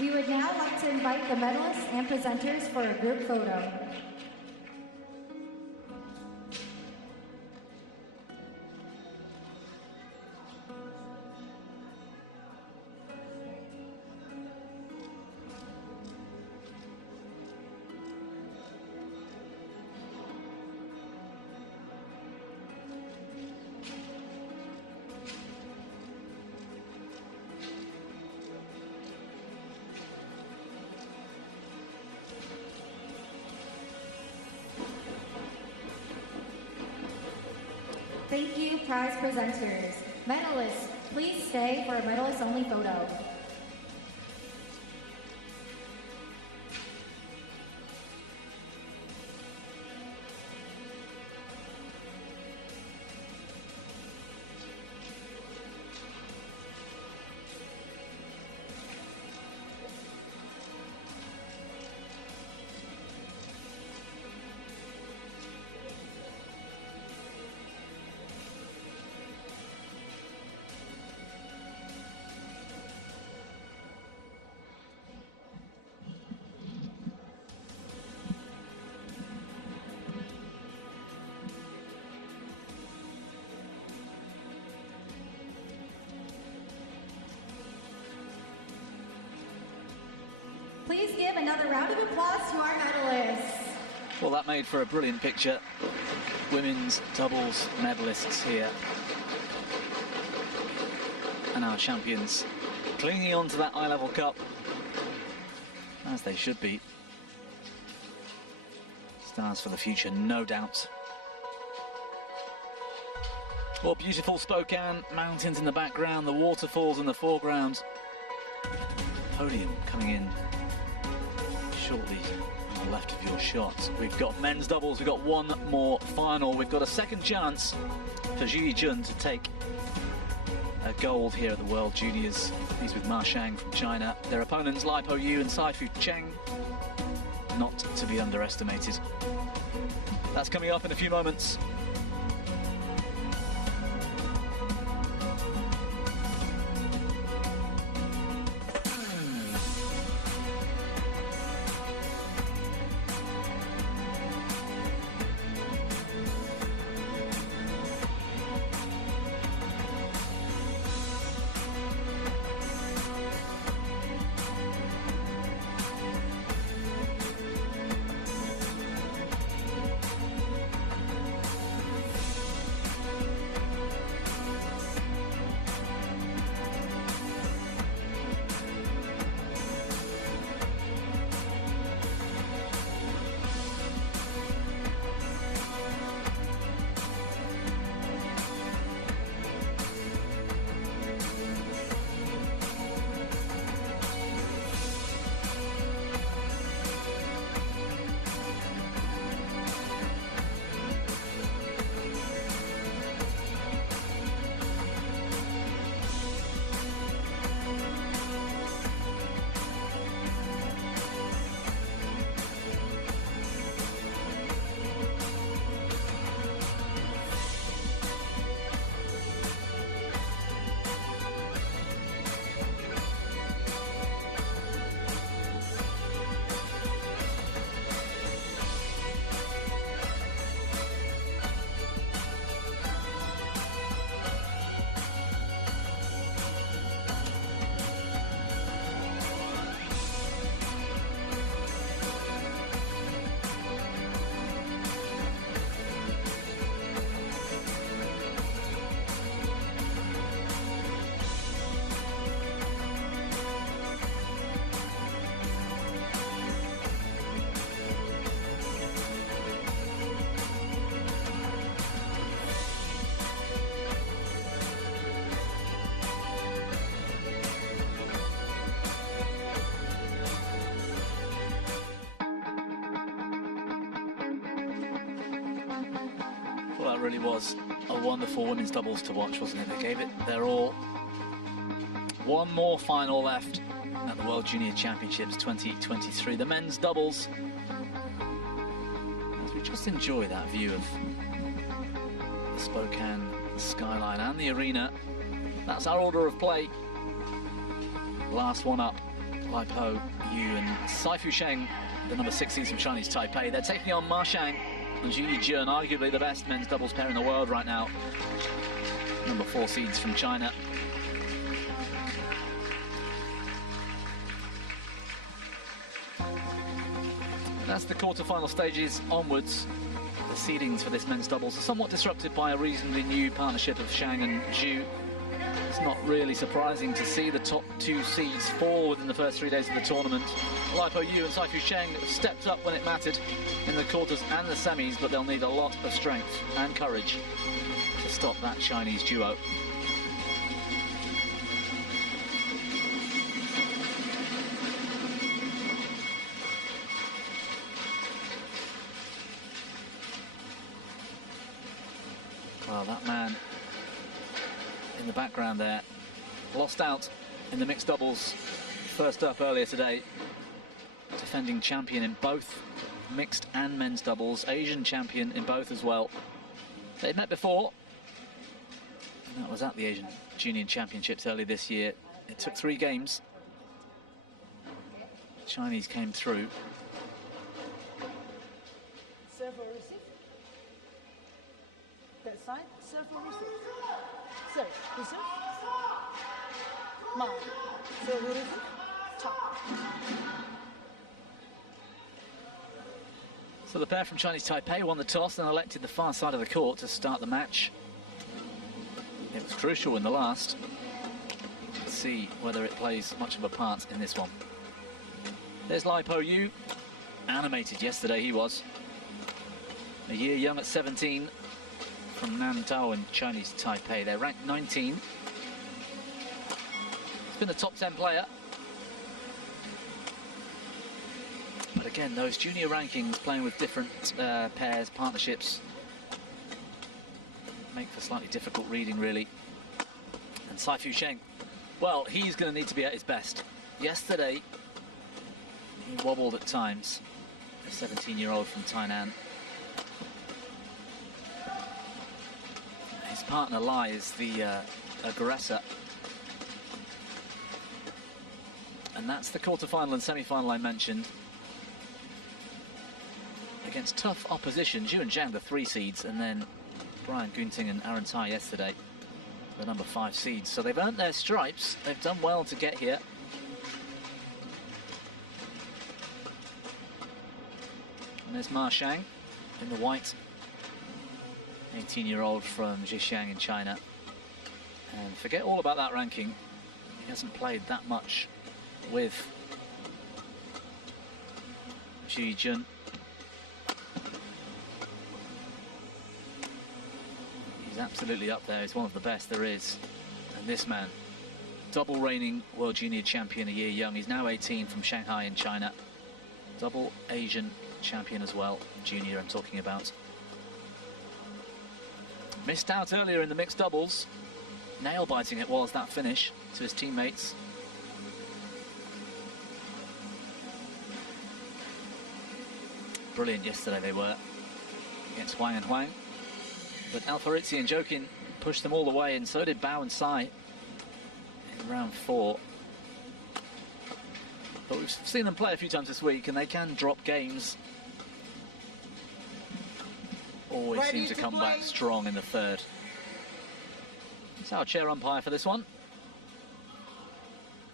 We would now like to invite the medalists and presenters for a group photo. Thank you, prize presenters. Medalists, please stay for a medalist-only photo. Please give another round of applause to our medalists. Well, that made for a brilliant picture. Women's doubles medalists here. And our champions clinging on to that eye-level cup, as they should be. Stars for the future, no doubt. Well, beautiful Spokane, mountains in the background, the waterfalls in the foreground. Podium coming in shortly on the left of your shot. We've got men's doubles, we've got one more final. We've got a second chance for Zhu Yijun to take a gold here at the World Juniors. He's with Ma Shang from China. Their opponents, Lai Po Yu and Saifu Cheng, not to be underestimated. That's coming up in a few moments. Well, that really was a wonderful women's doubles to watch, wasn't it? They gave it their all. One more final left at the World Junior Championships 2023. The men's doubles. As we just enjoy that view of the Spokane skyline and the arena. That's our order of play. Last one up, Lai Po Yu and Saifu Cheng, the number 16s from Chinese Taipei. They're taking on Ma Shang and Zhu Yijun, arguably the best men's doubles pair in the world right now. Number 4 seeds from China. And that's the quarter-final stages onwards. The seedings for this men's doubles are somewhat disrupted by a reasonably new partnership of Shang and Zhu. It's not really surprising to see the top 2 seeds fall within the first 3 days of the tournament. Lai Po Yu and Saifu Sheng stepped up when it mattered in the quarters and the semis, but they'll need a lot of strength and courage to stop that Chinese duo. Well, that man in the background there lost out in the mixed doubles first up earlier today. Defending champion in both mixed and men's doubles, Asian champion in both as well. They'd met before, and that was at the Asian Junior Championships earlier this year. It took 3 games. The Chinese came through. Serve or receive. That side, serve or receive. Serve, receive. Ma, serve or receive. Chop. So the pair from Chinese Taipei won the toss and elected the far side of the court to start the match. It was crucial in the last. Let's see whether it plays much of a part in this one. There's Lai Po Yu. Animated yesterday he was. A year young at 17 from Nantao in Chinese Taipei. They're ranked 19. He's been a top 10 player. But again, those junior rankings, playing with different pairs, partnerships, make for slightly difficult reading, really. And Saifu Sheng, well, he's going to need to be at his best. Yesterday, he wobbled at times, a 17-year-old from Tainan. His partner, Lai, is the aggressor. And that's the quarter-final and semi-final I mentioned. Against tough opposition, Zhu and Zhang, the 3 seeds, and then Brian Gunting and Aaron Tai yesterday, the number 5 seeds. So they've earned their stripes. They've done well to get here. And there's Ma Shang in the white, 18-year-old from Zhejiang in China. And forget all about that ranking. He hasn't played that much with Xu Yijun. He's absolutely up there. He's one of the best there is. And this man, double reigning World Junior Champion a year young. He's now 18 from Shanghai in China. Double Asian champion as well. Junior I'm talking about. Missed out earlier in the mixed doubles. Nail-biting it was, that finish to his teammates. Brilliant yesterday they were against Huang and Huang. But Alfarizzi and Jokin pushed them all the way, and so did Bao and Sai in round 4. But we've seen them play a few times this week, and they can drop games. Always seem to come back strong in the third. It's our chair umpire for this one.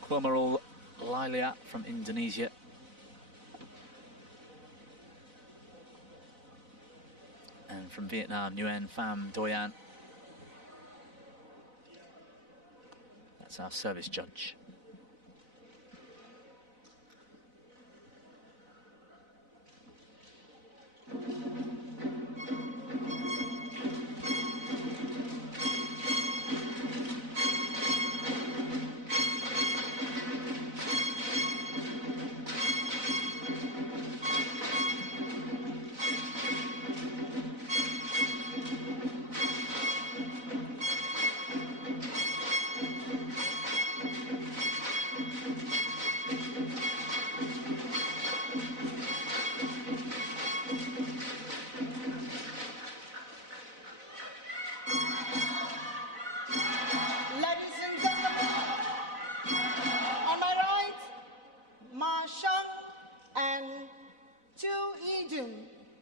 Quomarul Lailia from Indonesia. And from Vietnam, Nguyen Pham Doyan. That's our service judge.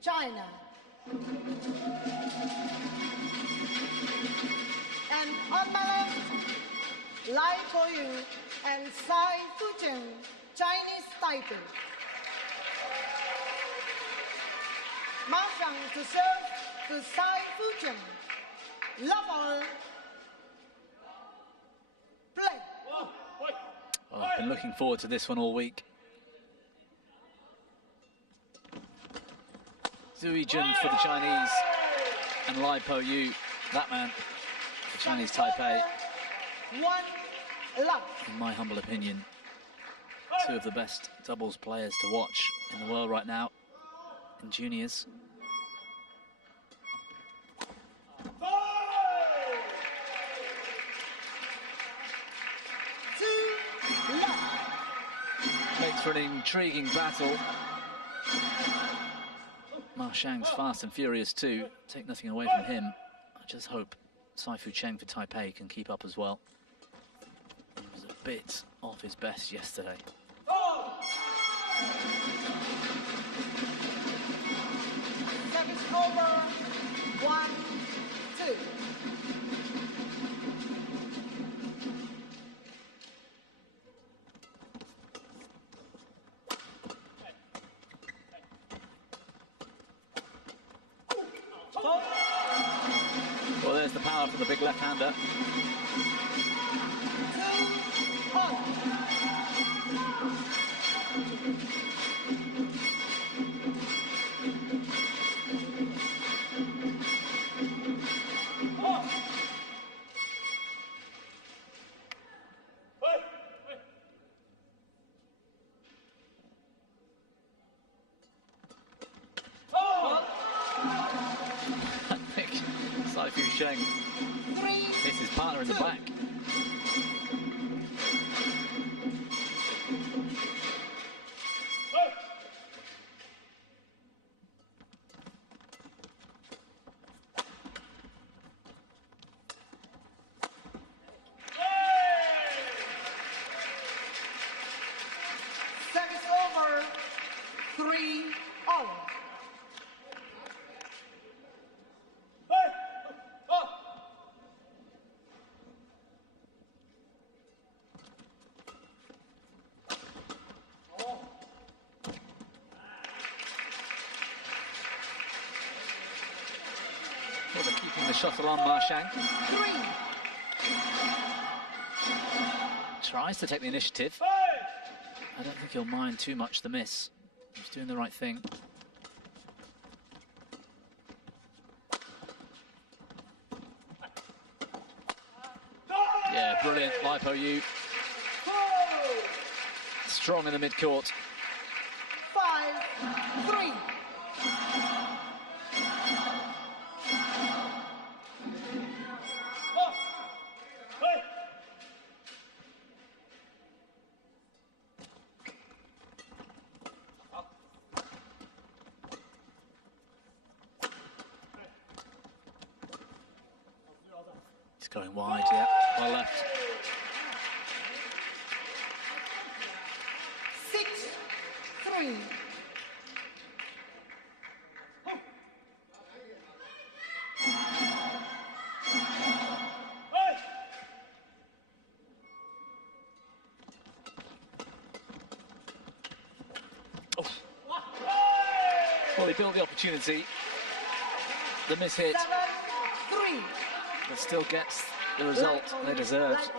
China. And on my left, Lai Po Yu and Sai Fucheng, Chinese Taipei. Ma Shang to serve to Sai Fucheng. Love all. Oh, I've been looking forward to this one all week. Zhu Yijun for the Chinese and Lai Po Yu, that man, for Chinese Taipei. 1 love. In my humble opinion, two of the best doubles players to watch in the world right now in juniors. Makes for an intriguing battle. Ma Xiang's fast and furious too. Take nothing away from him. I just hope Saifu Cheng for Taipei can keep up as well. He was a bit off his best yesterday. Service over. 1-2. Well, there's the power from the big left-hander. 2-1. I think Saifu Cheng hits his partner in the back. Service over. 3-all. Well, they're keeping the shuttle on Ma Xiang. 3. Tries to take the initiative. I don't think he'll mind too much the miss. He's doing the right thing. Yeah, brilliant, Lai Po Yu. Strong in the mid-court. 5-3. He's going wide, yeah, well left. 6-3. Oh. Well, he built the opportunity. The miss hit, 7-3. but still gets the result they deserved.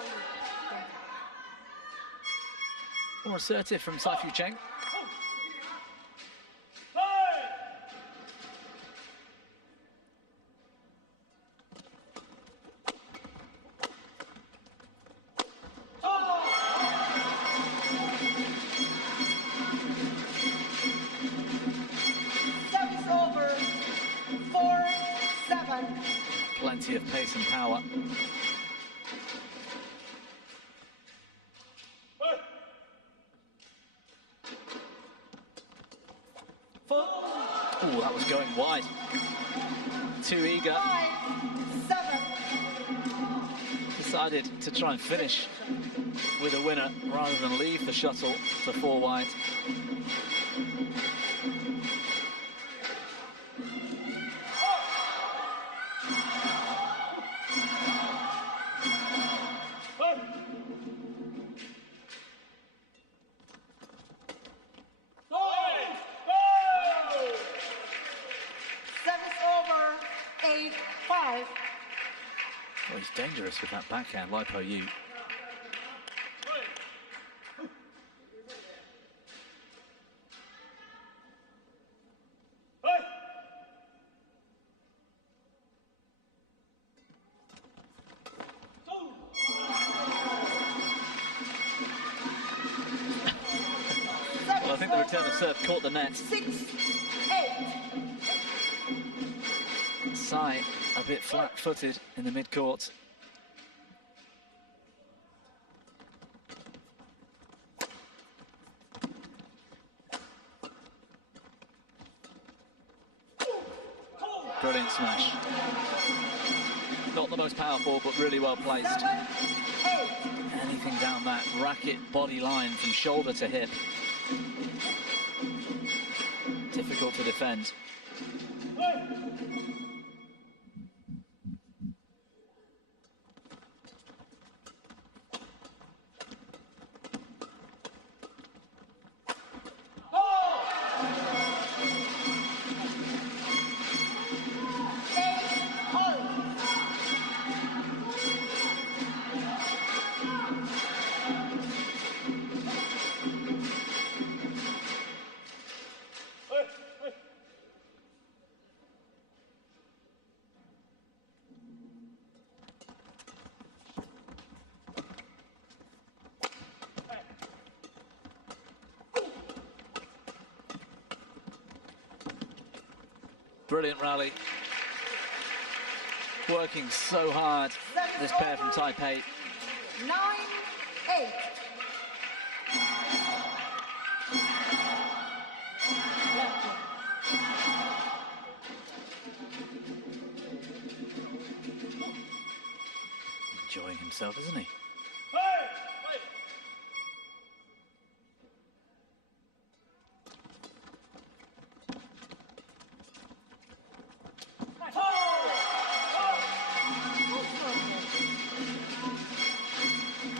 More assertive from Saifu Cheng. Service over. 4-7. Plenty of pace and power. Oh, that was going wide. Too eager. 5-7. Decided to try and finish with a winner rather than leave the shuttle to 4 wide. Service over. 8-5. Well, he's dangerous with that backhand, Lai Po Yu. return of serve caught the net. 6-8. Sai a bit flat-footed in the mid-court. Brilliant smash. Not the most powerful, but really well placed. 7-8. Anything down that racket body line from shoulder to hip. Difficult to defend. Brilliant rally. Working so hard, this pair from Taipei. 9-8. Enjoying himself, isn't he?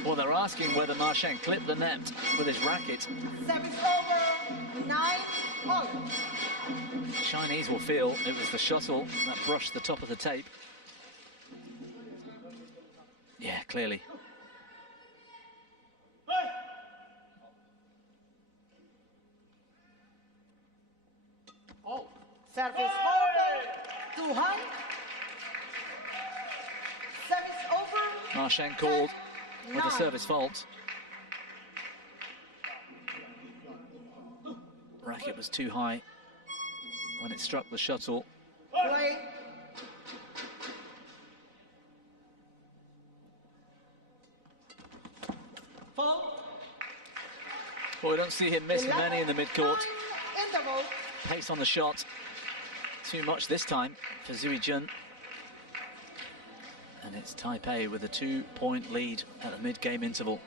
Well, they're asking whether Marchand clipped the net with his racket. Service over. 9-all. Chinese will feel it was the shuttle that brushed the top of the tape. Yeah, clearly. Service over. Too high. Service over. Marchand called with a service fault. Racket was too high when it struck the shuttle. Play. Fall. Well, we don't see him miss many in the mid-court. Interval. Pace on the shot. Too much this time for Zui Jun. And it's Taipei with a 2-point lead at the mid-game interval.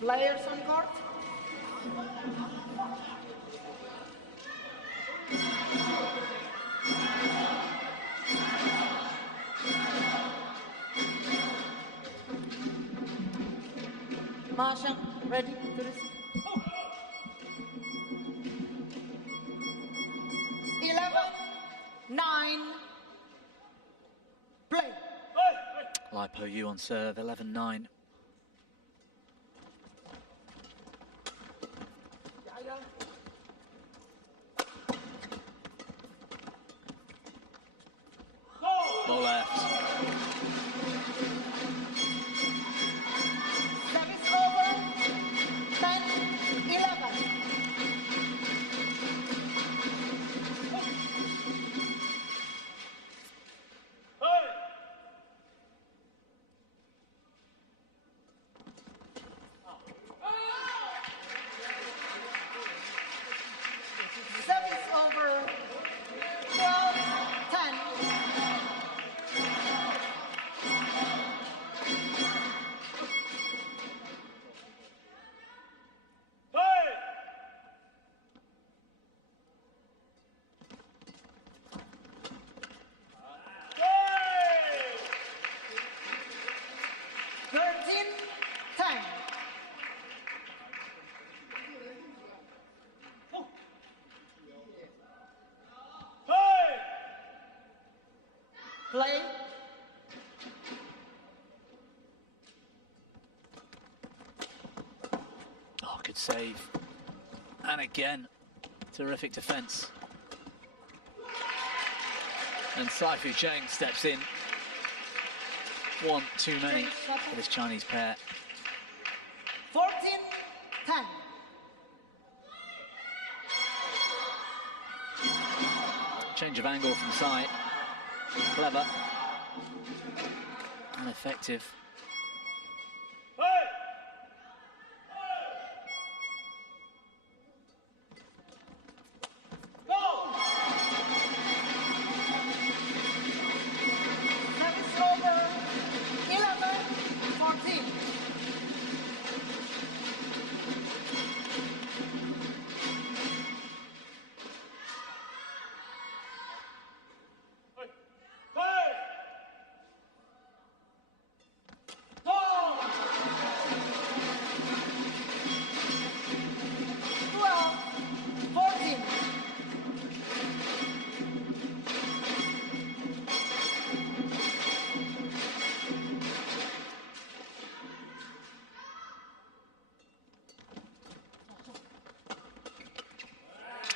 Players on court. Marshall, ready to receive. 11-9. Play. Lipo Yu on serve, 11-9. Ball left. Service over. 10-11. Service over. 12-10. Play. Oh, good save. And again, terrific defense. And Saifu Cheng steps in. One too many for this Chinese pair. 14-10. Change of angle from the side. Clever. And effective. Service over. 11-14.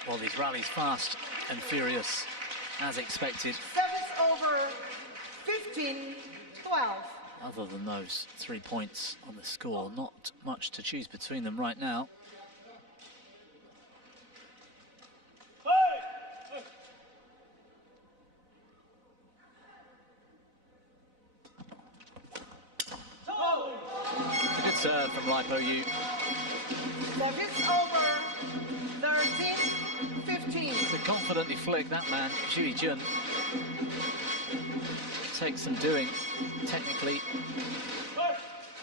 Well, these rallies fast and furious, as expected. Service over. 15-12. Other than those 3 points on the score, not much to choose between them right now. It's a good serve from Lipo Yu. Service over. 13-15. To confidently flick that man, Zhu Yijun. Takes some doing, technically,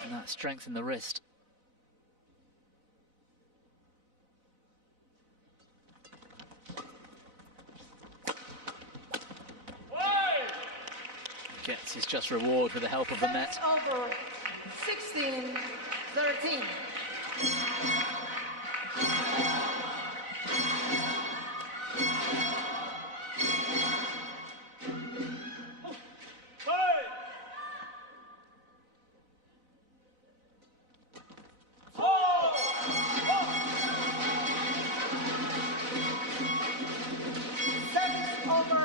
and that strength in the wrist. Gets his just reward with the help of the net. Over. 16-13. Service over.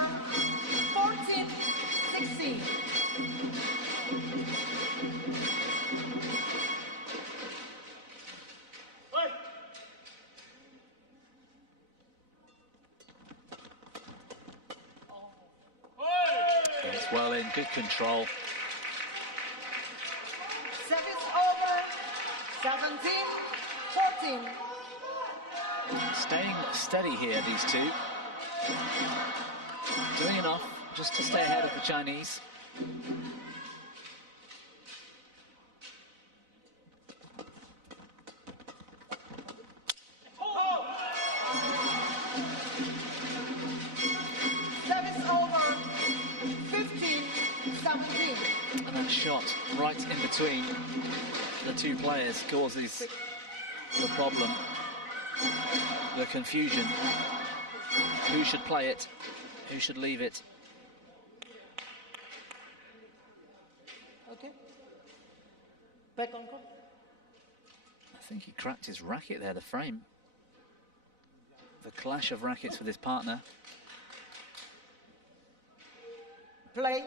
14-16. It's well in, good control. Service over. 17-14. Staying steady here, these two. Doing enough just to stay ahead of the Chinese. Service over. 15-17. And that shot right in between the two players causes the problem, the confusion. Who should play it? Who should leave it? Okay. Back on court. I think he cracked his racket there, the frame. The clash of rackets with his partner. Play.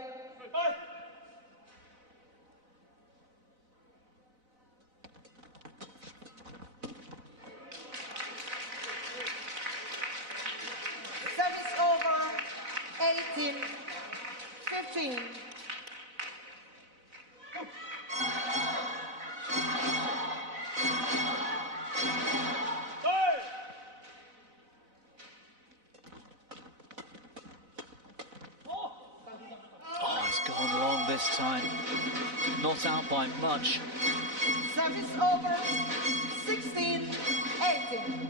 Service over. 18-15. Oh, he's gone long this time. Not out by much. Service over. 16-18.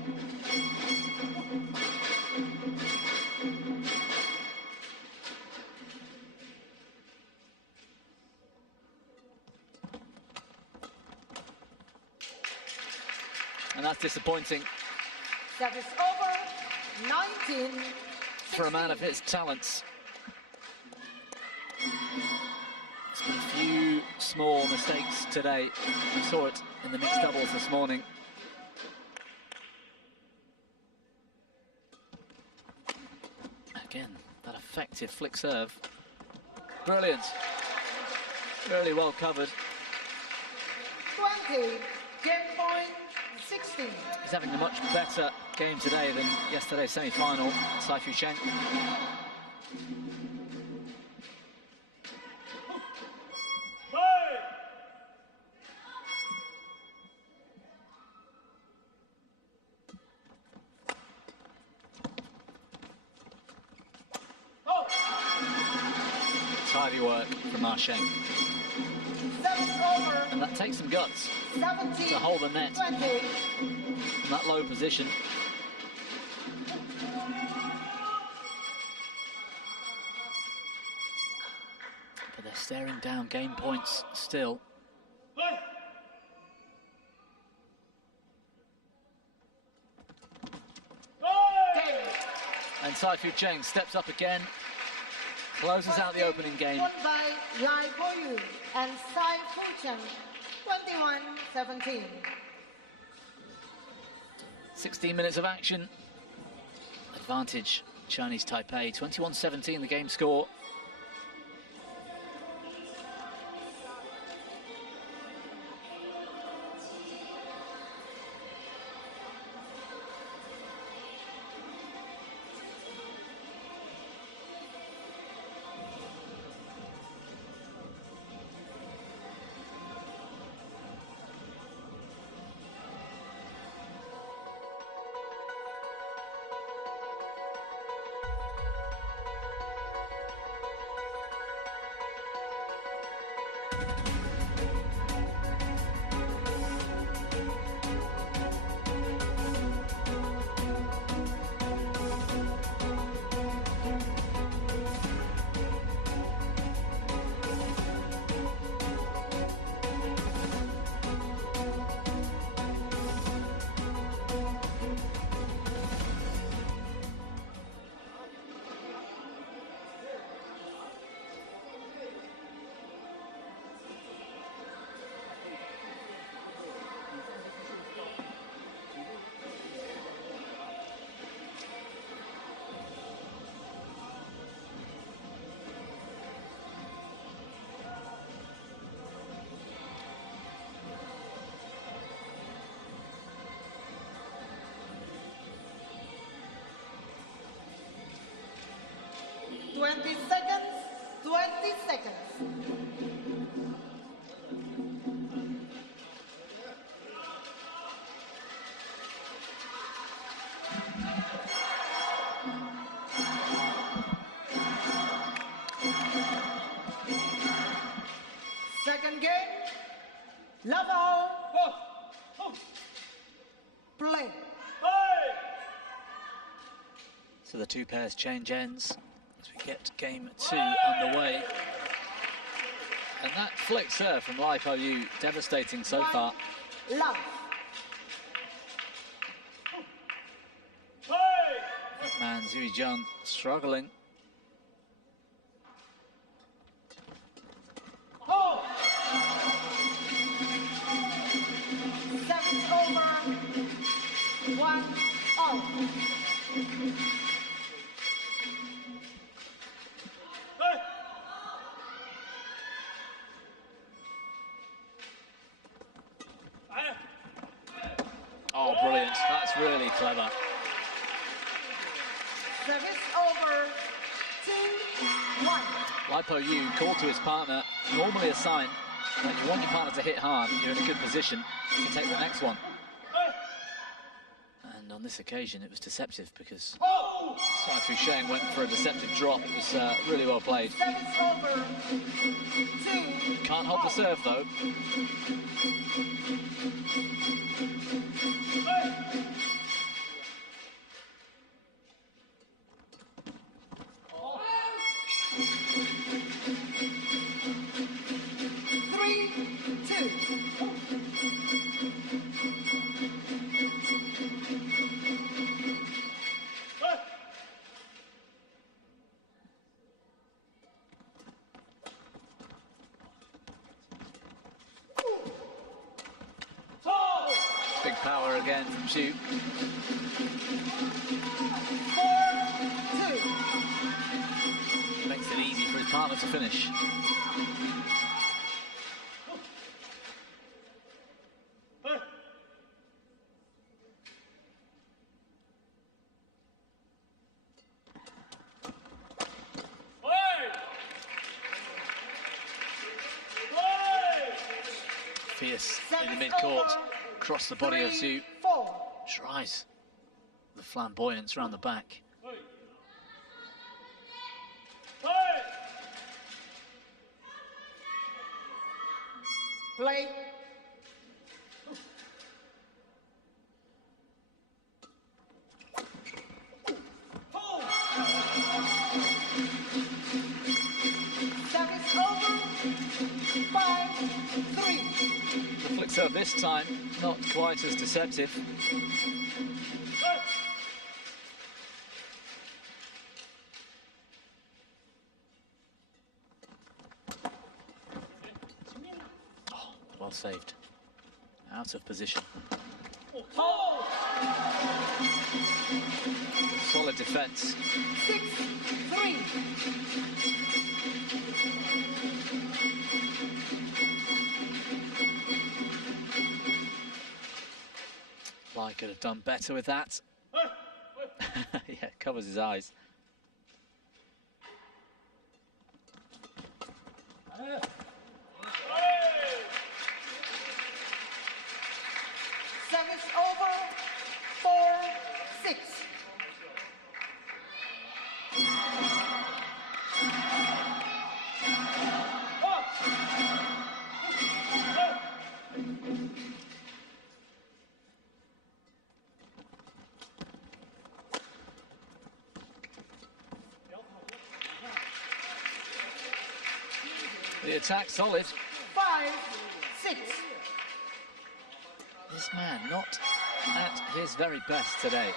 And that's disappointing Service over. 19. for a man of his talents. small mistakes today. We saw it in the mixed doubles this morning. Again, that effective flick serve. Brilliant. Really well covered. 20, game point 16. He's having a much better game today than yesterday's semi-final, Saifu Cheng. Tidy work from Ma Sheng. And that takes some guts 17, to hold the net 20. from that low position. But they're staring down game points still. And Saifu Cheng steps up again, closes out the opening game. Won by Lai Po-yu and Sai Fu-chen, 21-17. 16 minutes of action. Advantage Chinese Taipei, 21-17 the game score. Second game, level, play. So the two pairs change ends as we get game two underway. And that flick serve from Lai Po-yu, devastating so far. Love. Man, Zhu Yijun struggling. Service over. 1-all. Oh, brilliant. That's really clever. Service over. 2-1. Lai Po-yu called to his partner, normally a sign that if you want your partner to hit hard, you're in a good position to take the next one. And on this occasion, it was deceptive because Saifu Cheng went for a deceptive drop. It was really well played. Service over. 2. Can't hold the serve, though. again from Xu. 4-2. Makes it easy for his partner to finish. Fierce in the mid-court, across the body of Xu. 3-4. Tries the flamboyance around the back. Play. Service over. 5-3. The flick serve this time, not quite as deceptive. Oh, well saved. Out of position. Solid defence. 6-3. Lai could have done better with that. Yeah, covers his eyes. Service over. 4-6. The attack solid. 5-6. This man not at his very best today.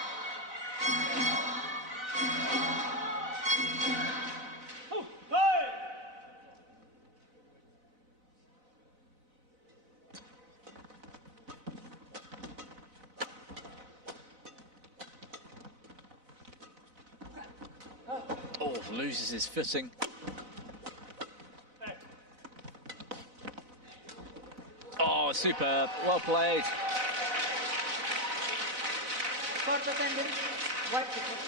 Oh, loses his footing. Oh, superb. Well played. Court attendant. White ticket.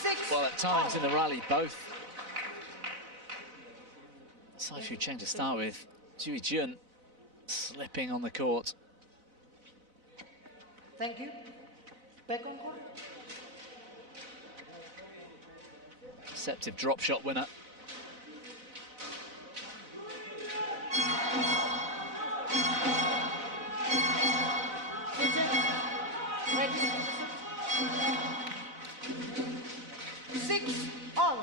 6. Well, at times in the rally, both Saifu Cheng to start with, Zhu Jun slipping on the court. Thank you. Back on court. Deceptive drop shot winner. Ready. 6 all.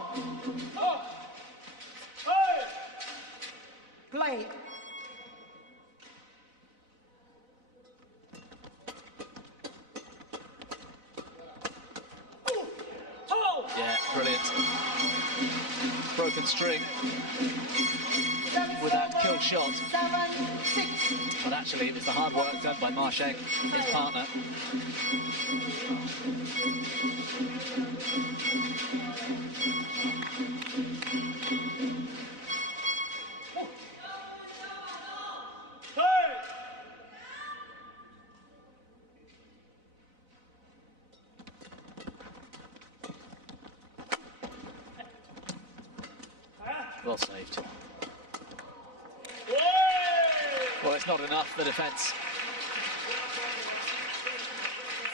Play. Yeah, brilliant. Broken string with that kill shot. 7-6. But actually, it was the hard work done by Ma Sheng, his partner. Well saved. Well, it's not enough, the defence.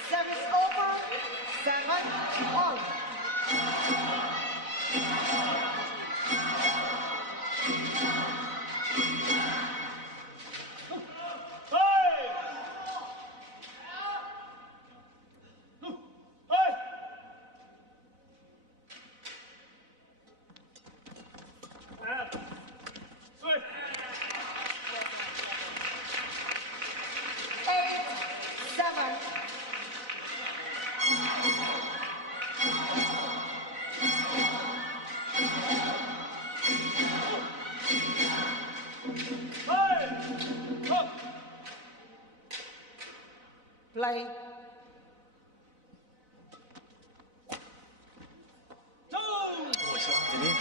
Service over. 7 all. Play. Oh, he's landed in.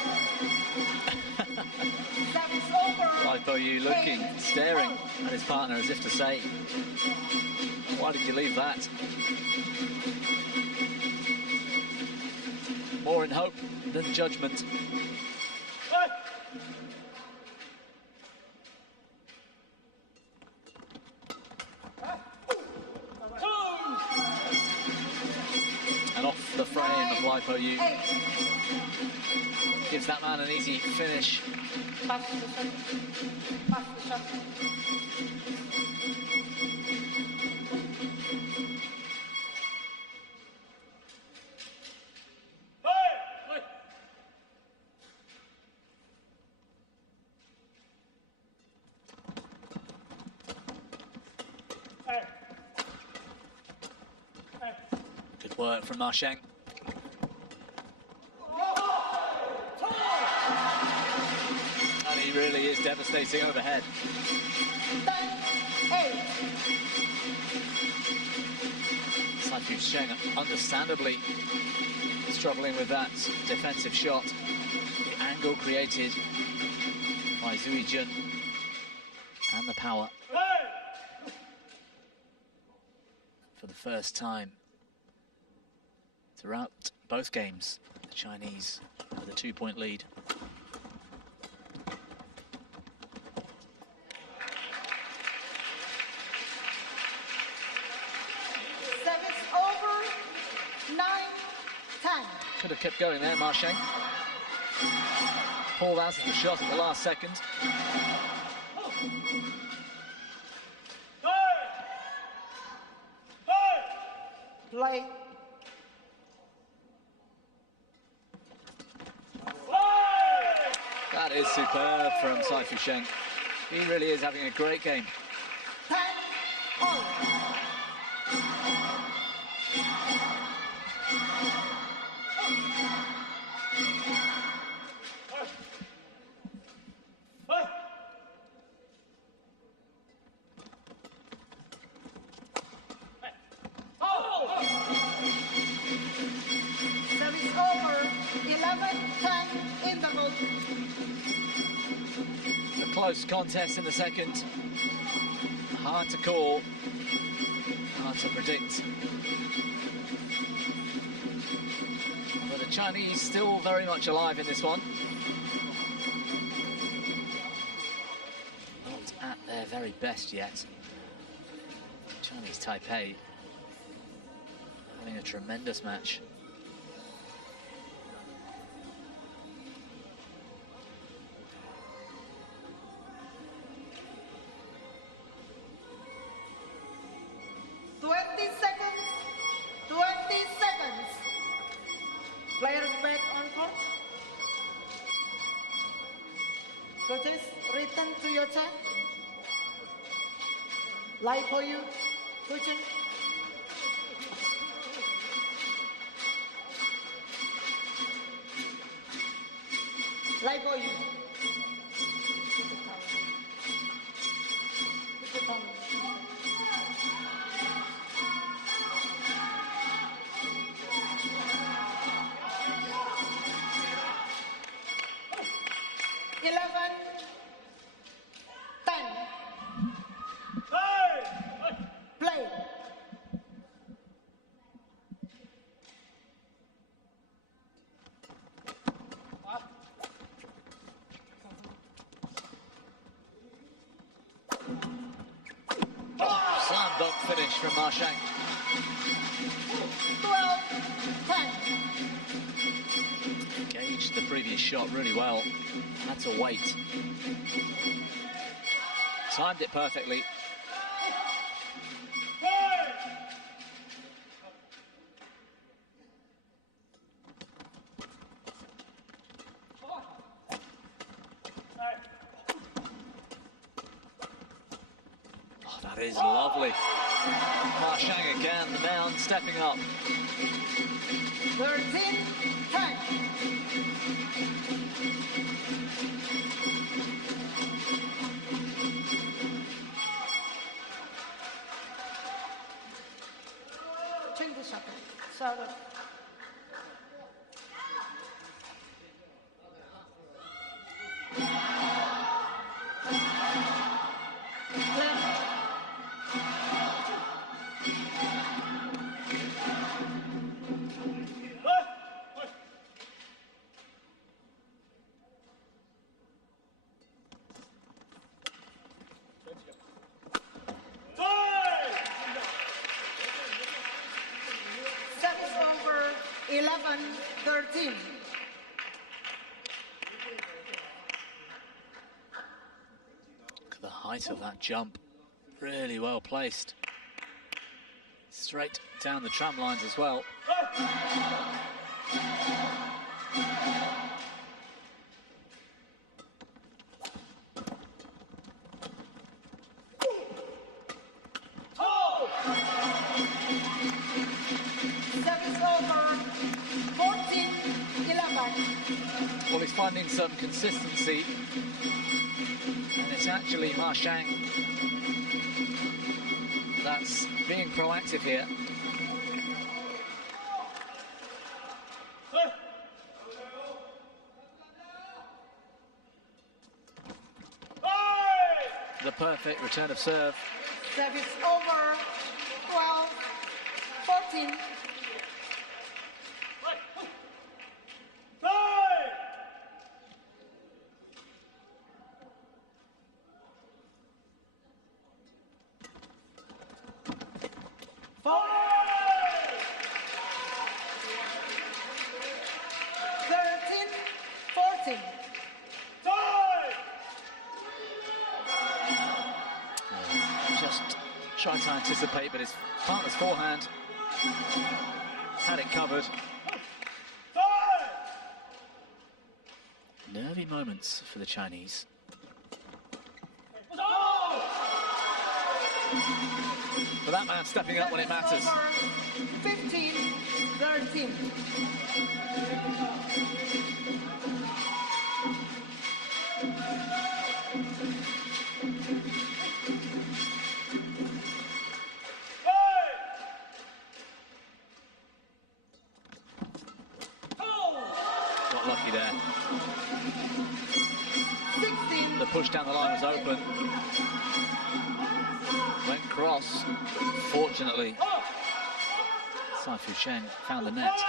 Service over. Lipo looking, staring at his partner as if to say, why did you leave that? More in hope than judgment. And off the frame of Lipo gives that man an easy finish. Pass the shot. Pass the shot. Good work from Marcheng. And he really is devastating overhead. 10-8. Saifu Sheng understandably struggling with that defensive shot. The angle created by Zhu Yijun and the power. For the first time throughout both games, the Chinese with a 2-point lead. Service over. 9-10. Could have kept going there, Marcheng. Pulled out of the shot at the last second. Play. That is superb from Saifu Sheng. He really is having a great game. 10-all. Service over. 11-10 in the vote. A close contest in the second. Hard to call, hard to predict. But the Chinese still very much alive in this one. Not at their very best yet. Chinese Taipei having a tremendous match. Players back on court. Coaches, return to your chair. Live for you, coaching. Live for you. Finish from Marcheng. 12-10. Gauged the previous shot really well. Had to wait. Timed it perfectly. Oh, that is lovely. Marcheng again, the man stepping up. 13-10. 11-13. Look at the height of that jump. Really well placed. Straight down the tram lines as well. Well, he's finding some consistency, and it's actually Ma Xiang that's being proactive here. The perfect return of serve. Service over, 12-14. Trying to anticipate, but his partner's forehand had it covered. Nervy moments for the Chinese. But that man stepping up when it matters. 15-13. Lucky there. The push down the line was open. Went cross. Fortunately, Sai Fu Cheng found the net.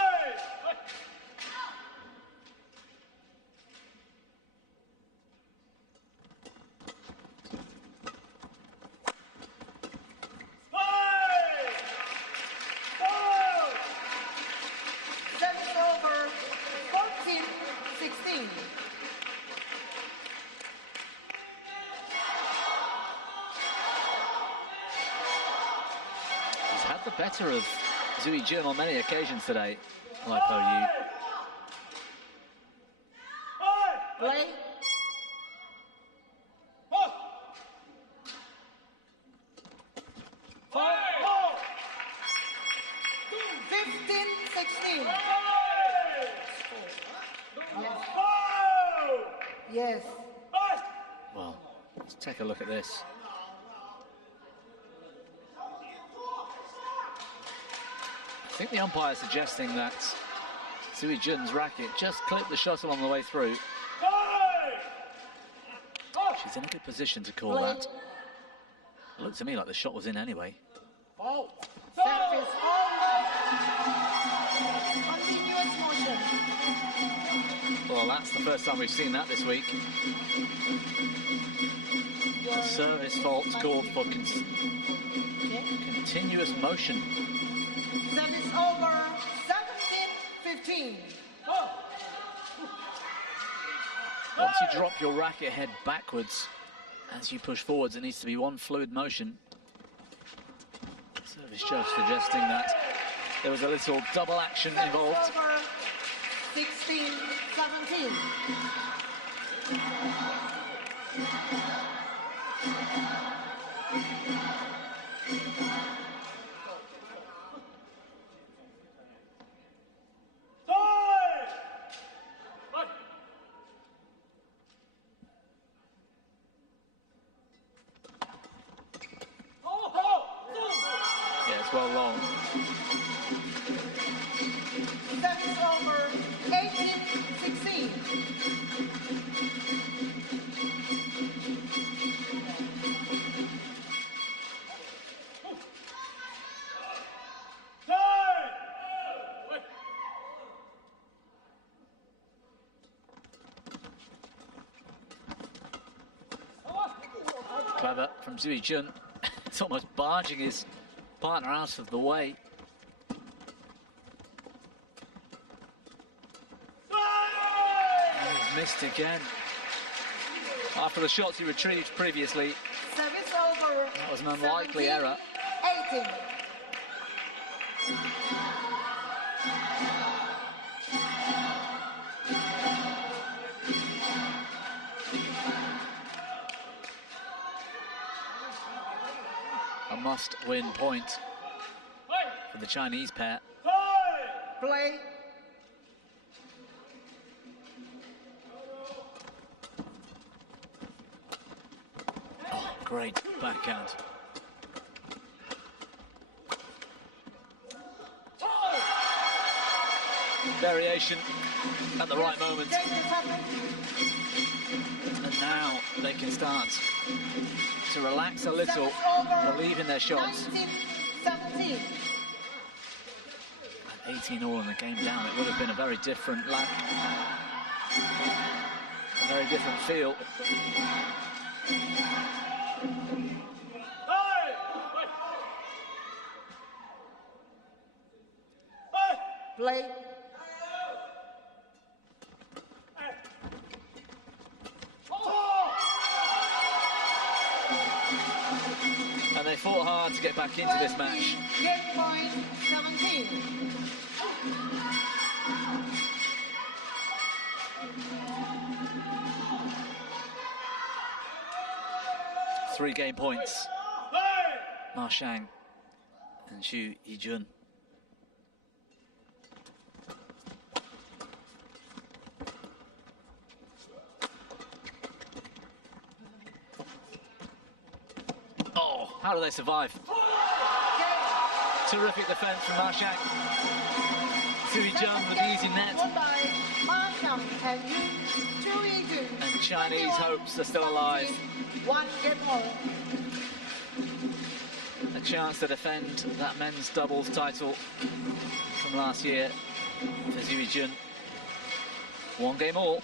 Better of Zhu Jun on many occasions today, like OU. Play. 15-16. Yes. Well, let's take a look at this. I think the umpire is suggesting that Zhu Jun's racket just clipped the shuttle on the way through. She's in a good position to call that. It looked to me like the shot was in anyway. Service continuous motion. Well, that's the first time we've seen that this week. A service fault called for continuous motion. Service over, 17-15. Once you drop your racket head backwards, as you push forwards, it needs to be one fluid motion. Service judge suggesting that there was a little double action involved. Service over, 16-17. Well long. Service over, 18-16. Clever from Zhu Jun. It's almost barging his partner out of the way. missed again. After the shots he retrieved previously, Service over. that was an unlikely 17, error. 18. A must-win point for the Chinese pair. Play. Oh, great backhand. Variation at the right moment. And now they can start to relax a little, believe in their shots. 19-17. 18 all in the game down, it would have been a very different lap. A very different feel. Play. And they fought hard to get back into this match. Game point 17. Three game points. Ma Xiang and Xu Yijun. Oh, how do they survive? Terrific defense from Ma Xiang. Xu Yijun with the easy net. Won by Ma Xiang and Xu Yijun. And Chinese hopes are still alive. 1 game all. A chance to defend that men's doubles title from last year for Xu Yijun. 1 game all.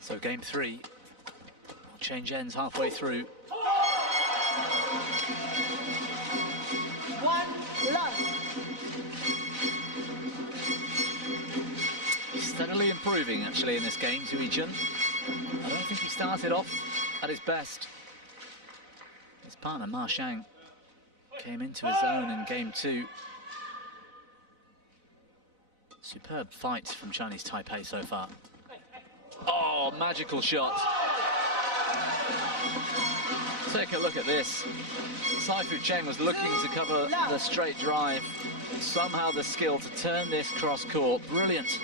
So game 3 will change ends halfway through. 1 love. Steadily improving actually in this game, Xu Yijun. I don't think he started off at his best. His partner Ma Xiang came into his own in game 2. Superb fights from Chinese Taipei so far. Oh, magical shot. Take a look at this. Saifu Cheng was looking to cover the straight drive. Somehow the skill to turn this cross court. Brilliant.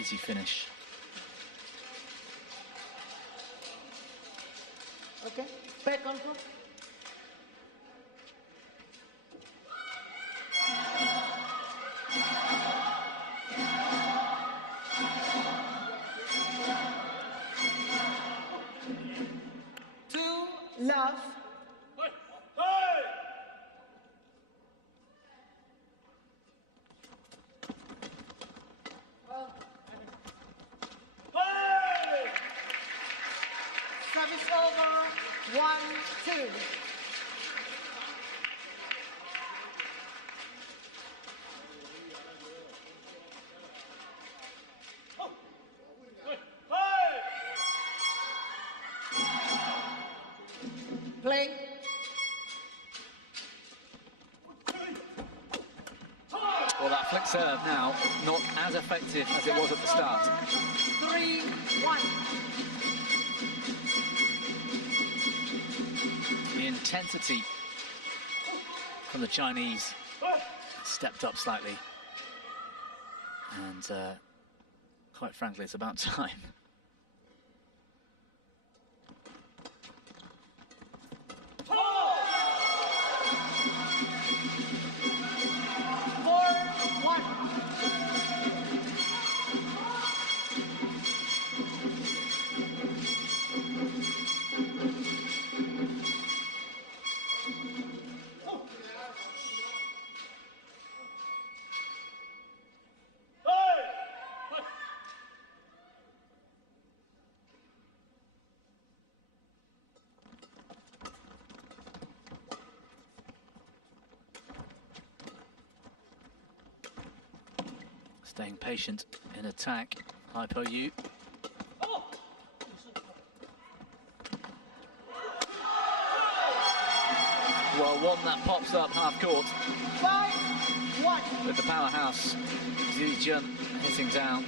Easy finish. Okay, back control. 1-2. Play. Well, that flick serve now not as effective as it was at the start. 3-1. The intensity from the Chinese stepped up slightly. And quite frankly, it's about time. Staying patient in attack, Hypo Yu. Well, one that pops up half court. 5-1. With the powerhouse, Zhu Jun hitting down.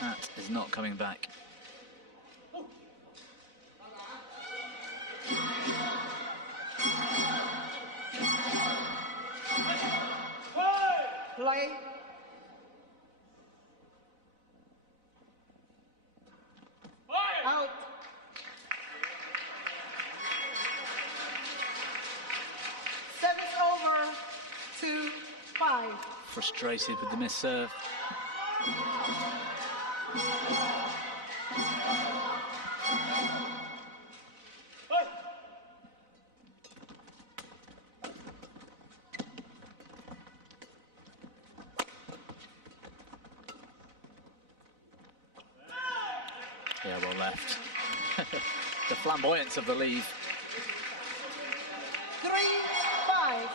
That is not coming back. Play. Out. Service over. 2-5. Frustrated with the missed serve. Yeah, well left. The flamboyance of the lead. 3-5.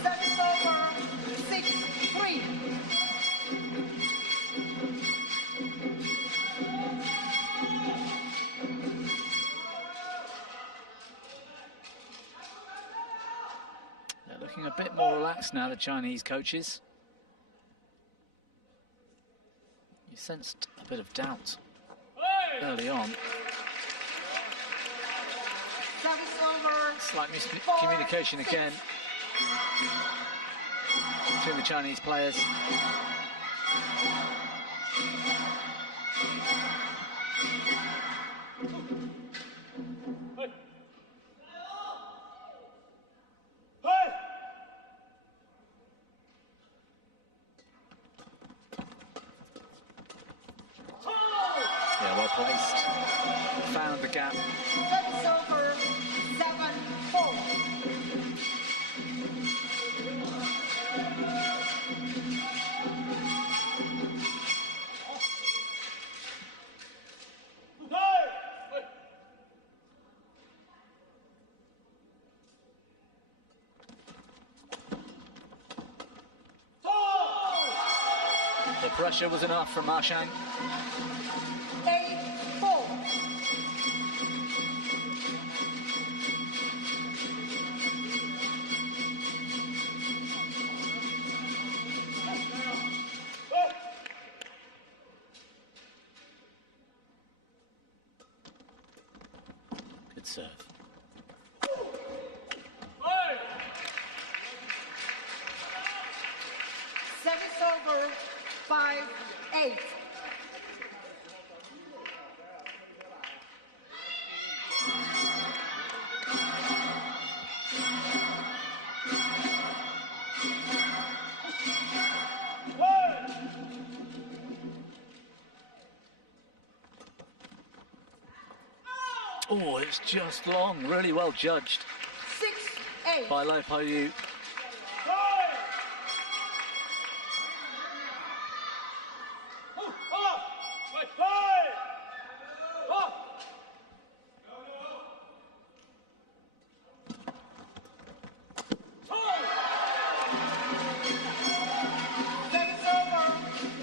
Service over. 6-3. They're looking a bit more relaxed now, the Chinese coaches. You sensed a bit of doubt early on. Service over. Slight miscommunication again between the Chinese players. Yeah, well placed. Found the gap. Service over. 7-4. The pressure was enough from Ma Shang. 8-4. Good serve. Service over. 5-8. Oh, it's just long. Really well judged 6-8. by Lai Po Yu. That's over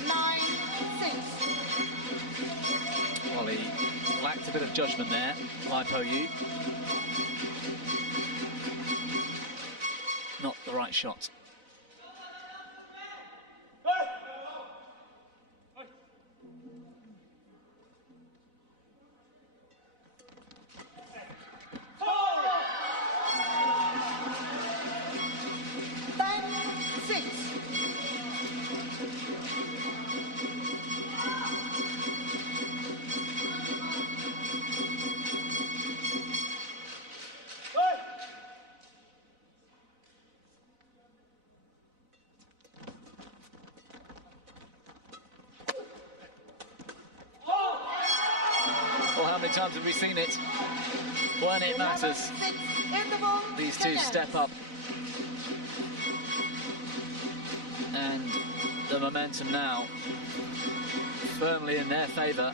9-6. Well, he lacked a bit of judgment there, Lai Po Yu. Not the right shot. Well, how many times have we seen it? When it matters, these two step up. And the momentum now firmly in their favour.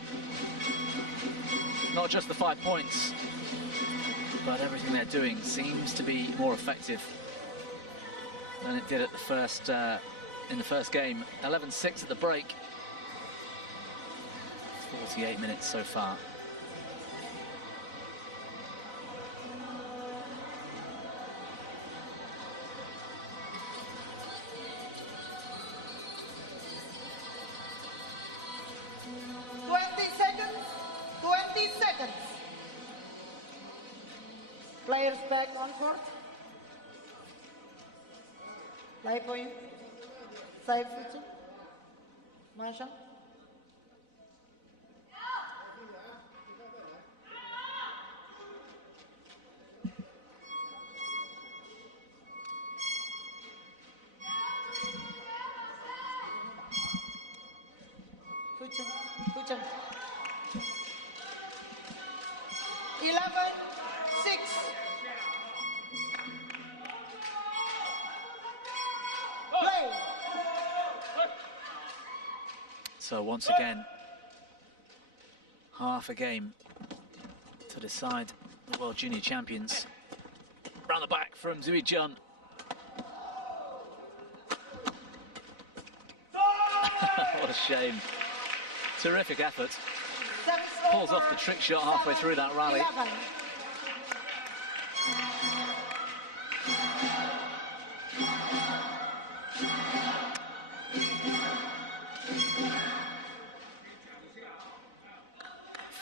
Not just the 5 points, but everything they're doing seems to be more effective than it did at the first in the first game. 11-6 at the break. 48 minutes so far. Players back on court. Lai Po Yu. Side switching. Masha. Switching. 11-6. Play. So once again, half a game to decide the World Junior Champions. Round the back from Zui Jun. What a shame. Terrific effort. Pulls off the trick shot halfway through that rally. 11.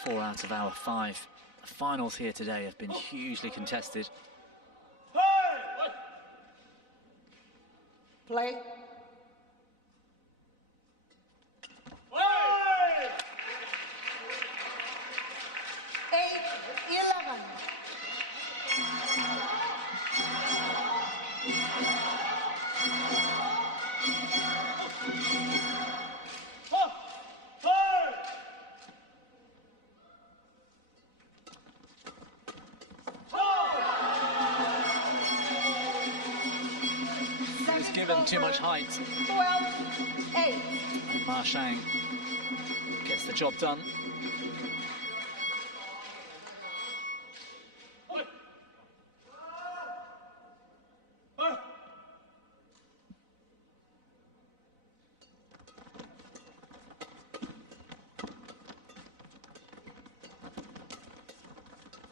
Four out of our 5 finals here today have been hugely contested. Play. 8-11. He's given too much height. 12-8. And Ma Shang gets the job done.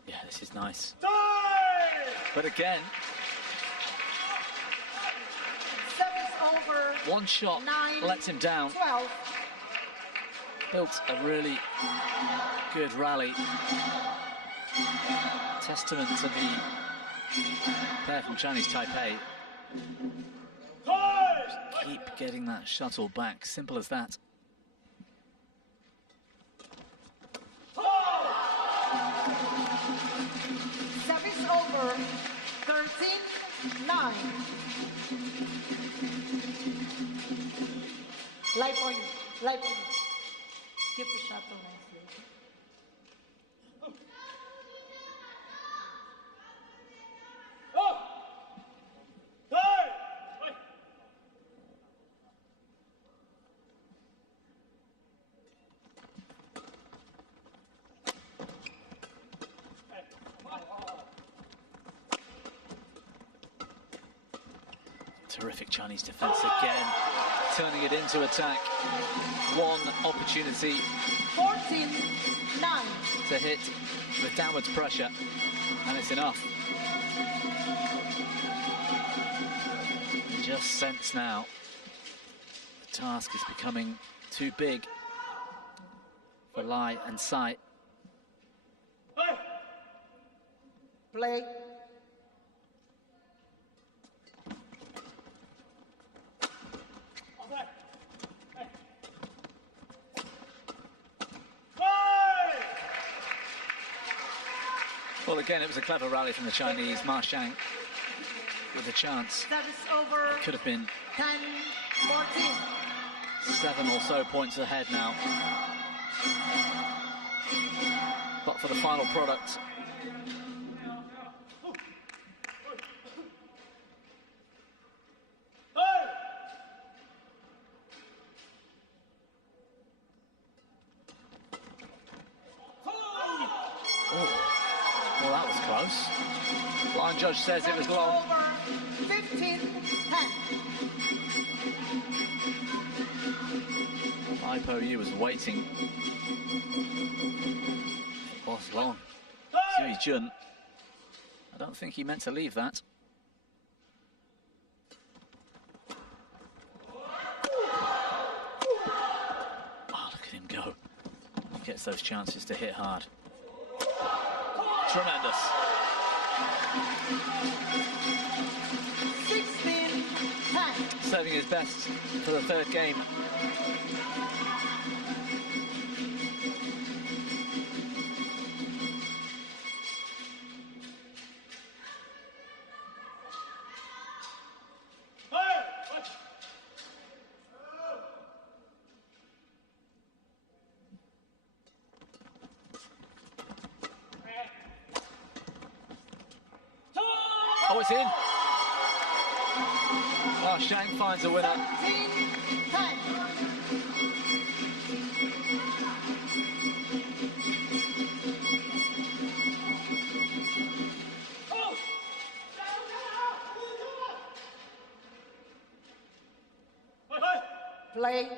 Yeah, this is nice. But again, Over. one shot 9, lets him down. 12. Built a really good rally. Testament to the pair from Chinese Taipei. Just keep getting that shuttle back. Simple as that. Service over. 13-9. Lai Po Yu. Keep the shuttle nicely. Terrific Chinese defense again, turning it into attack. One opportunity 14-9. to hit with downwards pressure, and it's enough. You just sense now the task is becoming too big for Lai and Sai. Play. Well, again, it was a clever rally from the Chinese. Ma Xiang with a chance. That is over. Could have been 10-14. 7 or so points ahead now. But for the final product, well, that was close. Line judge says it was long. Over 15-10. Ipo Yu was waiting. It was long. Xu Jun, I don't think he meant to leave that. Oh, look at him go. He gets those chances to hit hard. Tremendous. 16-10. Serving his best for the third game. Oh, it's in. Oh, Xiang finds a winner. 17-10. Play.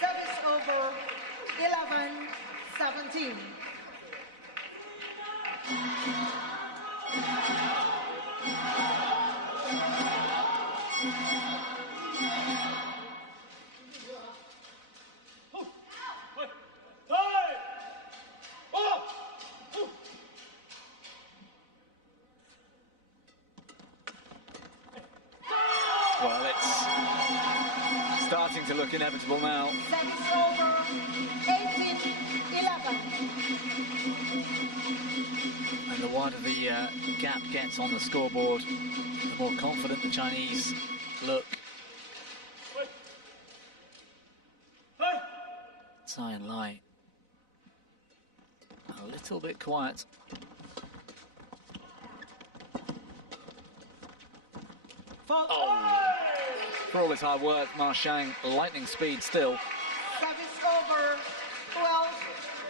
Service over 11-17. Well, it's starting to look inevitable now. Service over 18-11. And the wider the gap gets on the scoreboard, the more confident the Chinese look. Tsai and Lai a little bit quiet. Oh. For all his hard work, Ma Xiang, lightning speed still. Service over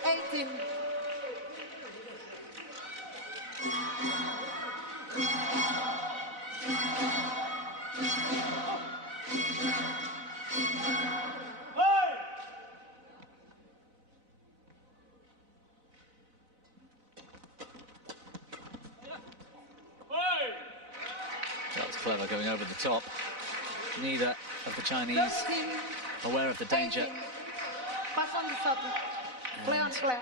12-18. That was clever, going over the top. Neither of the Chinese aware of the danger. Pass on the shuttle. Play on play.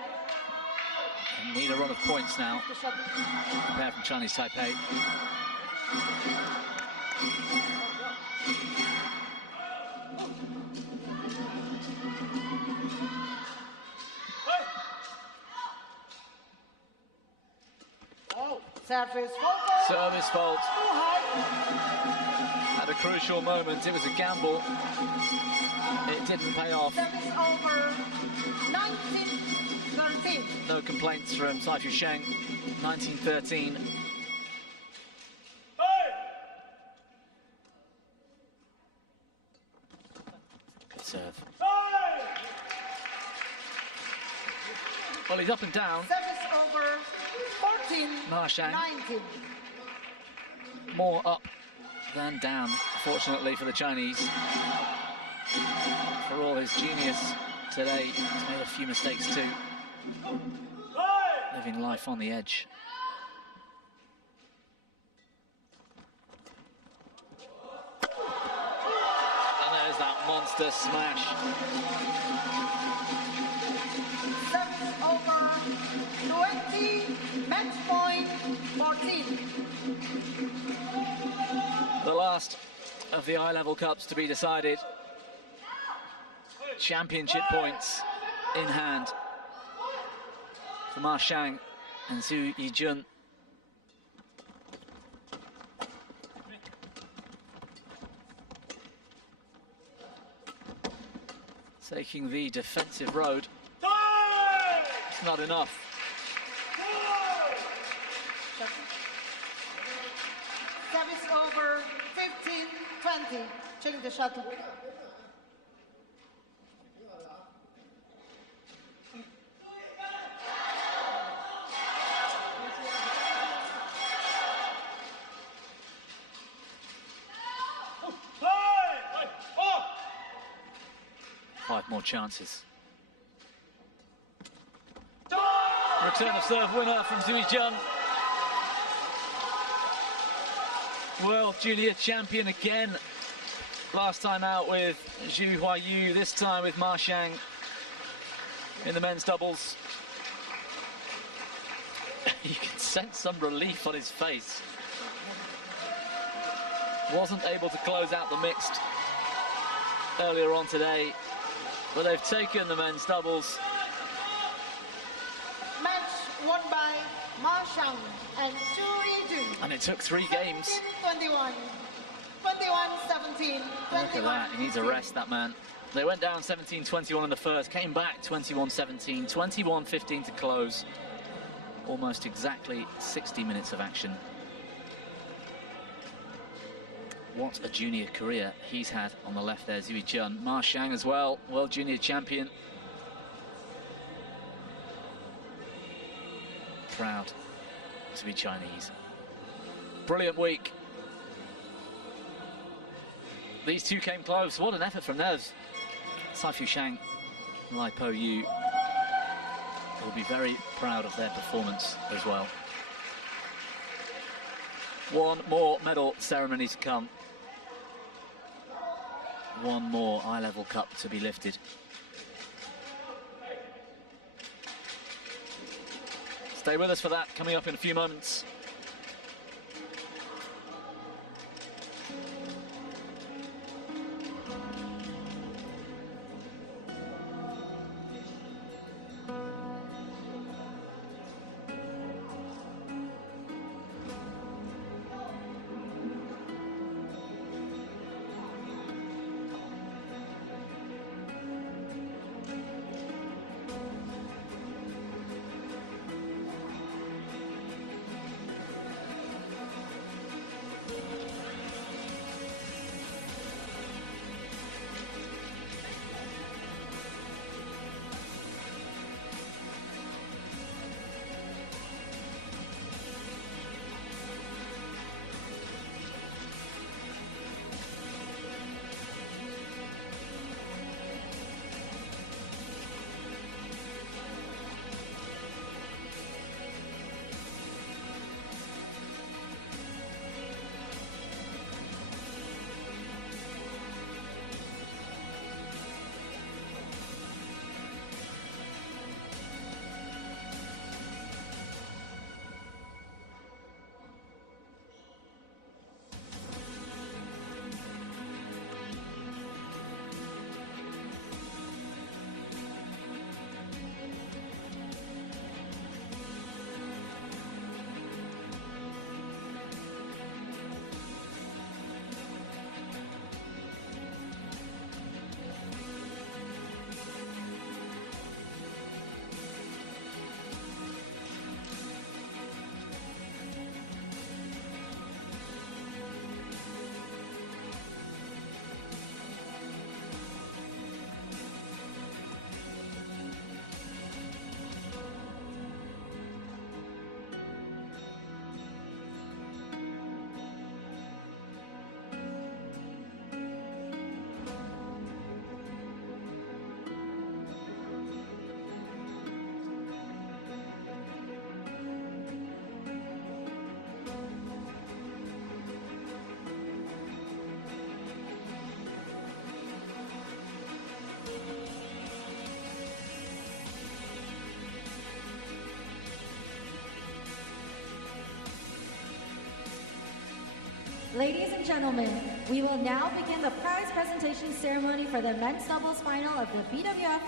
And need a run of points now. The shuttle. Prepare from Chinese Taipei. Service fault. Service fault. Too high. At a crucial moment, it was a gamble. It didn't pay off. Service over 19-13. No complaints from Saifu Sheng. 19-13. Good serve. Well, he's up and down. Service over 14, Ma Xiang 19. more up than down, fortunately for the Chinese. For all his genius today, he's made a few mistakes too. Living life on the edge. And there's that monster smash. Service over 20, match point 14. The last of the eye-level cups to be decided. Championship points in hand for Ma Xiang and Zhu Yijun. Taking the defensive road. It's not enough. Service over 15, 20. Change the shuttle. Five more chances. Return of serve winner from Zhu Yijun. World Junior Champion again. Last time out with Zhu Huayu, this time with Ma Xiang in the men's doubles. You can sense some relief on his face. Wasn't able to close out the mixed earlier on today, but they've taken the men's doubles. Match won by Ma Xiang and Zhu Yijun. And it took 3 games. 21, 21, 17, 21. Look at that, he needs a rest, that man. They went down 17-21 in the first, came back 21-17, 21-15 to close. Almost exactly 60 minutes of action. What a junior career he's had on the left there, Zhu Yijun. Ma Xiang as well, World Junior Champion. Proud to be Chinese. Brilliant week. These two came close. What an effort from those. Saifu Shang, Lai Po Yu will be very proud of their performance as well. One more medal ceremony to come. One more eye-level cup to be lifted. Stay with us for that, coming up in a few moments. Ladies and gentlemen, we will now begin the prize presentation ceremony for the men's doubles final of the BWF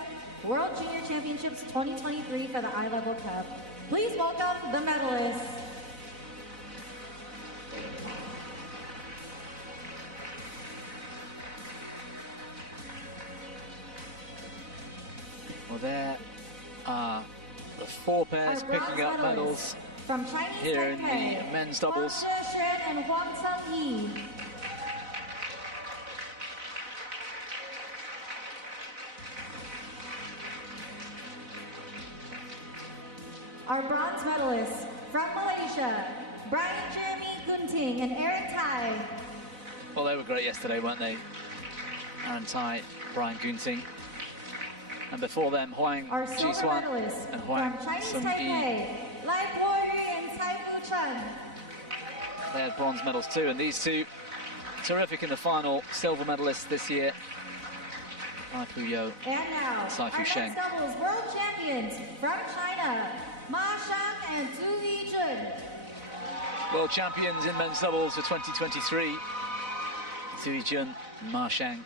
World Junior Championships 2023 for the I-Level Cup. Please welcome the medalists. Well, there are the four pairs picking up medals from Chinese here in Taipei, the men's doubles. Huang Zheshen and Huang Tseng-yi. Our bronze medalists from Malaysia, Brian Jeremy Gunting and Aaron Tai. Well, they were great yesterday, weren't they? Aaron Tai, Brian Gunting. And before them, Huang Our silver Jiswan medalists and Huang from Chinese Tseng-yi. Taipei, Lai Guoyu and Cai Fu Chen. They had bronze medals too, and these two terrific in the final, silver medalists this year. Lai Puyo, And now, Cai Fu our Sheng. men's doubles world champions from China, Ma Shang and Tu Yijun. World champions in men's doubles for 2023. Tu Yijun and Ma Shang.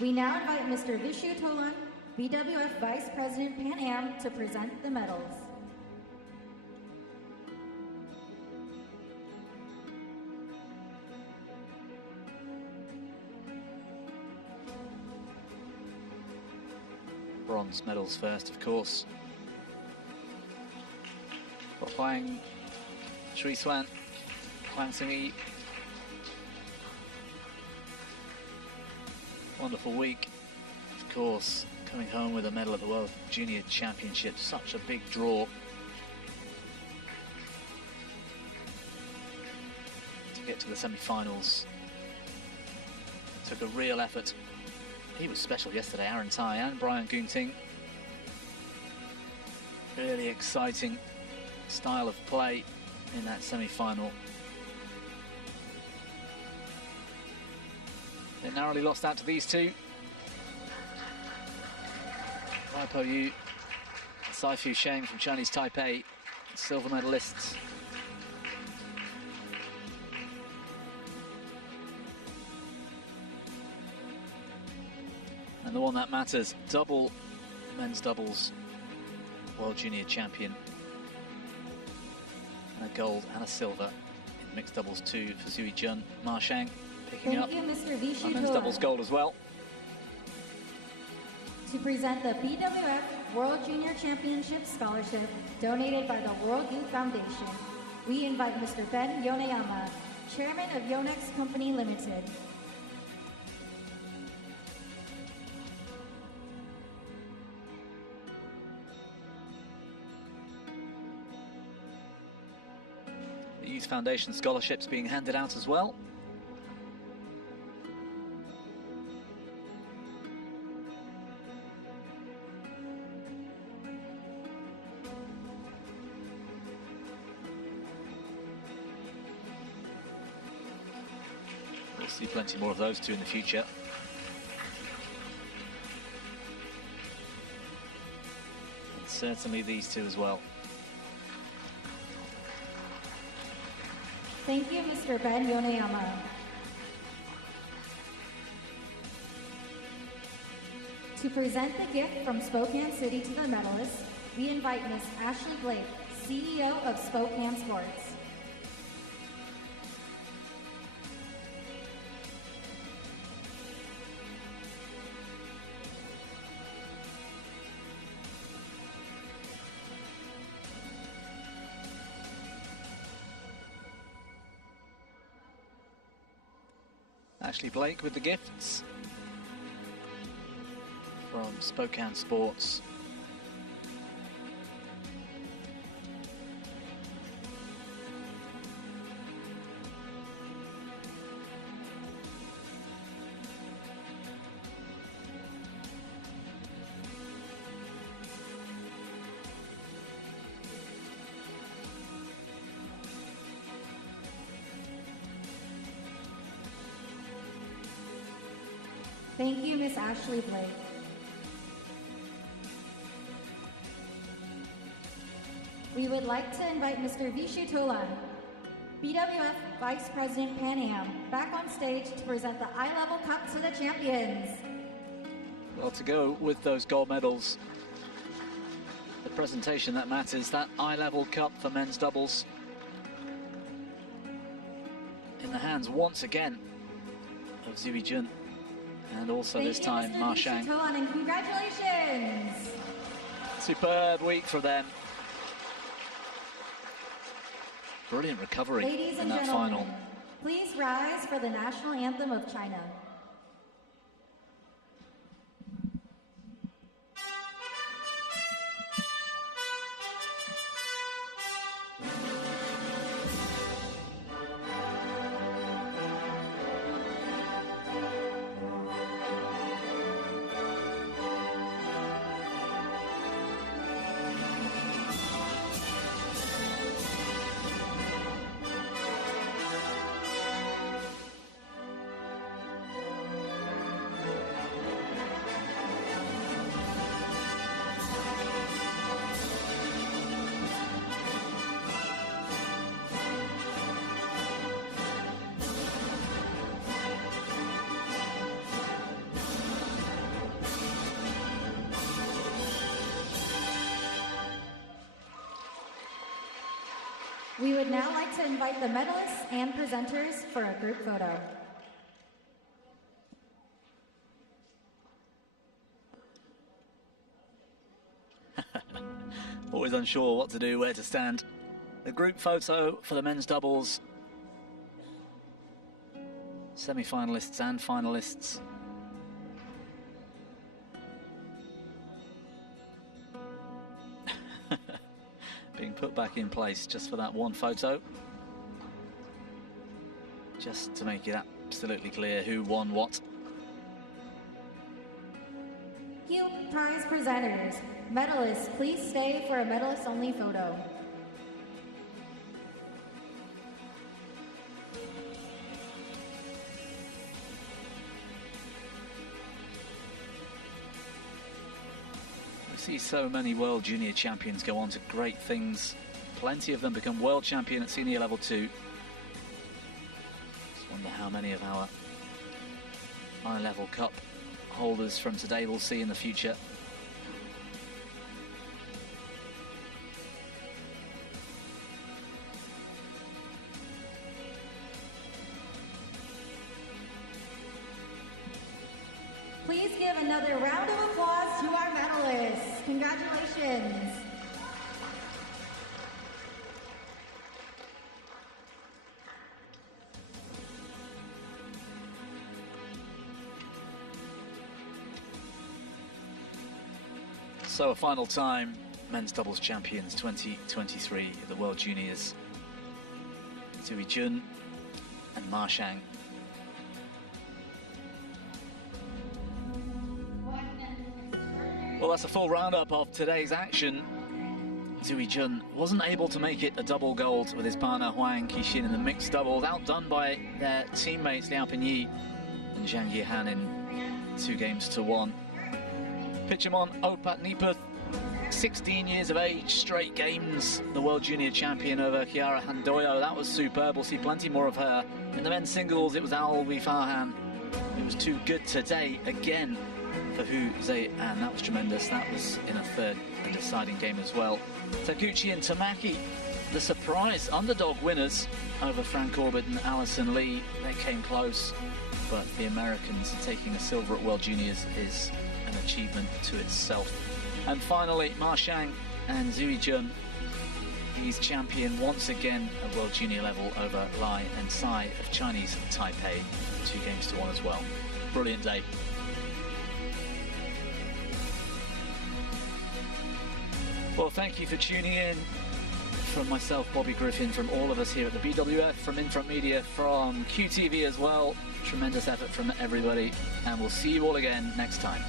We now invite Mr. Vishu Tolan, BWF Vice President Pan Am, to present the medals. Bronze medals first, of course. For Huang Jiswan, Huang Tseng-yi. Wonderful week, of course, coming home with a medal at the World Junior Championships. Such a big draw to get to the semi-finals. Took a real effort. He was special yesterday, Aaron Tai and Brian Gunting. Really exciting style of play in that semi-final. They narrowly lost out to these two. Lai Po-yu, Cai Fu Sheng from Chinese Taipei, silver medalists. And the one that matters, double men's doubles World Junior Champion. And a gold and a silver in mixed doubles too for Zhu Yijun. Ma Shang picking up Thank you, Mr. Vishu a men's Tolan. doubles gold as well. To present the BWF World Junior Championship Scholarship donated by the World Youth Foundation, we invite Mr. Ben Yoneyama, Chairman of Yonex Company Limited. The Youth Foundation scholarships being handed out as well. We'll see plenty more of those two in the future. And certainly these two as well. Thank you, Mr. Ben Yoneyama. To present the gift from Spokane City to the medalists, we invite Ms. Ashley Blake, CEO of Spokane Sports. Ashley Blake with the gifts from Spokane Sports. Thank you, Ms. Ashley Blake. We would like to invite Mr. Vishu Tolan, BWF Vice President Pan Am, back on stage to present the eye-level cup to the champions. Well, to go with those gold medals, the presentation that matters, that eye-level cup for men's doubles. In the hands once again of Zui Jun, and also this time Ma Xiang. And congratulations! Superb week for them. Brilliant recovery Ladies in and that gentlemen, final. please rise for the national anthem of China. We would now like to invite the medalists and presenters for a group photo. Always unsure what to do, where to stand. The group photo for the men's doubles. Semi-finalists and finalists. Being put back in place just for that one photo. Just to make it absolutely clear who won what. Cue prize presenters. Medalists, please stay for a medalist-only photo. We see so many world junior champions go on to great things. Plenty of them become world champion at senior level 2. Just wonder how many of our high-level cup holders from today we'll see in the future. Please give another round of applause to our medalists. Congratulations. So a final time, men's doubles champions 2023 at the World Juniors. Zui Jun and Ma Xiang. Well, that's a full roundup of today's action. Zui Jun wasn't able to make it a double gold with his partner Huang Qixin in the mixed doubles, outdone by their teammates Liao Pinyi and Zhang Yihan in 2-1. Pitchamon Opatniput, 16 years of age, straight games, the World Junior Champion over Chiara Handoyo. That was superb. We'll see plenty more of her. In the men's singles, it was Alvi Farhan. It was too good today again for Hu Zhe, and that was tremendous. That was in a third and deciding game as well. Taguchi and Tamaki, the surprise underdog winners over Frank Corbett and Alison Lee. They came close, but the Americans taking a silver at World Juniors is an achievement to itself. And finally, Ma Xiang and Zui Jun. He's champion once again at World Junior level over Lai and Tsai of Chinese Taipei, 2-1 as well. Brilliant day. Well, thank you for tuning in. From myself, Bobby Griffin, from all of us here at the BWF, from Infront Media, from QTV as well. Tremendous effort from everybody, and we'll see you all again next time.